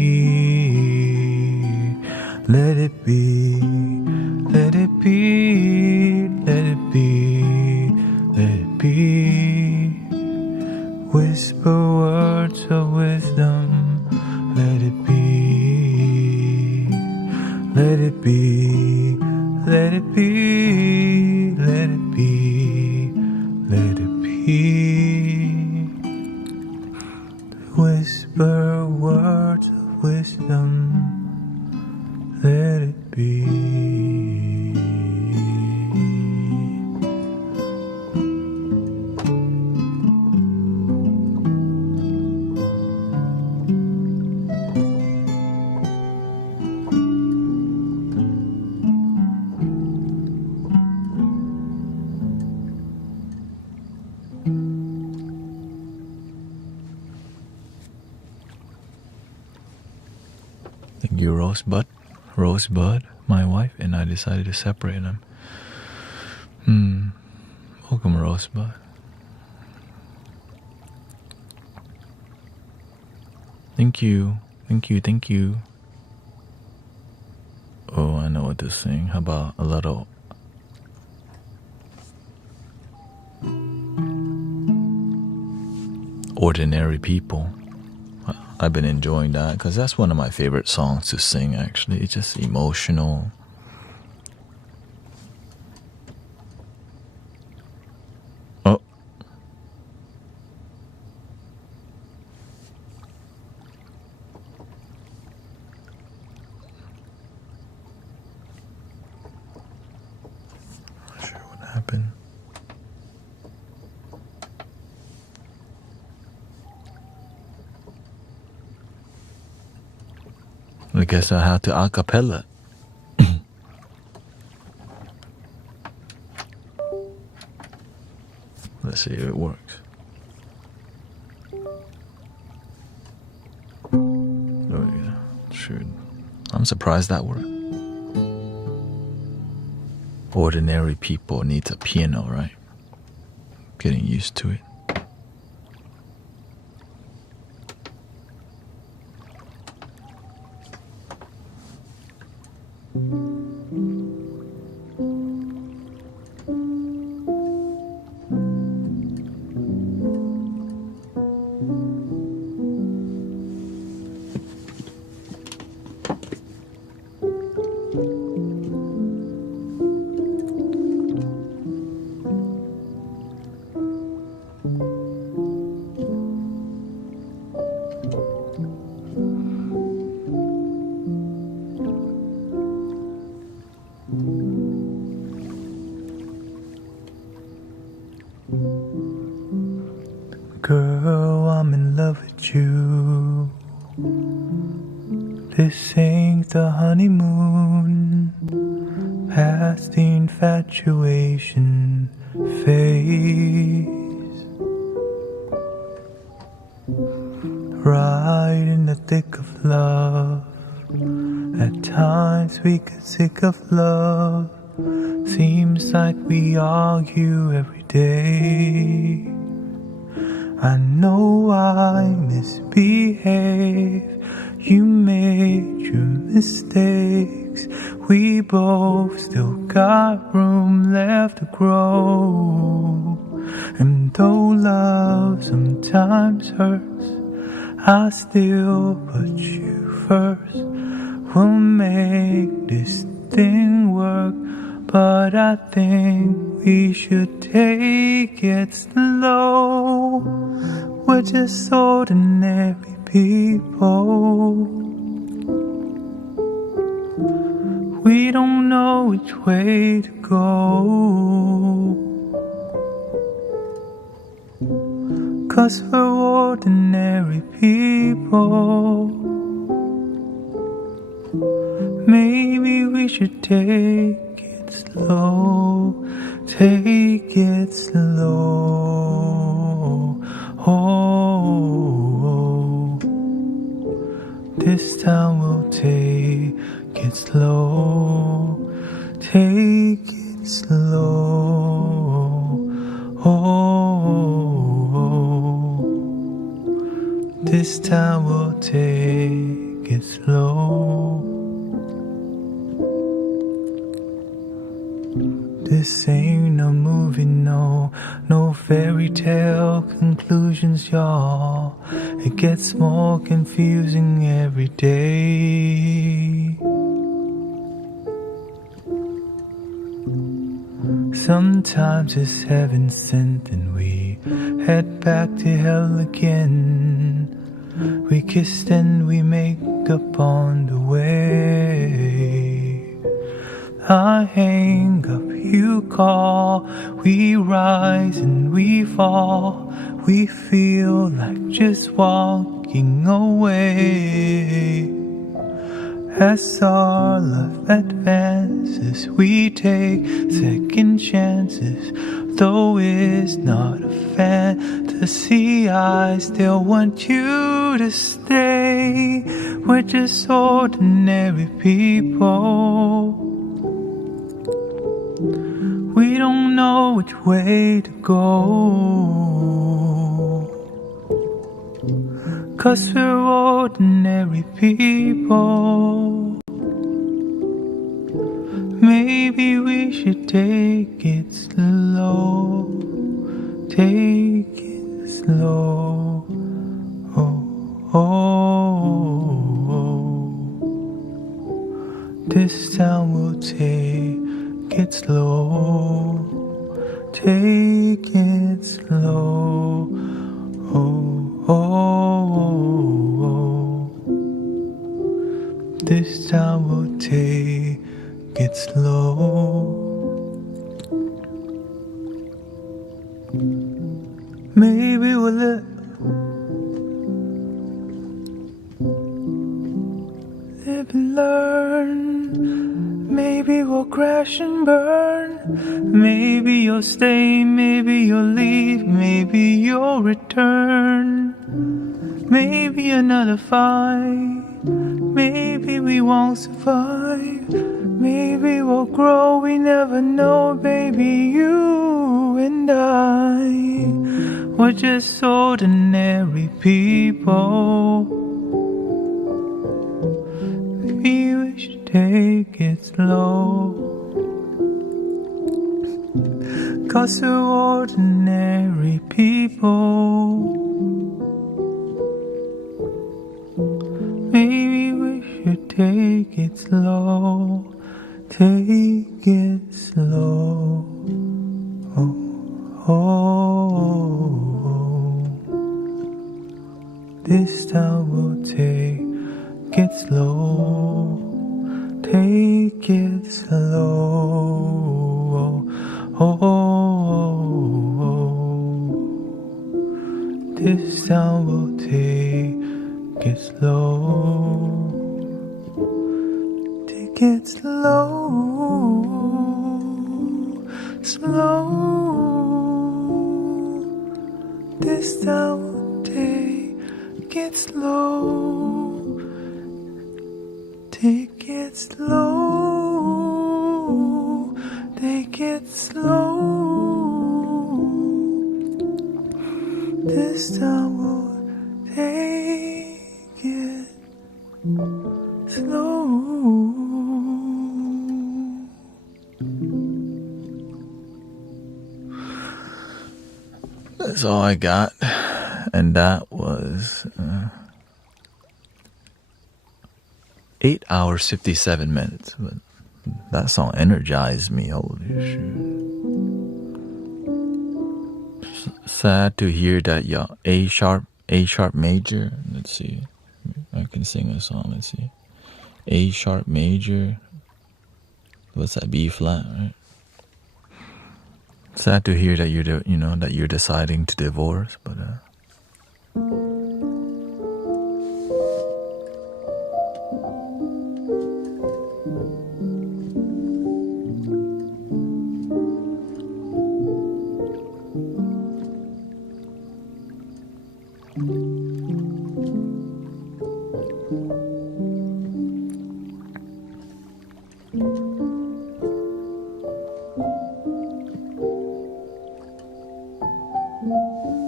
let it be, let it be, let it be, let it be. Whisper words of wisdom, let it be, let it be, let it be, let it be, let it be. Whisper words of wisdom, let it be. Thank you, Rosebud. Rosebud, my wife, and I decided to separate them. Welcome, Rosebud. Thank you, thank you, thank you. Oh, I know what to sing. How about a little Ordinary People? I've been enjoying that because that's one of my favorite songs to sing, actually. It's just emotional. Oh. Not sure what happened. I guess I have to acapella. Let's see if it works. shoot. I'm surprised that worked. Ordinary people need a piano, right? Getting used to it. Girl, I'm in love with you. This ain't the honeymoon, past the infatuation phase. Right in the thick of love. At times we get sick of love. Seems like we argue every day. I know I misbehave. You made your mistakes. We both still got room left to grow. And though love sometimes hurts, I still put you first. We'll make this thing work, but I think we should take it slow. We're just ordinary people. We don't know which way to go, 'cause we're ordinary people. Maybe we should take it slow, take it slow. Oh, this time we'll take it slow, take it slow. Oh, this time we'll take it slow. This ain't no movie, no fairy tale conclusions, y'all. It gets more confusing every day. Sometimes it's heaven sent and we head back to hell again. We kissed and we make up on the way. I hang up, you call, we rise and we fall. We feel like just walking away. As our love advances, we take second chances. Though it's not a fantasy, I still want you to stay. We're just ordinary people. We don't know which way to go, 'cause we're ordinary people. Maybe we should take it slow, take it slow. Oh, oh, oh. This time we'll take it slow, take it slow. Oh, oh, oh. This time we'll take it slow. Maybe we'll live and learn. Maybe we'll crash and burn. Maybe you'll stay, maybe you'll leave, maybe you'll return. Maybe another fight, Maybe we won't survive. Maybe we'll grow, we never know. Baby, you and I, we're just ordinary people. Maybe we should take it slow, 'cause we're ordinary people. Maybe we should take it slow. Take it slow. Oh, oh. This time we'll take it slow. Take it slow. Oh, oh. This time we'll take it slow. Take it slow, slow. This time we'll take it slow. Take it slow. Take it slow. This time we'll take it slow. That's all I got, and that was 8 hours 57 minutes. But that song energized me. Holy shit! Sad to hear that y'all A sharp major. Let's see, I can sing a song. Let's see, A sharp major. What's that? B flat, right? Sad to hear that you're deciding to divorce, but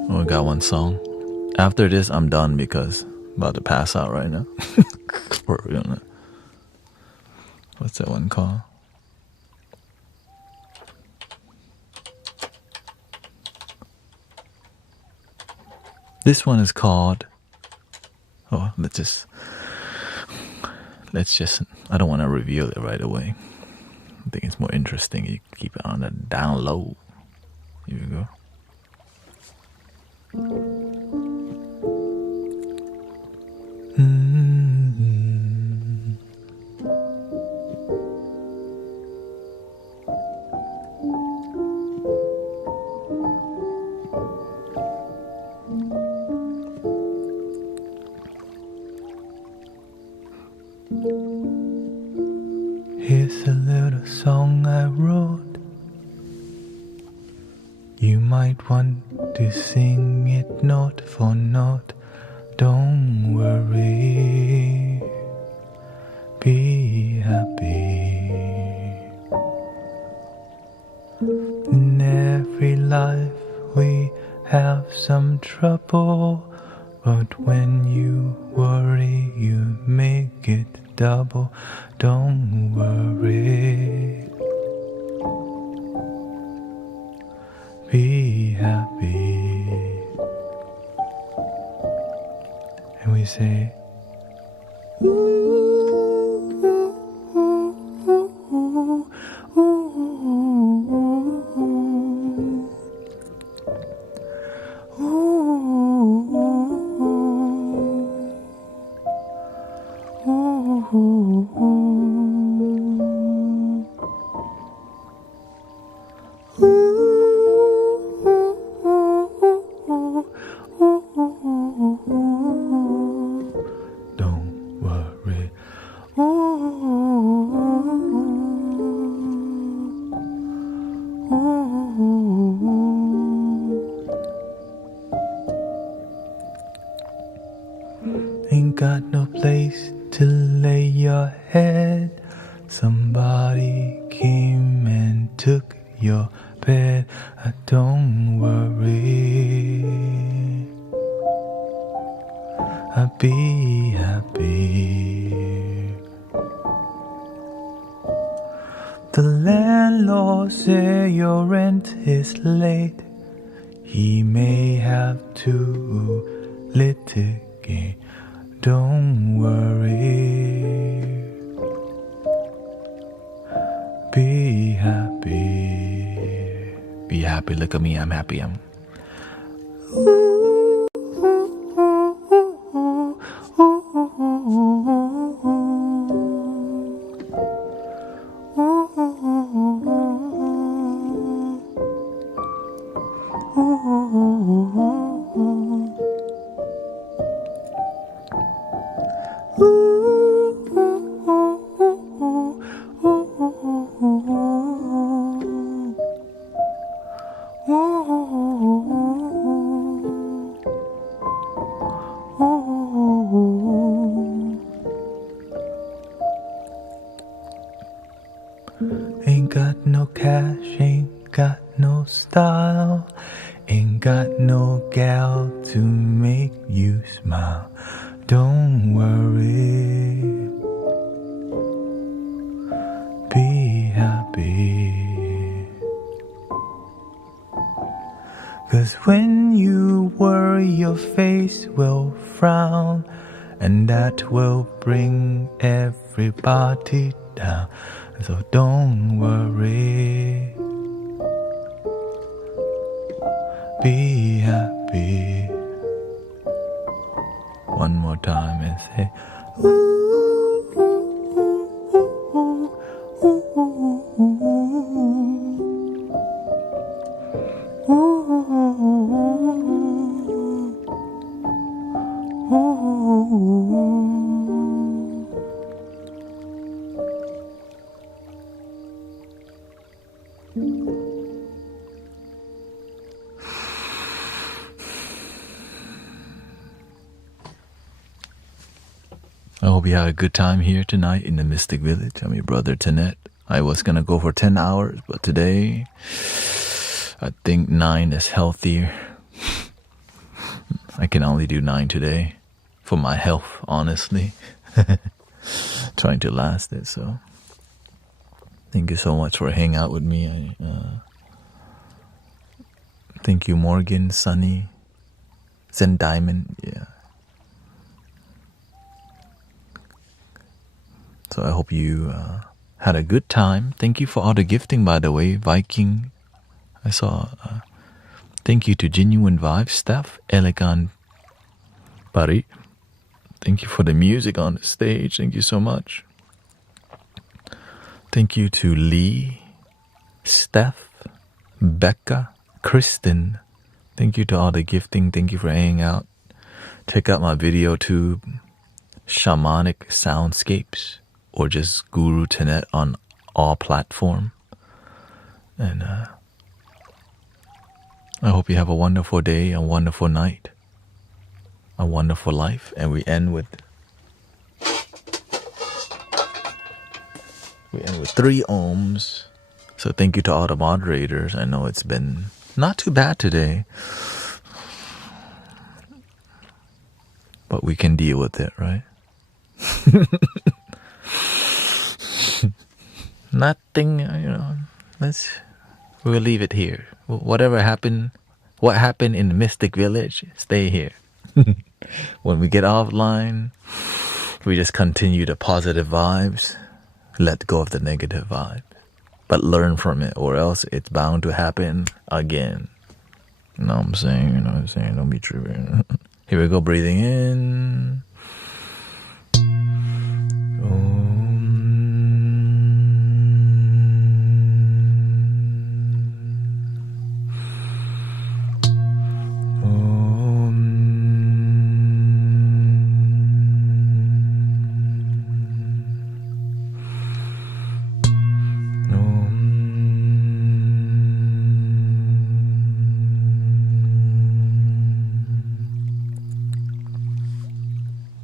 we got one song. After this, I'm done because I'm about to pass out right now. For real. What's that one called? This one is called. Oh, let's just. I don't want to reveal it right away. I think it's more interesting. You keep it on the down low. Here we go. Here's a little song I wrote. You might want to sing it note for note. Don't worry, be happy. In every life we have some trouble, but when you worry you make it double. Don't worry, be happy. And we say, ain't got no place to lay your head. Somebody came and took your bed. Don't worry, be happy. The landlord said your rent is late. He may have to litigate. Don't worry, be happy. Be happy. Look at me. I'm happy. Ain't got no cash, ain't got no style, ain't got no gal to make you smile. Don't worry, be happy. 'Cause when you worry, your face will frown, and that will bring everybody down. So don't worry, be happy. One more time and say, I hope you had a good time here tonight in the Mystic Village. I'm your brother Thanet. I was gonna go for 10 hours, but today I think 9 is healthier. I can only do 9 today for my health, honestly. Trying to last it, so thank you so much for hanging out with me. Thank you, Morgan, Sunny, Zen Diamond. Yeah. So I hope you had a good time. Thank you for all the gifting, by the way. Viking, I saw. Thank you to Genuine Vibes, Steph, Elegant, Pari. Thank you for the music on the stage. Thank you so much. Thank you to Lee, Steph, Becca, Kristen. Thank you to all the gifting. Thank you for hanging out. Check out my video tube, Shamanic Soundscapes, or just Guru Thanet on all platform. And I hope you have a wonderful day, a wonderful night, a wonderful life. And we end with 3 ohms. So thank you to all the moderators. I know it's been not too bad today, but we can deal with it, right? Nothing, we'll leave it here. Whatever happened, what happened in the Mystic Village, stay here. When we get offline, we just continue the positive vibes, let go of the negative vibe, but learn from it, or else it's bound to happen again. You know what I'm saying? Don't be tripping. Here we go, breathing in.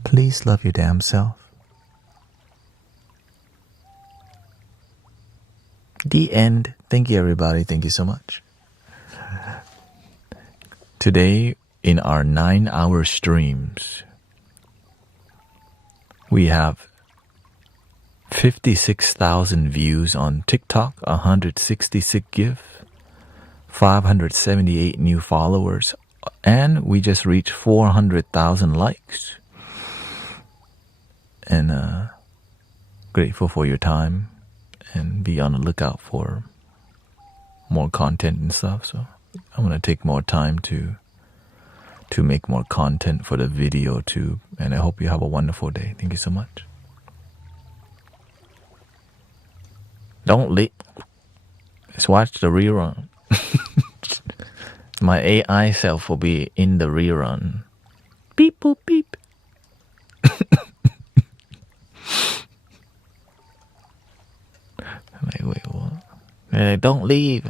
Please love your damn self. The end. Thank you, everybody. Thank you so much. Today, in our 9-hour streams, we have 56,000 views on TikTok, 166 GIF, 578 new followers, and we just reached 400,000 likes. And grateful for your time, and be on the lookout for more content and stuff. So I'm gonna take more time to make more content for the video too. And I hope you have a wonderful day. Thank you so much. Don't leave. Let's watch the rerun. My AI self will be in the rerun. Beep boop beep. Like, wait, what? Like, don't leave.